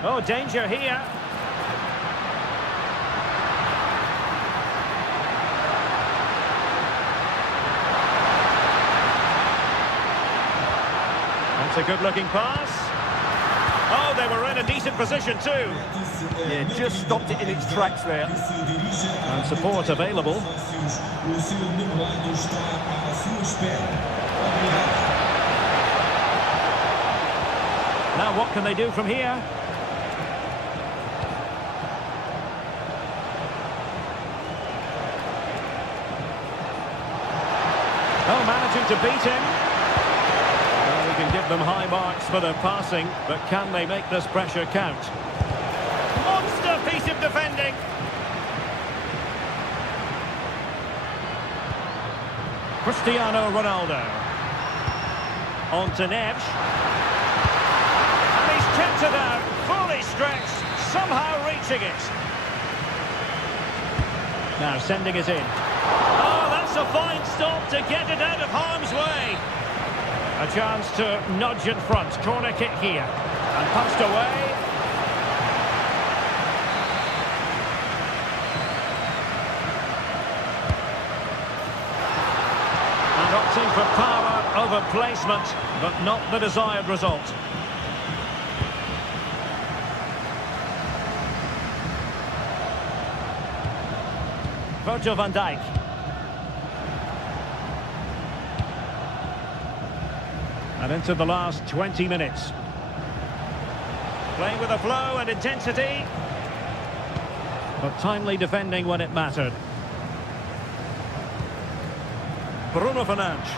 Oh, danger here. That's a good-looking pass. Oh, they were in a decent position too. Yeah, just stopped it in its tracks there. And support available. Now what can they do from here? Oh, managing to beat him. Well, we can give them high marks for their passing, but can they make this pressure count? Monster piece of defending. Cristiano Ronaldo. On to Neves. And he's kept it out, fully stretched, somehow reaching it. Now sending it in. Oh, that's a fine stop to get it out of harm's way. A chance to nudge in front. Corner kick here. And punched away. And opting for power over placement, but not the desired result. Virgil van Dijk. And into the last 20 minutes. Playing with a flow and intensity, but timely defending when it mattered. Bruno Fernandes.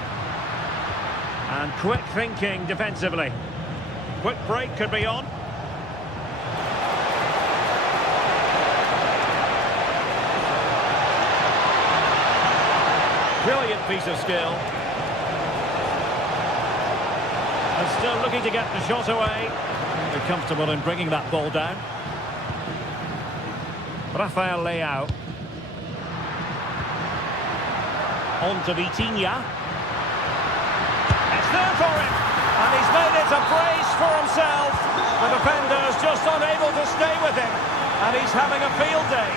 And quick thinking defensively. Quick break could be on. Brilliant piece of skill. And still looking to get the shot away. They're comfortable in bringing that ball down. Rafael Leao. On to Vitinha. It's there for him. And he's made it a brace for himself. The defender's just unable to stay with him. And he's having a field day.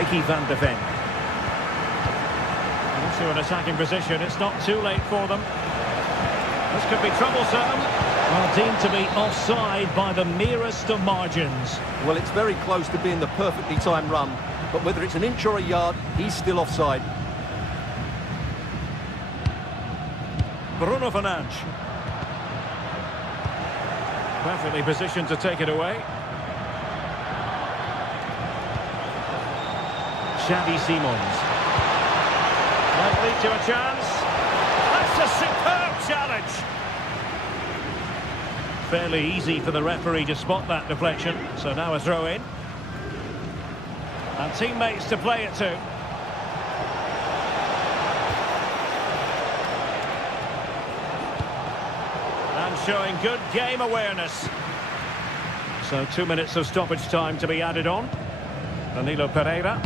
Mickey van de Ven. Into an attacking position. It's not too late for them. This could be troublesome. Well, deemed to be offside by the merest of margins. Well, it's very close to being the perfectly timed run, but whether it's an inch or a yard, he's still offside. Bruno Fernandes. Perfectly positioned to take it away. Xavi Simons. Might lead to a chance. That's a superb challenge. Fairly easy for the referee to spot that deflection. So now a throw in. And teammates to play it to. And showing good game awareness. So 2 minutes of stoppage time to be added on. Danilo Pereira.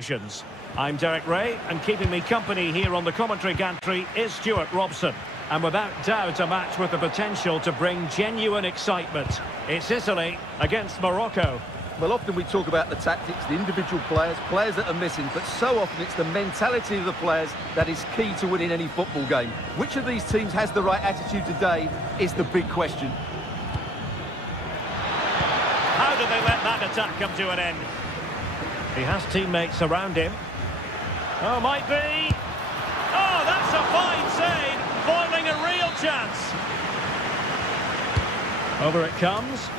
Congratulations. I'm Derek Ray, and keeping me company here on the commentary gantry is Stuart Robson. And without doubt, a match with the potential to bring genuine excitement. It's Italy against Morocco. Well, often we talk about the tactics, the individual players that are missing, but so often it's the mentality of the players that is key to winning any football game. Which of these teams has the right attitude today is the big question. How do they let that attack come to an end? He has teammates around him. Oh, might be. Oh, that's a fine save. Foiling a real chance. Over it comes.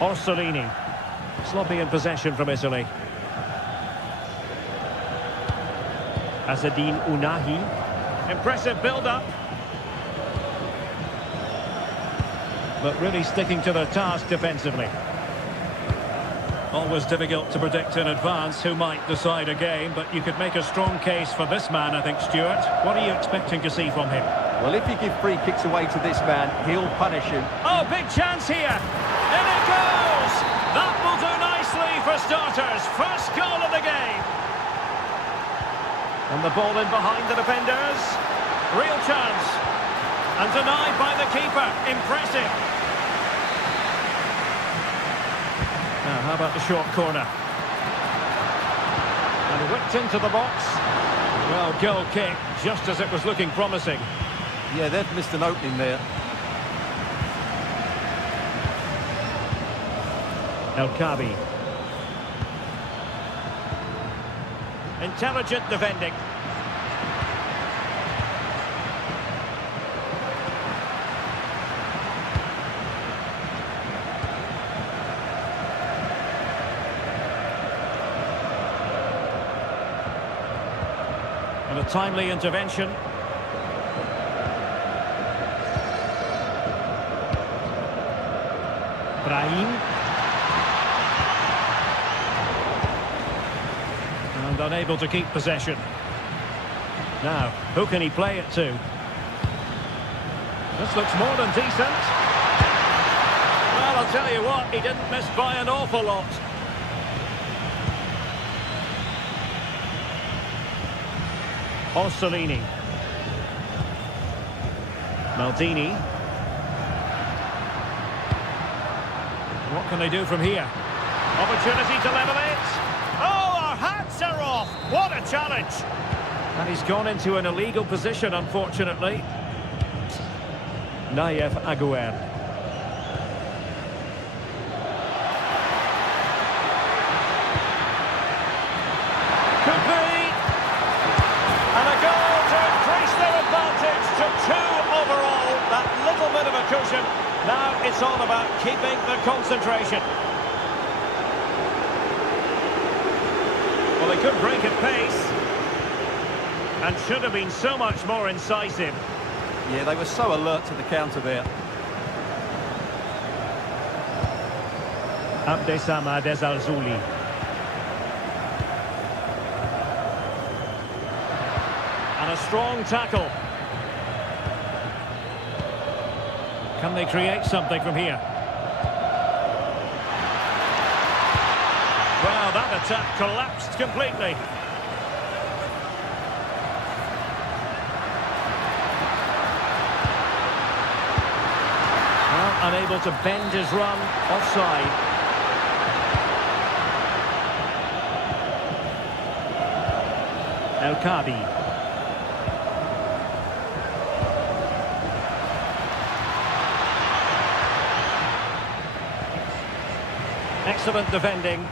Orsolini. Sloppy in possession from Italy. Azzedine Ounahi. Impressive build-up. But really sticking to their task defensively. Always difficult to predict in advance who might decide a game, but you could make a strong case for this man, I think, Stuart. What are you expecting to see from him? Well, if you give free kicks away to this man, he'll punish him. Oh, big chance here. In it goes. That will do nicely for starters. First goal of the game. And the ball in behind the defenders. Real chance. And denied by the keeper. Impressive. Now, how about the short corner? And whipped into the box. Well, goal kick, just as it was looking promising. Yeah, they've missed an opening there. El Kabi. Intelligent defending. And a timely intervention. Brahim. And unable to keep possession. Now, who can he play it to? This looks more than decent. Well, I'll tell you what, he didn't miss by an awful lot. Orsolini. Maldini. What can they do from here? Opportunity to level it. Oh, our hats are off. What a challenge. And he's gone into an illegal position, unfortunately. Naif Aguer. Could be. And a goal to increase their advantage to 2 overall. That little bit of a cushion. Now it's all about keeping the concentration. Well, they could break at pace. And should have been so much more incisive. Yeah, they were so alert to the counter there. Abdessamad Ezalzouli. And a strong tackle. Can they create something from here? Well, that attack collapsed completely. Well, unable to bend his run. Offside. El Kabi. Excellent defending.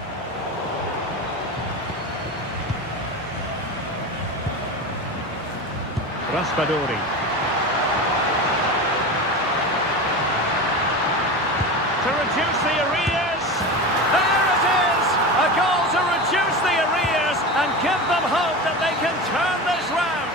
Raspadori. To reduce the arrears. There it is! A goal to reduce the arrears and give them hope that they can turn this round.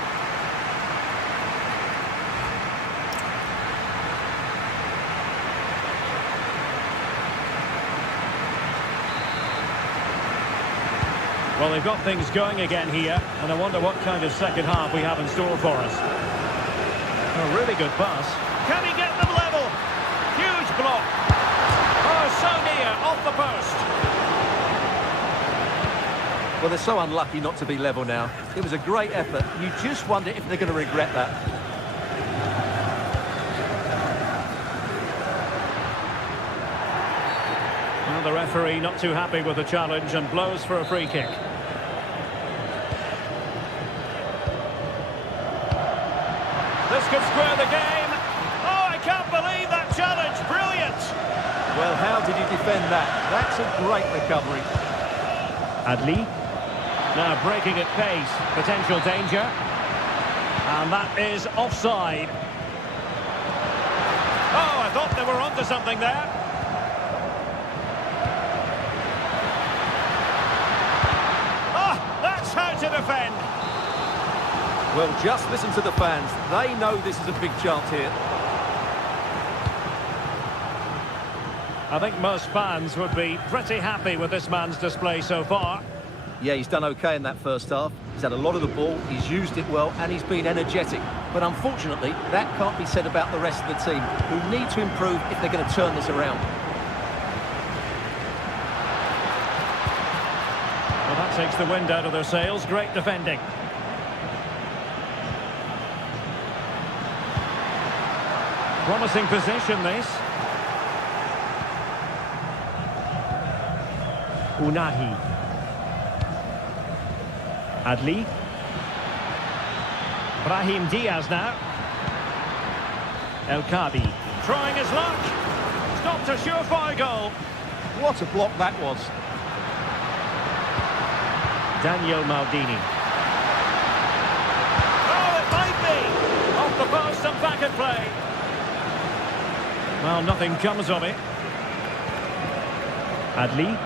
Well, they've got things going again here, and I wonder what kind of second half we have in store for us. A really good pass. Can he get them level? Huge block. Oh, so the post. Well, they're so unlucky not to be level now. It was a great effort. You just wonder if they're going to regret that. Well, the referee not too happy with the challenge and blows for a free kick. This could square the game. Oh, I can't believe that challenge. Brilliant. Well, how did you defend that? That's a great recovery. Adli. Now breaking at pace. Potential danger. And that is offside. Oh, I thought they were onto something there. Oh, that's how to defend. Well, just listen to the fans. They know this is a big chance here. I think most fans would be pretty happy with this man's display so far. Yeah, he's done okay in that first half. He's had a lot of the ball, he's used it well, and he's been energetic. But unfortunately, that can't be said about the rest of the team, who need to improve if they're going to turn this around. Well, that takes the wind out of their sails. Great defending. Promising position, this. Unahi. Adli. Brahim Diaz now. El Kadi. Trying his luck. Stopped a surefire goal. What a block that was. Daniel Maldini. Oh, it might be! Off the post and back at play. Well, nothing comes of it. Adli.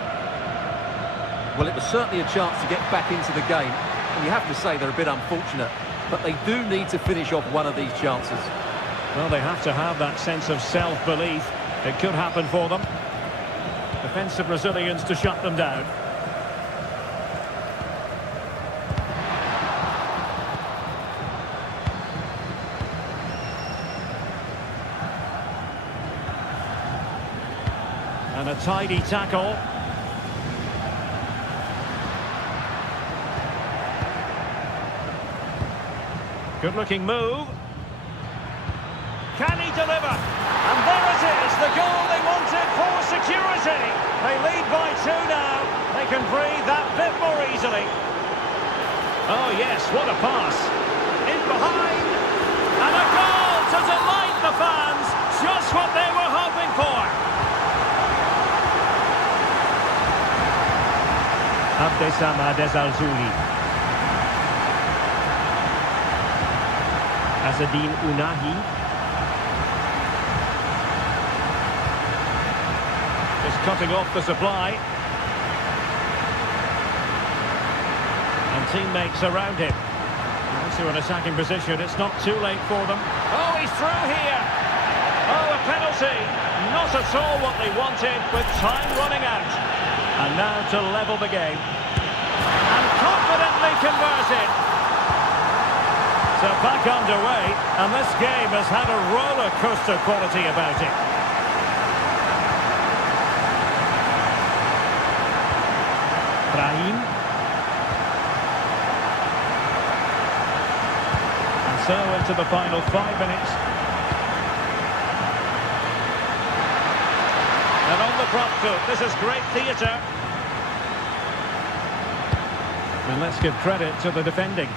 Well, it was certainly a chance to get back into the game. And you have to say they're a bit unfortunate. But they do need to finish off one of these chances. Well, they have to have that sense of self-belief. It could happen for them. Defensive Brazilians to shut them down. And a tidy tackle. Good-looking move. Can he deliver? And there it is, the goal they wanted for security. They lead by 2 now. They can breathe that bit more easily. Oh yes, what a pass. In behind. And a goal to delight the fans. Just what they were hoping for. Abdessamad Al-Zuli. Asadin Unahi. Just cutting off the supply. And teammates around him. Into an attacking position. It's not too late for them. Oh, he's through here. Oh, a penalty. Not at all what they wanted with time running out. And now to level the game. And confidently converted. So back underway, and this game has had a roller coaster quality about it. Brahim. And so into the final 5 minutes. And on the front foot, this is great theatre. And let's give credit to the defending.